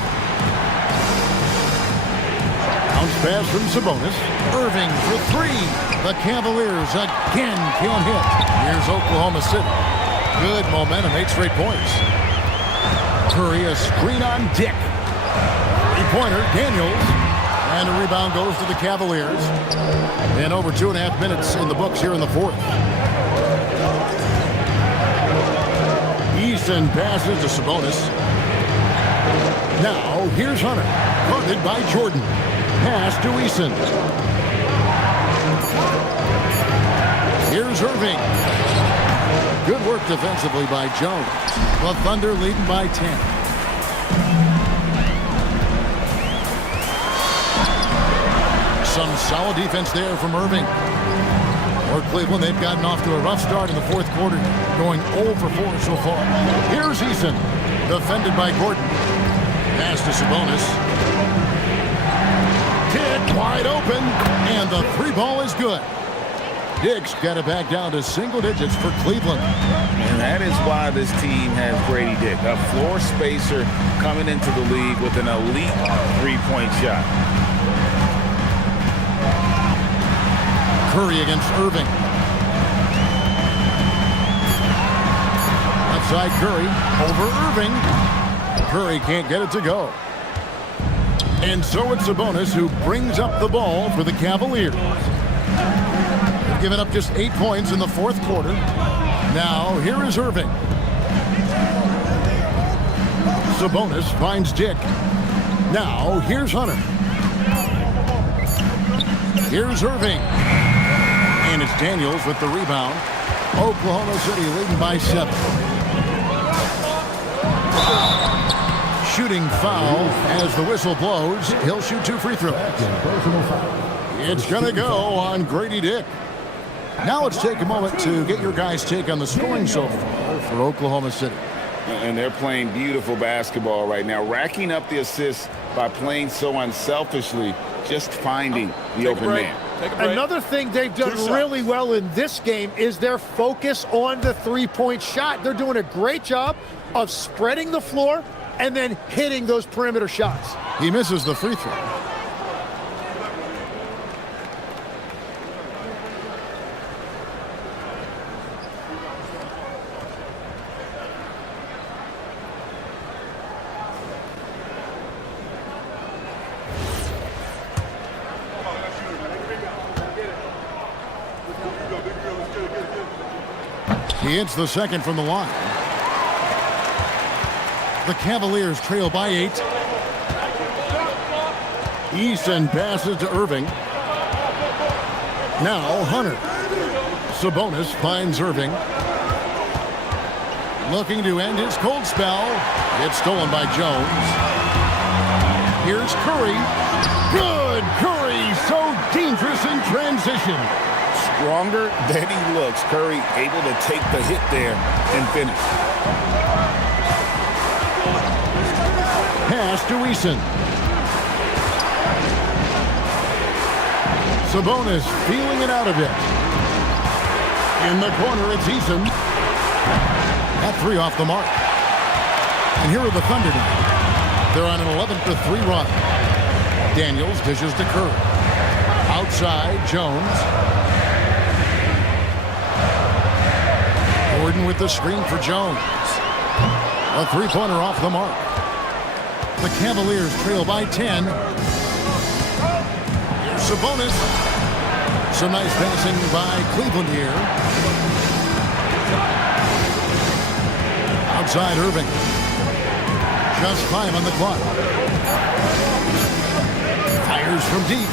Bounce pass from Sabonis. Irving for 3. The Cavaliers again can't hit. Here's Oklahoma City. Good momentum, 8 straight points. Curry, a screen on Dick. 3-pointer, Daniels. And a rebound goes to the Cavaliers. And over 2.5 minutes in the books here in the 4th. Eason passes to Sabonis. Now, here's Hunter. Guarded by Jordan. Pass to Eason. Here's Irving. Good work defensively by Jones. The Thunder leading by 10. Some solid defense there from Irving. For Cleveland, they've gotten off to a rough start in the 4th quarter, going 0 for 4 so far. Here's Eason, defended by Gordon. Pass to Sabonis. Kick wide open, and the 3 ball is good. Dick's got it back down to single digits for Cleveland. And that is why this team has Grady Dick, a floor spacer coming into the league with an elite three-point shot. Curry against Irving. Outside Curry, over Irving. Curry can't get it to go. And so it's Sabonis who brings up the ball for the Cavaliers. They've given up just 8 points in the fourth quarter. Now here is Irving. Sabonis finds Dick. Now here's Hunter. Here's Irving. And it's Daniels with the rebound. Oklahoma City leading by 7. Shooting foul as the whistle blows. He'll shoot 2 free throws. It's going to go on Grady Dick. Now let's take a moment to get your guys' take on the scoring so far for Oklahoma City. And they're playing beautiful basketball right now, racking up the assists by playing so unselfishly, just finding the open man. Another thing they've done really well in this game is their focus on the three-point shot. They're doing a great job of spreading the floor and then hitting those perimeter shots. He misses the free throw. He hits the second from the line. The Cavaliers trail by 8. Eason passes to Irving. Now Hunter. Sabonis finds Irving. Looking to end his cold spell. It's stolen by Jones. Here's Curry. Good Curry, so dangerous in transition. Stronger than he looks. Curry able to take the hit there and finish. Pass to Eason. Sabonis feeling it out a bit. In the corner, it's Eason. That 3 off the mark. And here are the Thunder now. They're on an 11-3 run. Daniels dishes to Curry. Outside, Jones. Gordon with the screen for Jones. A three-pointer off the mark. The Cavaliers trail by 10. Here's Sabonis. Some nice passing by Cleveland here. Outside Irving. Just 5 on the clock. Fires from deep.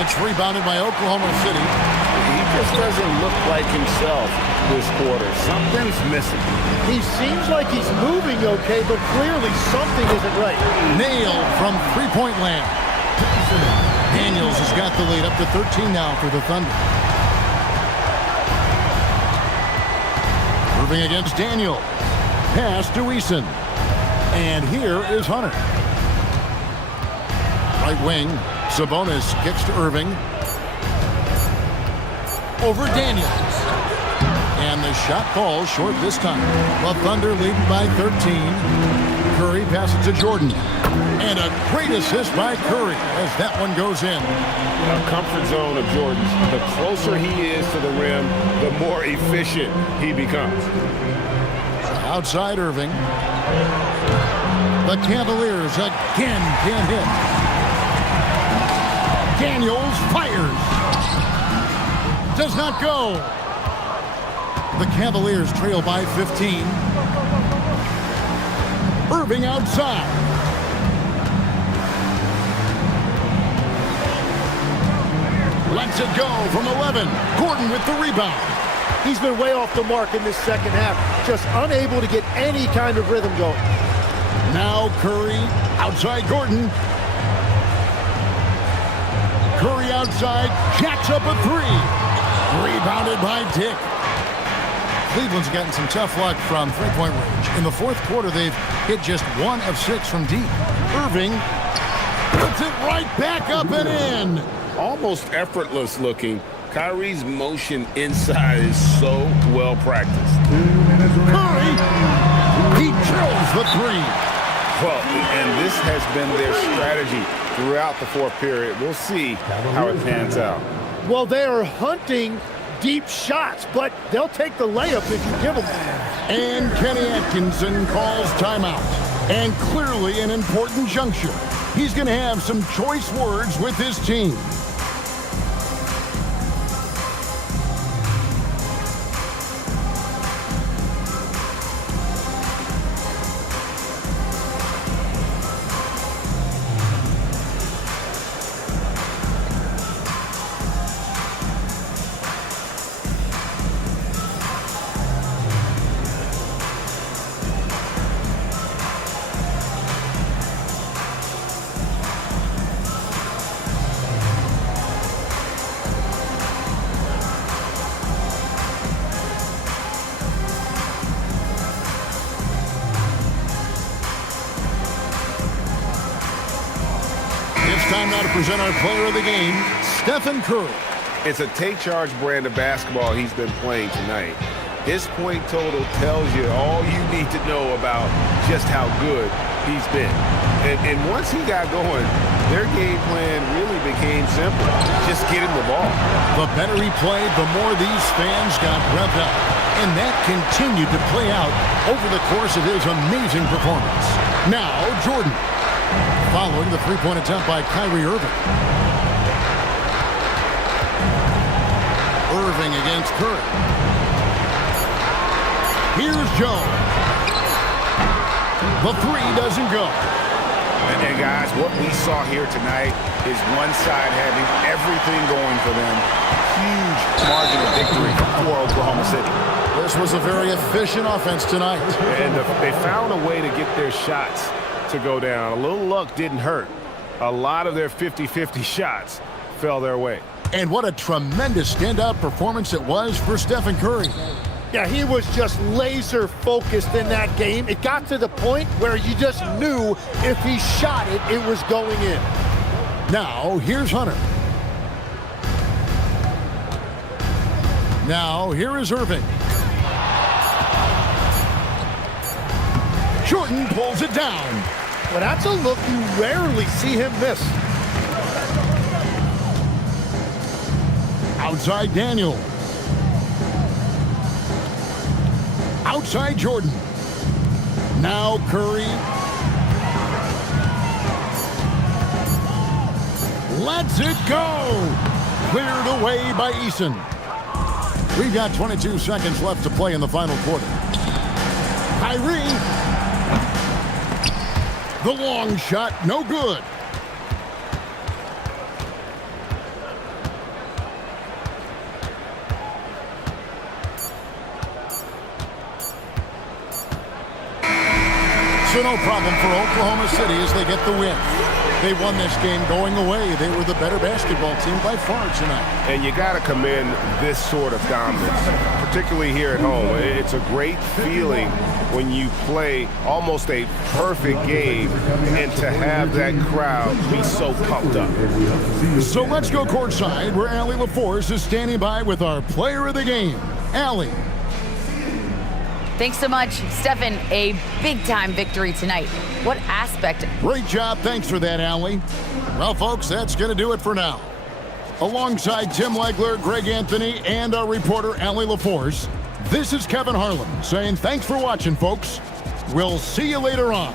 It's rebounded by Oklahoma City. He just doesn't look like himself this quarter. Something's missing. He seems like he's moving okay, but clearly something isn't right. Nailed from three-point land. Daniels has got the lead up to 13 now for the Thunder. Irving against Daniel. Pass to Eason. And here is Hunter. Right wing. Sabonis kicks to Irving. Over Daniels. And the shot falls short this time. The Thunder lead by 13. Curry passes to Jordan. And a great assist by Curry as that one goes in. A comfort zone of Jordan's. The closer he is to the rim, the more efficient he becomes. Outside Irving. The Cavaliers again can't hit. Daniels fires. Does not go. The Cavaliers trail by 15. Irving outside. Lets it go from 11. Gordon with the rebound. He's been way off the mark in this second half. Just unable to get any kind of rhythm going. Now Curry outside Gordon. Curry outside, jacks up a 3. Rebounded by Dick. Cleveland's gotten some tough luck from three-point range. In the fourth quarter, they've hit just 1 of 6 from deep. Irving puts it right back up and in. Almost effortless looking. Kyrie's motion inside is so well practiced. Curry, he drills the three. Well, and this has been their strategy throughout the fourth period. We'll see how it pans out. Well, they are hunting deep shots, but they'll take the layup if you give them that. And Kenny Atkinson calls timeout. And clearly an important juncture. He's going to have some choice words with his team. Time now to present our player of the game, Stephen Curry. It's a take-charge brand of basketball he's been playing tonight. His point total tells you all you need to know about just how good he's been. And once he got going, their game plan really became simple. Just get him the ball. The better he played, the more these fans got revved up. And that continued to play out over the course of his amazing performance. Now, Jordan. Following the three-point attempt by Kyrie Irving. Irving against Curry. Here's Joe. The three doesn't go. And guys, what we saw here tonight is one side having everything going for them. Huge margin of victory for Oklahoma City. This was a very efficient offense tonight. And they found a way to get their shots to go down. A little luck didn't hurt. A lot of their 50-50 shots fell their way. And what a tremendous standout performance it was for Stephen Curry. Yeah, he was just laser focused in that game. It got to the point where you just knew if he shot it, it was going in. Now, here's Hunter. Now, here is Irving. Jordan pulls it down. Well, that's a look you rarely see him miss. Outside Daniel. Outside Jordan. Now Curry. Lets it go. Cleared away by Eason. We've got 22 seconds left to play in the final quarter. Kyrie. The long shot, no good. So no problem for Oklahoma City as they get the win. They won this game going away. They were the better basketball team by far tonight. And you got to commend this sort of dominance, particularly here at home. It's a great feeling when you play almost a perfect game and to have that crowd be so pumped up. So let's go courtside where Allie LaForce is standing by with our player of the game. Allie. Thanks so much, Stephen. A big-time victory tonight. What aspect? Great job. Thanks for that, Allie. Well, folks, that's going to do it for now. Alongside Tim Legler, Greg Anthony, and our reporter, Allie LaForce, this is Kevin Harlan saying thanks for watching, folks. We'll see you later on.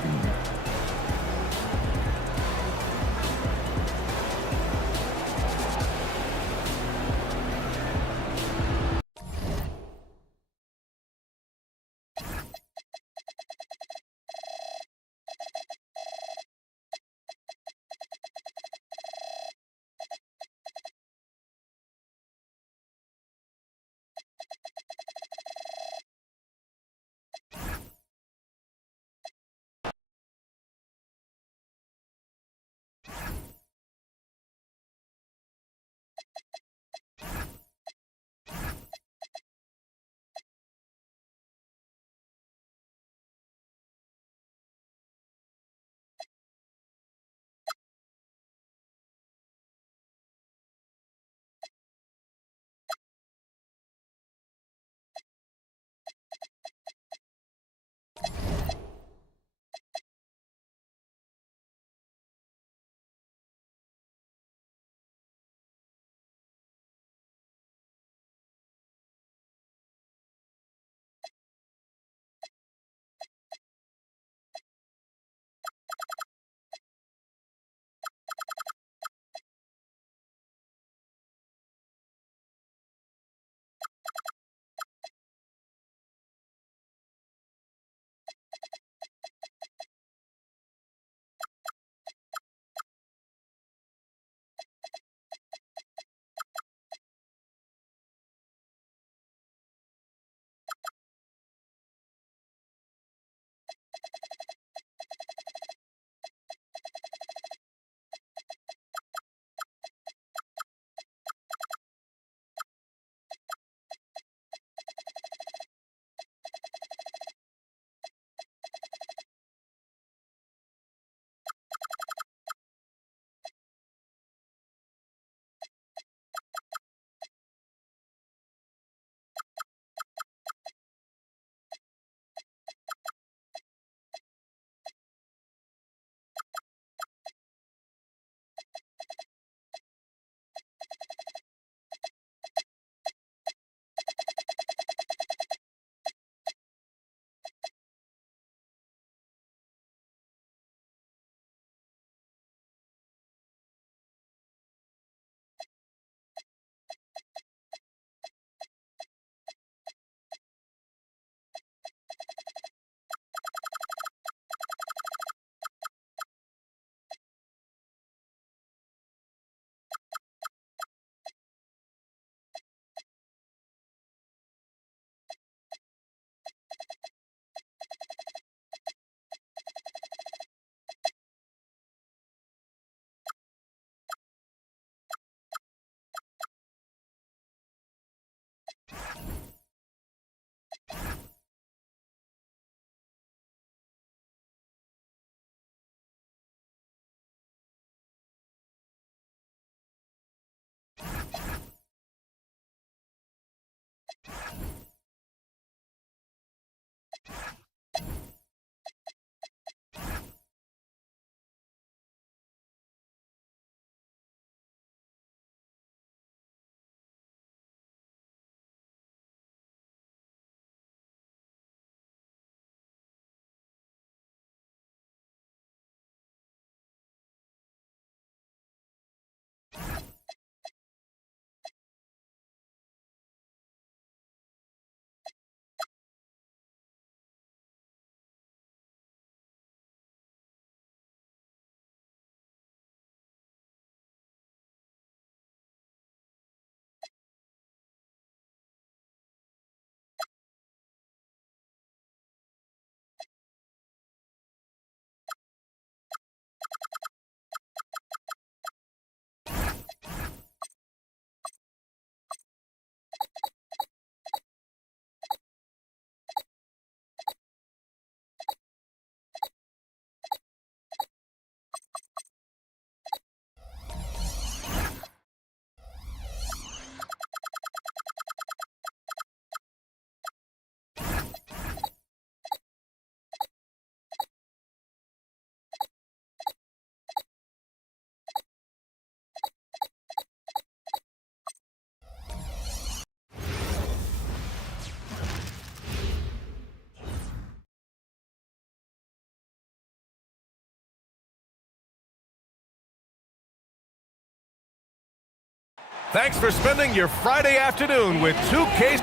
Thanks for spending your Friday afternoon with 2K.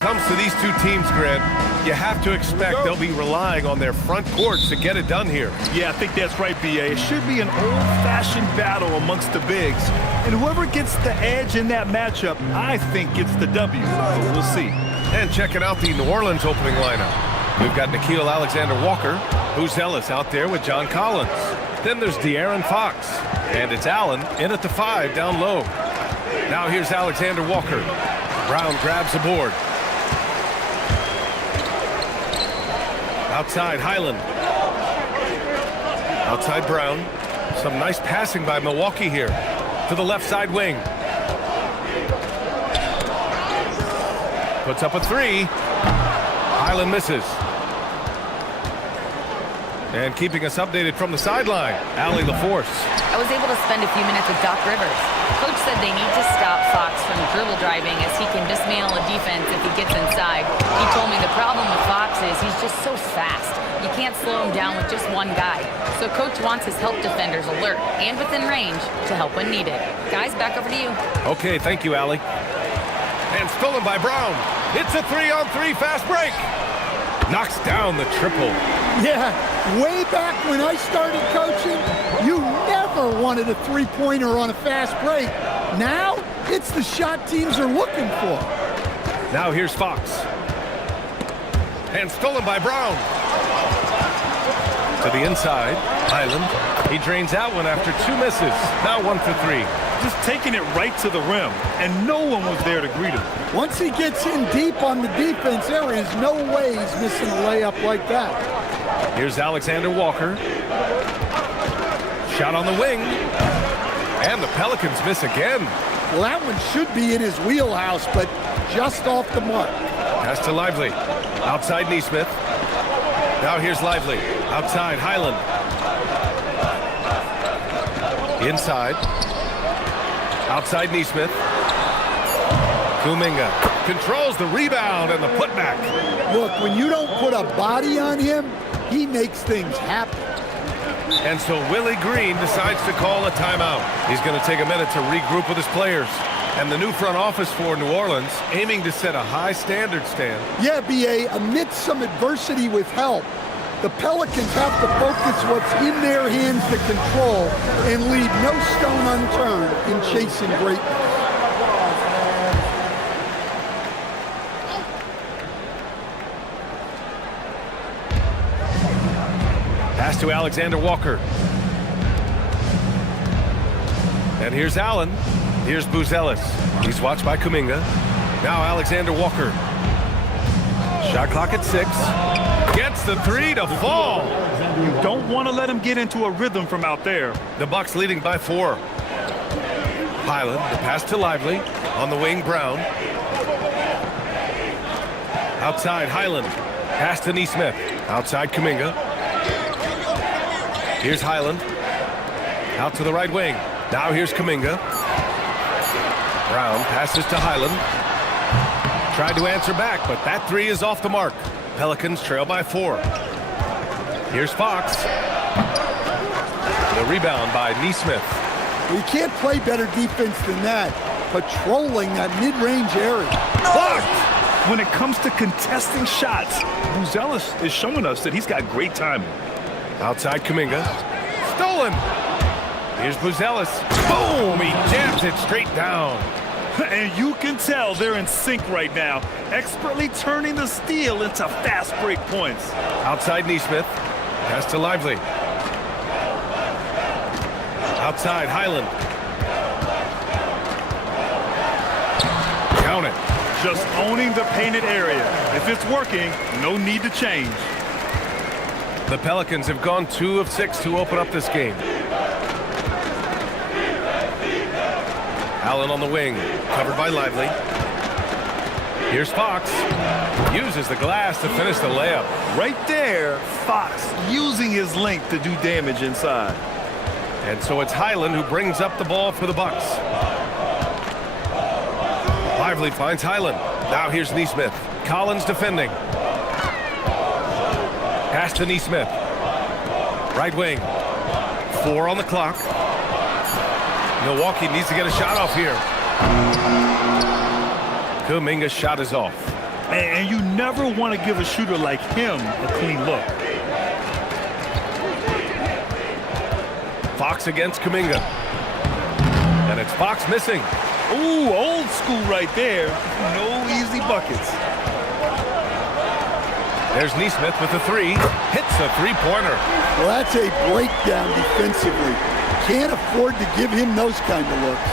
Comes to these two teams, Grant, you have to expect they'll be relying on their front courts to get it done here. Yeah, I think that's right, B.A. It should be an old-fashioned battle amongst the bigs. And whoever gets the edge in that matchup, I think gets the W. But we'll see. And checking out the New Orleans opening lineup. We've got Nickeil Alexander-Walker, who's Ellis out there with John Collins. Then there's De'Aaron Fox. And it's Allen in at the 5 down low. Now here's Alexander-Walker. Brown grabs the board. Outside Highland. Outside Brown. Some nice passing by Milwaukee here. To the left side wing. Puts up a 3. Highland misses. And keeping us updated from the sideline, Allie LaForce. I was able to spend a few minutes with Doc Rivers. Coach said they need to stop Fox from dribble driving as he can dismantle a defense if he gets inside. He told me the problem with Fox is he's just so fast. You can't slow him down with just one guy. So Coach wants his help defenders alert and within range to help when needed. Guys, back over to you. Okay, thank you, Allie. And stolen by Brown. It's a 3-on-3 fast break. Knocks down the triple. Yeah, way back when I started coaching, you never wanted a three-pointer on a fast break. Now, it's the shot teams are looking for. Now here's Fox. And stolen by Brown. To the inside, Highland. He drains out one after 2 misses. Now 1 for 3. Just taking it right to the rim, and no one was there to greet him. Once he gets in deep on the defense, there is no way he's missing a layup like that. Here's Alexander Walker. Shot on the wing. And the Pelicans miss again. Well, that one should be in his wheelhouse, but just off the mark. Pass to Lively. Outside Neesmith. Now here's Lively. Outside Highland. Inside. Outside Neesmith. Kuminga controls the rebound and the putback. Look, when you don't put a body on him, he makes things happen. And so Willie Green decides to call a timeout. He's going to take a minute to regroup with his players. And the new front office for New Orleans aiming to set a high standard, Stan. Yeah, B.A., amidst some adversity with help, the Pelicans have to focus what's in their hands to control and leave no stone unturned in chasing greatness. Pass to Alexander Walker. And here's Allen. Here's Buzelis. He's watched by Kuminga. Now Alexander Walker. Shot clock at 6. Gets the 3 to fall. You don't want to let him get into a rhythm from out there. The Bucks leading by 4. Highland, the pass to Lively. On the wing, Brown. Outside, Highland. Pass to Neesmith. Outside, Kuminga. Here's Highland. Out to the right wing. Now here's Kuminga. Brown passes to Highland. Tried to answer back, but that 3 is off the mark. Pelicans trail by 4. Here's Fox. The rebound by Neesmith. You can't play better defense than that, patrolling that mid-range area. Blocked! When it comes to contesting shots, Buzelis is showing us that he's got great timing. Outside Kuminga. Stolen! Here's Buzelis. Boom! He jams it straight down. And you can tell they're in sync right now, expertly turning the steal into fast break points. Outside Neesmith. Pass to Lively. Outside Highland. Count it. Just owning the painted area. If it's working, no need to change. The Pelicans have gone 2 of 6 to open up this game. Allen on the wing, covered by Lively. Here's Fox. Uses the glass to finish the layup. Right there, Fox using his length to do damage inside. And so it's Highland who brings up the ball for the Bucks. Lively finds Highland. Now here's Neesmith. Collins defending. Pass to Neesmith. Right wing. 4 on the clock. Milwaukee needs to get a shot off here. Kuminga's shot is off. And you never want to give a shooter like him a clean look. Fox against Kuminga. And it's Fox missing. Ooh, old school right there. No easy buckets. There's Neesmith with the 3. Hits a 3-pointer. Well, that's a breakdown defensively. Can't afford to give him those kind of looks.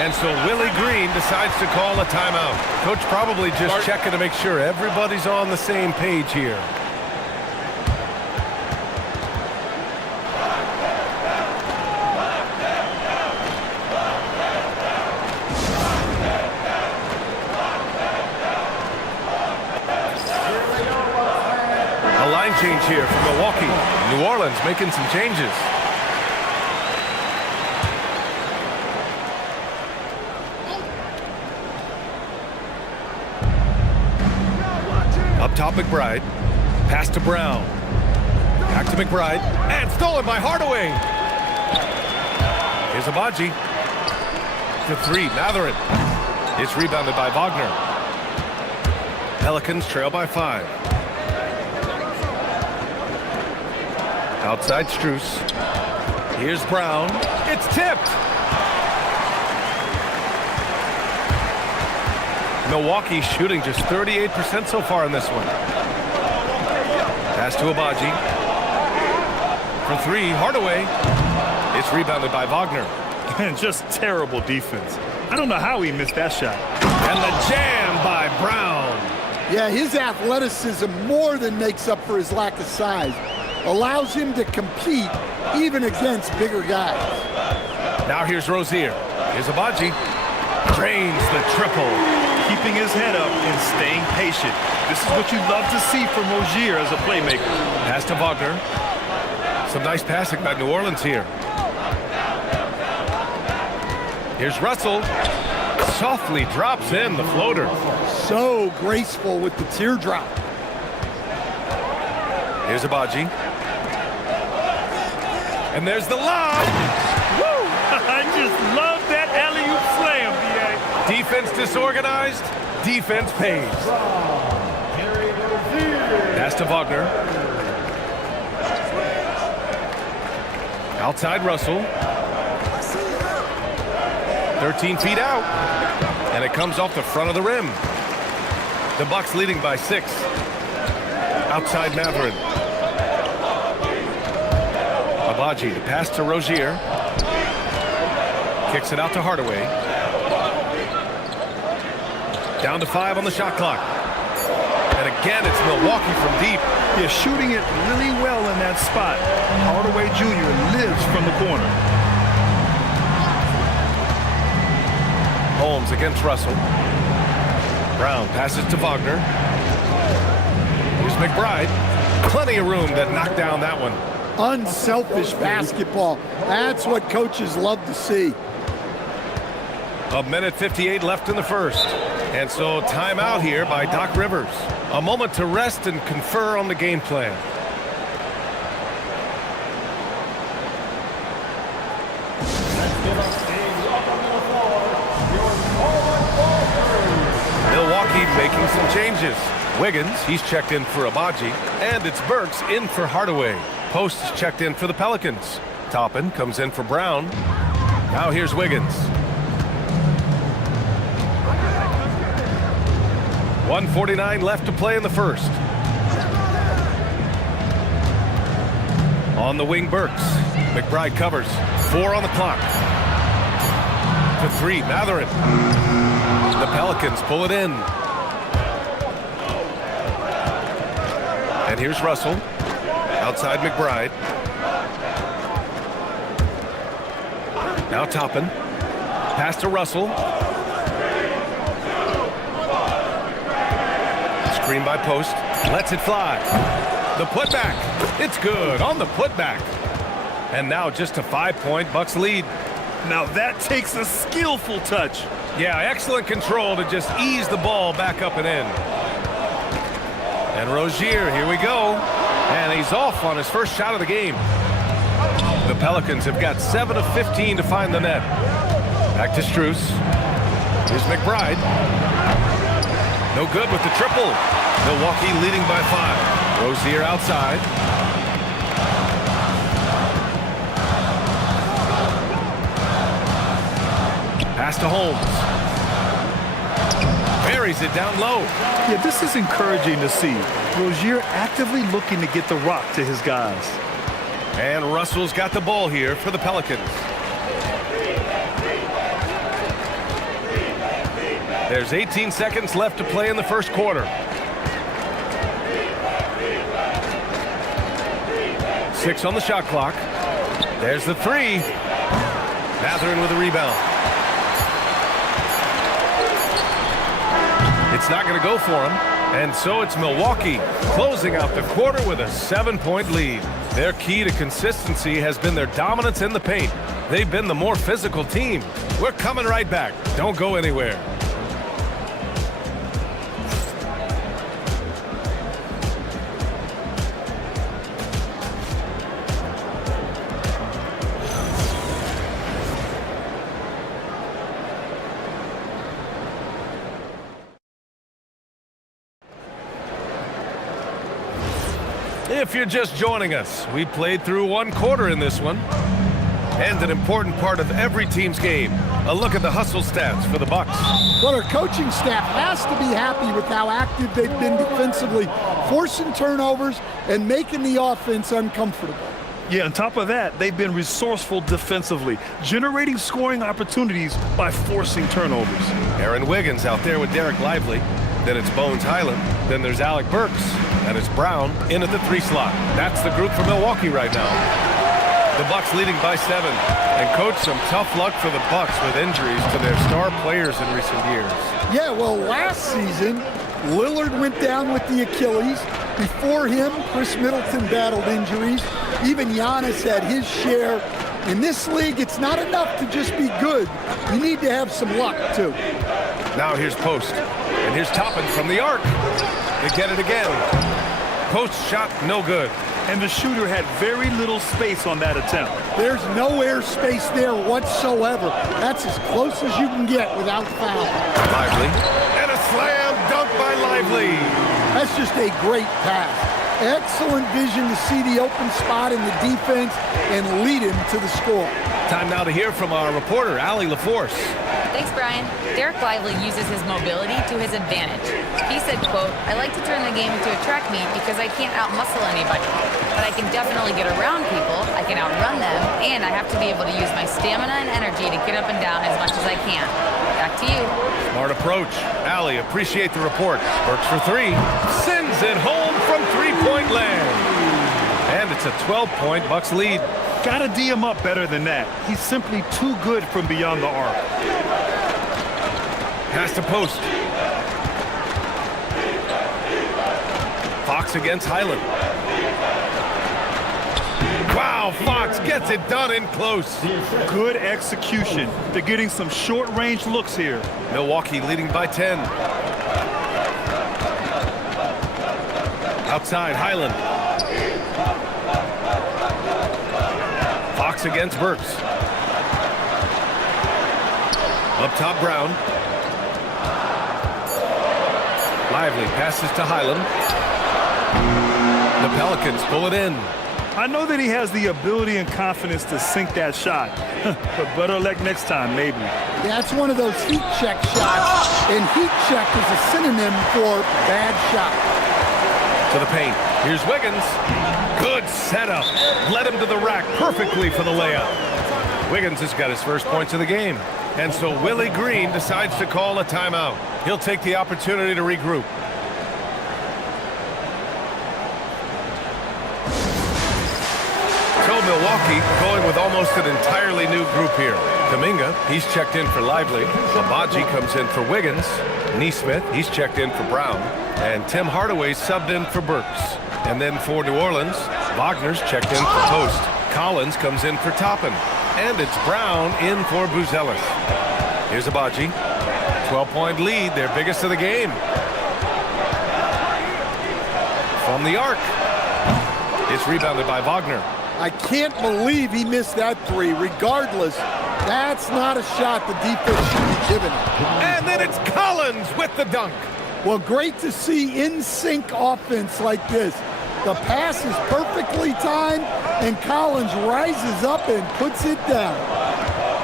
And so Willie Green decides to call a timeout. Coach probably just checking to make sure everybody's on the same page here. A line change here from Milwaukee. New Orleans making some changes. Up top, McBride. Pass to Brown. Back to McBride. And stolen by Hardaway. Here's Abaji. To 3, Matherin. It's rebounded by Wagner. Pelicans trail by 5. Outside Strus. Here's Brown. It's tipped. Milwaukee shooting just 38% so far in this one. Pass to Abaji. for three. Hardaway. It's rebounded by Wagner. And just terrible defense. I don't know how he missed that shot. And the jam by Brown. Yeah, his athleticism more than makes up for his lack of size. Allows him to compete even against bigger guys. Now here's Rozier. Here's Agbaji. Drains the triple. Keeping his head up and staying patient. This is what you love to see from Rozier as a playmaker. Pass to Wagner. Some nice passing by New Orleans here. Here's Russell. Softly drops in the floater. So graceful with the teardrop. Here's Agbaji. And there's the lob. Woo! I just love that alley-oop slam, B.A. Defense disorganized. Defense pays. Pass to Wagner. Outside Russell. 13 feet out. And it comes off the front of the rim. The Bucks leading by 6. Outside Mathurin. Agbaji, the pass to Rozier. Kicks it out to Hardaway. Down to 5 on the shot clock. And again, it's Milwaukee from deep. Yeah, shooting it really well in that spot. Hardaway Jr. lives from the corner. Holmes against Russell. Brown passes to Wagner. Here's McBride. Plenty of room to knock down that one. Unselfish basketball. That's what coaches love to see. A minute 58 left in the first. And so timeout here by Doc Rivers. A moment to rest and confer on the game plan. Milwaukee making some changes. Wiggins, he's checked in for Agbaji. And it's Burks in for Hardaway. Post is checked in for the Pelicans. Toppin comes in for Brown. Now here's Wiggins. 1:49 left to play in the first. On the wing, Burks. McBride covers. 4 on the clock. To 3, Mathurin. The Pelicans pull it in. And here's Russell. Outside McBride. Now Toppin. Pass to Russell. Screen by Post. Lets it fly. The putback. It's good on the putback. And now just a 5-point Bucks lead. Now that takes a skillful touch. Yeah, excellent control to just ease the ball back up and in. And Rozier, here we go. And he's off on his first shot of the game. The Pelicans have got 7 of 15 to find the net. Back to Strus. Here's McBride. No good with the triple. Milwaukee leading by 5. Rozier outside. Pass to Holmes. Buries it down low. Yeah, this is encouraging to see. Rozier actively looking to get the rock to his guys. And Russell's got the ball here for the Pelicans. There's 18 seconds left to play in the first quarter. 6 on the shot clock. There's the 3. Mathurin with a rebound. It's not going to go for him. And so it's Milwaukee closing out the quarter with a 7-point lead. Their key to consistency has been their dominance in the paint. They've been the more physical team. We're coming right back. Don't go anywhere. If you're just joining us, we played through 1 quarter in this one. And an important part of every team's game, a look at the hustle stats for the Bucks. Well, our coaching staff has to be happy with how active they've been defensively, forcing turnovers and making the offense uncomfortable. Yeah, on top of that, they've been resourceful defensively, generating scoring opportunities by forcing turnovers. Aaron Wiggins out there with Derek Lively. Then it's Bones Highland. Then there's Alec Burks. And it's Brown in at the 3 slot. That's the group for Milwaukee right now. The Bucks leading by 7. And coach, some tough luck for the Bucks with injuries to their star players in recent years. Yeah, well, last season, Lillard went down with the Achilles. Before him, Chris Middleton battled injuries. Even Giannis had his share. In this league, it's not enough to just be good. You need to have some luck, too. Now here's Post. And here's Toppin from the arc. They get it again. Post shot no good. And the shooter had very little space on that attempt. There's no air space there whatsoever. That's as close as you can get without foul. Lively. And a slam dunk by Lively. That's just a great pass. Excellent vision to see the open spot in the defense and lead him to the score. Time now to hear from our reporter, Allie LaForce. Thanks, Brian. Derek Lively uses his mobility to his advantage. He said, quote, "I like to turn the game into a track meet because I can't outmuscle anybody. But I can definitely get around people, I can outrun them, and I have to be able to use my stamina and energy to get up and down as much as I can." Back to you. Smart approach. Allie, appreciate the report. Burks for 3. Sends it home from three-point land. And it's a 12-point Bucks lead. Gotta D him up better than that. He's simply too good from beyond the arc. Pass to Post. Fox against Highland. Wow, Fox gets it done in close. Good execution. They're getting some short-range looks here. Milwaukee leading by 10. Outside, Highland. Fox against Burks. Up top, Brown. Lively passes to Highland. The Pelicans pull it in. I know that he has the ability and confidence to sink that shot, but better luck next time, maybe. That's one of those heat check shots, and heat check is a synonym for bad shot. To the paint. Here's Wiggins. Good setup. Led him to the rack perfectly for the layup. Wiggins has got his first points of the game. And so Willie Green decides to call a timeout. He'll take the opportunity to regroup. So Milwaukee going with almost an entirely new group here. Kuminga, he's checked in for Lively. Abaji comes in for Wiggins. Nesmith, he's checked in for Brown. And Tim Hardaway subbed in for Burks. And then for New Orleans, Wagner's checked in for Post. Collins comes in for Toppin. And it's Brown in for Buzelis. Here's Abaji. 12-point lead, their biggest of the game. From the arc. It's rebounded by Wagner. I can't believe he missed that 3. Regardless, that's not a shot the defense should be giving him. And then it's Collins with the dunk. Well, great to see in-sync offense like this. The pass is perfectly timed, and Collins rises up and puts it down.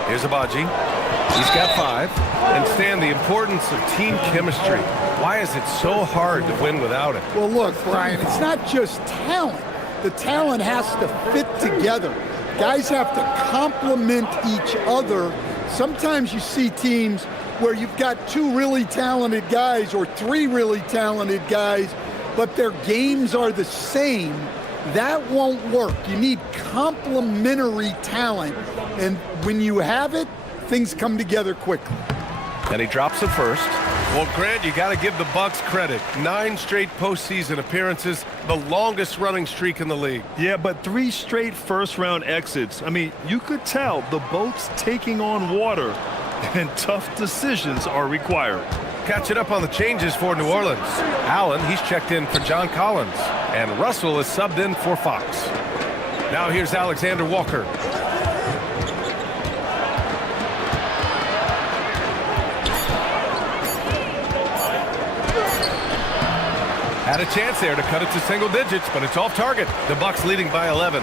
Here's Abaji. He's got 5. And Stan, the importance of team chemistry. Why is it so hard to win without it? Well, look, Brian, it's not just talent. The talent has to fit together. Guys have to complement each other. Sometimes you see teams where you've got 2 really talented guys or 3 really talented guys, but their games are the same. That won't work. You need complementary talent. And when you have it, things come together quickly. And he drops it first. Well, Grant, you got to give the Bucks credit. 9 straight postseason appearances, the longest running streak in the league. Yeah, but 3 straight first-round exits. I mean, you could tell the boat's taking on water, and tough decisions are required. Catching up on the changes for New Orleans. Allen, he's checked in for John Collins. And Russell is subbed in for Fox. Now here's Alexander Walker. Had a chance there to cut it to single digits, but it's off target. The Bucks leading by 11.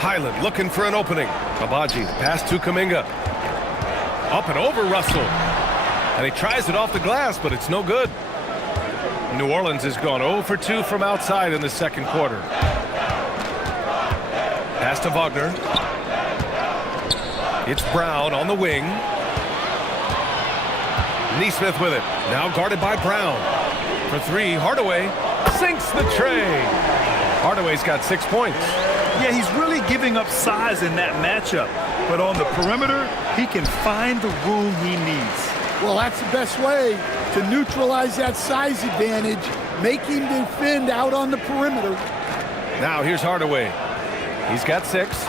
Highland looking for an opening. Abaji, pass to Kuminga. Up and over Russell. And he tries it off the glass, but it's no good. New Orleans has gone 0 for 2 from outside in the second quarter. Pass to Wagner. It's Brown on the wing. Nesmith with it. Now guarded by Brown. For three, Hardaway sinks the tray. Hardaway's got 6 points. Yeah, he's really giving up size in that matchup. But on the perimeter, he can find the room he needs. Well, that's the best way to neutralize that size advantage. Make him defend out on the perimeter. Now here's Hardaway. He's got 6.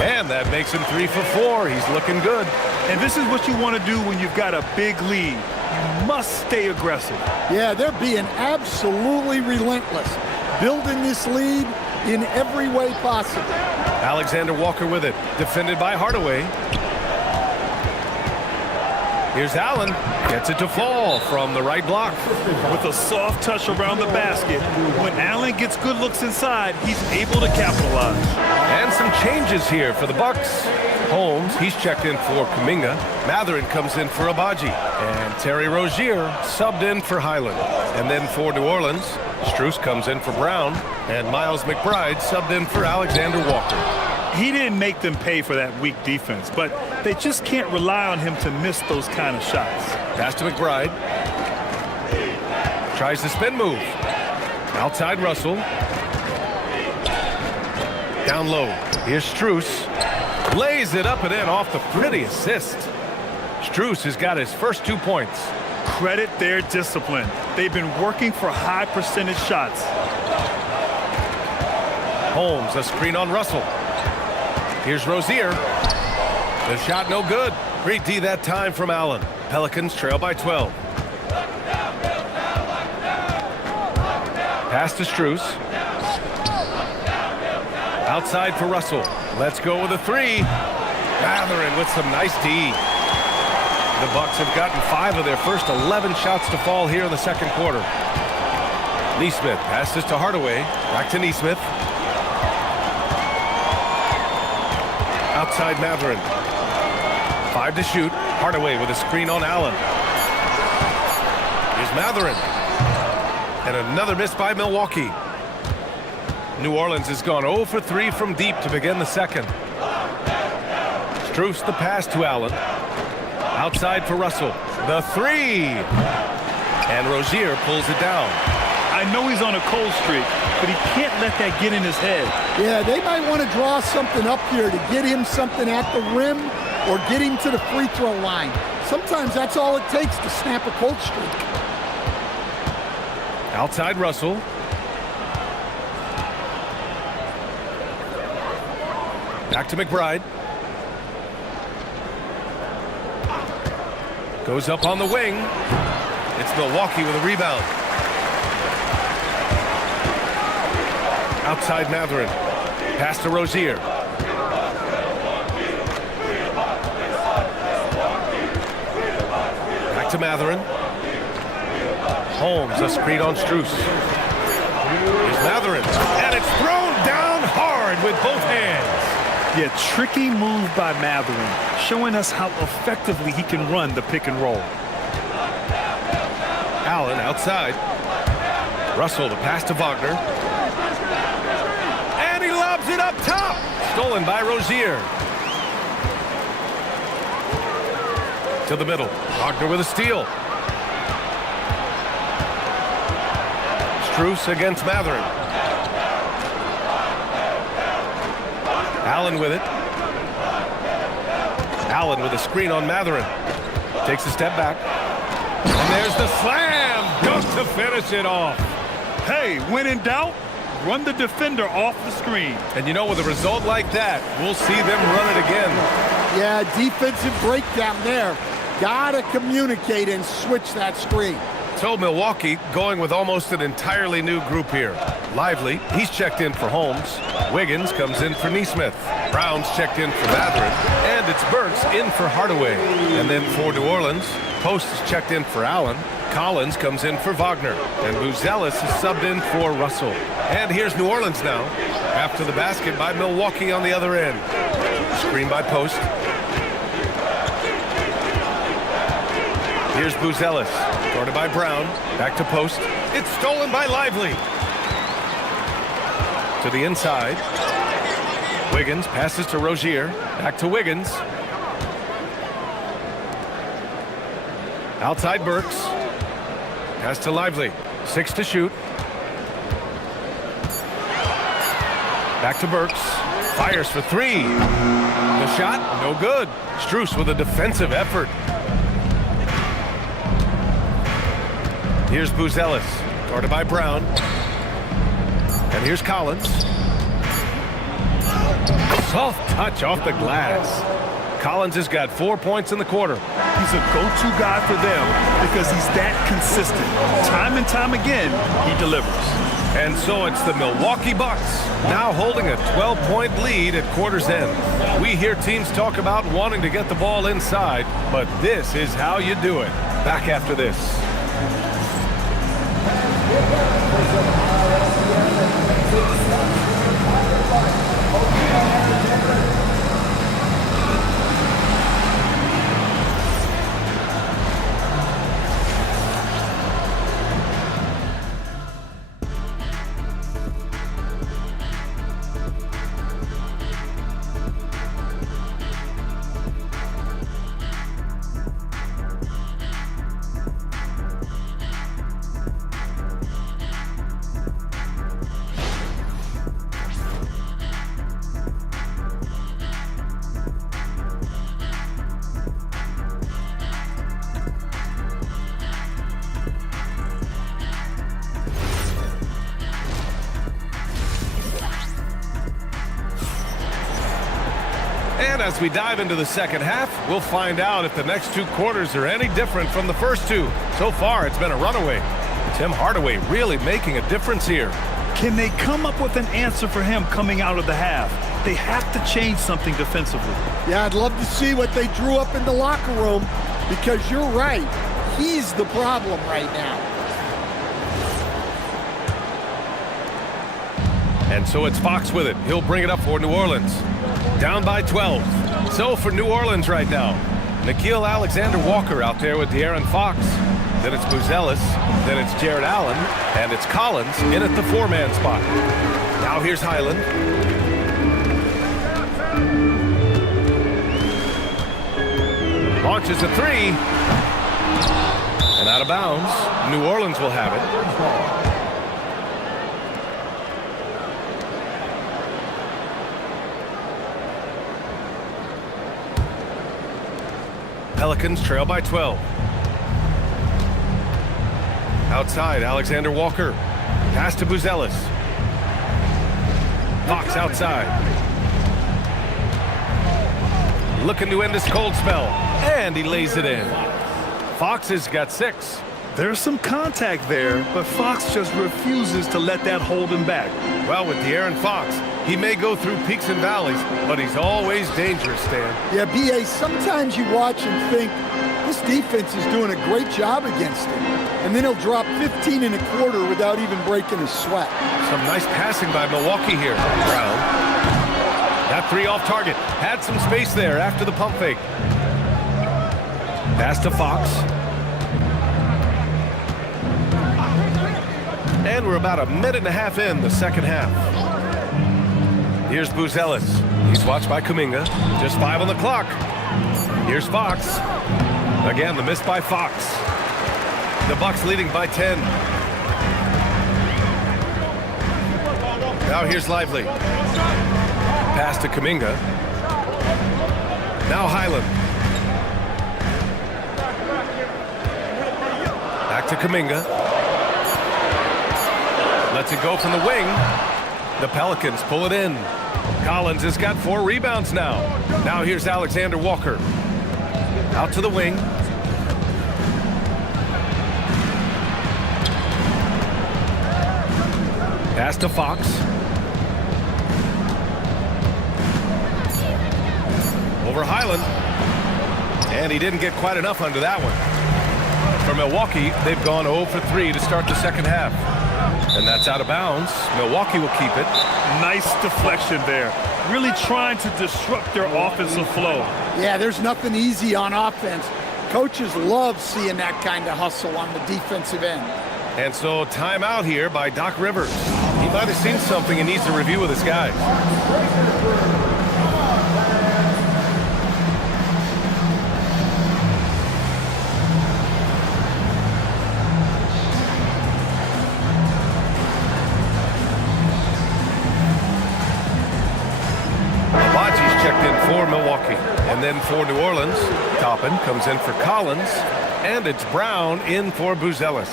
And that makes him 3 for 4. He's looking good. And this is what you want to do when you've got a big lead. You must stay aggressive. Yeah, they're being absolutely relentless. Building this lead in every way possible. Alexander Walker with it. Defended by Hardaway. Here's Allen. Gets it to fall from the right block. With a soft touch around the basket. When Allen gets good looks inside, he's able to capitalize. And some changes here for the Bucks. Holmes, he's checked in for Kuminga. Mathurin comes in for Abaji. And Terry Rozier subbed in for Highland. And then for New Orleans, Strus comes in for Brown. And Miles McBride subbed in for Alexander Walker. He didn't make them pay for that weak defense, but they just can't rely on him to miss those kind of shots. Pass to McBride. Tries the spin move. Outside Russell. Down low. Here's Strus. Lays it up and in off the pretty assist. Strus has got his first 2 points. Credit their discipline. They've been working for high percentage shots. Holmes, a screen on Russell. Here's Rozier. The shot no good. Great D that time from Allen. Pelicans trail by 12. Pass to Strus. Outside for Russell. Let's go with a 3. Mathurin with some nice D. The Bucks have gotten 5 of their first 11 shots to fall here in the second quarter. Nesmith passes to Hardaway. Back to Nesmith. Outside Mathurin. 5 to shoot. Hardaway with a screen on Allen. Here's Mathurin. And another miss by Milwaukee. New Orleans has gone 0 for 3 from deep to begin the second. Strus the pass to Allen. Outside for Russell. The 3. And Rozier pulls it down. I know he's on a cold streak, but he can't let that get in his head. Yeah, they might want to draw something up here to get him something at the rim or get him to the free throw line. Sometimes that's all it takes to snap a cold streak. Outside Russell. Back to McBride. Goes up on the wing. It's Milwaukee with a rebound. Outside Mathurin. Pass to Rozier. Back to Mathurin. Holmes, a screen on Strus. Here's Mathurin. And it's thrown down hard with both hands. Yeah, tricky move by Mathurin, showing us how effectively he can run the pick and roll. Allen outside. Russell, the pass to Wagner. And he lobs it up top. Stolen by Rozier. To the middle. Wagner with a steal. Strus against Mathurin. Allen with it. Allen with a screen on Mathurin. Takes a step back. And there's the slam. Dunk to finish it off. Hey, when in doubt, run the defender off the screen. And you know, with a result like that, we'll see them run it again. Yeah, defensive breakdown there. Gotta communicate and switch that screen. So Milwaukee going with almost an entirely new group here. Lively, he's checked in for Holmes. Wiggins comes in for Nesmith. Brown's checked in for Mathurin. And it's Burks in for Hardaway. And then for New Orleans, Post is checked in for Allen. Collins comes in for Wagner. And Buzelis is subbed in for Russell. And here's New Orleans now. After the basket by Milwaukee on the other end. Screen by Post. Here's Buzelis. Guarded by Brown. Back to post. It's stolen by Lively. To the inside. Wiggins passes to Rozier. Back to Wiggins. Outside Burks. Pass to Lively. 6 to shoot. Back to Burks. Fires for 3. The shot, no good. Strus with a defensive effort. Here's Buzelis, guarded by Brown. And here's Collins. Soft touch off the glass. Collins has got 4 points in the quarter. He's a go-to guy for them because he's that consistent. Time and time again, he delivers. And so it's the Milwaukee Bucks, now holding a 12-point lead at quarter's end. We hear teams talk about wanting to get the ball inside, but this is how you do it. Back after this. And as we dive into the second half, we'll find out if the next 2 quarters are any different from the first 2. So far, it's been a runaway. Tim Hardaway really making a difference here. Can they come up with an answer for him coming out of the half? They have to change something defensively. Yeah, I'd love to see what they drew up in the locker room because you're right. He's the problem right now. And so it's Fox with it. He'll bring it up for New Orleans. Down by 12. So for New Orleans right now, Nickeil Alexander-Walker out there with De'Aaron Fox. Then it's Buzelis. Then it's Jarrett Allen. And it's Collins in at the 4-man spot. Now here's Highland. Launches a 3. And out of bounds. New Orleans will have it. Pelicans trail by 12. Outside, Alexander Walker. Pass to Buzelis. Fox outside. Looking to end this cold spell. And he lays it in. Fox has got 6. There's some contact there, but Fox just refuses to let that hold him back. Well, with De'Aaron Fox, he may go through peaks and valleys, but he's always dangerous, Stan. Yeah, B.A., sometimes you watch and think, this defense is doing a great job against him. And then he'll drop 15 in a quarter without even breaking a sweat. Some nice passing by Milwaukee here. Brown. That 3 off target. Had some space there after the pump fake. Pass to Fox. And we're about a minute and a half in the second half. Here's Buzelis. He's watched by Kuminga. Just 5 on the clock. Here's Fox. Again, the miss by Fox. The Bucks leading by 10. Now here's Lively. Pass to Kuminga. Now Highland. Back to Kuminga. Lets it go from the wing. The Pelicans pull it in. Collins has got 4 rebounds now. Now here's Alexander Walker. Out to the wing. Pass to Fox. Over Highland. And he didn't get quite enough under that one. For Milwaukee, they've gone 0 for 3 to start the second half. And that's out of bounds. Milwaukee will keep it. Nice deflection there. Really trying to disrupt their offensive flow. Yeah, there's nothing easy on offense. Coaches love seeing that kind of hustle on the defensive end. And so timeout here by Doc Rivers. He might have seen something and needs to review with his guys. Abaji's checked in for Milwaukee. And then for New Orleans, Toppin comes in for Collins. And it's Brown in for Buzelis.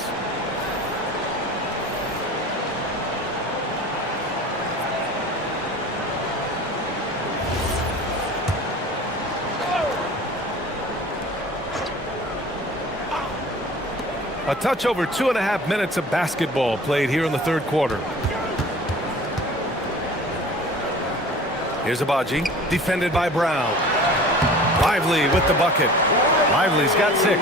A touch over 2.5 minutes of basketball played here in the third quarter. Here's Abaji, defended by Brown. Lively with the bucket. Lively's got 6.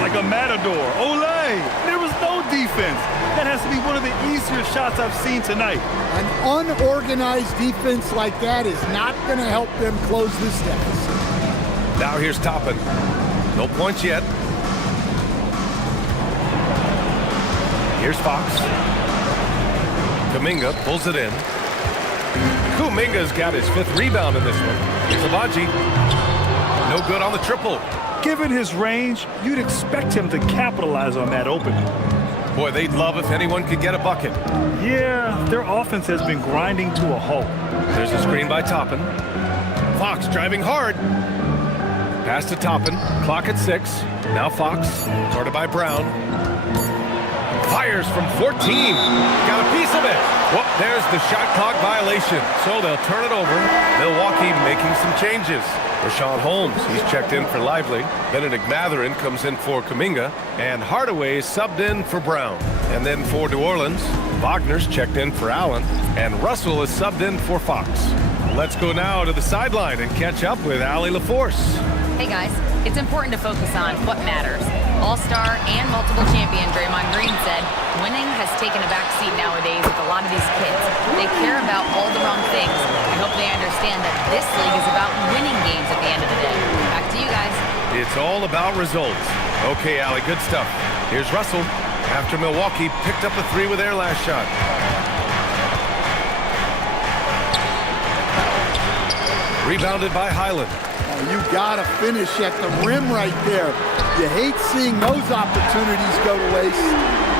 Like a matador. Olay! There was no defense. That has to be one of the easier shots I've seen tonight. An unorganized defense like that is not going to help them close this deficit. Now here's Toppin. No points yet. Here's Fox. Kuminga pulls it in. Kuminga's got his 5th rebound in this one. Here's Abaji. No good on the triple. Given his range, you'd expect him to capitalize on that opening. Boy, they'd love if anyone could get a bucket. Yeah, their offense has been grinding to a halt. There's a screen by Toppin. Fox driving hard. Pass to Toppin. Clock at 6. Now Fox. Guarded by Brown. Fires from 14. Got a piece of it. Well, there's the shot clock violation. So they'll turn it over. Milwaukee making some changes. Rashawn Holmes, he's checked in for Lively. Benedict Mathurin comes in for Kuminga. And Hardaway subbed in for Brown. And then for New Orleans, Wagner's checked in for Allen. And Russell is subbed in for Fox. Let's go now to the sideline and catch up with Allie LaForce. Hey guys, it's important to focus on what matters. All-star and multiple champion Draymond Green said, winning has taken a backseat nowadays with a lot of these kids. They care about all the wrong things. I hope they understand that this league is about winning games at the end of the day. Back to you guys. It's all about results. Okay, Allie, good stuff. Here's Russell. After Milwaukee picked up a 3 with their last shot. Rebounded by Highland. You gotta finish at the rim right there. You hate seeing those opportunities go to waste.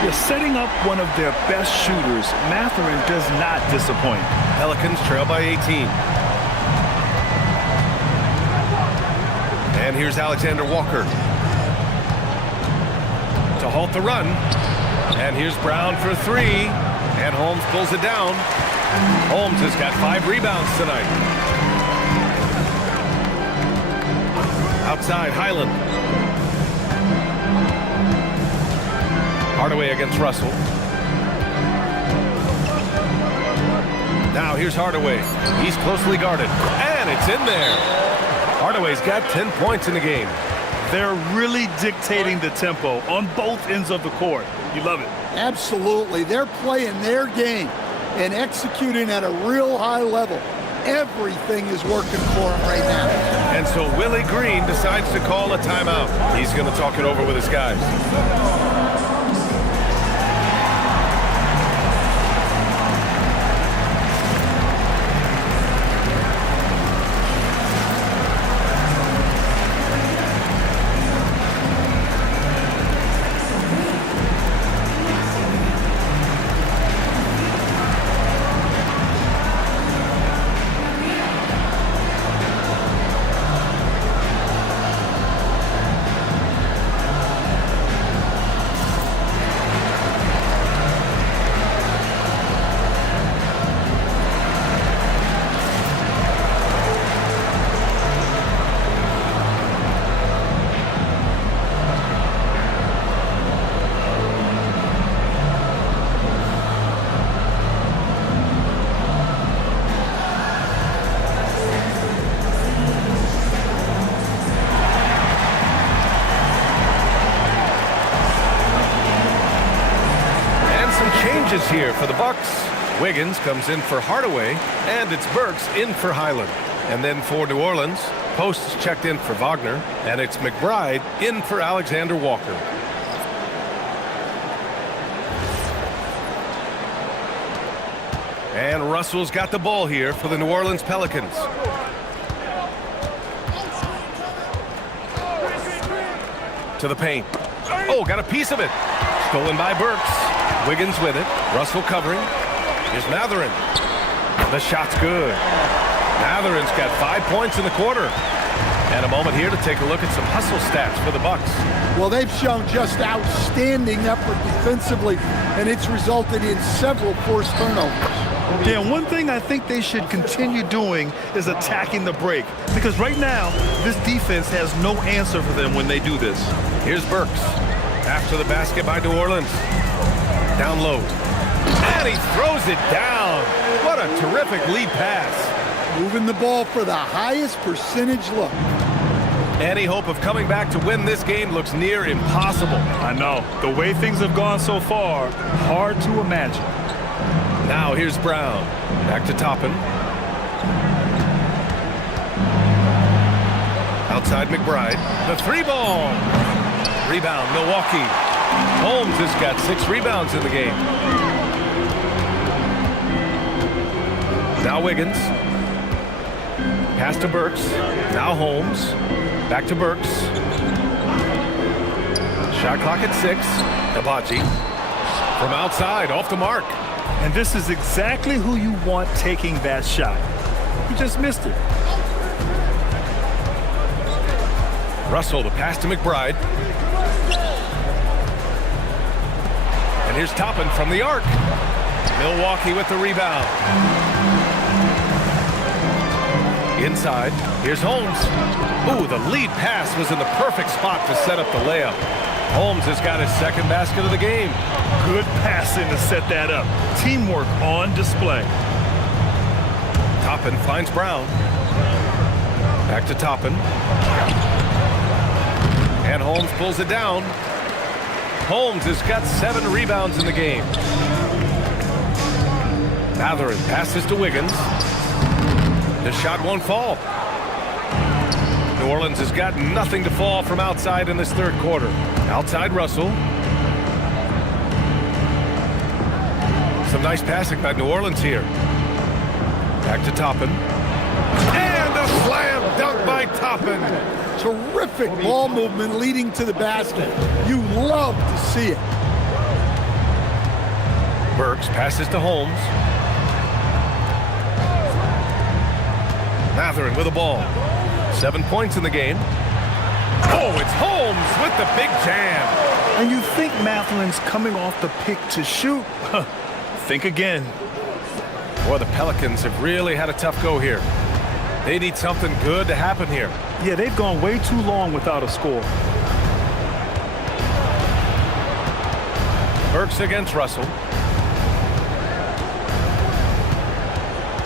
You're setting up one of their best shooters. Mathurin does not disappoint. Pelicans trail by 18. And here's Alexander Walker to halt the run. And here's Brown for 3. And Holmes pulls it down. Holmes has got 5 rebounds tonight. Outside, Highland. Hardaway against Russell. Now here's Hardaway. He's closely guarded. And it's in there. Hardaway's got 10 points in the game. They're really dictating the tempo on both ends of the court. You love it. Absolutely. They're playing their game and executing at a real high level. Everything is working for him right now. And so Willie Green decides to call a timeout. He's going to talk it over with his guys. Here for the Bucks. Wiggins comes in for Hardaway, and it's Burks in for Highland. And then for New Orleans, Post is checked in for Wagner, and it's McBride in for Alexander Walker. And Russell's got the ball here for the New Orleans Pelicans. To the paint. Oh, got a piece of it. Stolen by Burks. Wiggins with it. Russell covering. Here's Mathurin. The shot's good. Mathurin's got 5 points in the quarter. And a moment here to take a look at some hustle stats for the Bucks. Well, they've shown just outstanding effort defensively, and it's resulted in several forced turnovers. Yeah, one thing I think they should continue doing is attacking the break. Because right now, this defense has no answer for them when they do this. Here's Burks. After the basket by New Orleans. Down low. And he throws it down. What a terrific lead pass. Moving the ball for the highest percentage look. Any hope of coming back to win this game looks near impossible. I know. The way things have gone so far, hard to imagine. Now here's Brown. Back to Toppin. Outside McBride. The 3-ball. Rebound, Milwaukee. Holmes has got 6 rebounds in the game. Now Wiggins. Pass to Burks. Now Holmes. Back to Burks. Shot clock at 6. Abaji. From outside, off the mark. And this is exactly who you want taking that shot. He just missed it. Russell, the pass to McBride. And here's Toppin from the arc. Milwaukee with the rebound. Inside, here's Holmes. Ooh, the lead pass was in the perfect spot to set up the layup. Holmes has got his second basket of the game. Good passing to set that up. Teamwork on display. Toppin finds Brown. Back to Toppin. And Holmes pulls it down. Holmes has got 7 rebounds in the game. Mathurin passes to Wiggins. The shot won't fall. New Orleans has got nothing to fall from outside in this third quarter. Outside Russell. Some nice passing by New Orleans here. Back to Toppin. And a slam dunk by Toppin. Terrific ball movement leading to the basket. You love to see it. Burks passes to Holmes. Mathurin with the ball. 7 points in the game. Oh, it's Holmes with the big jam. And you think Mathurin's coming off the pick to shoot? Think again. Boy, the Pelicans have really had a tough go here. They need something good to happen here. Yeah, they've gone way too long without a score. Burks against Russell.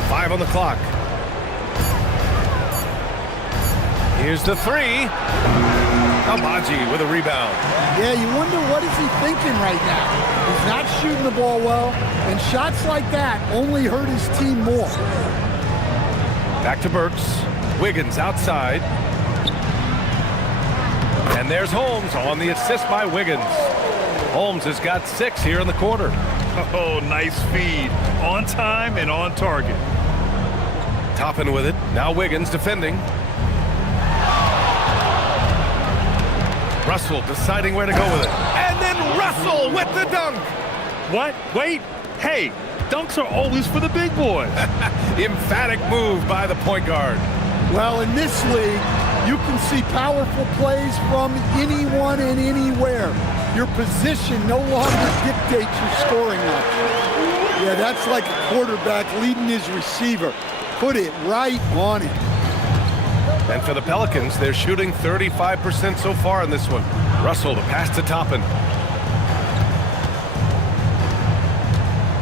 5 on the clock. Here's the 3. Abaji with a rebound. Yeah, you wonder what is he thinking right now. He's not shooting the ball well, and shots like that only hurt his team more. Back to Burks. Wiggins outside. And there's Holmes on the assist by Wiggins. Holmes has got 6 here in the quarter. Oh, nice feed. On time and on target. Toppin with it. Now Wiggins defending. Russell deciding where to go with it. And then Russell with the dunk. What? Wait. Hey, dunks are always for the big boys. Emphatic move by the point guard. Well, in this league, you can see powerful plays from anyone and anywhere. Your position no longer dictates your scoring option. Yeah, that's like a quarterback leading his receiver. Put it right on him. And for the Pelicans, they're shooting 35% so far in this one. Russell, the pass to Toppin.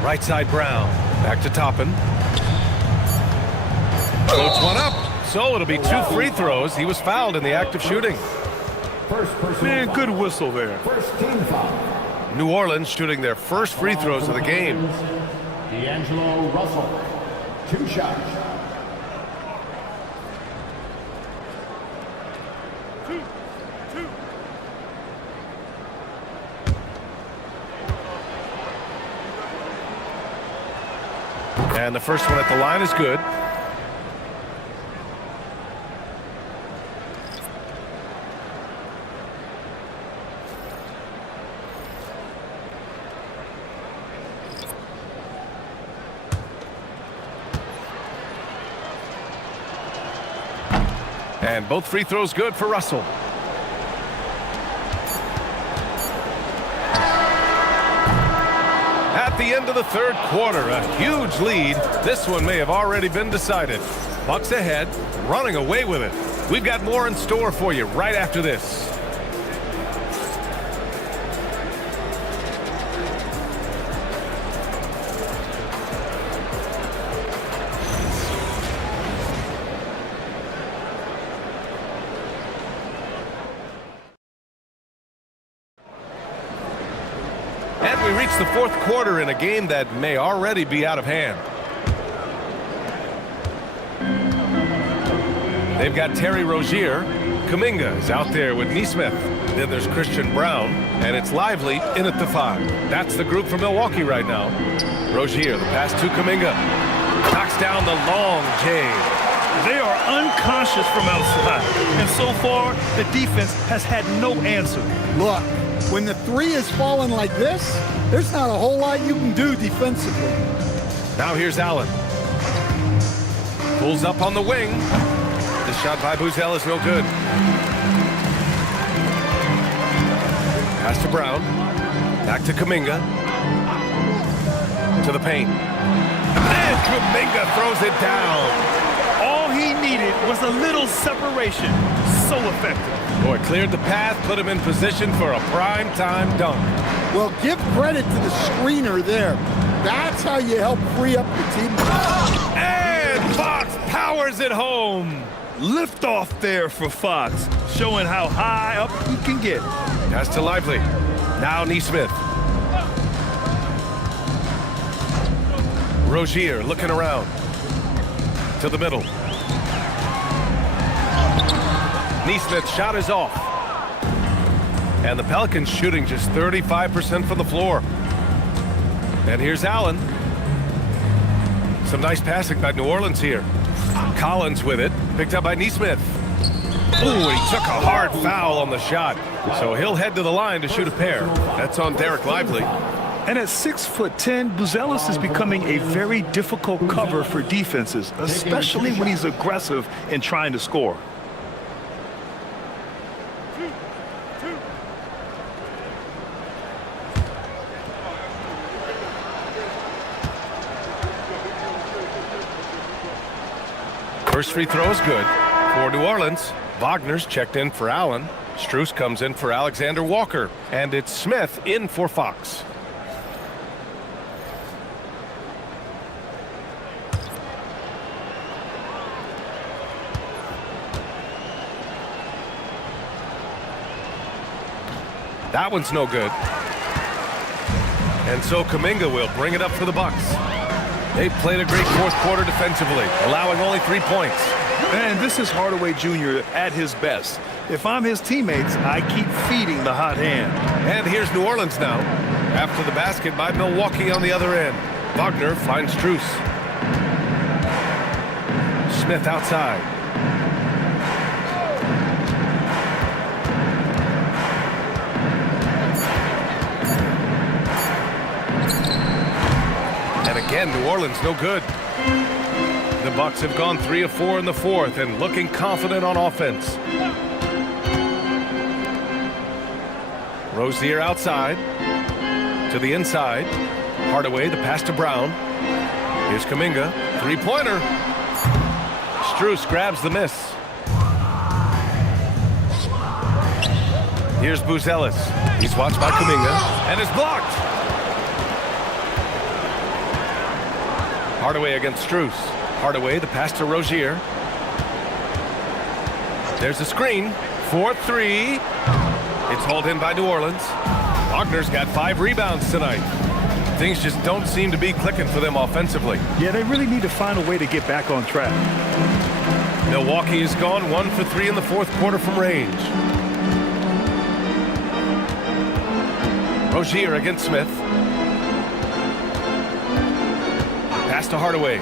Right side Brown. Back to Toppin. Floats one up. So it'll be 2 free throws. He was fouled in the act of shooting. Man, good whistle there. New Orleans shooting their first free throws of the game. D'Angelo Russell, 2 shots. And the first one at the line is good. And both free throws good for Russell. At the end of the third quarter, a huge lead. This one may have already been decided. Bucks ahead, running away with it. We've got more in store for you right after this. And we reach the fourth quarter in a game that may already be out of hand. They've got Terry Rozier. Kuminga is out there with Nesmith. Then there's Christian Brown, and it's Lively in at the 5. That's the group for Milwaukee right now. Rozier, the pass to Kuminga. Knocks down the long J. They are unconscious from outside, and so far, the defense has had no answer. Look, when the three is falling like this, there's not a whole lot you can do defensively. Now here's Allen. Pulls up on the wing. The shot by Buzel is no good. Pass to Brown. Back to Kuminga. To the paint. And Kuminga throws it down. All he needed was a little separation. So effective. Boy, cleared the path, put him in position for a prime-time dunk. Well, give credit to the screener there. That's how you help free up the team. And Fox powers it home. Lift off there for Fox, showing how high up he can get. Pass to Lively. Now Nesmith. Rozier looking around. To the middle. Nesmith's shot is off. And the Pelicans shooting just 35% from the floor. And here's Allen. Some nice passing by New Orleans here. Collins with it, picked up by Nesmith. Ooh, he took a hard foul on the shot. So he'll head to the line to shoot a pair. That's on Derek Lively. And at 6'10", Buzelis is becoming a very difficult cover for defenses, especially when he's aggressive in trying to score. First free throw is good for New Orleans. Wagner's checked in for Allen. Strus comes in for Alexander Walker. And it's Smith in for Fox. That one's no good. And so Kuminga will bring it up for the Bucks. They've played a great fourth quarter defensively, allowing only 3 points. And this is Hardaway Jr. at his best. If I'm his teammates, I keep feeding the hot hand. And here's New Orleans now. After the basket by Milwaukee on the other end. Wagner finds Strus. Smith outside. And again, New Orleans no good. The Bucks have gone 3 of 4 in the fourth and looking confident on offense. Rozier outside. To the inside. Hardaway, the pass to Brown. Here's Kuminga. Three-pointer. Strus grabs the miss. Here's Buzelis. He's watched by Kuminga and is blocked. Hardaway against Strus. Hardaway, the pass to Rozier. There's a screen. 4-3. It's hauled in by New Orleans. Wagner's got 5 rebounds tonight. Things just don't seem to be clicking for them offensively. Yeah, they really need to find a way to get back on track. Milwaukee has gone 1 for 3 in the fourth quarter from range. Rozier against Smith. Pass to Hardaway.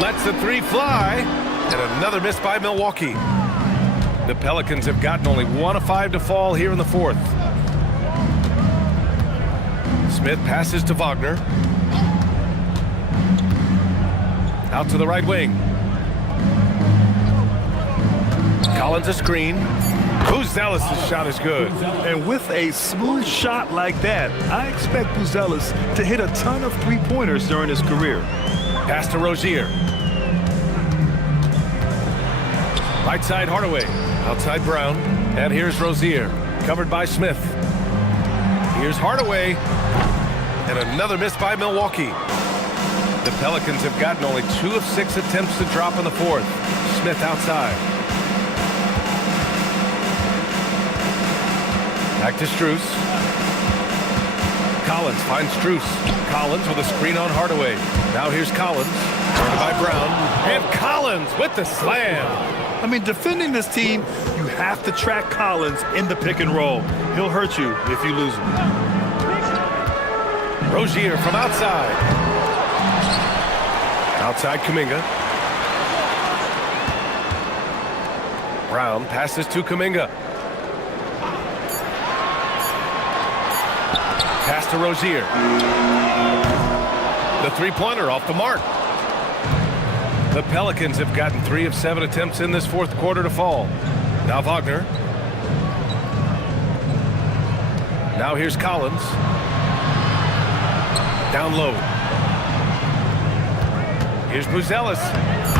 Lets the three fly. And another miss by Milwaukee. The Pelicans have gotten only 1 of 5 to fall here in the fourth. Smith passes to Wagner. Out to the right wing. Collins a screen. Buzelis' shot is good. And with a smooth shot like that, I expect Buzelis to hit a ton of three-pointers during his career. Pass to Rozier. Right side Hardaway. Outside Brown. And here's Rozier. Covered by Smith. Here's Hardaway. And another miss by Milwaukee. The Pelicans have gotten only 2 of 6 attempts to drop in the fourth. Smith outside. Back to Strus. Collins finds Strus. Collins with a screen on Hardaway. Now here's Collins. Turned by Brown. And Collins with the slam. I mean, defending this team, you have to track Collins in the pick and roll. He'll hurt you if you lose him. Rozier from outside. Outside Kuminga. Brown passes to Kuminga. Pass to Rozier. The three-pointer off the mark. The Pelicans have gotten 3 of 7 attempts in this fourth quarter to fall. Now Wagner. Now here's Collins. Down low. Here's Buzelis.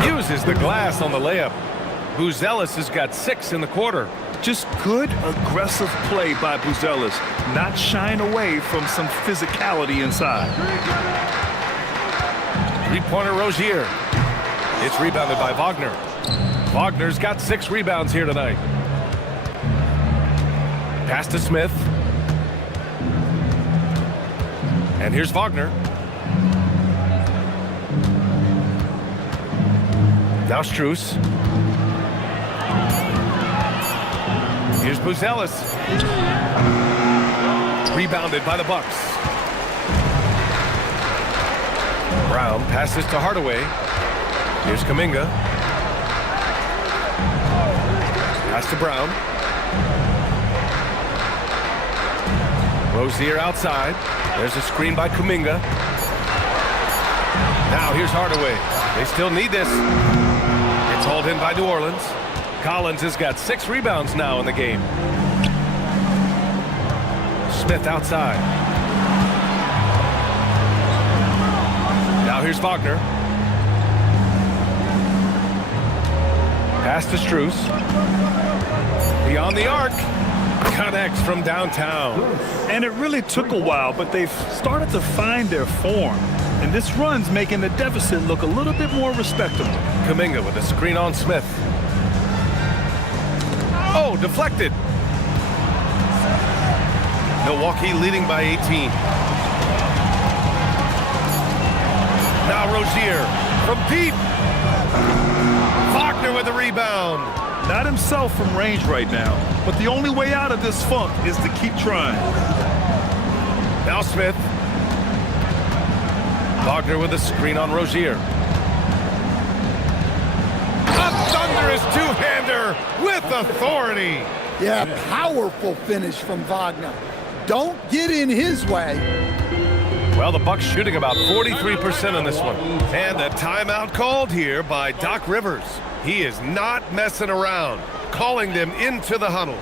Uses the glass on the layup. Buzelis has got 6 in the quarter. Just good, aggressive play by Buzelis. Not shying away from some physicality inside. Three-pointer Rozier. It's rebounded by Wagner. Wagner's got 6 rebounds here tonight. Pass to Smith. And here's Wagner. Now Strus. Here's Buzelis. Rebounded by the Bucks. Brown passes to Hardaway. Here's Kuminga. Pass to Brown. Rozier outside. There's a screen by Kuminga. Now here's Hardaway. They still need this. It's hauled in by New Orleans. Collins has got 6 rebounds now in the game. Smith outside. Now here's Wagner. Pass to Strus. Beyond the arc. Connects from downtown. And it really took a while, but they've started to find their form. And this run's making the deficit look a little bit more respectable. Kuminga with a screen on Smith. Oh, deflected. Milwaukee leading by 18. Now Rozier from deep. Wagner with the rebound. Not himself from range right now, but the only way out of this funk is to keep trying. Now Smith. Wagner with a screen on Rozier. A thunderous two-hander with authority. Yeah, powerful finish from Wagner. Don't get in his way. Well, the Bucks shooting about 43% on this one. And a timeout called here by Doc Rivers. He is not messing around, calling them into the huddle.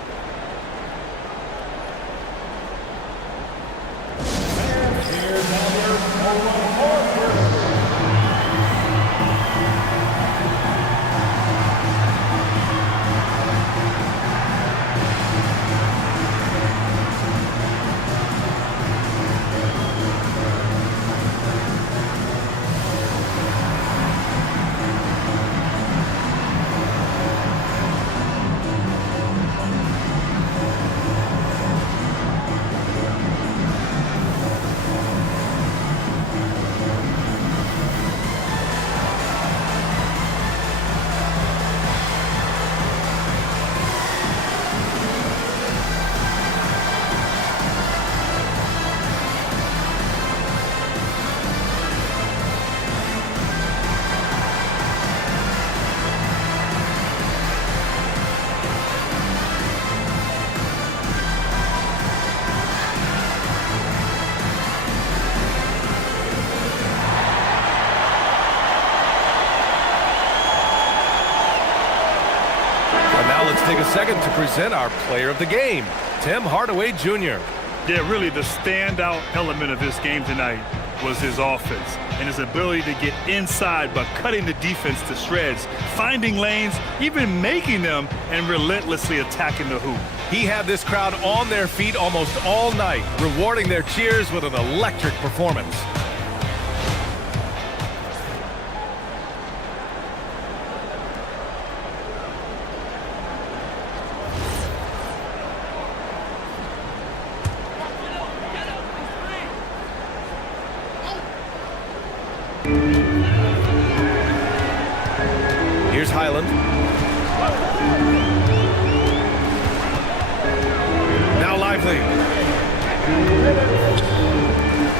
take a second to present our player of the game, Tim Hardaway Jr. Yeah, really the standout element of this game tonight was his offense and his ability to get inside by cutting the defense to shreds, finding lanes, even making them, and relentlessly attacking the hoop. He had this crowd on their feet almost all night, rewarding their cheers with an electric performance. Here's Highland. Now Lively.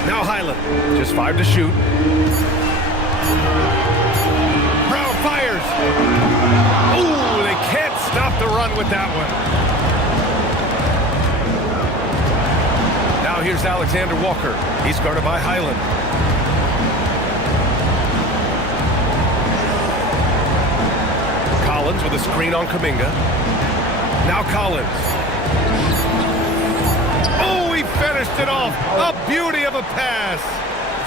Now Highland. Just 5 to shoot. Brown fires. Ooh, they can't stop the run with that one. Now here's Alexander Walker. He's guarded by Highland. Collins with a screen on Kuminga. Now Collins. Oh, he finished it off. A beauty of a pass.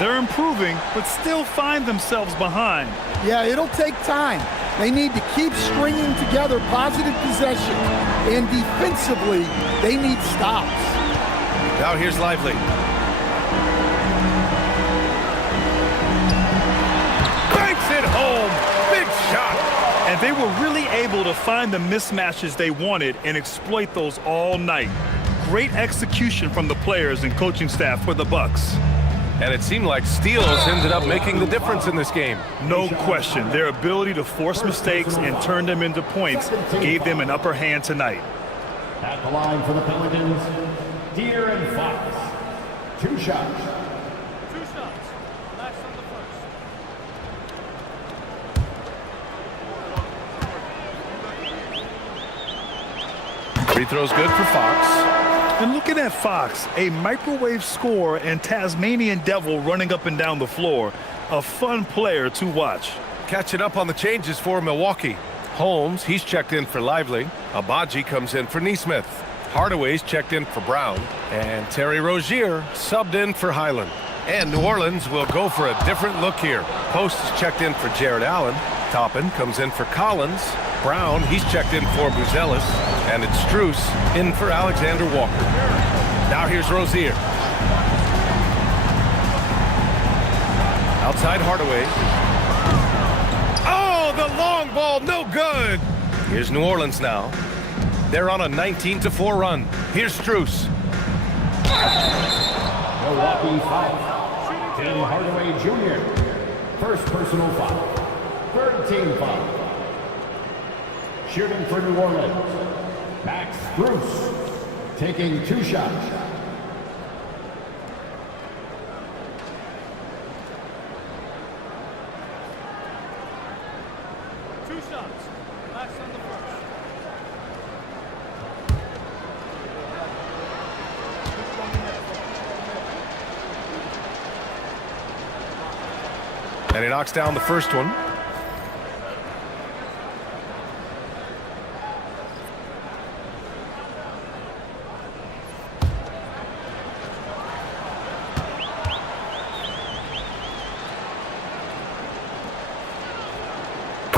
They're improving, but still find themselves behind. Yeah, it'll take time. They need to keep stringing together positive possession. And defensively, they need stops. Now here's Lively. Banks it home. Big shot. And they were really able to find the mismatches they wanted and exploit those all night. Great execution from the players and coaching staff for the Bucks. And it seemed like steals ended up making the difference in this game. No question. Their ability to force mistakes and turn them into points gave them an upper hand tonight. At the line for the Pelicans, De'Aaron Fox. 2 shots. Free throw's good for Fox. And looking at Fox, a microwave scorer and Tasmanian devil running up and down the floor. A fun player to watch. Catching up on the changes for Milwaukee. Holmes, he's checked in for Lively. Abaji comes in for Nesmith. Hardaway's checked in for Brown. And Terry Rozier subbed in for Highland. And New Orleans will go for a different look here. Post is checked in for Jared Allen. Toppin comes in for Collins. Brown, he's checked in for Buzelis. And it's Strus in for Alexander Walker. Now here's Rozier. Outside Hardaway. Oh, the long ball, no good. Here's New Orleans now. They're on a 19-4 run. Here's Strus. Milwaukee foul. Tim Hardaway Jr. First personal foul. Third team foul. Shooting for New Orleans. Max Strus taking 2 shots. And he knocks down the first one.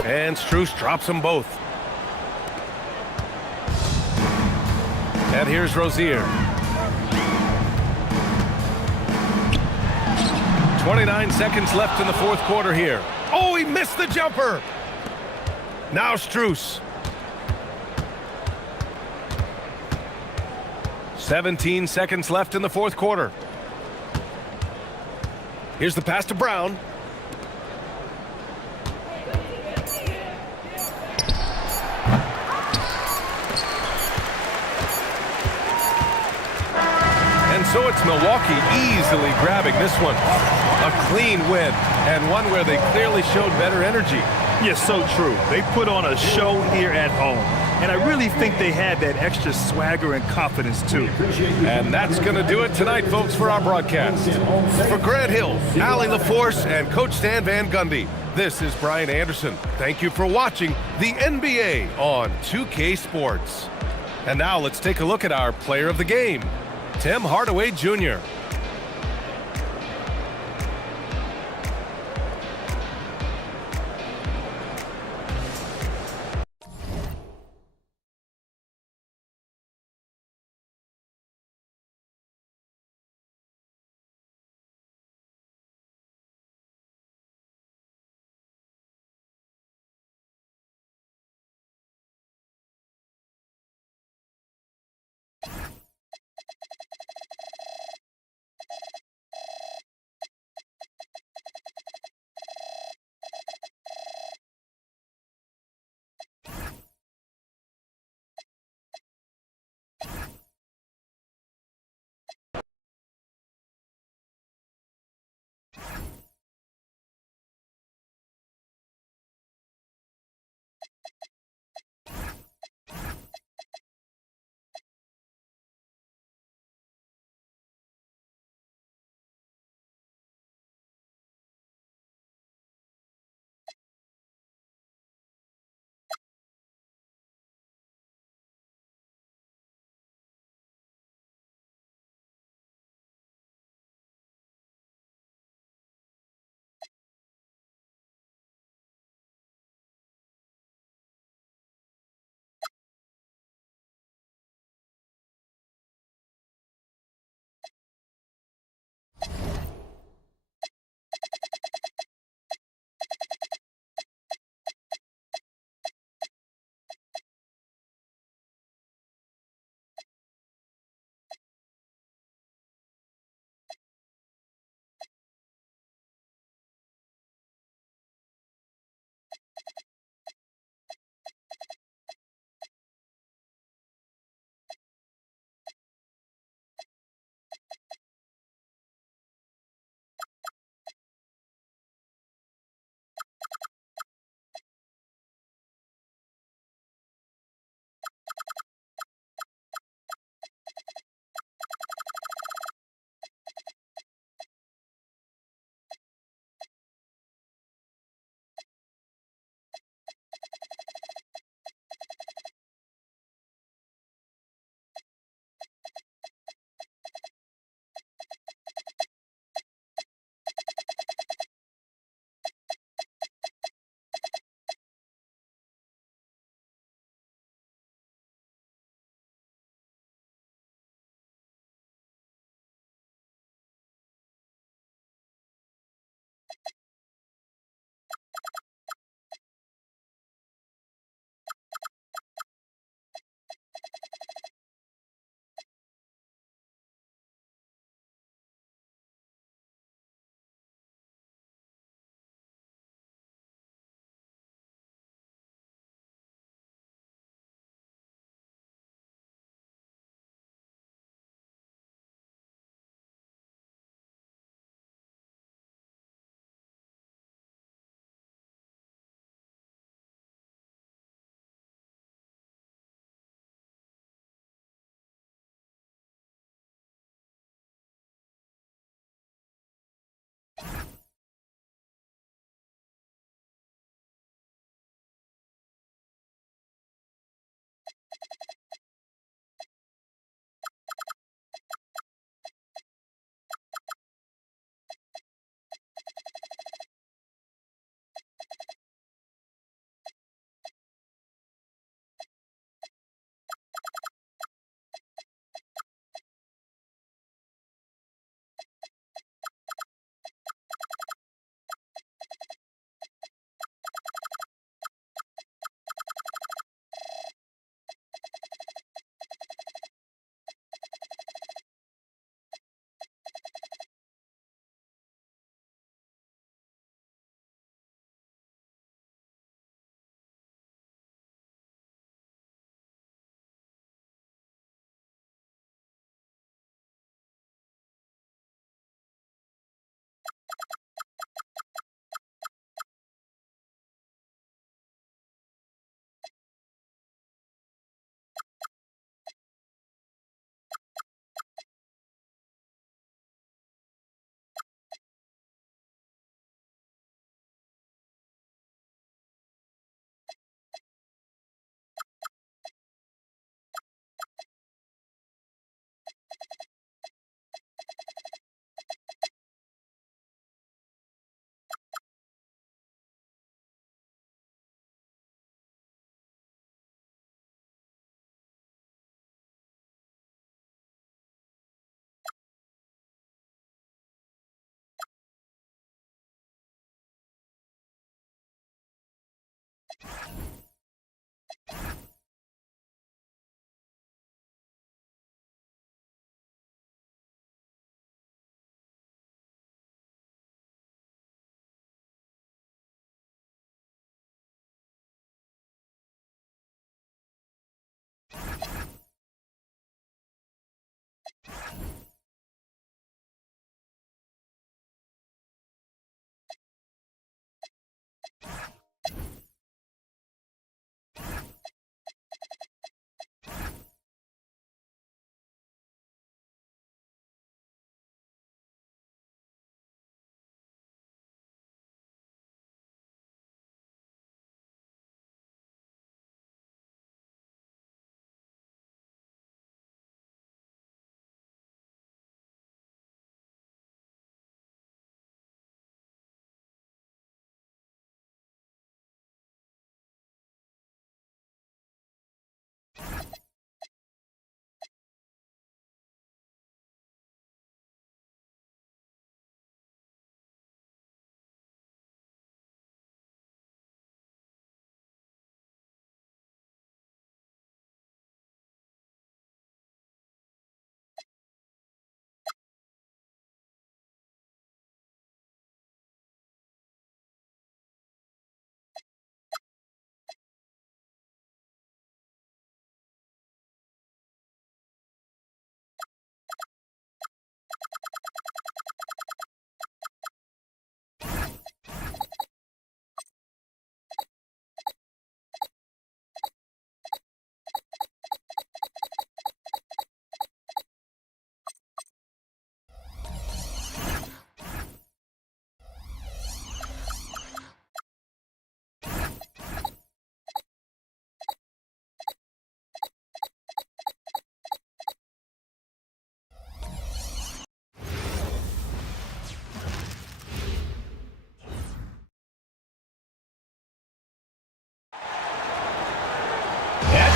And Strus drops them both. And here's Rozier. 29 seconds left in the fourth quarter here. Oh, he missed the jumper. Now Strus. 17 seconds left in the fourth quarter. Here's the pass to Brown. And so it's Milwaukee easily grabbing this one. A clean win, and one where they clearly showed better energy. Yes, so true. They put on a show here at home. And I really think they had that extra swagger and confidence, too. And that's going to do it tonight, folks, for our broadcast. For Grant Hill, Allie LaForce, and Coach Stan Van Gundy, This is Brian Anderson. Thank you for watching the NBA on 2K Sports. And now let's take a look at our player of the game, Tim Hardaway Jr.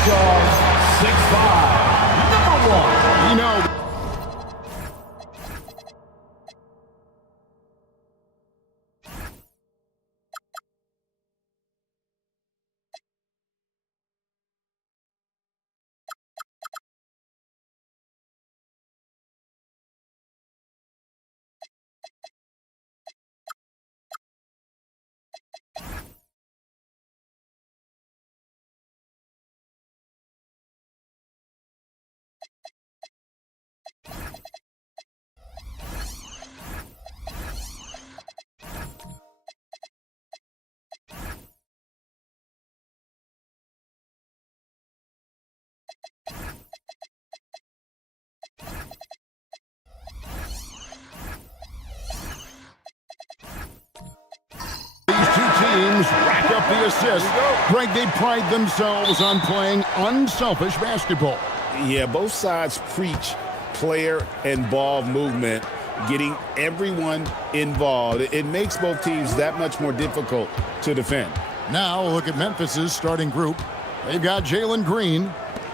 Jaws, 6'5", number 1. You know, teams rack up the assists. Greg, they pride themselves on playing unselfish basketball. Yeah, both sides preach player and ball movement, getting everyone involved. It makes both teams that much more difficult to defend. Now look at Memphis's starting group. They've got Jalen Green.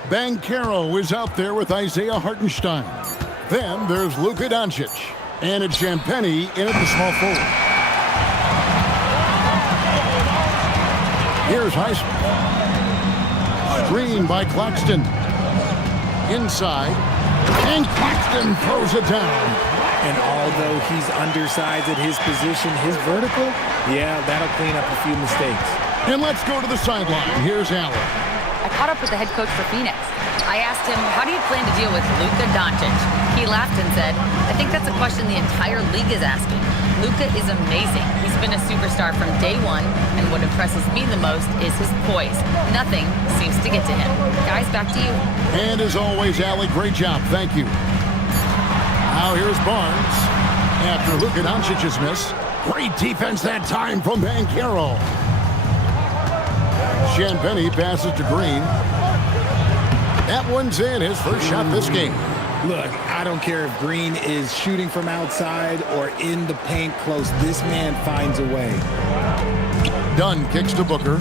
Banchero is out there with Isaiah Hartenstein. Then there's Luka Doncic. And it's Champagnie in at the small forward. Here's Highsmith. Screen by Claxton. Inside. And Claxton throws it down. And although he's undersized at his position, his vertical, yeah, that'll clean up a few mistakes. And let's go to the sideline. Here's Allen. I caught up with the head coach for Phoenix. I asked him, how do you plan to deal with Luka Doncic? He laughed and said, I think that's a question the entire league is asking. Luka is amazing. He's been a superstar from day one, and what impresses me the most is his poise. Nothing seems to get to him. Guys, back to you. And as always, Allie, great job. Thank you. Now here's Barnes. After Luka Doncic's miss, great defense that time from Banchero. Champagnie passes to Green. That one's in, his first shot this game. Look, I don't care if Green is shooting from outside or in the paint close. This man finds a way. Dunn kicks to Booker.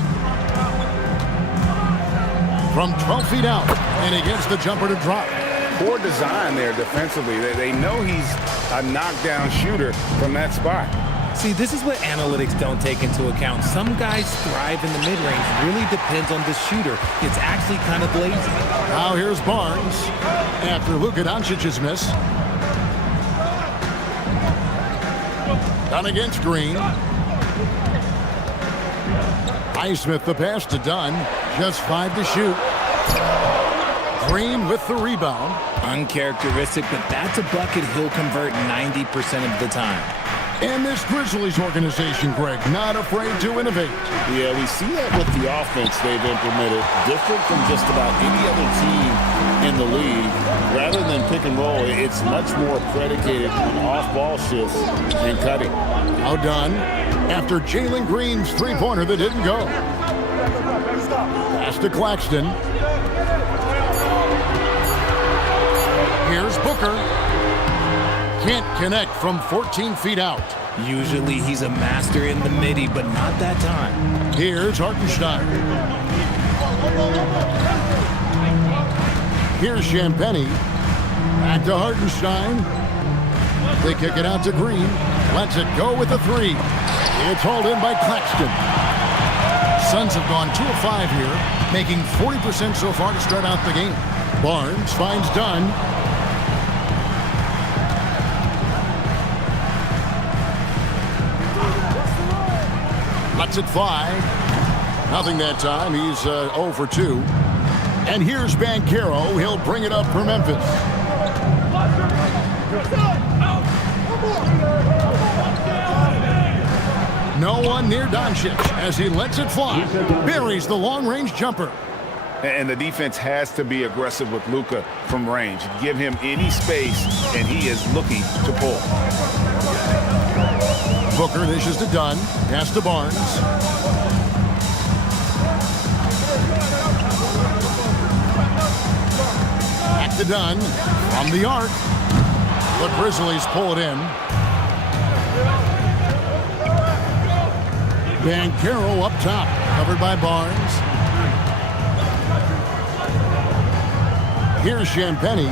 From 12 feet out, and he gets the jumper to drop. Poor design there defensively. They know he's a knockdown shooter from that spot. See, this is what analytics don't take into account. Some guys thrive in the mid-range. Really depends on the shooter. It's actually kind of lazy. Now here's Barnes after Luka Doncic's miss. Dunn against Green. Highsmith the pass to Dunn. Just 5 to shoot. Green with the rebound. Uncharacteristic, but that's a bucket he'll convert 90% of the time. And this Grizzlies organization, Greg, not afraid to innovate. Yeah, we see that with the offense they've implemented. Different from just about any other team in the league. Rather than pick and roll, it's much more predicated on off-ball shifts and cutting. Now done after Jalen Green's three-pointer that didn't go. Pass to Claxton. Here's Booker. Can't connect from 14 feet out. Usually he's a master in the midi, but not that time. Here's Hartenstein. Here's Champagnie. Back to Hartenstein. They kick it out to Green. Lets it go with a three. It's hauled in by Claxton. Suns have gone 2 of 5 here, making 40% so far to start out the game. Barnes finds Dunn. Lets it fly. Nothing that time. He's 0 for 2. And here's Banchero. He'll bring it up for Memphis. No one near Doncic as he lets it fly. Buries the long-range jumper. And the defense has to be aggressive with Luka from range. Give him any space, and he is looking to pull. Booker dishes to Dunn. Pass to Barnes. Back to Dunn. From the arc. The Grizzlies pull it in. Banchero up top. Covered by Barnes. Here's Champagnie.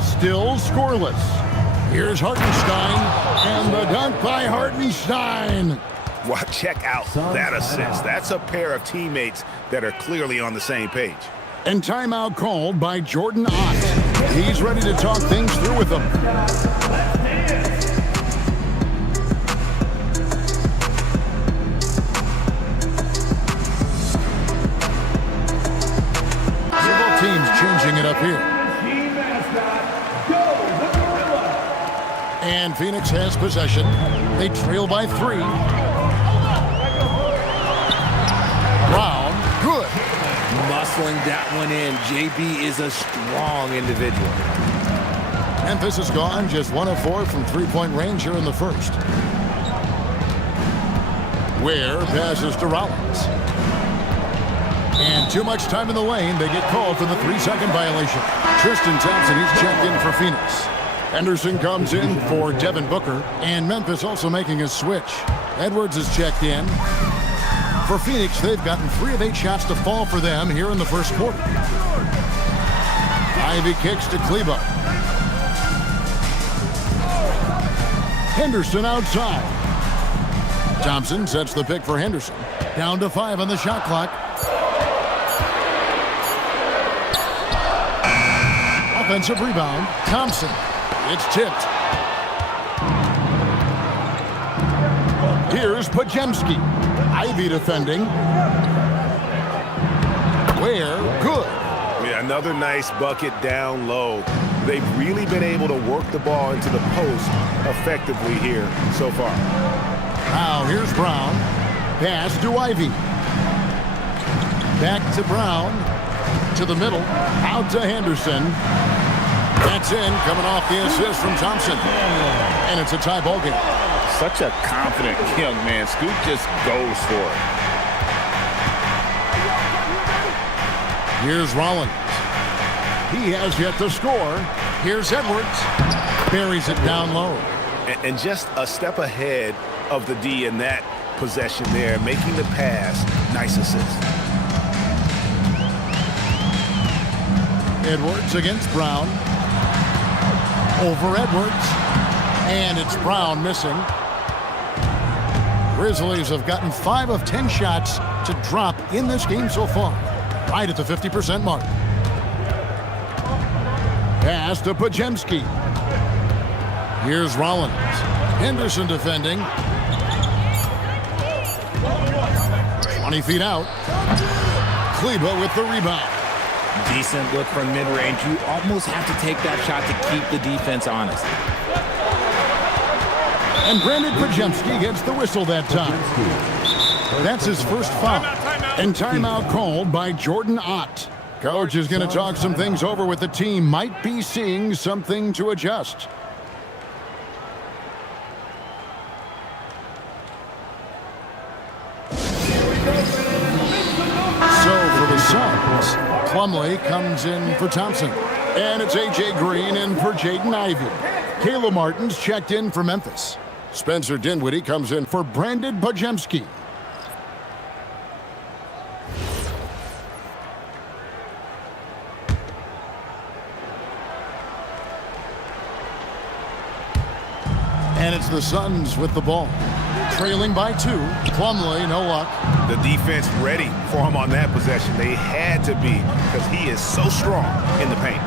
Still scoreless. Here's Hartenstein, and the dunk by Hartenstein. Wow, check out that assist. That's a pair of teammates that are clearly on the same page. And timeout called by Jordan Ott. He's ready to talk things through with them. Both teams changing it up here. And Phoenix has possession. They trail by 3. Brown, good. Muscling that one in. JB is a strong individual. Memphis has gone just 1 of 4 from three-point range here in the first. Ware passes to Rollins. And too much time in the lane. They get called for the 3-second violation. Tristan Thompson, he's checked in for Phoenix. Henderson comes in for Devin Booker, and Memphis also making a switch. Edwards is checked in. For Phoenix, they've gotten 3 of 8 shots to fall for them here in the first quarter. Ivy kicks to Kleber. Henderson outside. Thompson sets the pick for Henderson. Down to 5 on the shot clock. Offensive rebound. Thompson. It's tipped. Here's Podziemski. Ivy defending. Ware, good. Yeah, another nice bucket down low. They've really been able to work the ball into the post effectively here so far. Now here's Brown. Pass to Ivy. Back to Brown. To the middle. Out to Henderson. That's in, coming off the assist from Thompson. And it's a tie ball game. Such a confident young man. Scoot just goes for it. Here's Rollins. He has yet to score. Here's Edwards. Buries it down low. And just a step ahead of the D in that possession there, making the pass. Nice assist. Edwards against Brown. Over Edwards. And it's Brown missing. Grizzlies have gotten 5 of 10 shots to drop in this game so far, right at the 50% mark. Pass to Podziemski. Here's Rollins. Henderson defending. 20 feet out. Kleber with the rebound. Decent look from mid-range. You almost have to take that shot to keep the defense honest. And Brandon Podziemski gets the whistle that time. That's his first foul. And timeout called by Jordan Ott. Coach is going to talk some things over with the team. Might be seeing something to adjust. Suns. Plumlee comes in for Thompson. And it's A.J. Green in for Jaden Ivey. Caleb Martin's checked in for Memphis. Spencer Dinwiddie comes in for Brandon Podziemski. And it's the Suns with the ball. Trailing by 2. Plumlee, no luck. The defense ready for him on that possession. They had to be because he is so strong in the paint.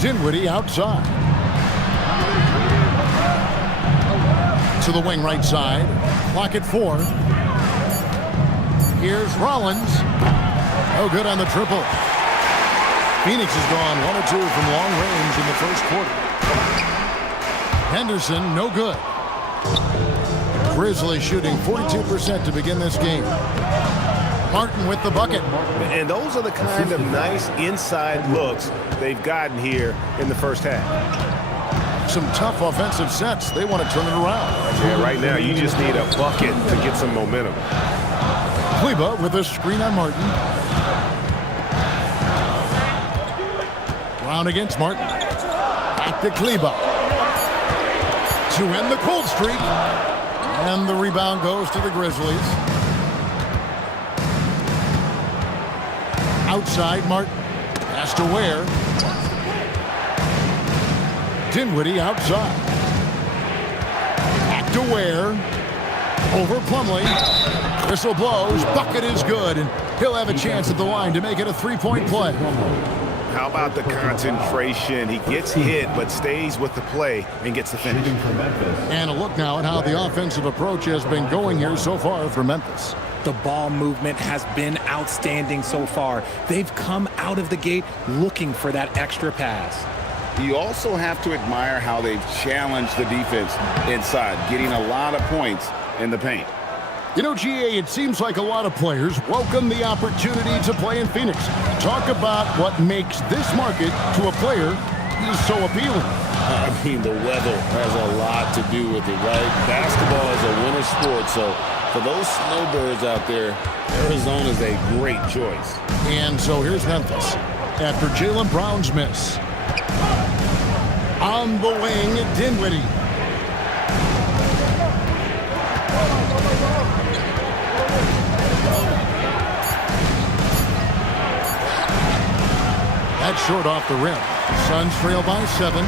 Dinwiddie outside. To the wing right side. Clock at 4. Here's Rollins. No good on the triple. Phoenix has gone 1 or 2 from long range in the first quarter. Henderson, no good. Grizzlies shooting 42% to begin this game. Martin with the bucket. And those are the kind of nice inside looks they've gotten here in the first half. Some tough offensive sets. They want to turn it around. Yeah, right now you just need a bucket to get some momentum. Kleber with a screen on Martin. Brown against Martin. Back to Kleber. To end the cold streak. And the rebound goes to the Grizzlies. Outside, Martin. Pass to Ware. Dinwiddie outside. Back to Ware. Over Plumlee. Whistle blows. Bucket is good. And he'll have a chance at the line to make it a three-point play. How about the concentration? He gets hit, but stays with the play and gets the finish. And a look now at how the offensive approach has been going here so far for Memphis. The ball movement has been outstanding so far. They've come out of the gate looking for that extra pass. You also have to admire how they've challenged the defense inside, getting a lot of points in the paint. You know, GA, it seems like a lot of players welcome the opportunity to play in Phoenix. Talk about what makes this market to a player is so appealing. I mean, the weather has a lot to do with it, right? Basketball is a winter sport, so for those snowbirds out there, Arizona is a great choice. And so here's Memphis after Jaylen Brown's miss. On the wing, Dinwiddie. That's short off the rim. Suns trail by 7.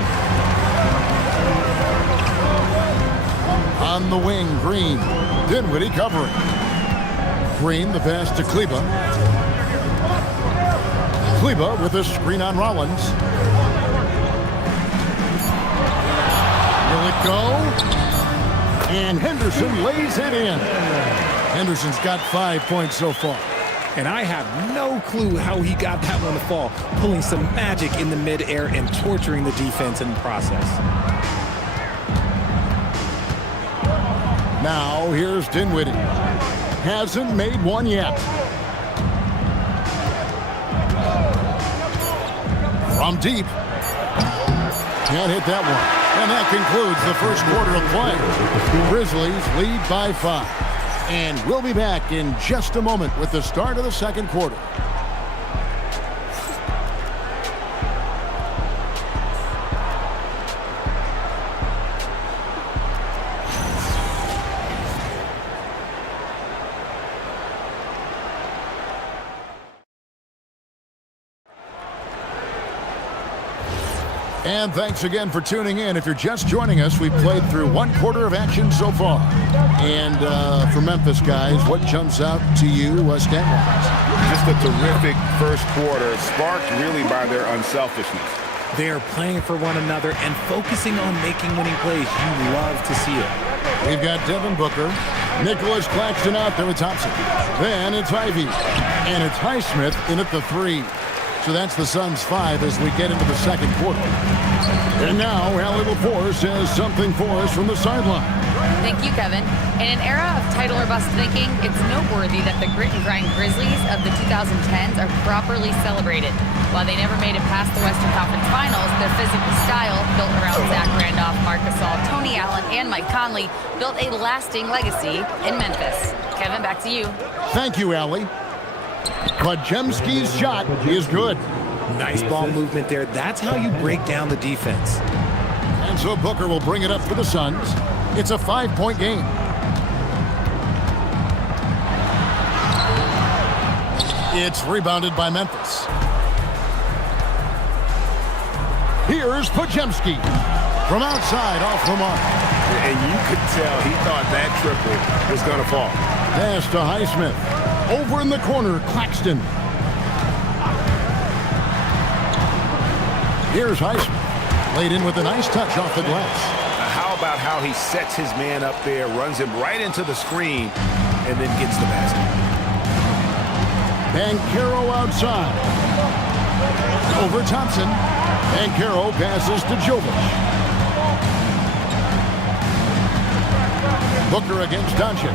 On the wing, Green. Dinwiddie covering. Green, the pass to Kleber. Kleber with a screen on Rollins. Will it go? And Henderson lays it in. Henderson's got 5 points so far. And I have no clue how he got that one to fall, pulling some magic in the midair and torturing the defense in the process. Now here's Dinwiddie. Hasn't made one yet. From deep. Can't hit that one. And that concludes the first quarter of play. Grizzlies lead by 5. And we'll be back in just a moment with the start of the second quarter. And thanks again for tuning in. If you're just joining us, we've played through 1 quarter of action so far. And for Memphis, guys, what jumps out to you, stat-wise? Just a terrific first quarter, sparked really by their unselfishness. They are playing for one another and focusing on making winning plays. You love to see it. We've got Devin Booker, Nicholas Claxton out there with Thompson. Then it's Ivy, and it's Highsmith in at the 3. So that's the Suns' 5 as we get into the second quarter. And now, Allie LaForce has something for us from the sideline. Thank you, Kevin. In an era of title or bust thinking, it's noteworthy that the grit and grind Grizzlies of the 2010s are properly celebrated. While they never made it past the Western Conference Finals, their physical style, built around Zach Randolph, Marc Gasol, Tony Allen, and Mike Conley, built a lasting legacy in Memphis. Kevin, back to you. Thank you, Allie. Podziemski's shot is good. Nice ball movement there. That's how you break down the defense. And so Booker will bring it up for the Suns. It's a 5-point game. It's rebounded by Memphis. Here's Podziemski from outside off the mark. And you could tell he thought that triple was going to fall. Pass to Highsmith. Over in the corner, Claxton. Here's Highsmith. Laid in with a nice touch off the glass. How about how he sets his man up there, runs him right into the screen, and then gets the basket. Banchero outside. Over Thompson. Banchero passes to Jovic. Booker against Doncic.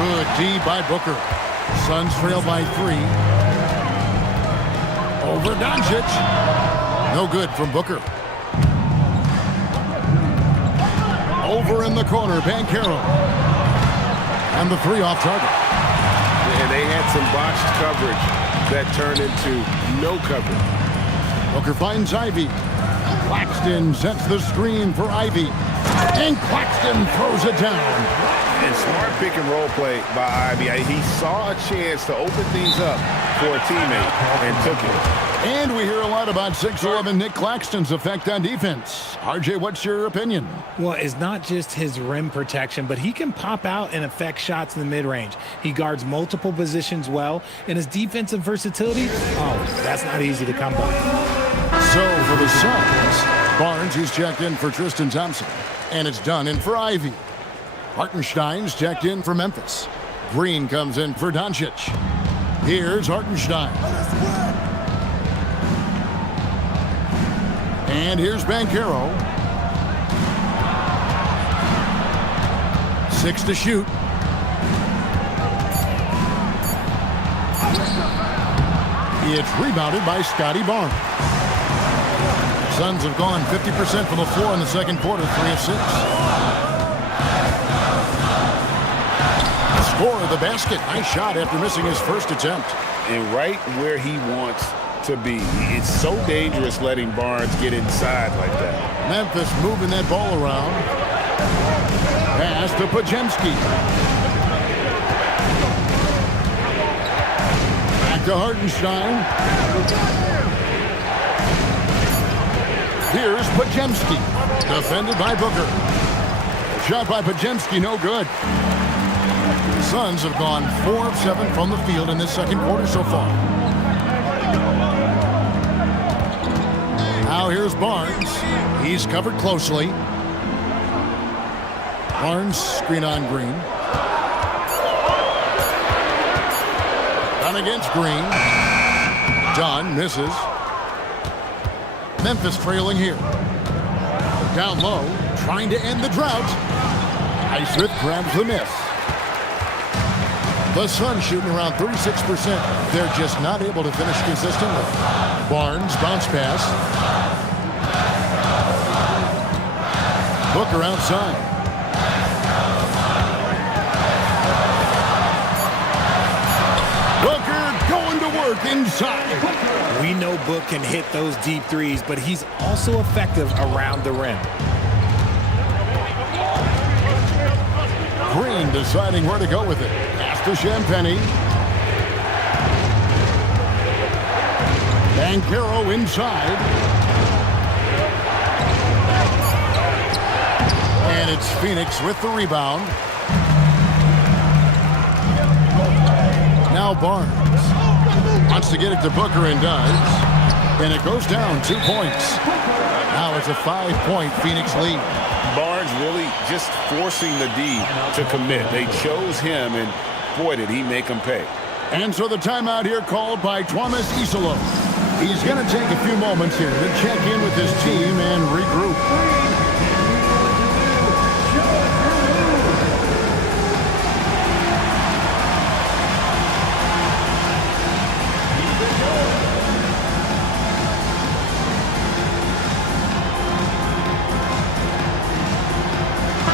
Good D by Booker. Suns trail by 3. Over Doncic. No good from Booker. Over in the corner, Banchero. And the 3 off target. And they had some botched coverage that turned into no coverage. Booker finds Ivy. Claxton sets the screen for Ivy. And Claxton throws it down. And smart pick and roll play by Ivy. He saw a chance to open things up for a teammate and took it. And we hear a lot about 6'11" Nick Claxton's effect on defense. RJ, what's your opinion? Well, it's not just his rim protection, but he can pop out and affect shots in the mid-range. He guards multiple positions well, and his defensive versatility, that's not easy to come by. So for the Suns, Barnes, he's checked in for Tristan Thompson. And it's done in for Ivy. Hartenstein's checked in for Memphis. Green comes in for Doncic. Here's Hartenstein. And here's Banchero. 6 to shoot. It's rebounded by Scotty Barnes. Suns have gone 50% from the floor in the second quarter, 3 of 6. Score of the basket. Nice shot after missing his first attempt. And right where he wants to be. It's so dangerous letting Barnes get inside like that. Memphis moving that ball around. Pass to Podziemski. Back to Hartenstein. Here's Podziemski. Defended by Booker. Shot by Podziemski, no good. The Suns have gone 4 of 7 from the field in this second quarter so far. Now here's Barnes. He's covered closely. Barnes screen on Green. Done against Green. Dunn misses. Memphis trailing here. Down low, trying to end the drought. Highsmith grabs the miss. The Suns shooting around 36%. They're just not able to finish consistently. Barnes bounce pass. Booker outside. Booker going to work inside. We know Book can hit those deep threes, but he's also effective around the rim. Green deciding where to go with it. Pass to Champagnie. Banchero inside. And it's Phoenix with the rebound. Now Barnes wants to get it to Booker and does. And it goes down 2 points. Now it's a 5-point Phoenix lead. Barnes really just forcing the D to commit. They chose him, and boy, did he make them pay. And so the timeout here called by Thomas Isolo. He's going to take a few moments here to check in with his team and regroup.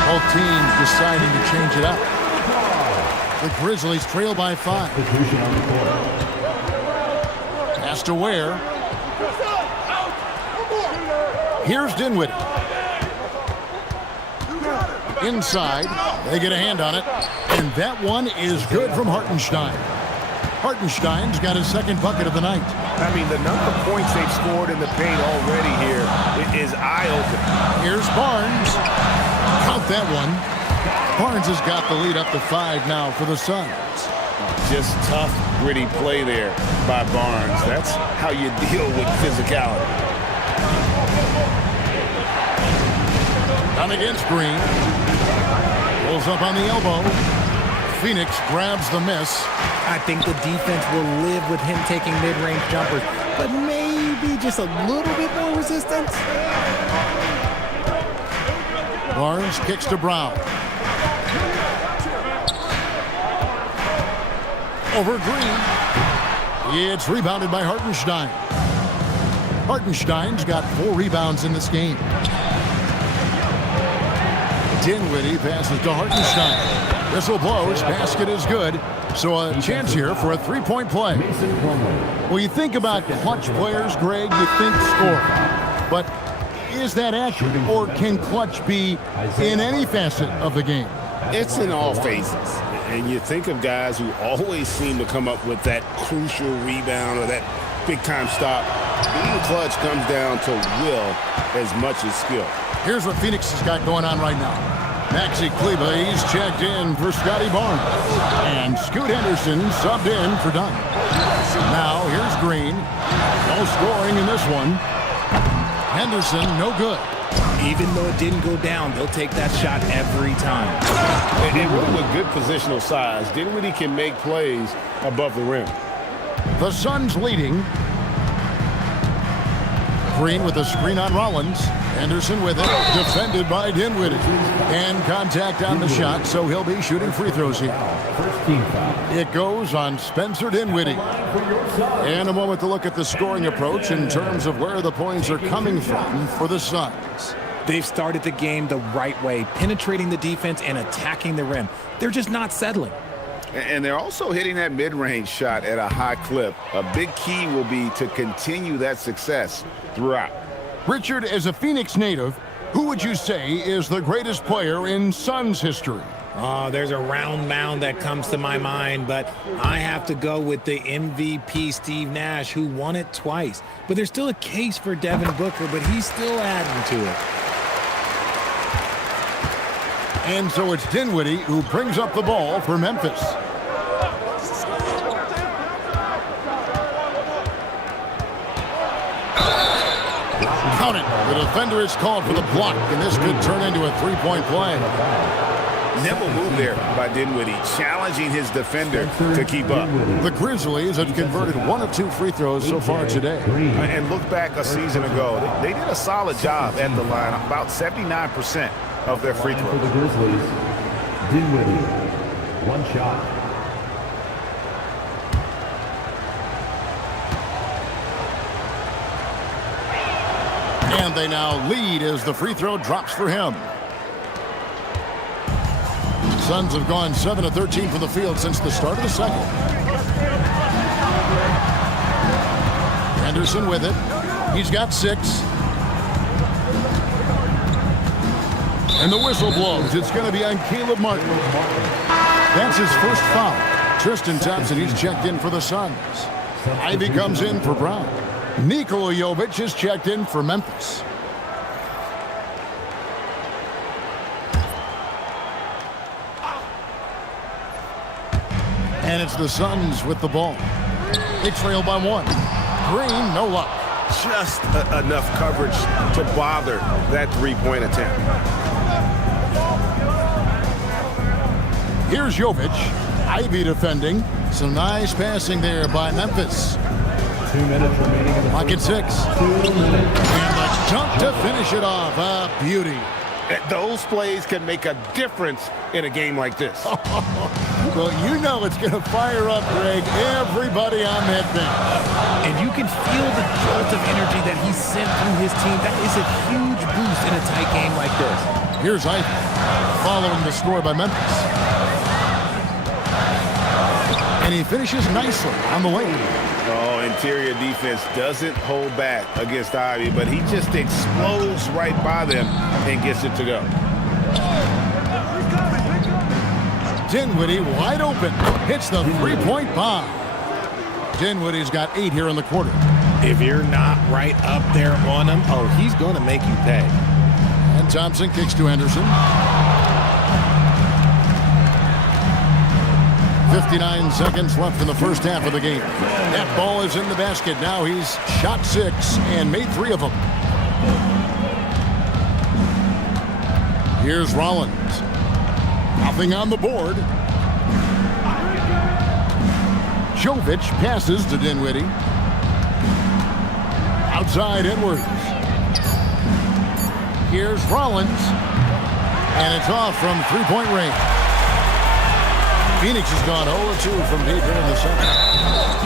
Both teams deciding to change it up. The Grizzlies trail by 5. Pass to Ware. Here's Dinwiddie. Inside. They get a hand on it. And that one is good from Hartenstein. Hartenstein's got his second bucket of the night. I mean, the number of points they've scored in the paint already here is eye-opening. Here's Barnes. Count that one. Barnes has got the lead up to 5 now for the Suns. Just tough, gritty play there by Barnes. That's how you deal with physicality. Down against Green. Pulls up on the elbow. Phoenix grabs the miss. I think the defense will live with him taking mid-range jumpers, but maybe just a little bit more resistance. Barnes kicks to Brown. Over Green. It's rebounded by Hartenstein. Hartenstein's got 4 rebounds in this game. Dinwiddie passes to Hartenstein. Whistle blows. Basket is good. So a chance here for a 3-point play. Well, you think about clutch players, Greg, you think score. But is that accurate, or can clutch be in any facet of the game? It's in all phases. And you think of guys who always seem to come up with that crucial rebound or that big-time stop. Being clutch comes down to will as much as skill. Here's what Phoenix has got going on right now. Maxi Kleber, he's checked in for Scotty Barnes. And Scoot Henderson subbed in for Dunn. Now here's Green. No scoring in this one. Henderson, no good. Even though it didn't go down, they'll take that shot every time. And really with good positional size, Dinwiddie can make plays above the rim. The Suns leading. Green with a screen on Rollins. Henderson with it. Defended by Dinwiddie. And contact on the shot, so he'll be shooting free throws here. It goes on Spencer Dinwiddie. And a moment to look at the scoring approach in terms of where the points are coming from for the Suns. They've started the game the right way, penetrating the defense and attacking the rim. They're just not settling. And they're also hitting that mid-range shot at a high clip. A big key will be to continue that success throughout. Richard, as a Phoenix native, who would you say is the greatest player in Suns history? Oh, there's a round mound that comes to my mind, but I have to go with the MVP Steve Nash, who won it twice. But there's still a case for Devin Booker, but he's still adding to it. And so it's Dinwiddie who brings up the ball for Memphis. Count it. The defender is called for the block, and this could turn into a 3-point play. Nimble move there by Dinwiddie, challenging his defender to keep up. The Grizzlies have converted 1 of 2 free throws so far today. And look back a season ago, they did a solid job at the line, about 79% of their free throws. For the Grizzlies, Dinwiddie, 1 shot. And they now lead as the free throw drops for him. Suns have gone 7 of 13 from the field since the start of the second. Henderson with it. He's got 6. And the whistle blows. It's going to be on Caleb Martin. That's his first foul. Tristan Thompson, he's checked in for the Suns. Ivy comes in for Brown. Nikola Jovic is checked in for Memphis. And it's the Suns with the ball. They trail by 1. Green, no luck. Just enough coverage to bother that three-point attempt. Here's Jovic. Ivy defending. Some nice passing there by Memphis. 2 minutes remaining in the Clock at 6. 2 minutes. And the dunk to finish it off. A beauty. Those plays can make a difference in a game like this. Well, you know it's going to fire up, Greg, everybody on that bench. And you can feel the jolt of energy that he sent through his team. That is a huge boost in a tight game like this. Here's Ivy following the score by Memphis. And he finishes nicely on the lane. Oh, interior defense doesn't hold back against Ivy, but he just explodes right by them and gets it to go. Dinwiddie wide open. Hits the three-point bomb. Dinwiddie's got 8 here in the quarter. If you're not right up there on him, oh, he's going to make you pay. And Thompson kicks to Anderson. 59 seconds left in the first half of the game. That ball is in the basket. Now he's shot 6 and made 3 of them. Here's Rollins. Nothing on the board. Jovic passes to Dinwiddie. Outside Edwards. Here's Rollins. And it's off from three-point range. Phoenix has gone 0-2 from deep here in the second.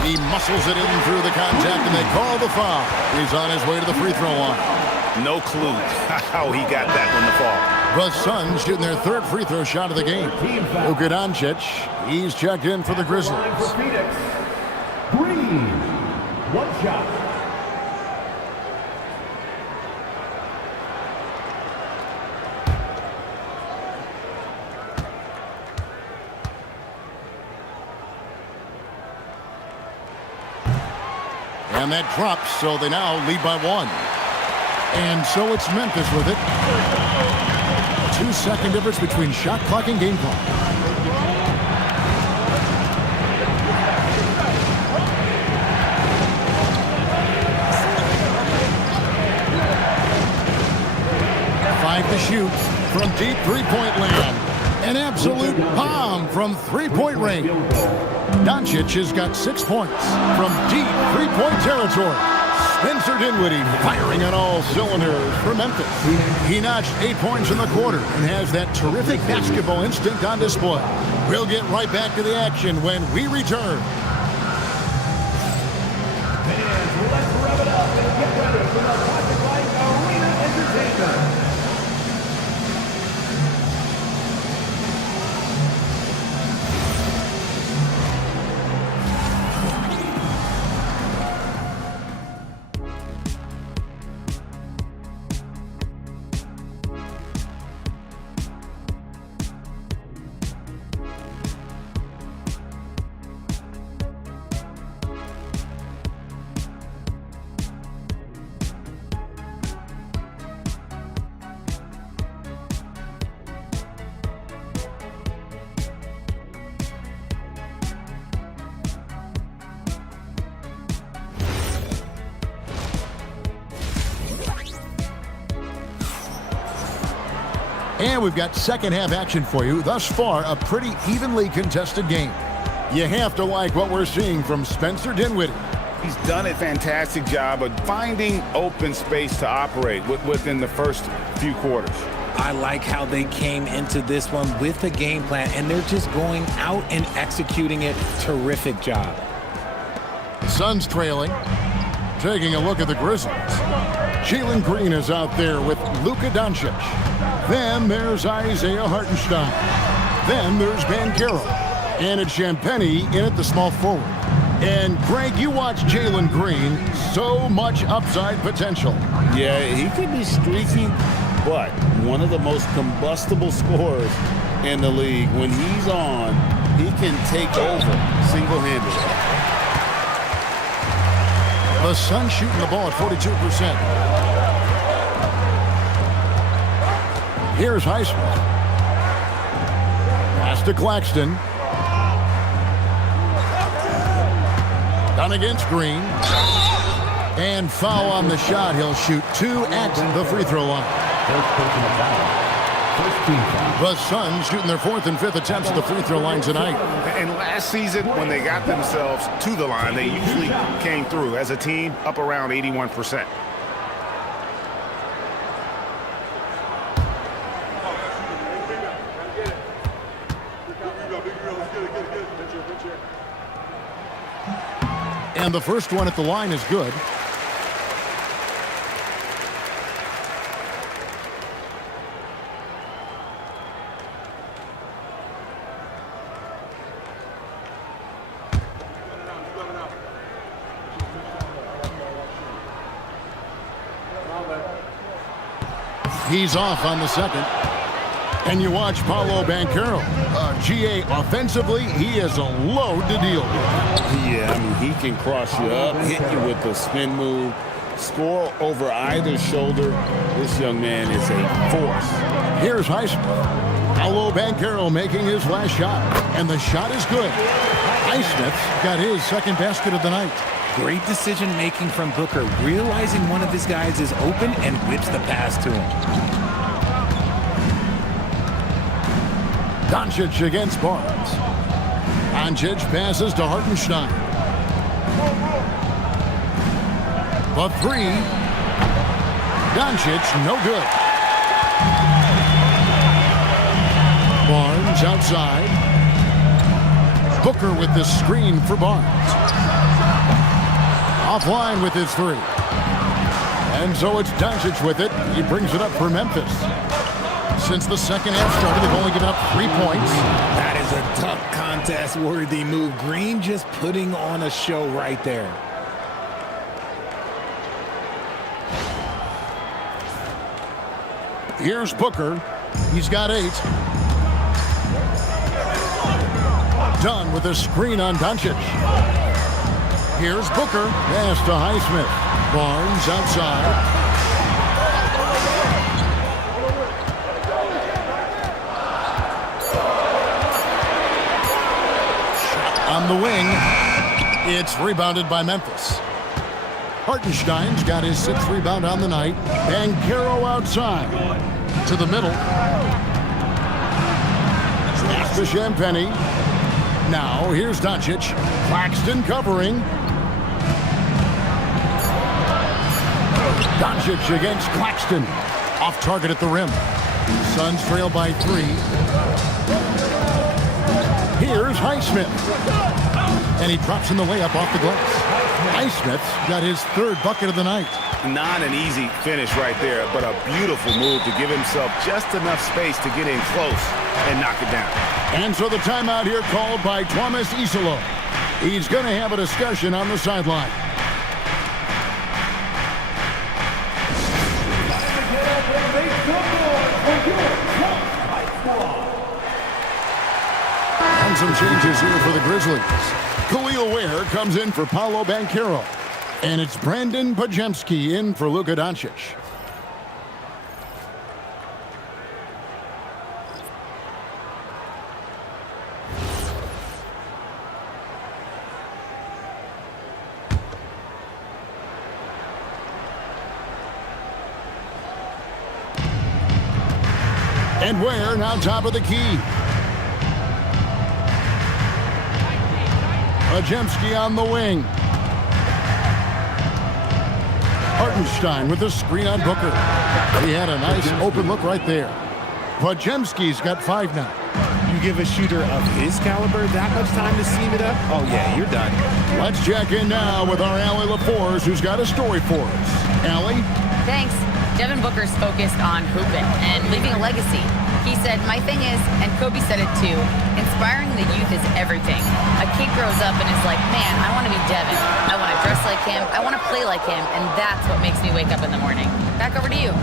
He muscles it in through the contact, and they call the foul. He's on his way to the free throw line. No clue how he got that one to fall. The Suns shooting their 3rd free throw shot of the game. Luka Doncic, he's checked in for the Grizzlies. For Phoenix, Green, 1 shot. And that drops, so they now lead by 1. And so it's Memphis with it. 2-second difference between shot clock and game clock. Five to shoot from deep three-point land. An absolute bomb from three-point range. Doncic has got 6 points from deep three-point territory. Spencer Dinwiddie firing on all cylinders for Memphis. He notched 8 points in the quarter and has that terrific basketball instinct on display. We'll get right back to the action when we return. Fans, let's rev it up and get ready for the Pacific Light Arena Entertainment. And we've got second half action for you. Thus far, a pretty evenly contested game. You have to like what we're seeing from Spencer Dinwiddie. He's done a fantastic job of finding open space to operate within the first few quarters. I like how they came into this one with a game plan, and they're just going out and executing it. Terrific job. Suns trailing. Taking a look at the Grizzlies. Jalen Green is out there with Luka Doncic. Then there's Isaiah Hartenstein. Then there's Banchero. And it's Champagnie in at the small forward. And Greg, you watch Jalen Green. So much upside potential. Yeah, he could be streaky, but one of the most combustible scorers in the league. When he's on, he can take over single-handedly. The Suns shooting the ball at 42%. Here's Highsmith. Pass to Claxton. Done against Green. And foul on the shot. He'll shoot 2 at the free throw line. The Suns shooting their 4th and 5th attempts at the free throw line tonight. And last season, when they got themselves to the line, they usually came through as a team up around 81%. And the first one at the line is good. He's off on the second. And you watch Paolo Banchero. GA, offensively, he is a load to deal with. Yeah, I mean, he can cross you up, hit you with the spin move, score over either shoulder. This young man is a force. Here's Highsmith. Paolo Banchero making his last shot. And the shot is good. Highsmith's got his second basket of the night. Great decision-making from Booker, realizing one of his guys is open and whips the pass to him. Doncic against Barnes. Doncic passes to Hartenstein. The 3. Doncic, no good. Barnes outside. Booker with the screen for Barnes. Offline with his 3. And so it's Doncic with it. He brings it up for Memphis. Since the second half started, they've only given up 3 points. That is a tough contest-worthy move. Green just putting on a show right there. Here's Booker. He's got 8. Done with a screen on Doncic. Here's Booker. Pass to Highsmith. Barnes outside. On the wing, it's rebounded by Memphis. Hartenstein's got his 6th rebound on the night. Banchero outside to the middle. Pass to Champagnie. Now here's Doncic. Claxton covering. Doncic against Claxton. Off target at the rim. Suns trail by 3. Here's Highsmith. And he drops in the layup off the glass. Highsmith's got his 3rd bucket of the night. Not an easy finish right there, but a beautiful move to give himself just enough space to get in close and knock it down. And so the timeout here called by Thomas Isolo. He's going to have a discussion on the sideline. And some changes here for the Grizzlies. Khalil Ware comes in for Paolo Banchero. And it's Brandon Podziemski in for Luka Doncic. And Ware now top of the key. Podziemski on the wing. Hartenstein with the screen on Booker. He had a nice open look right there. Podziemski's got 5 now. You give a shooter of his caliber that much time to seam it up? Oh, yeah, you're done. Let's check in now with our Allie LaForce, who's got a story for us. Allie? Thanks. Devin Booker's focused on hooping and leaving a legacy. He said, my thing is, and Kobe said it too, inspiring the youth is everything. A kid grows up and is like, man, I want to be Devin. I want to dress like him. I want to play like him. And that's what makes me wake up in the morning. Back over to you.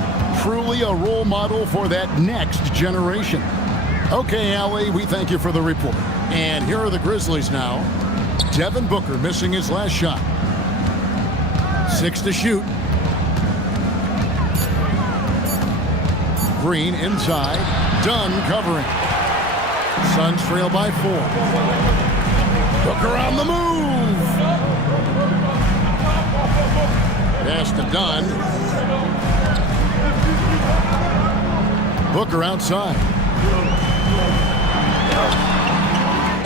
Truly a role model for that next generation. Okay, Allie, we thank you for the report. And here are the Grizzlies now. Devin Booker missing his last shot. 6 to shoot. Green inside. Dunn covering. Suns trail by 4. Booker on the move. Pass to Dunn. Booker outside.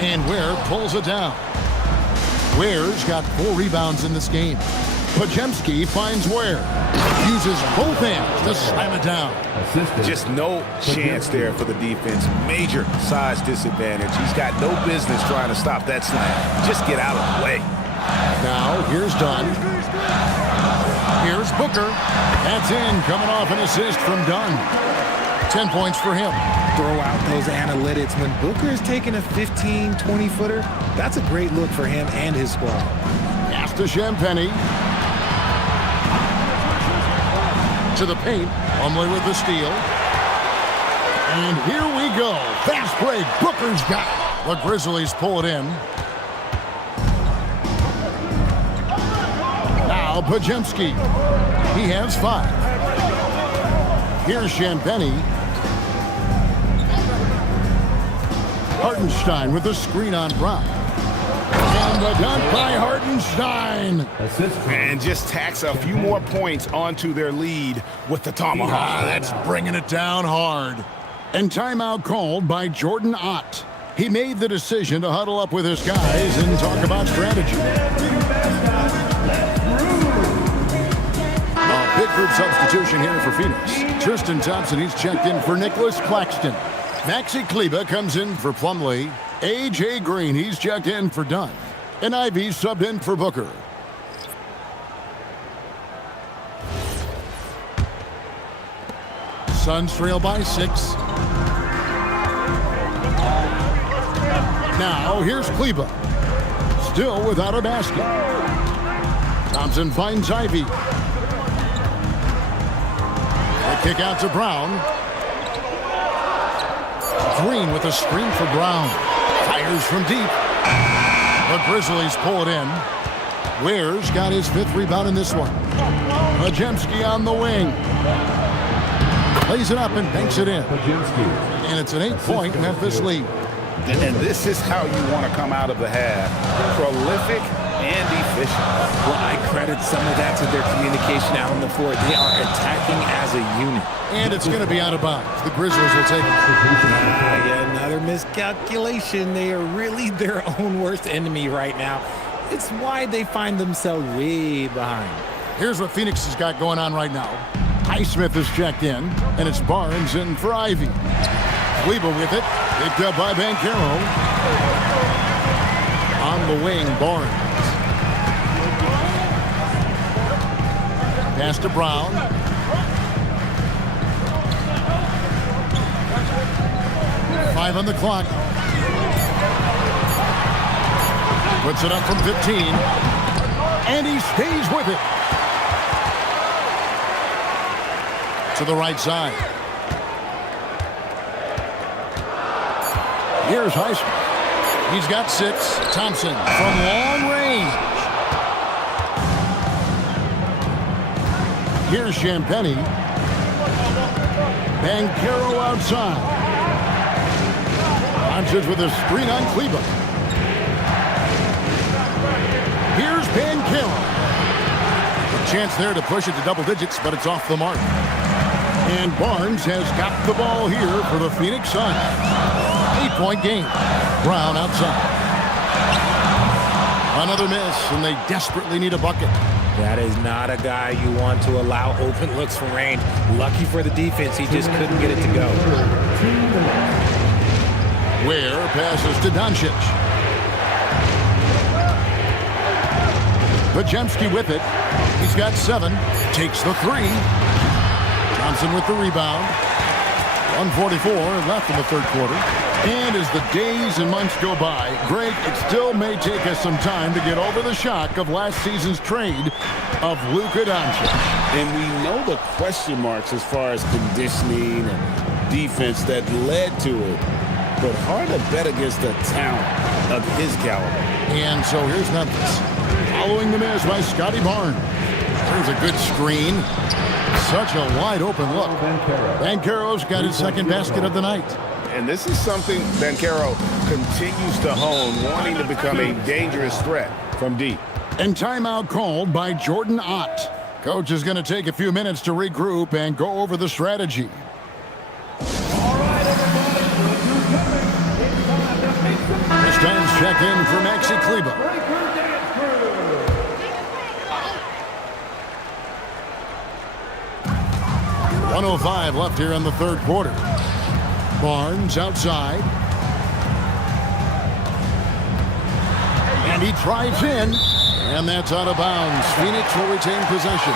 And Ware pulls it down. Ware's got 4 rebounds in this game. Podziemski finds Ware. Uses both hands to slam it down. Just no chance there for the defense. Major size disadvantage. He's got no business trying to stop that slam. Just get out of the way. Now, here's Dunn. Here's Booker. That's in, coming off an assist from Dunn. 10 points for him. Throw out those analytics. When Booker is taking a 15, 20-footer, that's a great look for him and his squad. Pass to Champagnie. To the paint. Plumlee with the steal. And here we go. Fast break. Booker's got it. The Grizzlies pull it in. Now Podziemski. He has 5. Here's Champagnie. Hartenstein with the screen on Brown. And the dunk by Hartenstein. And just tacks a few more points onto their lead with the tomahawk. That's bringing it down hard. And timeout called by Jordan Ott. He made the decision to huddle up with his guys and talk about strategy. A big group substitution here for Phoenix. Tristan Thompson, he's checked in for Nicholas Claxton. Maxi Kleber comes in for Plumlee. A.J. Green, he's checked in for Dunn. And Ivy subbed in for Booker. Suns trail by 6. Now, here's Kleber. Still without a basket. Thompson finds Ivy. The kick out to Brown. Green with a screen for Brown. Fires from deep. The Grizzlies pull it in. Ware's got his 5th rebound in this one. Podziemski on the wing. Plays it up and banks it in. And it's an 8-point Memphis lead. And this is how you want to come out of the half. Prolific and efficient. Well, I credit some of that to their communication out on the floor. They are attacking as a unit. And it's going to be out of bounds. The Grizzlies will take it. Yeah, another miscalculation. They are really their own worst enemy right now. It's why they find themselves way behind. Here's what Phoenix has got going on right now. Highsmith is checked in, and it's Barnes in for Ivy. Kleber with it, picked up by Banchero. On the wing, Barnes. Pass to Brown. Five on the clock. Puts it up from 15. And he stays with it. To the right side. Here's Highsmith. He's got 6. Thompson from long range. Here's Champagnie. Banchero outside. Launches with a screen on Kleber. Here's Banchero. A chance there to push it to double digits, but it's off the mark. And Barnes has got the ball here for the Phoenix Suns. 8-point game. Brown outside. Another miss, and they desperately need a bucket. That is not a guy you want to allow open looks from range. Lucky for the defense, he just couldn't get it to go. Ware passes to Doncic. Podziemski with it. He's got 7. Takes the 3. Thompson with the rebound. 1:44 left in the third quarter. And as the days and months go by, Greg, it still may take us some time to get over the shock of last season's trade of Luka Doncic. And we know the question marks as far as conditioning and defense that led to it. But hard to bet against the talent of his caliber. And so here's Memphis. Following the miss by Scotty Barnes. There's a good screen. Such a wide open look. Banchero's got his second basket of the night. And this is something Banchero continues to hone, wanting to become a dangerous threat from deep. And timeout called by Jordan Ott. Coach is going to take a few minutes to regroup and go over the strategy. This time's check in for Maxi Kleber. 1:05 left here in the third quarter. Barnes outside. And he drives in. And that's out of bounds. Phoenix will retain possession.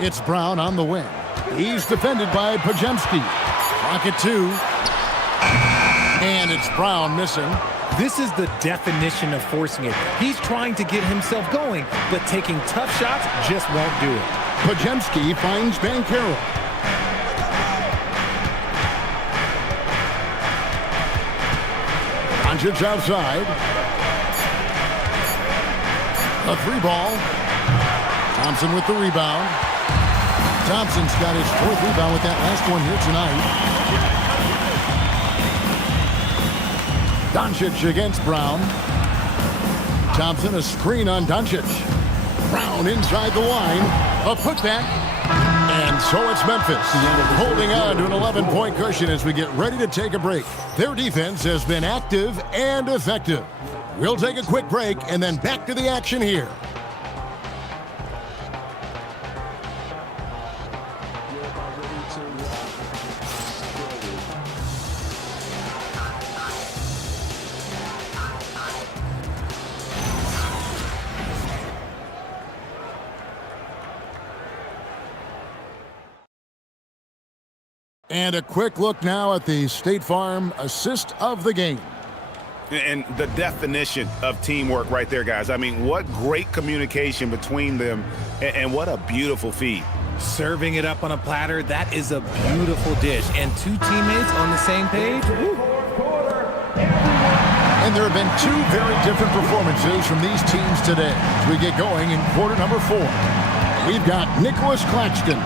It's Brown on the wing. He's defended by Podziemski. Rocket 2. And it's Brown missing. This is the definition of forcing it. He's trying to get himself going, but taking tough shots just won't do it. Podziemski finds Banchero. Doncic outside. A 3-ball. Thompson with the rebound. Thompson's got his 4th rebound with that last one here tonight. Doncic against Brown. Thompson, a screen on Doncic. Brown inside the line. A putback. And so it's Memphis holding on to an 11-point cushion as we get ready to take a break. Their defense has been active and effective. We'll take a quick break and then back to the action here. And a quick look now at the State Farm assist of the game. And the definition of teamwork right there, guys. I mean, what great communication between them, and what a beautiful feed. Serving it up on a platter, that is a beautiful dish. And two teammates on the same page. Woo. And there have been two very different performances from these teams today as we get going in quarter number 4. We've got Nicholas Claxton.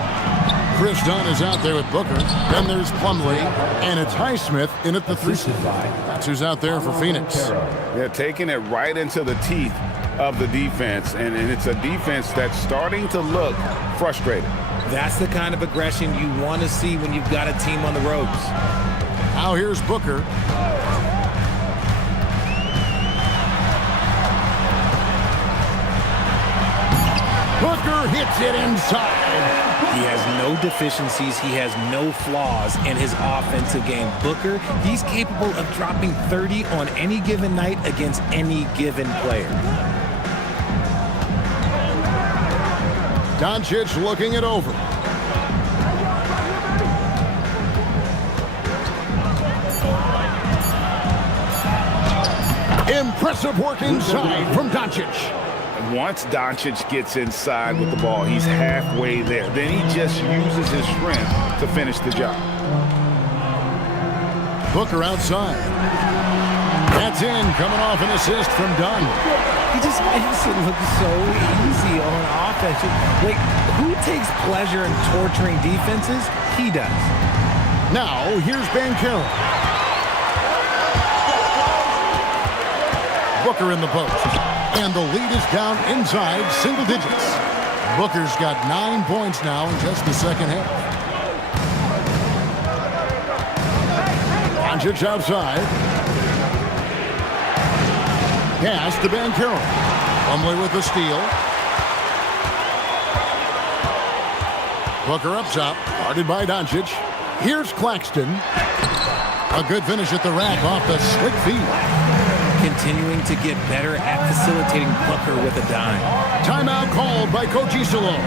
Chris Dunn is out there with Booker. Then there's Plumlee, and it's Highsmith in at the 3. That's who's out there for Phoenix. They're taking it right into the teeth of the defense, and it's a defense that's starting to look frustrated. That's the kind of aggression you want to see when you've got a team on the ropes. Now here's Booker. Booker hits it inside. He has no deficiencies. He has no flaws in his offensive game. Booker, he's capable of dropping 30 on any given night against any given player. Doncic looking it over. Impressive work inside from Doncic. Once Doncic gets inside with the ball, he's halfway there. Then he just uses his strength to finish the job. Booker outside. That's in, coming off an assist from Dunn. He just makes it look so easy on offense. Like, who takes pleasure in torturing defenses? He does. Now, here's Banchero. Booker in the post. And the lead is down inside single digits. Booker's got 9 points now in just the second half. Doncic outside. Pass to Banchero. Plumlee with the steal. Booker up top, guarded by Doncic. Here's Claxton. A good finish at the rack off the slick feed. Continuing to get better at facilitating Booker with a dime. Timeout called by Coach Isolo.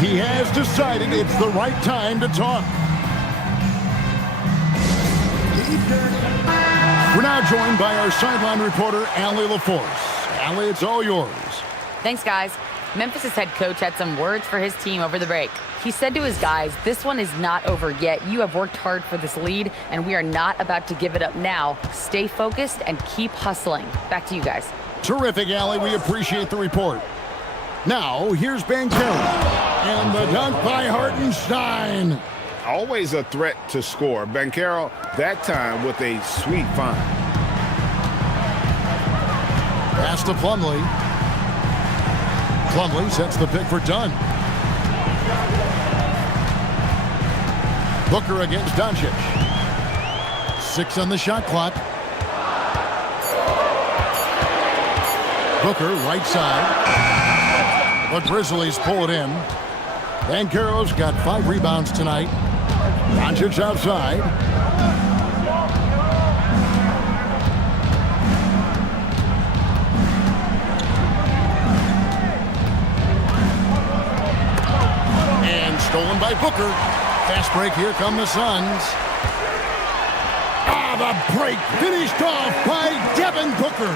He has decided it's the right time to talk. We're now joined by our sideline reporter, Allie LaForce. Allie, it's all yours. Thanks, guys. Memphis' head coach had some words for his team over the break. He said to his guys, "This one is not over yet. You have worked hard for this lead, and we are not about to give it up now. Stay focused and keep hustling." Back to you guys. Terrific, Allie. We appreciate the report. Now, here's Banchero. And the dunk by Hartenstein. Always a threat to score. Banchero, that time with a sweet find. Pass to Plumlee. Plumlee sets the pick for Dunn. Booker against Doncic. 6 on the shot clock. Booker, right side. The Grizzlies pull it in. Banchero's got 5 rebounds tonight. Doncic outside. And stolen by Booker. Fast break, here come the Suns. The break finished off by Devin Booker.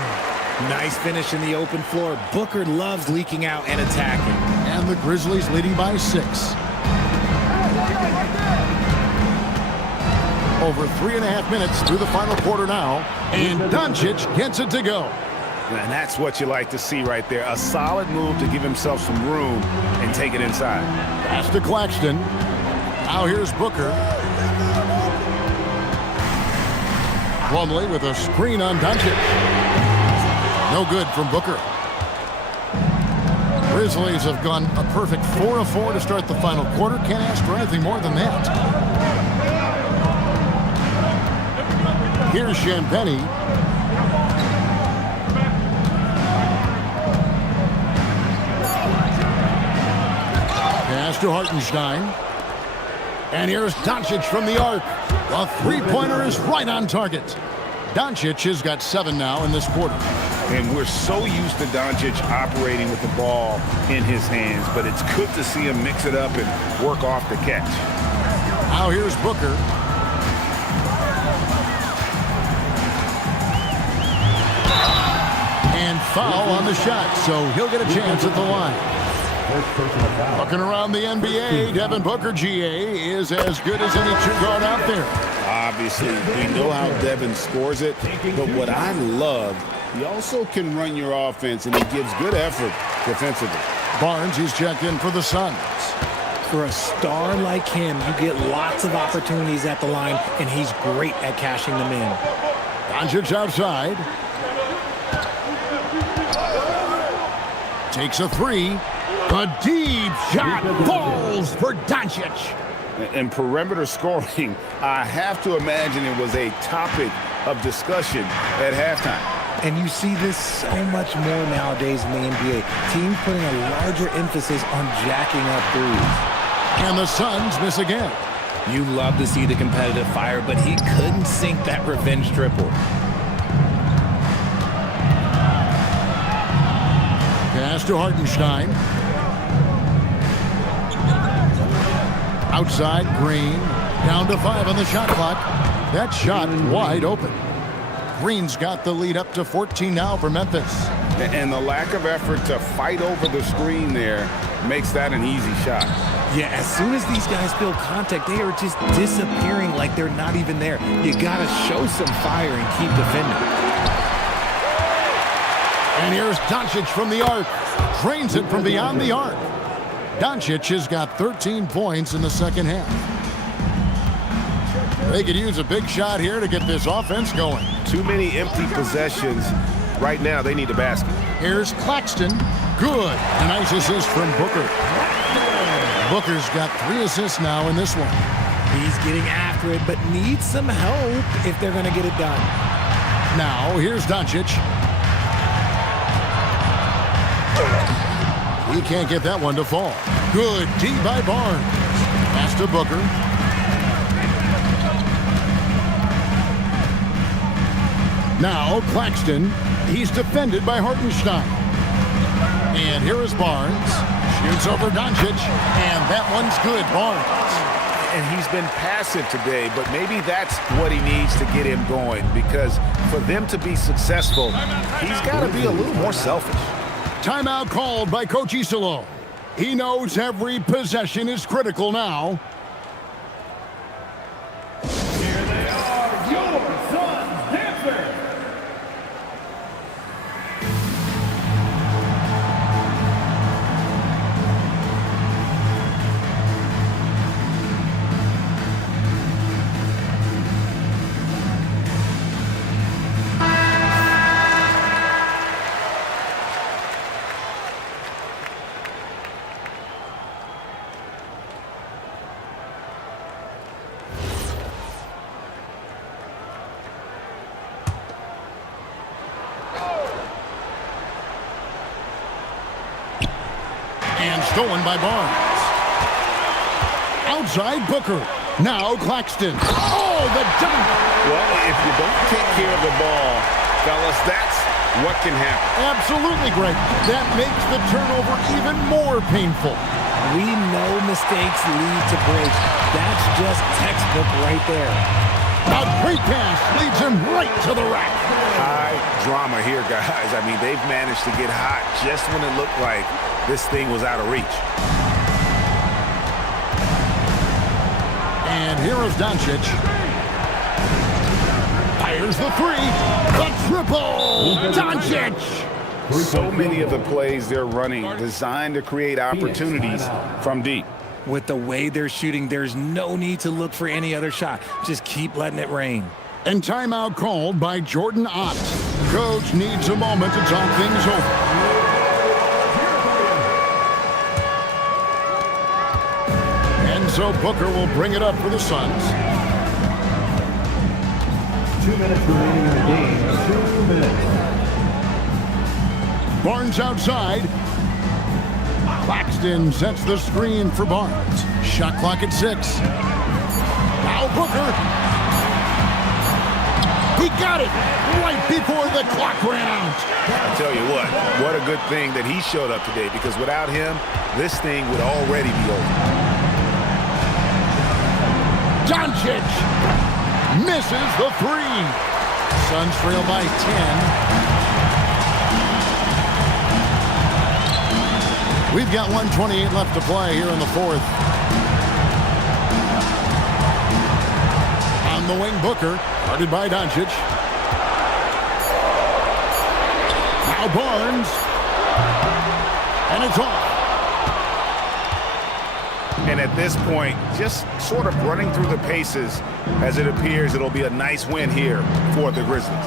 Nice finish in the open floor. Booker loves leaking out and attacking. And the Grizzlies leading by 6. Over 3.5 minutes through the final quarter now. And Doncic gets it to go. And that's what you like to see right there. A solid move to give himself some room and take it inside. Pass to Claxton. Now here's Booker. Plumlee with a screen on Doncic. No good from Booker. Grizzlies have gone a perfect 4 of 4 to start the final quarter. Can't ask for anything more than that. Here's Champagnie. Pass to Hartenstein. And here's Doncic from the arc. A three-pointer is right on target. Doncic has got 7 now in this quarter. And we're so used to Doncic operating with the ball in his hands, but it's good to see him mix it up and work off the catch. Now here's Booker. And foul on the shot, so he'll get a chance at the line. Looking around the NBA, Devin Booker, GA, is as good as any true guard out there. Obviously, we know how Devin scores it, but what I love, he also can run your offense, and he gives good effort defensively. Barnes, he's checked in for the Suns. For a star like him, you get lots of opportunities at the line, and he's great at cashing them in. Doncic outside. Takes a 3. A deep shot falls for Doncic. And perimeter scoring, I have to imagine it was a topic of discussion at halftime. And you see this so much more nowadays in the NBA. Teams putting a larger emphasis on jacking up threes. And the Suns miss again. You love to see the competitive fire, but he couldn't sink that revenge triple. Pass to Hartenstein. Outside, Green. Down to 5 on the shot clock. That shot wide open. Green's got the lead up to 14 now for Memphis. And the lack of effort to fight over the screen there makes that an easy shot. Yeah, as soon as these guys feel contact, they are just disappearing like they're not even there. You got to show some fire and keep defending. And here's Doncic from the arc. Drains it from beyond the arc. Doncic has got 13 points in the second half. They could use a big shot here to get this offense going. Too many empty possessions. Right now, they need a basket. Here's Claxton. Good. A nice assist from Booker. Booker's got 3 assists now in this one. He's getting after it, but needs some help if they're going to get it done. Now, here's Doncic. He can't get that one to fall. Good D by Barnes. Pass to Booker. Now Claxton. He's defended by Hartenstein. And here is Barnes. Shoots over Doncic. And that one's good, Barnes. And he's been passive today, but maybe that's what he needs to get him going, because for them to be successful, he's got to be a little more selfish. Timeout called by Coach Isolo. He knows every possession is critical now. Here they are, your Suns dancers. And stolen by Barnes. Outside Booker. Now Claxton. Oh, the dunk! Well, if you don't take care of the ball, fellas, that's what can happen. Absolutely, Greg. That makes the turnover even more painful. We know mistakes lead to breaks. That's just textbook right there. A great pass leads him right to the rack. High drama here, guys. I mean, they've managed to get hot just when it looked like this thing was out of reach. And here is Doncic. Fires the three. The triple. Doncic. So many of the plays they're running designed to create opportunities from deep. With the way they're shooting, there's no need to look for any other shot. Just keep letting it rain. And timeout called by Jordan Ott. Coach needs a moment to talk things over. So Booker will bring it up for the Suns. 2 minutes remaining in the game. 2 minutes. Barnes outside. Claxton sets the screen for Barnes. Shot clock at 6. Now Booker. He got it right before the clock ran out. I tell you what a good thing that he showed up today, because without him, this thing would already be over. Doncic misses the three. Suns trail by 10. We've got 1:28 left to play here in the fourth. On the wing, Booker, guarded by Doncic. Now Barnes. And it's off. And at this point, just sort of running through the paces, as it appears it'll be a nice win here for the Grizzlies.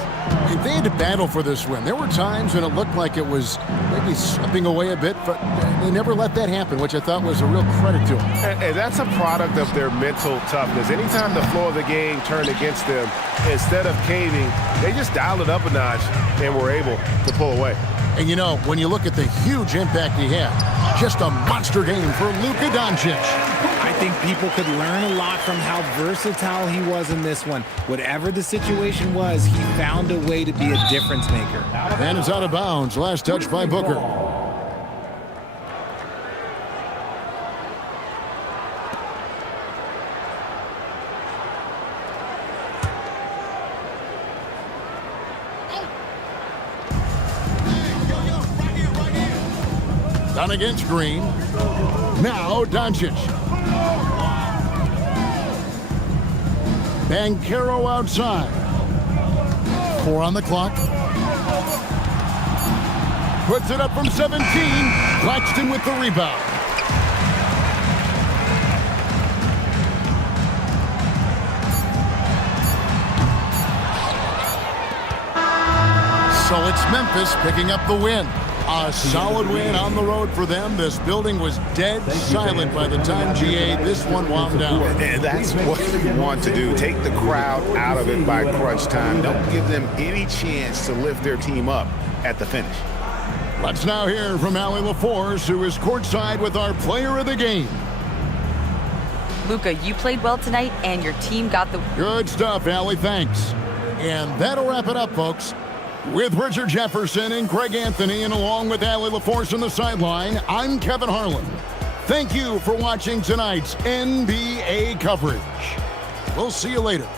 They had to battle for this win. There were times when it looked like it was maybe slipping away a bit, but they never let that happen, which I thought was a real credit to them. And that's a product of their mental toughness. Anytime the flow of the game turned against them, instead of caving, they just dialed it up a notch and were able to pull away. And you know, when you look at the huge impact he had, just a monster game for Luka Doncic. I think people could learn a lot from how versatile he was in this one. Whatever the situation was, he found a way to be a difference maker. And it's out of bounds. Last touch by Booker. Done against Green. Now Doncic. Banchero outside. 4 on the clock. Puts it up from 17. Claxton with the rebound. So it's Memphis picking up the win. A solid win on the road for them. This building was dead silent by the time GA this one wound down. And that's what you want to do. Take the crowd out of it by crunch time. Don't give them any chance to lift their team up at the finish. Let's now hear from Allie LaForce, who is courtside with our player of the game. Luka, you played well tonight, and your team got the... Good stuff, Allie. Thanks. And that'll wrap it up, folks. With Richard Jefferson and Greg Anthony, and along with Allie LaForce on the sideline, I'm Kevin Harlan. Thank you for watching tonight's NBA coverage. We'll see you later.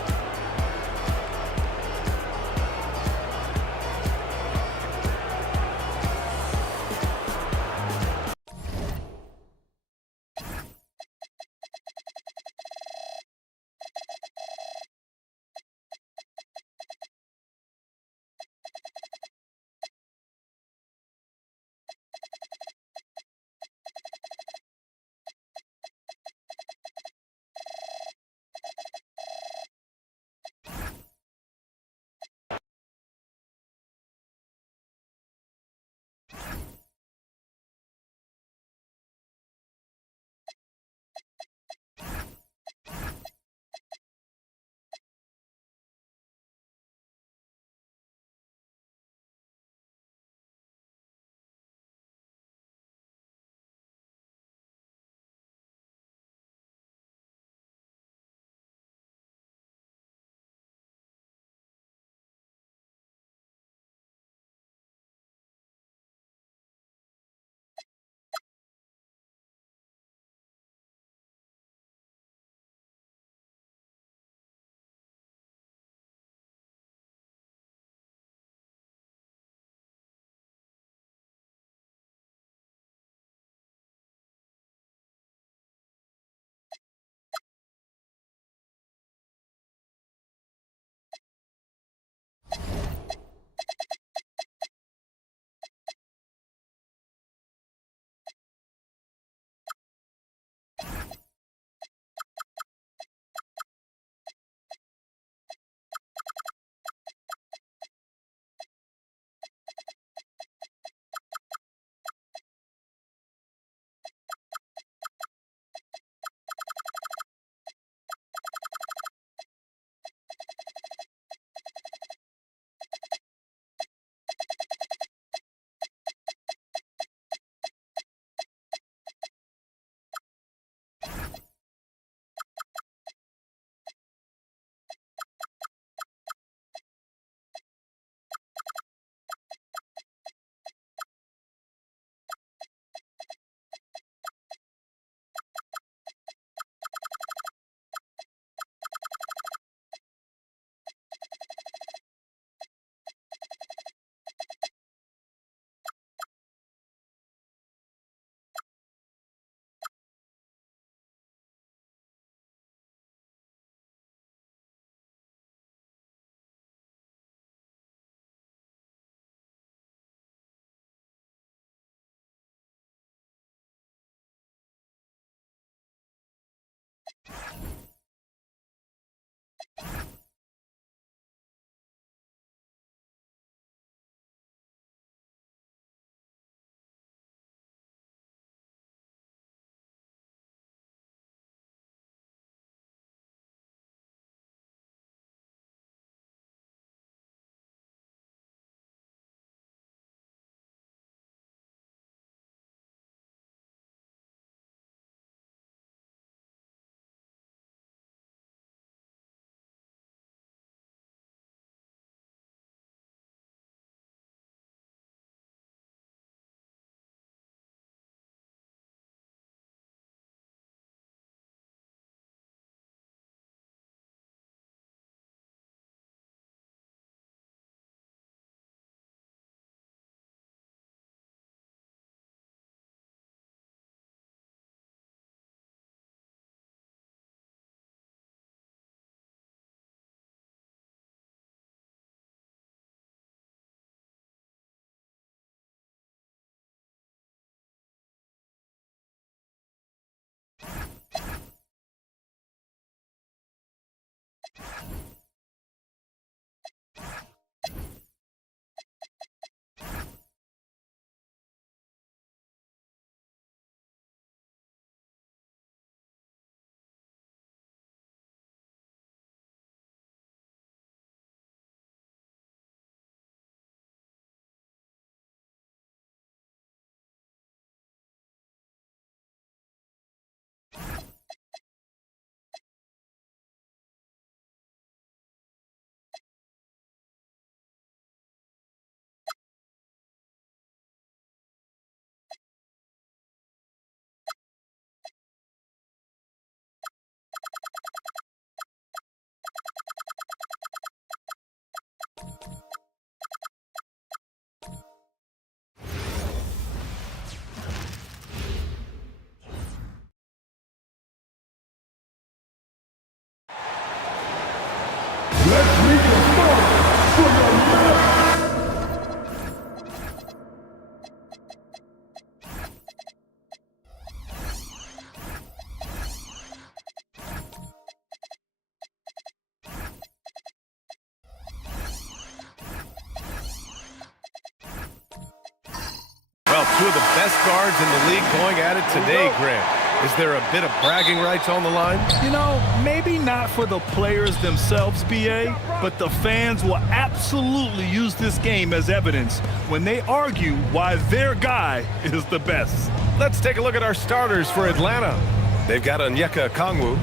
Two of the best guards in the league going at it today, Grant. Is there a bit of bragging rights on the line? You know, maybe not for the players themselves, BA, but the fans will absolutely use this game as evidence when they argue why their guy is the best. Let's take a look at our starters for Atlanta. They've got Onyeka Okongwu,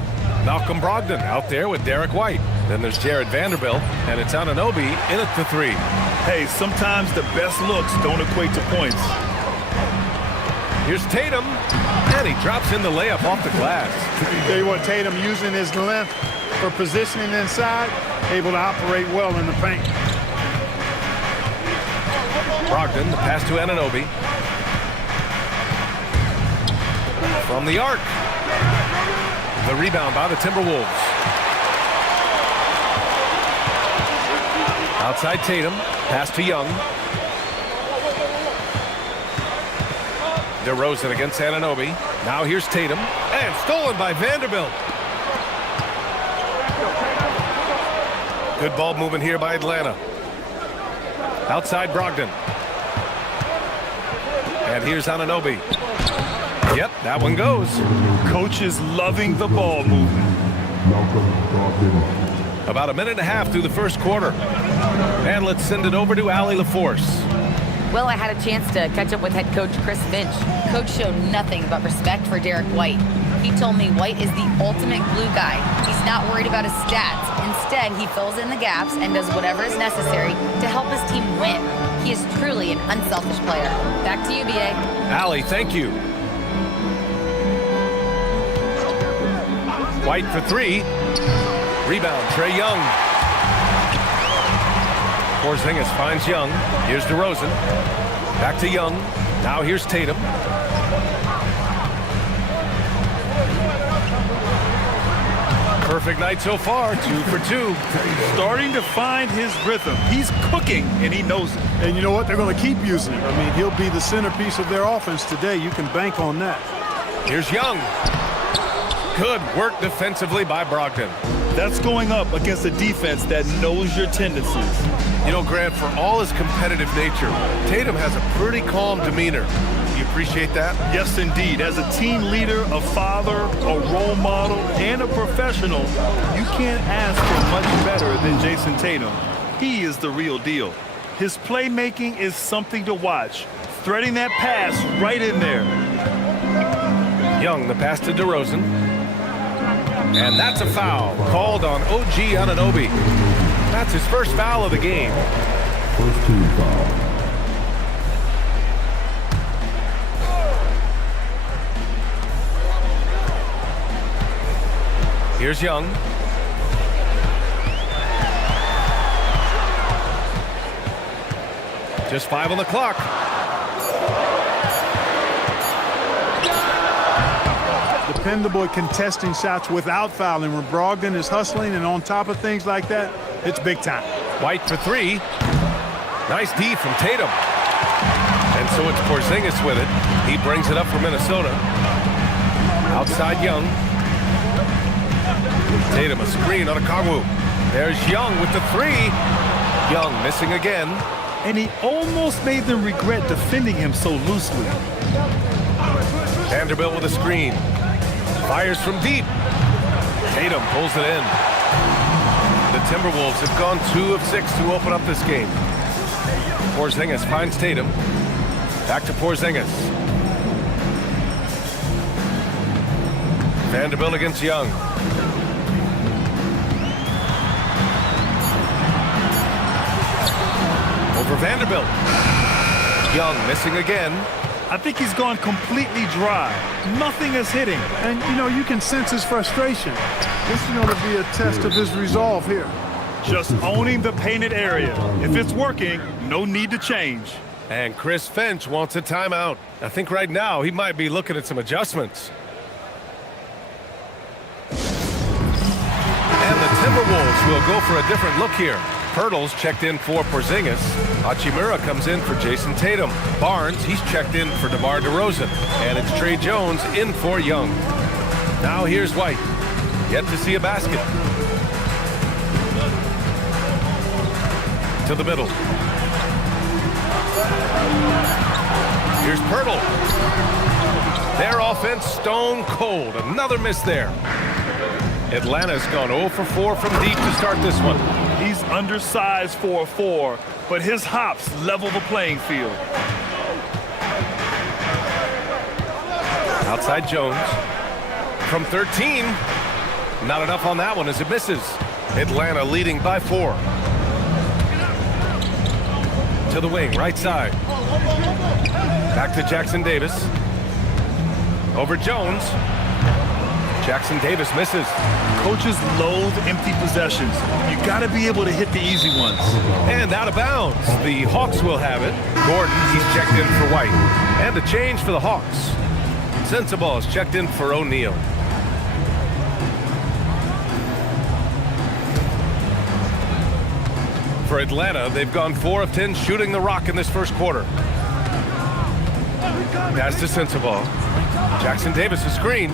Malcolm Brogdon out there with Derek White. Then there's Jared Vanderbilt, and it's Anunoby in at the 3. Hey, sometimes the best looks don't equate to points. Here's Tatum, and he drops in the layup off the glass. Tell you what, Tatum using his length for positioning inside, able to operate well in the paint. Brogdon, the pass to Anunoby. From the arc. The rebound by the Timberwolves. Outside Tatum, pass to Young. DeRozan against Anunoby. Now here's Tatum. And stolen by Vanderbilt. Good ball movement here by Atlanta. Outside Brogdon. And here's Anunoby. Yep, that one goes. Coach is loving the ball movement. About a minute and a half through the first quarter. And let's send it over to Allie LaForce. Well, I had a chance to catch up with head coach Chris Finch. Coach showed nothing but respect for Derek White. He told me White is the ultimate glue guy. He's not worried about his stats. Instead, he fills in the gaps and does whatever is necessary to help his team win. He is truly an unselfish player. Back to you, B.A. Allie, thank you. White for 3. Rebound, Trae Young. Porzingis finds Young. Here's DeRozan. Back to Young. Now here's Tatum. Perfect night so far, 2 for 2. Starting to find his rhythm. He's cooking, and he knows it. And you know what? They're going to keep using him. I mean, he'll be the centerpiece of their offense today. You can bank on that. Here's Young. Good work defensively by Brogdon. That's going up against a defense that knows your tendencies. You know, Grant, for all his competitive nature, Tatum has a pretty calm demeanor. You appreciate that? Yes, indeed. As a team leader, a father, a role model, and a professional, you can't ask for much better than Jason Tatum. He is the real deal. His playmaking is something to watch. Threading that pass right in there. Young, the pass to DeRozan. And that's a foul called on OG Anunoby. That's his first foul of the game. First team foul. Here's Young. Just 5 on the clock. Dependable at contesting shots without fouling. When Brogdon is hustling and on top of things like that, it's big time. White for 3. Nice D from Tatum. And so it's Porzingis with it. He brings it up for Minnesota. Outside Young. Tatum a screen on Okongwu. There's Young with the 3. Young missing again. And he almost made them regret defending him so loosely. Vanderbilt with a screen. Fires from deep. Tatum pulls it in. The Timberwolves have gone 2 of 6 to open up this game. Porzingis finds Tatum. Back to Porzingis. Vanderbilt against Young. Over Vanderbilt. Young missing again. I think he's gone completely dry. Nothing is hitting. And, you know, you can sense his frustration. This is going to be a test of his resolve here. Just owning the painted area. If it's working, no need to change. And Chris Finch wants a timeout. I think right now he might be looking at some adjustments. And the Timberwolves will go for a different look here. Pirtle's checked in for Porzingis. Hachimura comes in for Jason Tatum. Barnes, he's checked in for DeMar DeRozan. And it's Trey Jones in for Young. Now here's White. Yet to see a basket. To the middle. Here's Pirtle. Their offense stone cold. Another miss there. Atlanta's gone 0 for 4 from deep to start this one. He's undersized for a 4, but his hops level the playing field. Outside Jones. From 13. Not enough on that one as it misses. Atlanta leading by 4. To the wing, right side. Back to Jackson Davis. Over Jones. Jackson Davis misses. Coaches loathe empty possessions. You got to be able to hit the easy ones. And out of bounds. The Hawks will have it. Gordon, he's checked in for White. And a change for the Hawks. Sensabaugh is checked in for O'Neal. For Atlanta, they've gone 4 of 10 shooting the rock in this first quarter. Pass to Sensabaugh. Jackson Davis, a screen.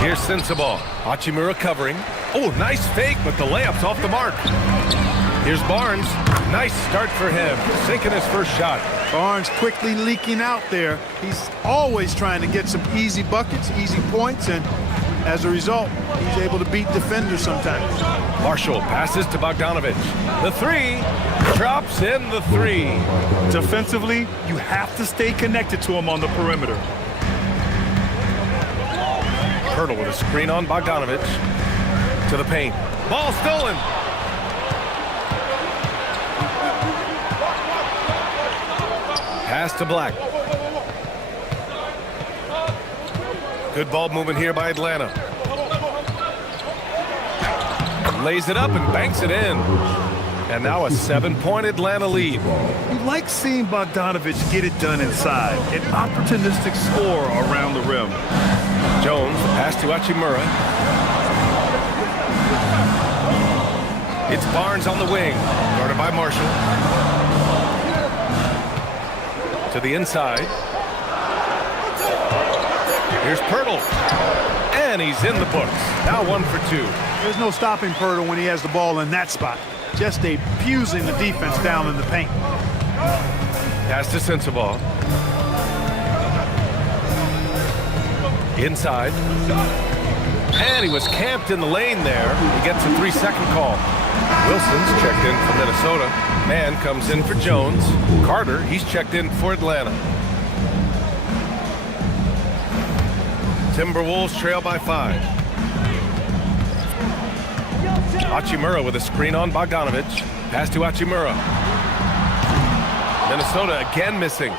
Here's Sensabaugh. Hachimura covering. Oh, nice fake, but the layup's off the mark. Here's Barnes. Nice start for him. Sinking his first shot. Barnes quickly leaking out there. He's always trying to get some easy buckets, easy points, and as a result, he's able to beat defenders sometimes. Marshall passes to Bogdanovich. The 3. Drops in the 3. Defensively, you have to stay connected to him on the perimeter. Pirtle with a screen on Bogdanovich. To the paint. Ball stolen. Pass to Black. Good ball movement here by Atlanta. Lays it up and banks it in. And now a 7-point Atlanta lead. You like seeing Bogdanovich get it done inside. An opportunistic scorer around the rim. Jones, the pass to Hachimura. It's Barnes on the wing, guarded by Marshall. To the inside. Here's Pirtle. And he's in the books. Now 1 for 2. There's no stopping Pirtle when he has the ball in that spot. Just abusing the defense down in the paint. Pass to Sensabaugh. Inside. And he was camped in the lane there. He gets a 3-second call. Wilson's checked in for Minnesota. Mann comes in for Jones. Carter, he's checked in for Atlanta. Timberwolves trail by 5. Hachimura with a screen on Bogdanovich. Pass to Hachimura. Minnesota again missing.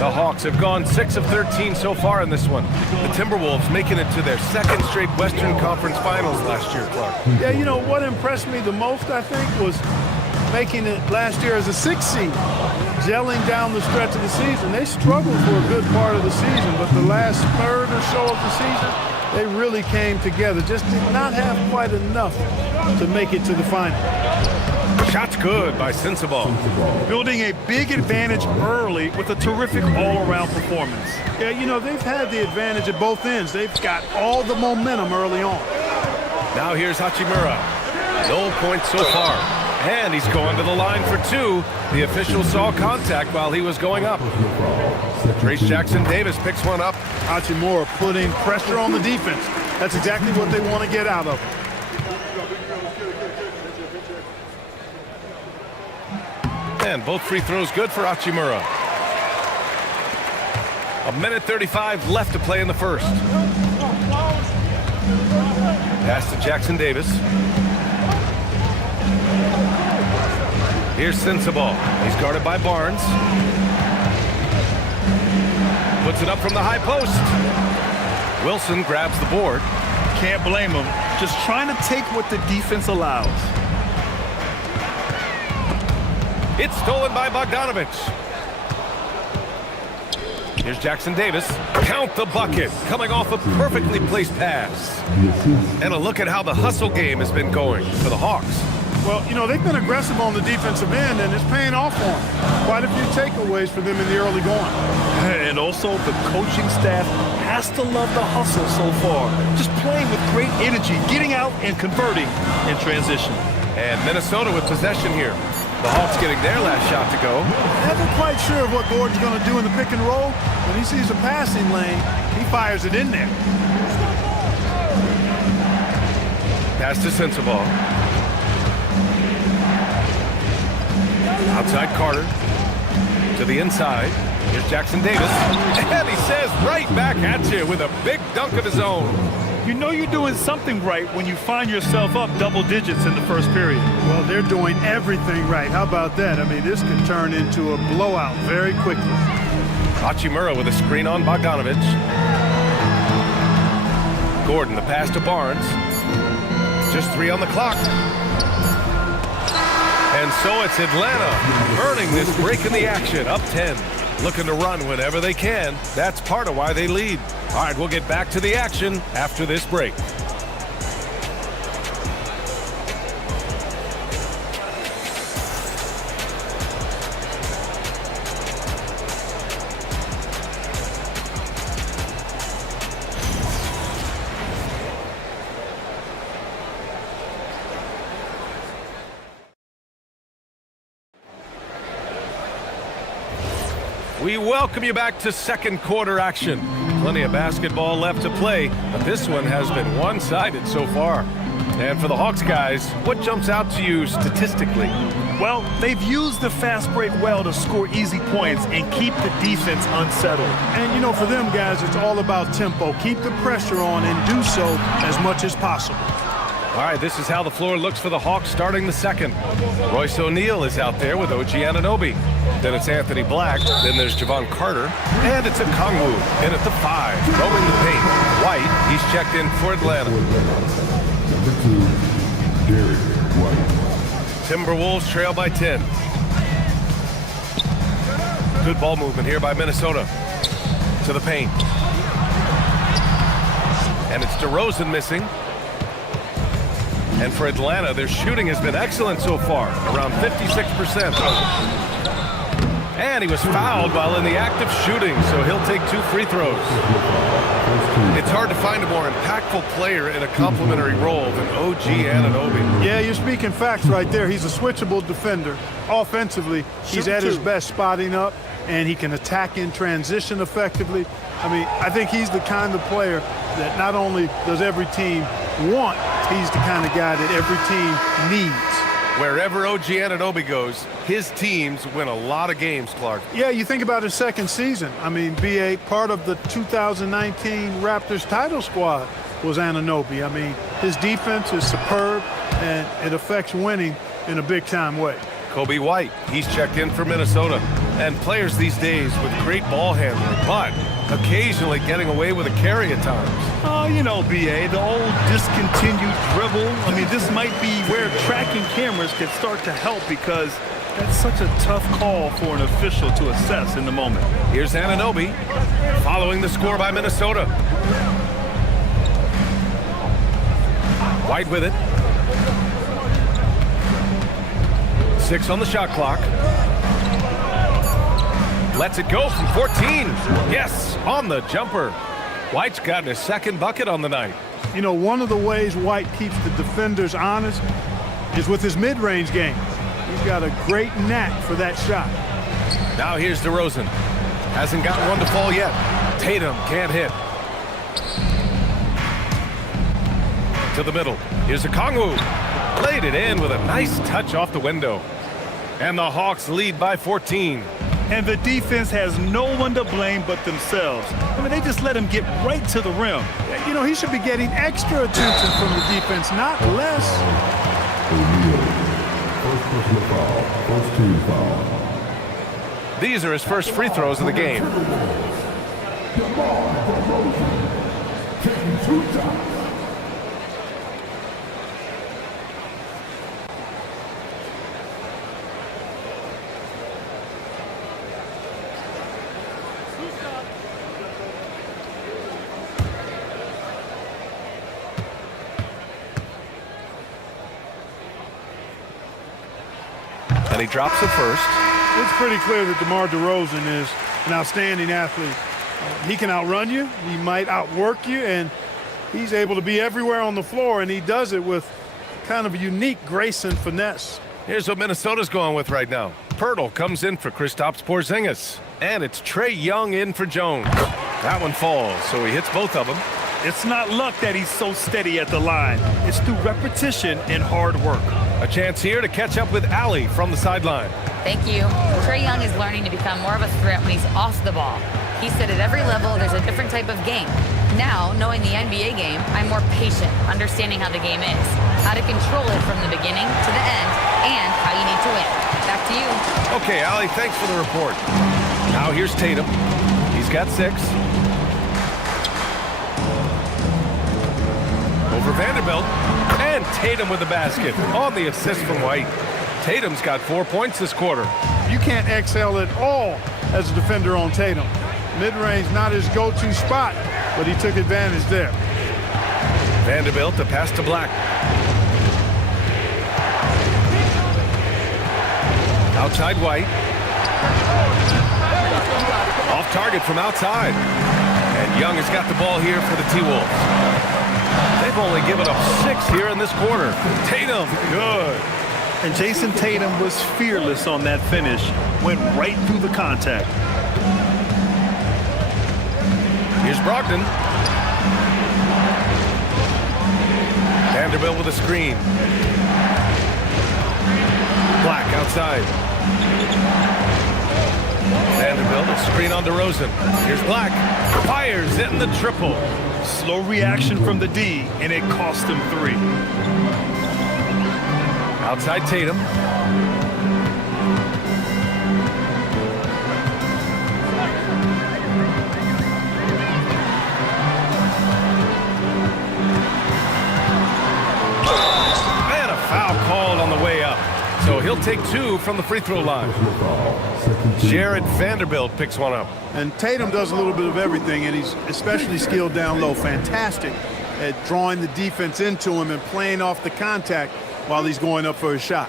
The Hawks have gone 6 of 13 so far in this one. The Timberwolves making it to their 2nd straight Western Conference Finals last year, Clark. Yeah, you know, what impressed me the most, I think, was making it last year as a 6th seed. Gelling down the stretch of the season. They struggled for a good part of the season, but the last third or so of the season, they really came together. Just did not have quite enough to make it to the final. Shot's good by Sensabaugh. Building a big advantage early with a terrific all-around performance. Yeah, you know, they've had the advantage at both ends. They've got all the momentum early on. Now here's Hachimura. No points so far. And he's going to the line for 2. The official saw contact while he was going up. Trace Jackson-Davis picks one up. Hachimura putting pressure on the defense. That's exactly what they want to get out of him. And both free throws good for Hachimura. 1:35 left to play in the first. Pass to Jackson-Davis. Here's Sensabaugh. He's guarded by Barnes. Puts it up from the high post. Wilson grabs the board. Can't blame him. Just trying to take what the defense allows. It's stolen by Bogdanovich. Here's Jackson-Davis. Count the bucket. Coming off a perfectly placed pass. And a look at how the hustle game has been going for the Hawks. Well, you know, they've been aggressive on the defensive end, and it's paying off for them. Quite a few takeaways for them in the early going. And also, the coaching staff has to love the hustle so far. Just playing with great energy, getting out and converting in transition. And Minnesota with possession here. The Hawks getting their last shot to go. Never quite sure of what Gordon's going to do in the pick and roll. When he sees a passing lane, he fires it in there. Pass to Sensabaugh. Outside Carter. To the inside. Here's Jackson-Davis. And he says right back at you with a big dunk of his own. You know you're doing something right when you find yourself up double digits in the first period. Well, they're doing everything right. How about that? I mean, this could turn into a blowout very quickly. Hachimura with a screen on Bogdanovich. Gordon, the pass to Barnes. Just 3 on the clock. And so it's Atlanta earning this break in the action, up 10. Looking to run whenever they can. That's part of why they lead. All right, we'll get back to the action after this break. We welcome you back to second quarter action. Plenty of basketball left to play, but this one has been one-sided so far. And for the Hawks guys, what jumps out to you statistically? Well, they've used the fast break well to score easy points and keep the defense unsettled. And, you know, for them guys, it's all about tempo. Keep the pressure on and do so as much as possible. All right, this is how the floor looks for the Hawks starting the second. Royce O'Neal is out there with OG Anunoby. Then it's Anthony Black. Then there's Javon Carter. And it's Okongwu in at the 5. Roaming the paint. White, he's checked in for Atlanta. Number 2, Derrick White. Timberwolves trail by 10. Good ball movement here by Minnesota. To the paint. And it's DeRozan missing. And for Atlanta, their shooting has been excellent so far, around 56%. And he was fouled while in the act of shooting, so he'll take 2 free throws. It's hard to find a more impactful player in a complementary role than OG Anunoby. Yeah, you're speaking facts right there. He's a switchable defender. Offensively, he's at his best spotting up, and he can attack in transition effectively. I mean, I think he's the kind of player that not only does every team want, he's the kind of guy that every team needs. Wherever OG Anunoby goes, his teams win a lot of games, Clark. Yeah, you think about his second season. I mean, BA, part of the 2019 Raptors title squad was Anunoby. I mean, his defense is superb, and it affects winning in a big-time way. Kobe White, he's checked in for Minnesota. And players these days with great ball handling, but occasionally getting away with a carry at times. Oh, you know, BA, the old discontinued dribble. I mean, this might be where tracking cameras can start to help because that's such a tough call for an official to assess in the moment. Here's Anunoby following the score by Minnesota. White with it. 6 on the shot clock. Lets it go from 14. Yes, on the jumper. White's gotten his second bucket on the night. You know, one of the ways White keeps the defenders honest is with his mid-range game. He's got a great knack for that shot. Now here's DeRozan. Hasn't gotten one to fall yet. Tatum can't hit. To the middle. Here's Okongwu. Played it in with a nice touch off the window. And the Hawks lead by 14. And the defense has no one to blame but themselves. I mean, they just let him get right to the rim. You know, he should be getting extra attention from the defense, not less. First personal foul. First team foul. These are his first free throws of the game. Taking 2 shots. And he drops it first. It's pretty clear that DeMar DeRozan is an outstanding athlete. He can outrun you, he might outwork you, and he's able to be everywhere on the floor, and he does it with kind of a unique grace and finesse. Here's what Minnesota's going with right now. Pirtle comes in for Kristaps Porzingis. And it's Trae Young in for Jones. That one falls, so he hits both of them. It's not luck that he's so steady at the line. It's through repetition and hard work. A chance here to catch up with Allie from the sideline. Thank you. Trae Young is learning to become more of a threat when he's off the ball. He said at every level there's a different type of game. Now, knowing the NBA game, I'm more patient, understanding how the game is, how to control it from the beginning to the end, and how you need to win. Back to you. Okay, Allie, thanks for the report. Now here's Tatum. He's got 6. Over Vanderbilt. And Tatum with the basket on the assist from White. Tatum's got 4 points this quarter. You can't excel at all as a defender on Tatum. Mid-range not his go-to spot, but he took advantage there. Vanderbilt, the pass to Black. Outside White. Off target from outside. And Young has got the ball here for the T-Wolves. They've only given up 6 here in this quarter. Tatum, good. And Jason Tatum was fearless on that finish. Went right through the contact. Here's Brogdon. Vanderbilt with a screen. Black outside. Vanderbilt, a screen on DeRozan. Here's Black. Fires it in the triple. Slow reaction from the D, and it cost him 3. Outside Tatum. And a foul called on the way up. So he'll take 2 from the free throw line. Jared Vanderbilt picks one up. And Tatum does a little bit of everything, and he's especially skilled down low. Fantastic at drawing the defense into him and playing off the contact while he's going up for his shot.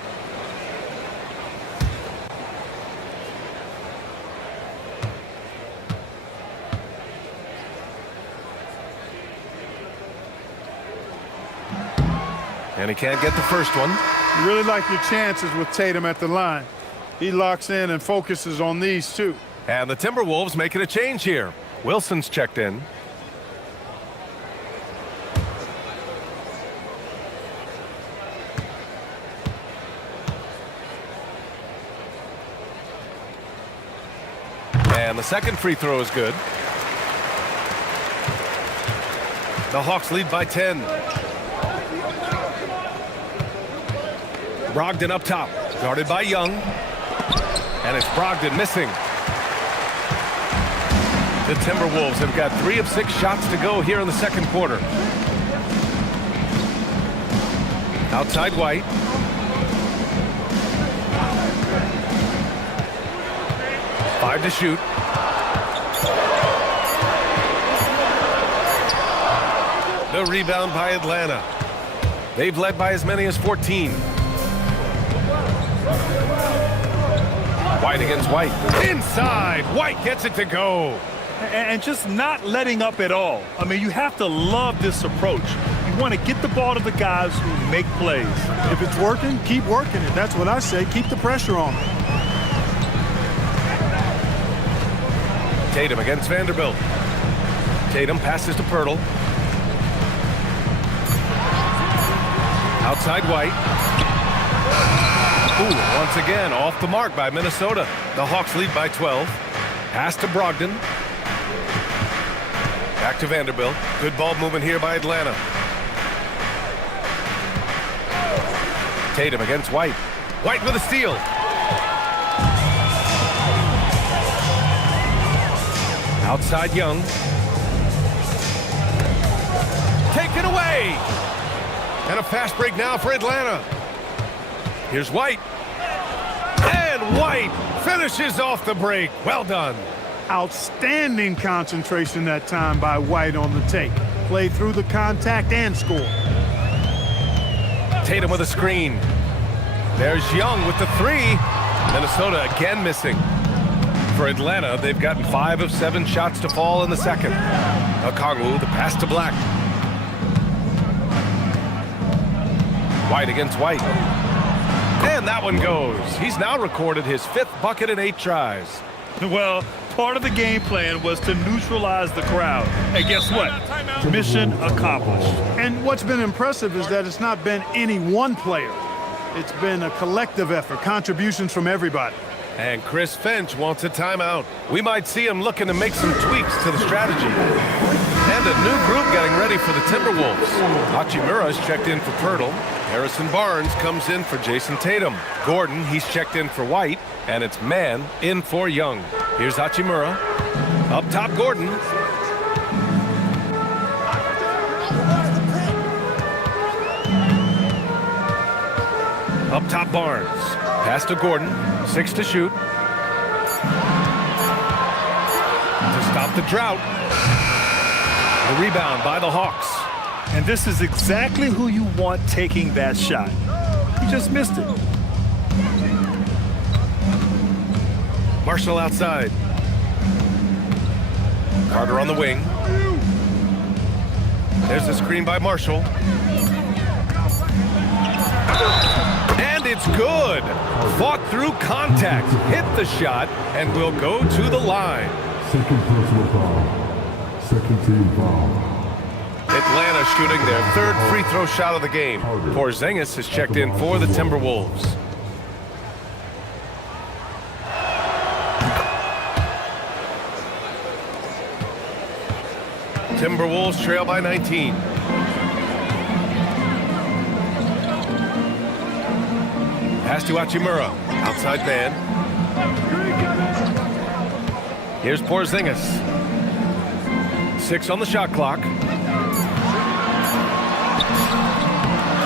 And he can't get the first one. You really like your chances with Tatum at the line. He locks in and focuses on these two. And the Timberwolves making a change here. Wilson's checked in. And the second free throw is good. The Hawks lead by 10. Brogdon up top, guarded by Young. And it's Brogdon missing. The Timberwolves have got 3 of 6 shots to go here in the second quarter. Outside White. Five to shoot. The rebound by Atlanta. They've led by as many as 14. White against White. Inside. White gets it to go. And just not letting up at all. I mean, you have to love this approach. You want to get the ball to the guys who make plays. If it's working, keep working it. That's what I say. Keep the pressure on them. Tatum against Vanderbilt. Tatum passes to Pirtle. Outside White. Ooh, once again, off the mark by Minnesota. The Hawks lead by 12. Pass to Brogdon. Back to Vanderbilt. Good ball movement here by Atlanta. Tatum against White. White with a steal. Outside Young. Taken away. And a fast break now for Atlanta. Here's White. And White finishes off the break. Well done. Outstanding concentration that time by White on the take. Played through the contact and scored. Tatum with a screen. There's Young with the three. Minnesota again missing. For Atlanta, they've gotten 5 of 7 shots to fall in the second. Okongwu, the pass to Black. White against White. And that one goes. He's now recorded his 5th bucket in 8 tries. Well, part of the game plan was to neutralize the crowd. And guess what? Mission accomplished. And what's been impressive is that it's not been any one player. It's been a collective effort, contributions from everybody. And Chris Finch wants a timeout. We might see him looking to make some tweaks to the strategy. And a new group getting ready for the Timberwolves. Hachimura is checked in for Pirtle. Harrison Barnes comes in for Jason Tatum. Gordon, he's checked in for White. And it's Mann in for Young. Here's Hachimura. Up top, Gordon. Up top, Barnes. Pass to Gordon. 6 to shoot. To stop the drought. The rebound by the Hawks. And this is exactly who you want taking that shot. He just missed it. Marshall outside. Carter on the wing. There's a screen by Marshall. And it's good. Fought through contact, hit the shot, and will go to the line. Second personal foul. Second team foul. Atlanta shooting their 3rd free throw shot of the game. Porzingis is checked in for the Timberwolves. Timberwolves trail by 19. Pass to Hachimura. Outside man. Here's Porzingis. 6 on the shot clock.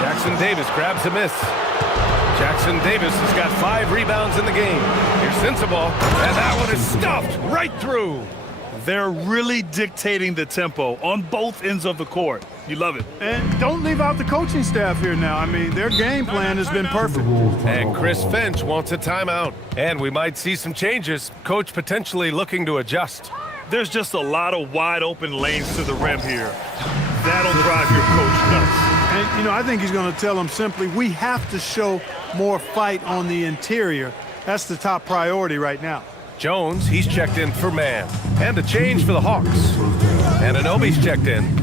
Jackson Davis grabs a miss. Jackson Davis has got 5 rebounds in the game. Here's Sensabaugh, and that one is stuffed right through. They're really dictating the tempo on both ends of the court. You love it. And don't leave out the coaching staff here now. I mean, their game plan has been perfect. And Chris Finch wants a timeout. And we might see some changes. Coach potentially looking to adjust. There's just a lot of wide open lanes to the rim here. That'll drive your coach nuts. And, you know, I think he's going to tell them simply, we have to show more fight on the interior. That's the top priority right now. Jones, he's checked in for man. And a change for the Hawks. Anunoby's checked in.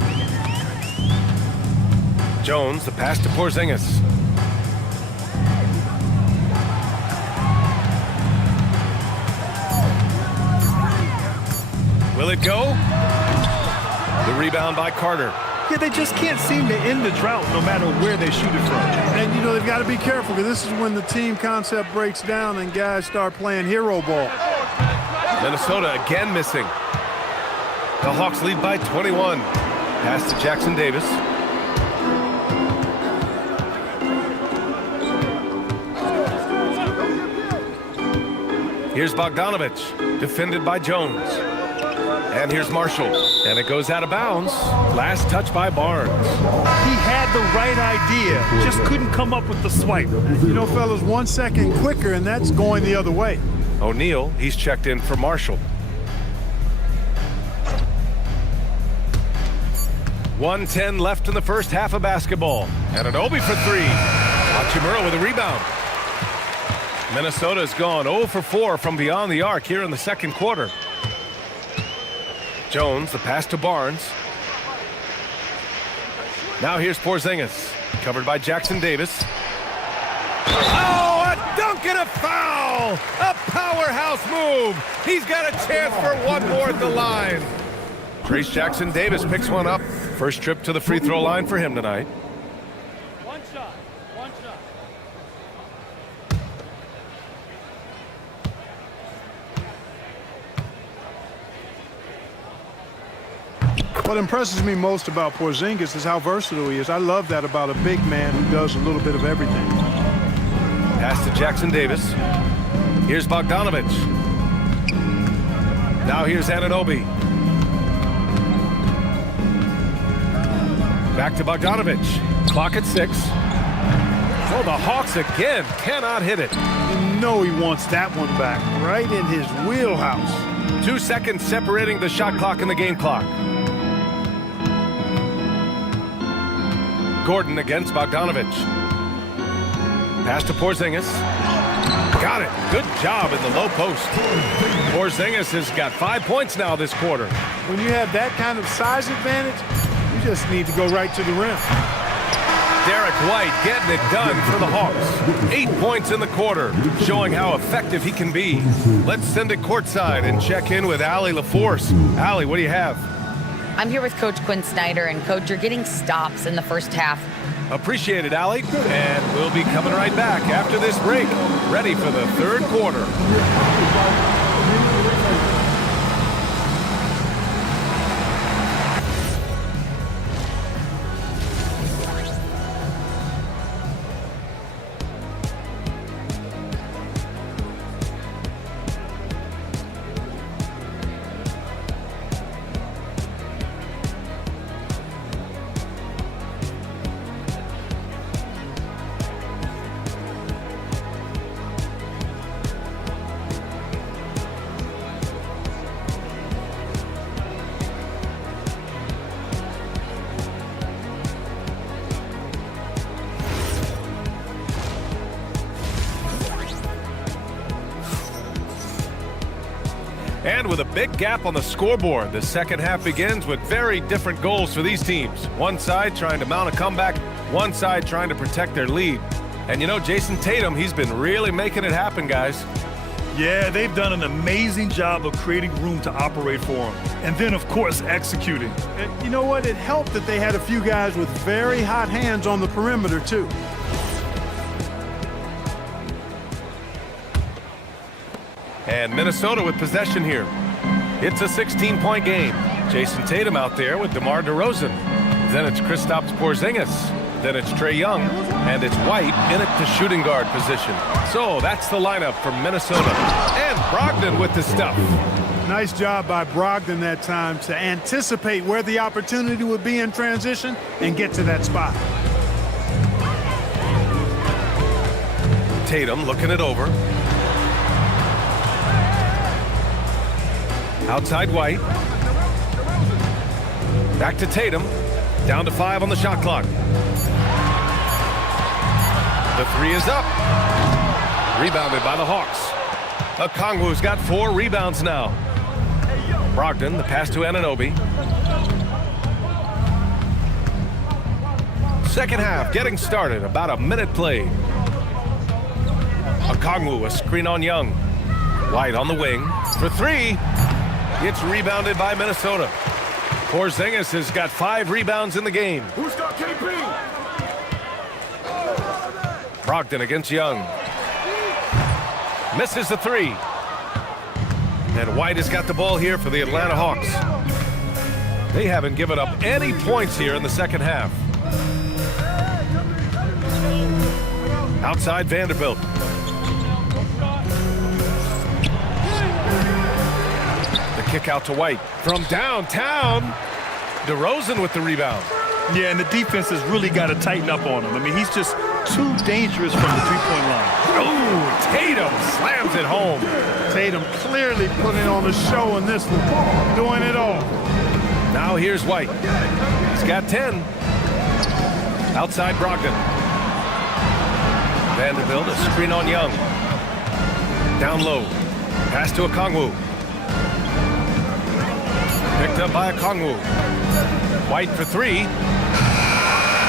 Jones, the pass to Porzingis. Will it go? The rebound by Carter. Yeah, they just can't seem to end the drought no matter where they shoot it from. And, you know, they've got to be careful because this is when the team concept breaks down and guys start playing hero ball. Minnesota again missing. The Hawks lead by 21. Pass to Jackson Davis. Here's Bogdanovich, defended by Jones. And here's Marshall, and it goes out of bounds. Last touch by Barnes. He had the right idea, just couldn't come up with the swipe. You know, fellas, 1 second quicker, and that's going the other way. O'Neal, he's checked in for Marshall. 1:10 left in the first half of basketball. Anunoby for three. Hachimura with a rebound. Minnesota's gone 0 for 4 from beyond the arc here in the second quarter. Jones, the pass to Barnes. Now here's Porzingis, covered by Jackson Davis. Oh, a dunk and a foul! A powerhouse move! He's got a chance for one more at the line. Trayce Jackson Davis picks one up. First trip to the free throw line for him tonight. One shot. What impresses me most about Porzingis is how versatile he is. I love that about a big man who does a little bit of everything. Pass to Jackson Davis. Here's Bogdanovich. Now here's Anunoby. Back to Bogdanovich. Clock at 6. Oh, the Hawks again cannot hit it. You know he wants that one back, right in his wheelhouse. 2 seconds separating the shot clock and the game clock. Gordon against Bogdanovich. Pass to Porzingis. Got it. Good job in the low post. Porzingis has got 5 points now this quarter. When you have that kind of size advantage, you just need to go right to the rim. Derek White getting it done for the Hawks. 8 points in the quarter, showing how effective he can be. Let's send it courtside and check in with Allie LaForce. Allie, what do you have? I'm here with Coach Quinn Snyder, and Coach, you're getting stops in the first half. Appreciate it, Allie. And we'll be coming right back after this break, ready for the third quarter. And with a big gap on the scoreboard, the second half begins with very different goals for these teams. One side trying to mount a comeback, one side trying to protect their lead. And you know, Jason Tatum, he's been really making it happen, guys. Yeah, they've done an amazing job of creating room to operate for him. And then, of course, executing. And you know what? It helped that they had a few guys with very hot hands on the perimeter, too. And Minnesota with possession here. It's a 16-point game. Jason Tatum out there with DeMar DeRozan. Then it's Kristaps Porzingis. Then it's Trae Young. And it's White in at the shooting guard position. So that's the lineup from Minnesota. And Brogdon with the stuff. Nice job by Brogdon that time to anticipate where the opportunity would be in transition and get to that spot. Tatum looking it over. Outside White. Back to Tatum. Down to 5 on the shot clock. The three is up. Rebounded by the Hawks. Okongwu's got 4 rebounds now. Brogdon, the pass to Anunoby. Second half getting started, about a minute played. Okongwu, a screen on Young. White on the wing for 3. It's rebounded by Minnesota. Porzingis has got 5 rebounds in the game. Who's got KP? Brogdon against Young. Misses the 3. And White has got the ball here for the Atlanta Hawks. They haven't given up any points here in the second half. Outside Vanderbilt. The kick out to White. From downtown, DeRozan with the rebound. Yeah, and the defense has really got to tighten up on him. I mean, he's just too dangerous from the three-point line. Oh, Tatum slams it home. Tatum clearly putting on a show in this one, doing it all. Now here's White. He's got 10. Outside Brogdon. Vanderbilt, a screen on Young. Down low. Pass to Okongwu. Picked up by Okongwu. White for 3.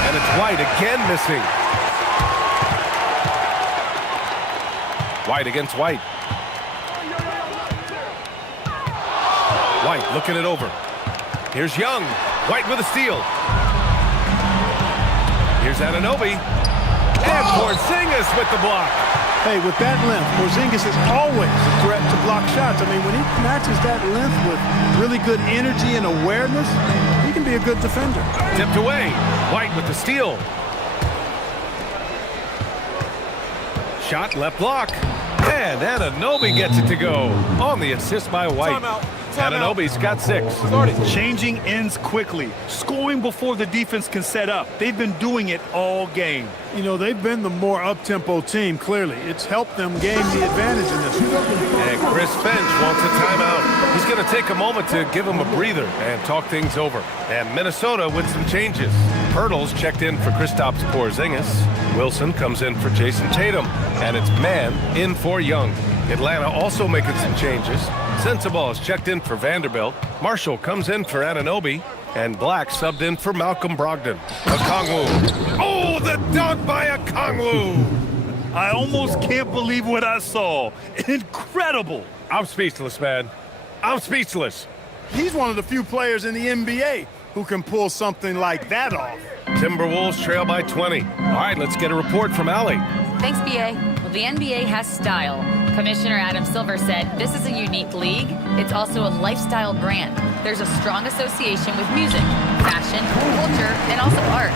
And it's White again missing. White against White. White looking it over. Here's Young. White with a steal. Here's Anunoby. And Porzingis with the block. Hey, with that length, Porzingis is always a threat to block shots. I mean, when he matches that length with really good energy and awareness, he can be a good defender. Tipped away. White with the steal. Shot left block. And Anunoby gets it to go on the assist by White. Anunoby's got 6. Changing ends quickly, scoring before the defense can set up. They've been doing it all game. You know, they've been the more up-tempo team, clearly. It's helped them gain the advantage in this one. And Chris Finch wants a timeout. He's going to take a moment to give him a breather and talk things over. And Minnesota with some changes. Pirtle's checked in for Kristaps Porzingis. Wilson comes in for Jason Tatum. And it's Mann in for Young. Atlanta also making some changes. Sensabaugh is checked in for Vanderbilt. Marshall comes in for Anunoby. And Black subbed in for Malcolm Brogdon. Okongwu. Oh, the dunk by Okongwu! I almost can't believe what I saw. Incredible. I'm speechless, man. I'm speechless. He's one of the few players in the NBA who can pull something like that off. Timberwolves trail by 20. All right, let's get a report from Allie. Thanks, BA. Well, the NBA has style. Commissioner Adam Silver said this is a unique league. It's also a lifestyle brand. There's a strong association with music, fashion, culture, and also art.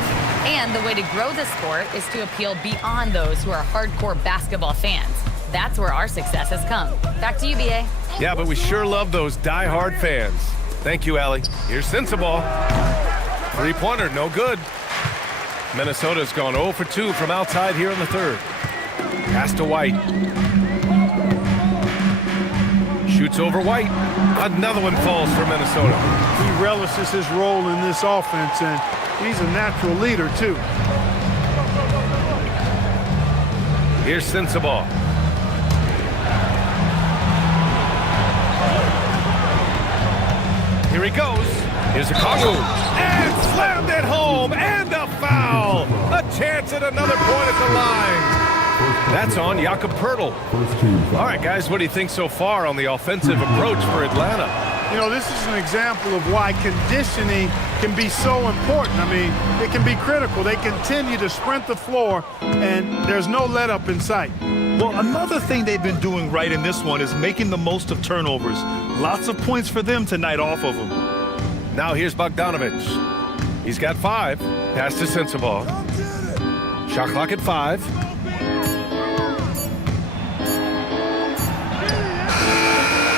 And the way to grow the sport is to appeal beyond those who are hardcore basketball fans. That's where our success has come. Back to you, BA. Yeah, but we sure love those die-hard fans. Thank you, Allie. Here's Sensabaugh. Three-pointer, no good. Minnesota's gone 0 for 2 from outside here in the third. Pass to White. Shoots over White. Another one falls for Minnesota. He relishes his role in this offense, and he's a natural leader, too. Here's Sensabaugh. Here he goes. Here's Okongwu. And slammed it home. And a foul. A chance at another point at the line. That's on Jakob Poeltl. All right, guys, what do you think so far on the offensive approach for Atlanta? You know, this is an example of why conditioning can be so important. I mean, it can be critical. They continue to sprint the floor, and there's no let-up in sight. Well, another thing they've been doing right in this one is making the most of turnovers. Lots of points for them tonight off of them. Now here's Bogdanovic. He's got 5. Pass to Sensabaugh. Shot clock at 5.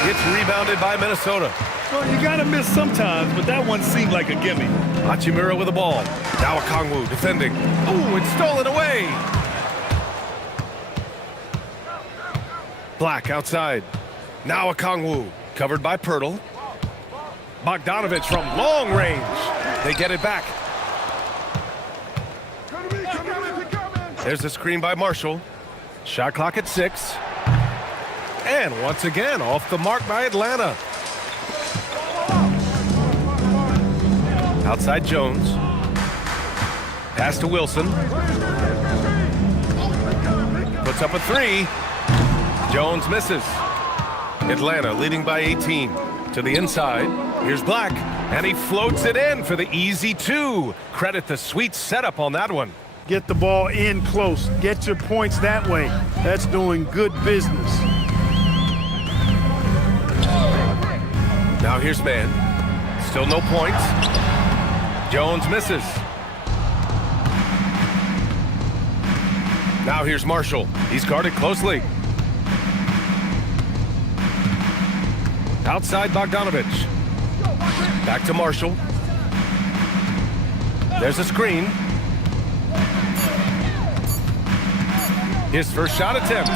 It's rebounded by Minnesota. Well, you got to miss sometimes, but that one seemed like a gimme. Hachimura with the ball. Now Okongwu defending. Ooh, it's stolen away. Black outside. Now Okongwu. Covered by Poeltl. Bogdanovic from long range. They get it back. There's a screen by Marshall. Shot clock at 6. And once again, off the mark by Atlanta. Outside Jones. Pass to Wilson. Puts up a 3. Jones misses. Atlanta leading by 18. To the inside. Here's Black. And he floats it in for the easy 2. Credit the sweet setup on that one. Get the ball in close. Get your points that way. That's doing good business. Now here's man. Still no points. Jones misses. Now here's Marshall. He's guarded closely. Outside Bogdanovich. Back to Marshall. There's a screen. His first shot attempt.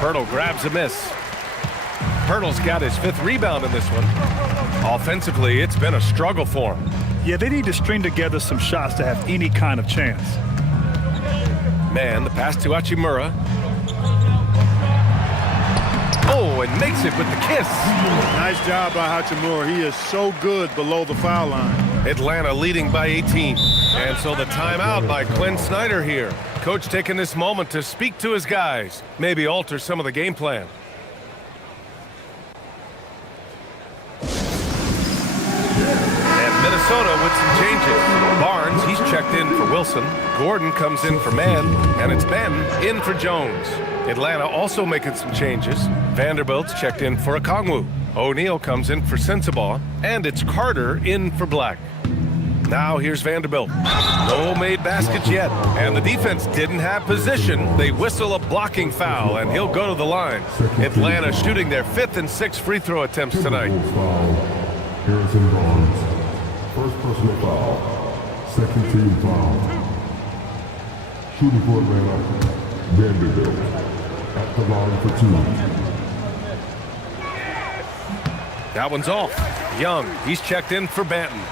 Poeltl grabs a miss. Poeltl's got his 5th rebound in this one. Offensively, it's been a struggle for him. Yeah, they need to string together some shots to have any kind of chance. Man, the pass to Hachimura. Oh, and makes it with the kiss. Nice job by Hachimura. He is so good below the foul line. Atlanta leading by 18. And so the timeout by Quinn Snyder here. Coach taking this moment to speak to his guys. Maybe alter some of the game plan. And Minnesota with some changes. Barnes, he's checked in for Wilson. Gordon comes in for Mann. And it's Ben in for Jones. Atlanta also making some changes. Vanderbilt's checked in for Okongwu. O'Neal comes in for Sensabaugh. And it's Carter in for Black. Now here's Vanderbilt. No made baskets yet. And the defense didn't have position. They whistle a blocking foul, and he'll go to the line. Atlanta shooting their 5th and 6th free throw attempts tonight. Harrison Barnes. First personal foul. Second team foul. Shooting for Atlanta. Vanderbilt. At the line for 2. That one's off. Young, he's checked in for Banton.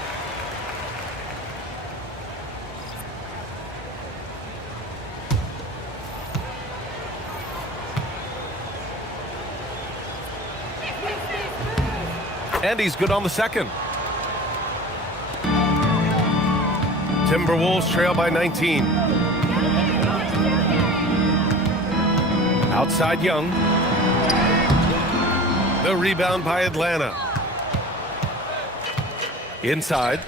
And he's good on the second. Timberwolves trail by 19. Outside Young. The rebound by Atlanta. Inside.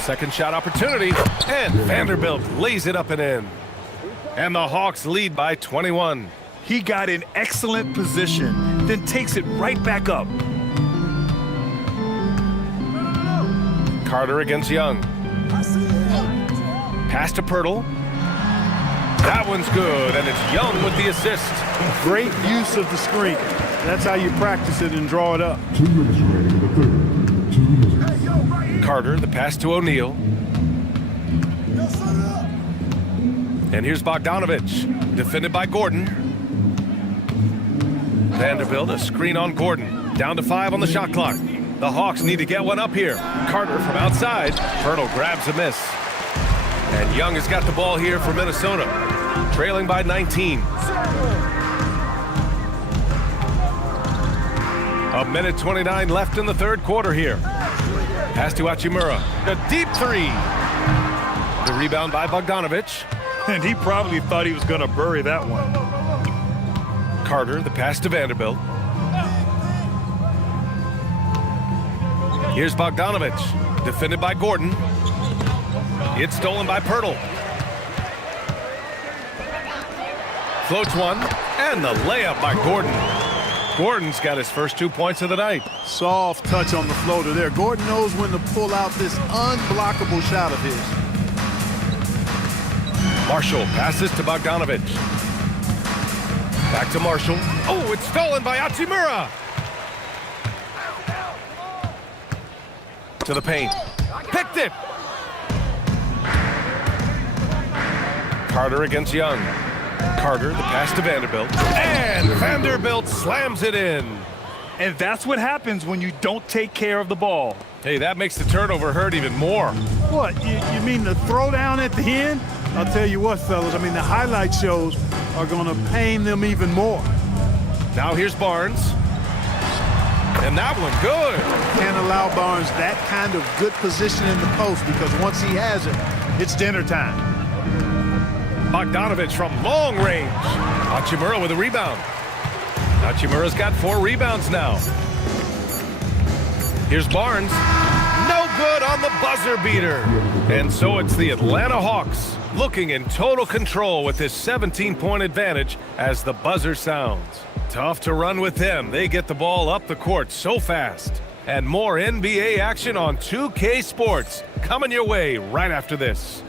Second shot opportunity. And Vanderbilt lays it up and in. And the Hawks lead by 21. He got in excellent position, then takes it right back up. Carter against Young. Pass to Poeltl. That one's good, and it's Young with the assist. Great use of the screen. That's how you practice it and draw it up. 2 minutes remaining in the third. 2 minutes. Carter, the pass to O'Neal. And here's Bogdanovich, defended by Gordon. Vanderbilt, a screen on Gordon. Down to 5 on the shot clock. The Hawks need to get one up here. Carter from outside. Poeltl grabs a miss. And Young has got the ball here for Minnesota, trailing by 19. A minute 29 left in the third quarter here. Pass to Hachimura. A deep 3. The rebound by Bogdanovich. And he probably thought he was going to bury that one. Carter, the pass to Vanderbilt. Here's Bogdanovich, defended by Gordon. It's stolen by Poeltl. Floats one, and the layup by Gordon. Gordon's got his first 2 points of the night. Soft touch on the floater there. Gordon knows when to pull out this unblockable shot of his. Marshall passes to Bogdanovich. Back to Marshall. Oh, it's stolen by Hachimura. To the paint. Picked it. Carter against Young. Carter, the pass to Vanderbilt. And Vanderbilt slams it in. And that's what happens when you don't take care of the ball. Hey, that makes the turnover hurt even more. What, you mean the throwdown at the end? I'll tell you what, fellas, I mean, the highlight shows are going to pain them even more. Now here's Barnes. And that one, good. Can't allow Barnes that kind of good position in the post because once he has it, it's dinner time. Bogdanovich from long range. Hachimura with a rebound. Hachimura's got 4 rebounds now. Here's Barnes. No good on the buzzer beater. And so it's the Atlanta Hawks looking in total control with this 17-point advantage as the buzzer sounds. Tough to run with them. They get the ball up the court so fast. And more NBA action on 2K Sports coming your way right after this.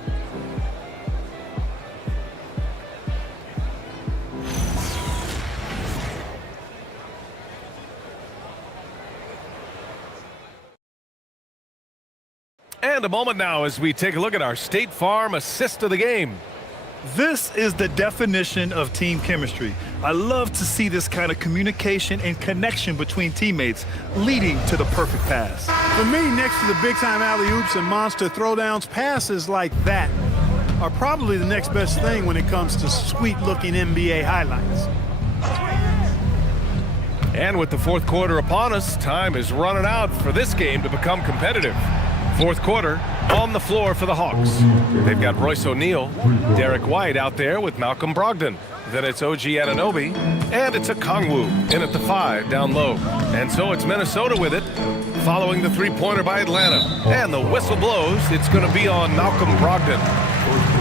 And a moment now as we take a look at our State Farm assist of the game. This is the definition of team chemistry. I love to see this kind of communication and connection between teammates leading to the perfect pass. For me, next to the big-time alley-oops and monster throwdowns, passes like that are probably the next best thing when it comes to sweet-looking NBA highlights. And with the fourth quarter upon us, time is running out for this game to become competitive. Fourth quarter on the floor for the Hawks. They've got Royce O'Neal, Derek White out there with Malcolm Brogdon. Then it's OG Anunoby, and it's Okongwu in at the 5 down low. And so it's Minnesota with it, following the three-pointer by Atlanta. And the whistle blows. It's going to be on Malcolm Brogdon.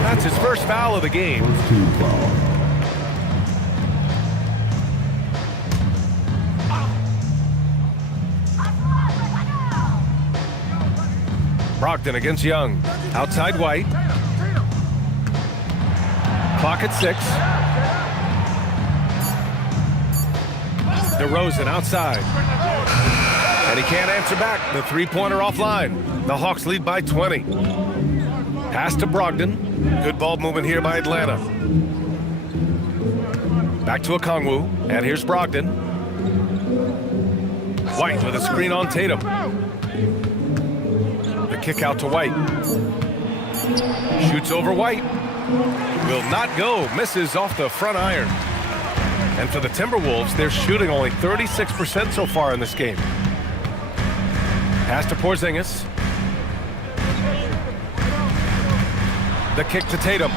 That's his first foul of the game. Brogdon against Young. Outside White. Clock at 6. DeRozan outside. And he can't answer back. The three-pointer offline. The Hawks lead by 20. Pass to Brogdon. Good ball movement here by Atlanta. Back to Okongwu. And here's Brogdon. White with a screen on Tatum. Kick out to White. Shoots over White. Will not go. Misses off the front iron. And for the Timberwolves, they're shooting only 36% so far in this game. Pass to Porzingis. The kick to Tatum.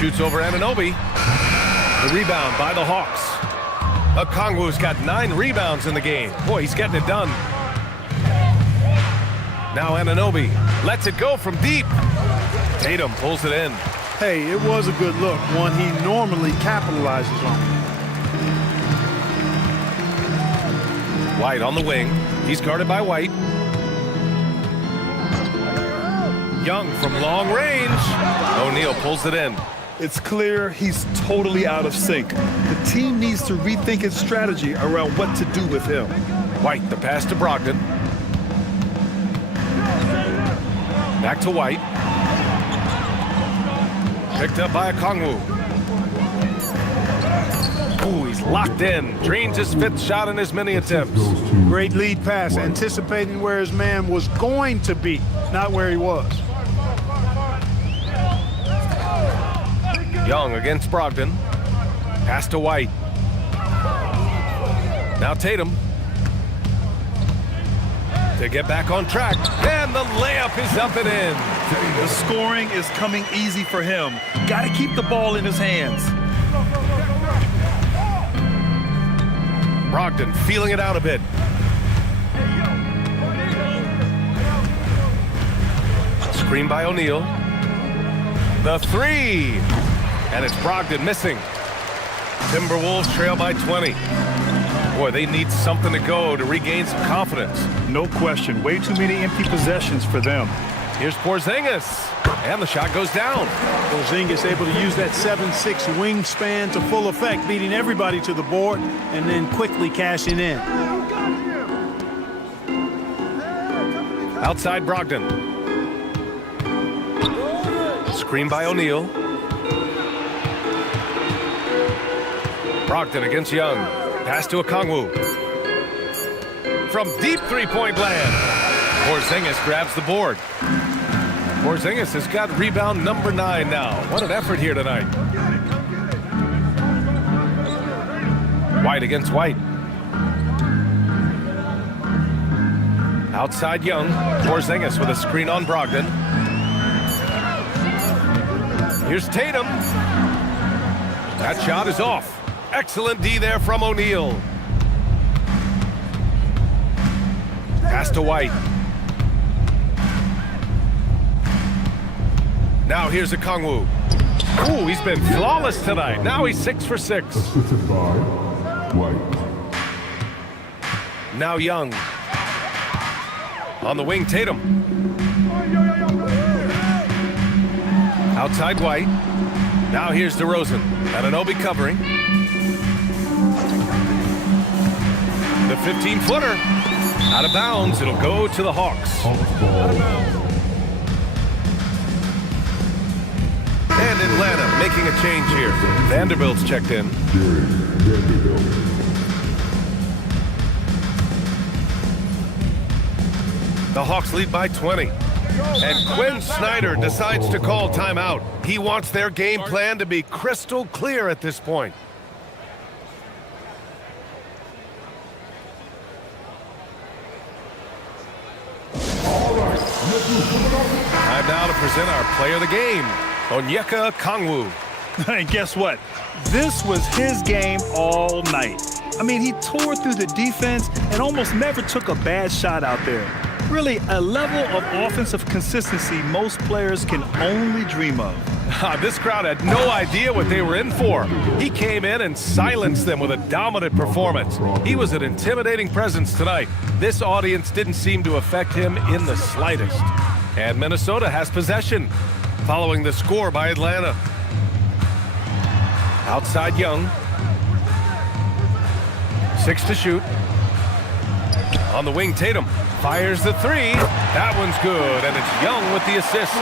Shoots over Anunoby. The rebound by the Hawks. Okongwu's got 9 rebounds in the game. Boy, he's getting it done. Now Anunoby lets it go from deep. Tatum pulls it in. Hey, it was a good look, one he normally capitalizes on. White on the wing. He's guarded by White. Young from long range. O'Neal pulls it in. It's clear he's totally out of sync. The team needs to rethink its strategy around what to do with him. White, the pass to Brogdon. Back to White. Picked up by Okongwu. Ooh, he's locked in. Drains his 5th shot in as many attempts. Great lead pass, anticipating where his man was going to be, not where he was. Young against Brogdon. Pass to White. Now Tatum. To get back on track. And the layup is up and in. The scoring is coming easy for him. Got to keep the ball in his hands. Brogdon feeling it out a bit. Screen by O'Neal. The 3. And it's Brogdon missing. Timberwolves trail by 20. Boy, they need something to go to regain some confidence. No question. Way too many empty possessions for them. Here's Porzingis. And the shot goes down. Porzingis able to use that 7'6" wingspan to full effect, beating everybody to the board and then quickly cashing in. Outside Brogdon. Screen by O'Neal. Brogdon against Young. Pass to Okongwu. From deep three-point land. Porzingis grabs the board. Porzingis has got rebound number 9 now. What an effort here tonight. White against White. Outside Young. Porzingis with a screen on Brogdon. Here's Tatum. That shot is off. Excellent D there from O'Neal. Pass to White. Now here's Okongwu. Ooh, he's been flawless tonight. Now he's 6 for 6. Assisted by White. Now Young. On the wing, Tatum. Outside White. Now here's DeRozan. Anunoby covering. The 15-footer. Out of bounds. It'll go to the Hawks. And Atlanta making a change here. Vanderbilt's checked in. The Hawks lead by 20. And Quinn Snyder decides to call timeout. He wants their game plan to be crystal clear at this point. Time now to present our player of the game, Onyeka Okongwu. And guess what? This was his game all night. I mean, he tore through the defense and almost never took a bad shot out there. Really, a level of offensive consistency most players can only dream of. This crowd had no idea what they were in for. He came in and silenced them with a dominant performance. He was an intimidating presence tonight. This audience didn't seem to affect him in the slightest. And Minnesota has possession, following the score by Atlanta. Outside Young. 6 to shoot. On the wing, Tatum fires the 3. That one's good, and it's Young with the assist.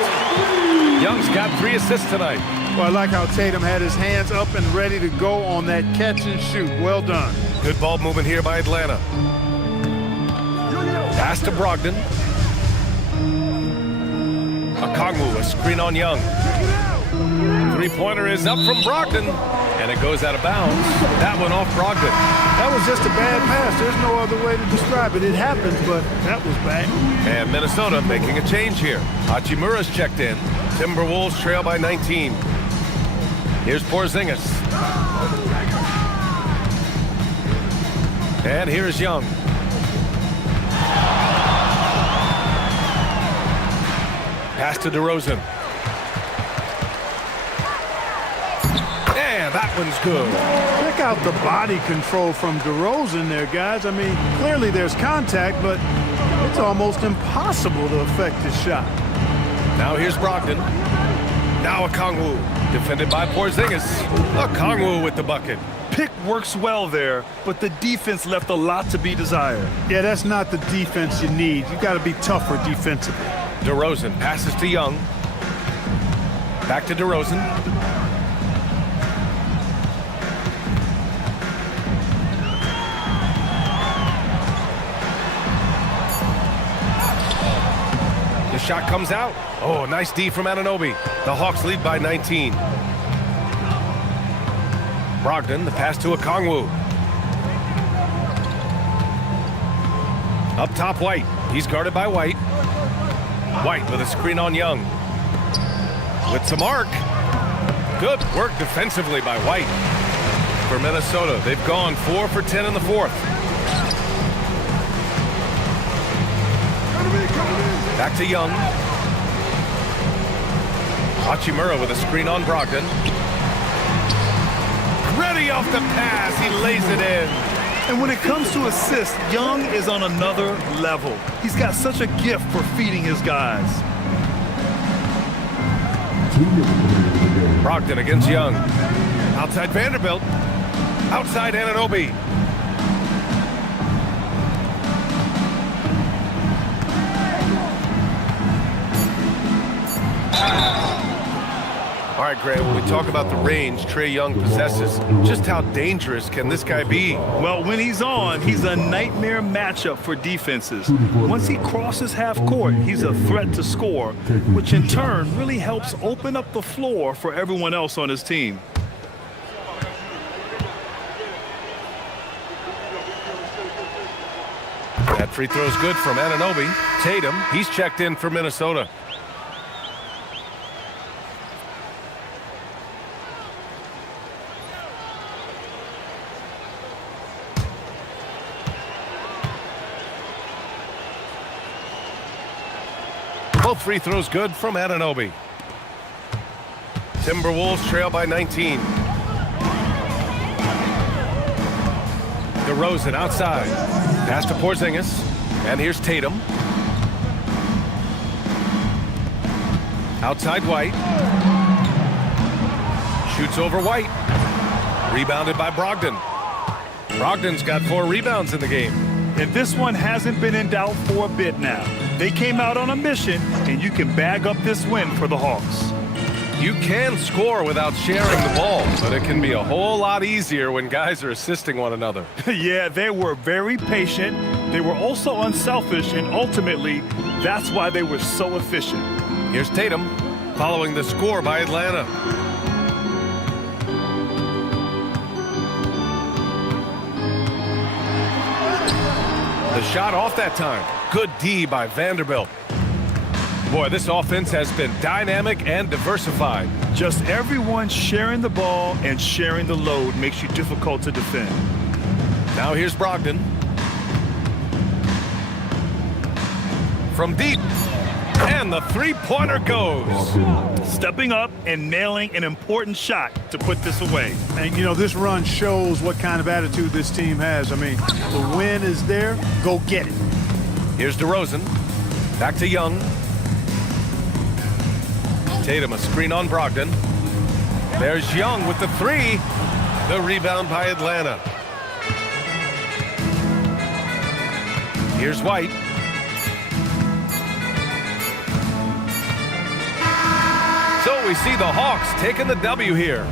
Young's got 3 assists tonight. Well, I like how Tatum had his hands up and ready to go on that catch and shoot. Well done. Good ball movement here by Atlanta. Pass to Brogdon. Okongwu, a screen on Young. Three-pointer is up from Brogdon, and it goes out of bounds. That one off Brogdon. That was just a bad pass. There's no other way to describe it. It happens, but that was bad. And Minnesota making a change here. Hachimura's checked in. Timberwolves trail by 19. Here's Porzingis. And here's Young. Pass to DeRozan. And that one's good. Check out the body control from DeRozan there, guys. I mean, clearly there's contact, but it's almost impossible to affect his shot. Now here's Brogdon. Now Okongwu, defended by Porzingis. Okongwu with the bucket. Pick works well there, but the defense left a lot to be desired. Yeah, that's not the defense you need. You got to be tougher defensively. DeRozan passes to Young. Back to DeRozan. The shot comes out. Oh, nice D from Anunoby. The Hawks lead by 19. Brogdon, the pass to Okongwu. Up top, White. He's guarded by White. White with a screen on Young. With some arc. Good work defensively by White. For Minnesota, they've gone 4 for 10 in the fourth. Back to Young. Hachimura with a screen on Brogdon. Ready off the pass. He lays it in. And when it comes to assists, Young is on another level. He's got such a gift for feeding his guys. Brogdon against Young. Outside Vanderbilt. Outside Anunoby. All right, Grant, when we talk about the range Trae Young possesses, just how dangerous can this guy be? Well, when he's on, he's a nightmare matchup for defenses. Once he crosses half court, he's a threat to score, which in turn really helps open up the floor for everyone else on his team. That free throw's good from Anunoby. Tatum, he's checked in for Minnesota. Both free throws good from Anunoby. Timberwolves trail by 19. DeRozan outside. Pass to Porzingis. And here's Tatum. Outside White. Shoots over White. Rebounded by Brogdon. Brogdon's got 4 rebounds in the game. And this one hasn't been in doubt for a bit now. They came out on a mission, and you can bag up this win for the Hawks. You can score without sharing the ball, but it can be a whole lot easier when guys are assisting one another. Yeah, they were very patient. They were also unselfish, and ultimately, that's why they were so efficient. Here's Tatum, following the score by Atlanta. The shot off that time. Good D by Vanderbilt. Boy, this offense has been dynamic and diversified. Just everyone sharing the ball and sharing the load makes you difficult to defend. Now here's Brogdon. From deep. And the three-pointer goes. Stepping up and nailing an important shot to put this away. And, you know, this run shows what kind of attitude this team has. I mean, the win is there. Go get it. Here's DeRozan. Back to Young. Tatum, a screen on Brogdon. There's Young with the 3. The rebound by Atlanta. Here's White. So we see the Hawks taking the W here.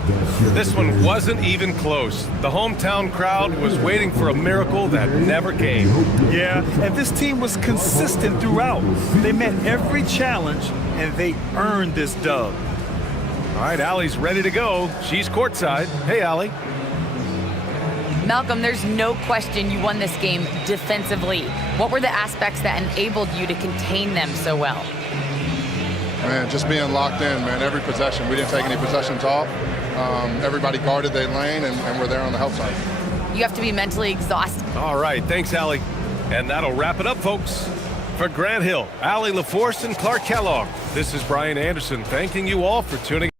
This one wasn't even close. The hometown crowd was waiting for a miracle that never came. Yeah, and this team was consistent throughout. They met every challenge, and they earned this dub. All right, Allie's ready to go. She's courtside. Hey, Allie. Malcolm, there's no question you won this game defensively. What were the aspects that enabled you to contain them so well? Man, just being locked in, man. Every possession. We didn't take any possessions off. Everybody guarded their lane, and we're there on the help side. You have to be mentally exhausted. All right, thanks, Allie. And that'll wrap it up, folks. For Grant Hill, Allie LaForce, and Clark Kellogg, this is Brian Anderson thanking you all for tuning in.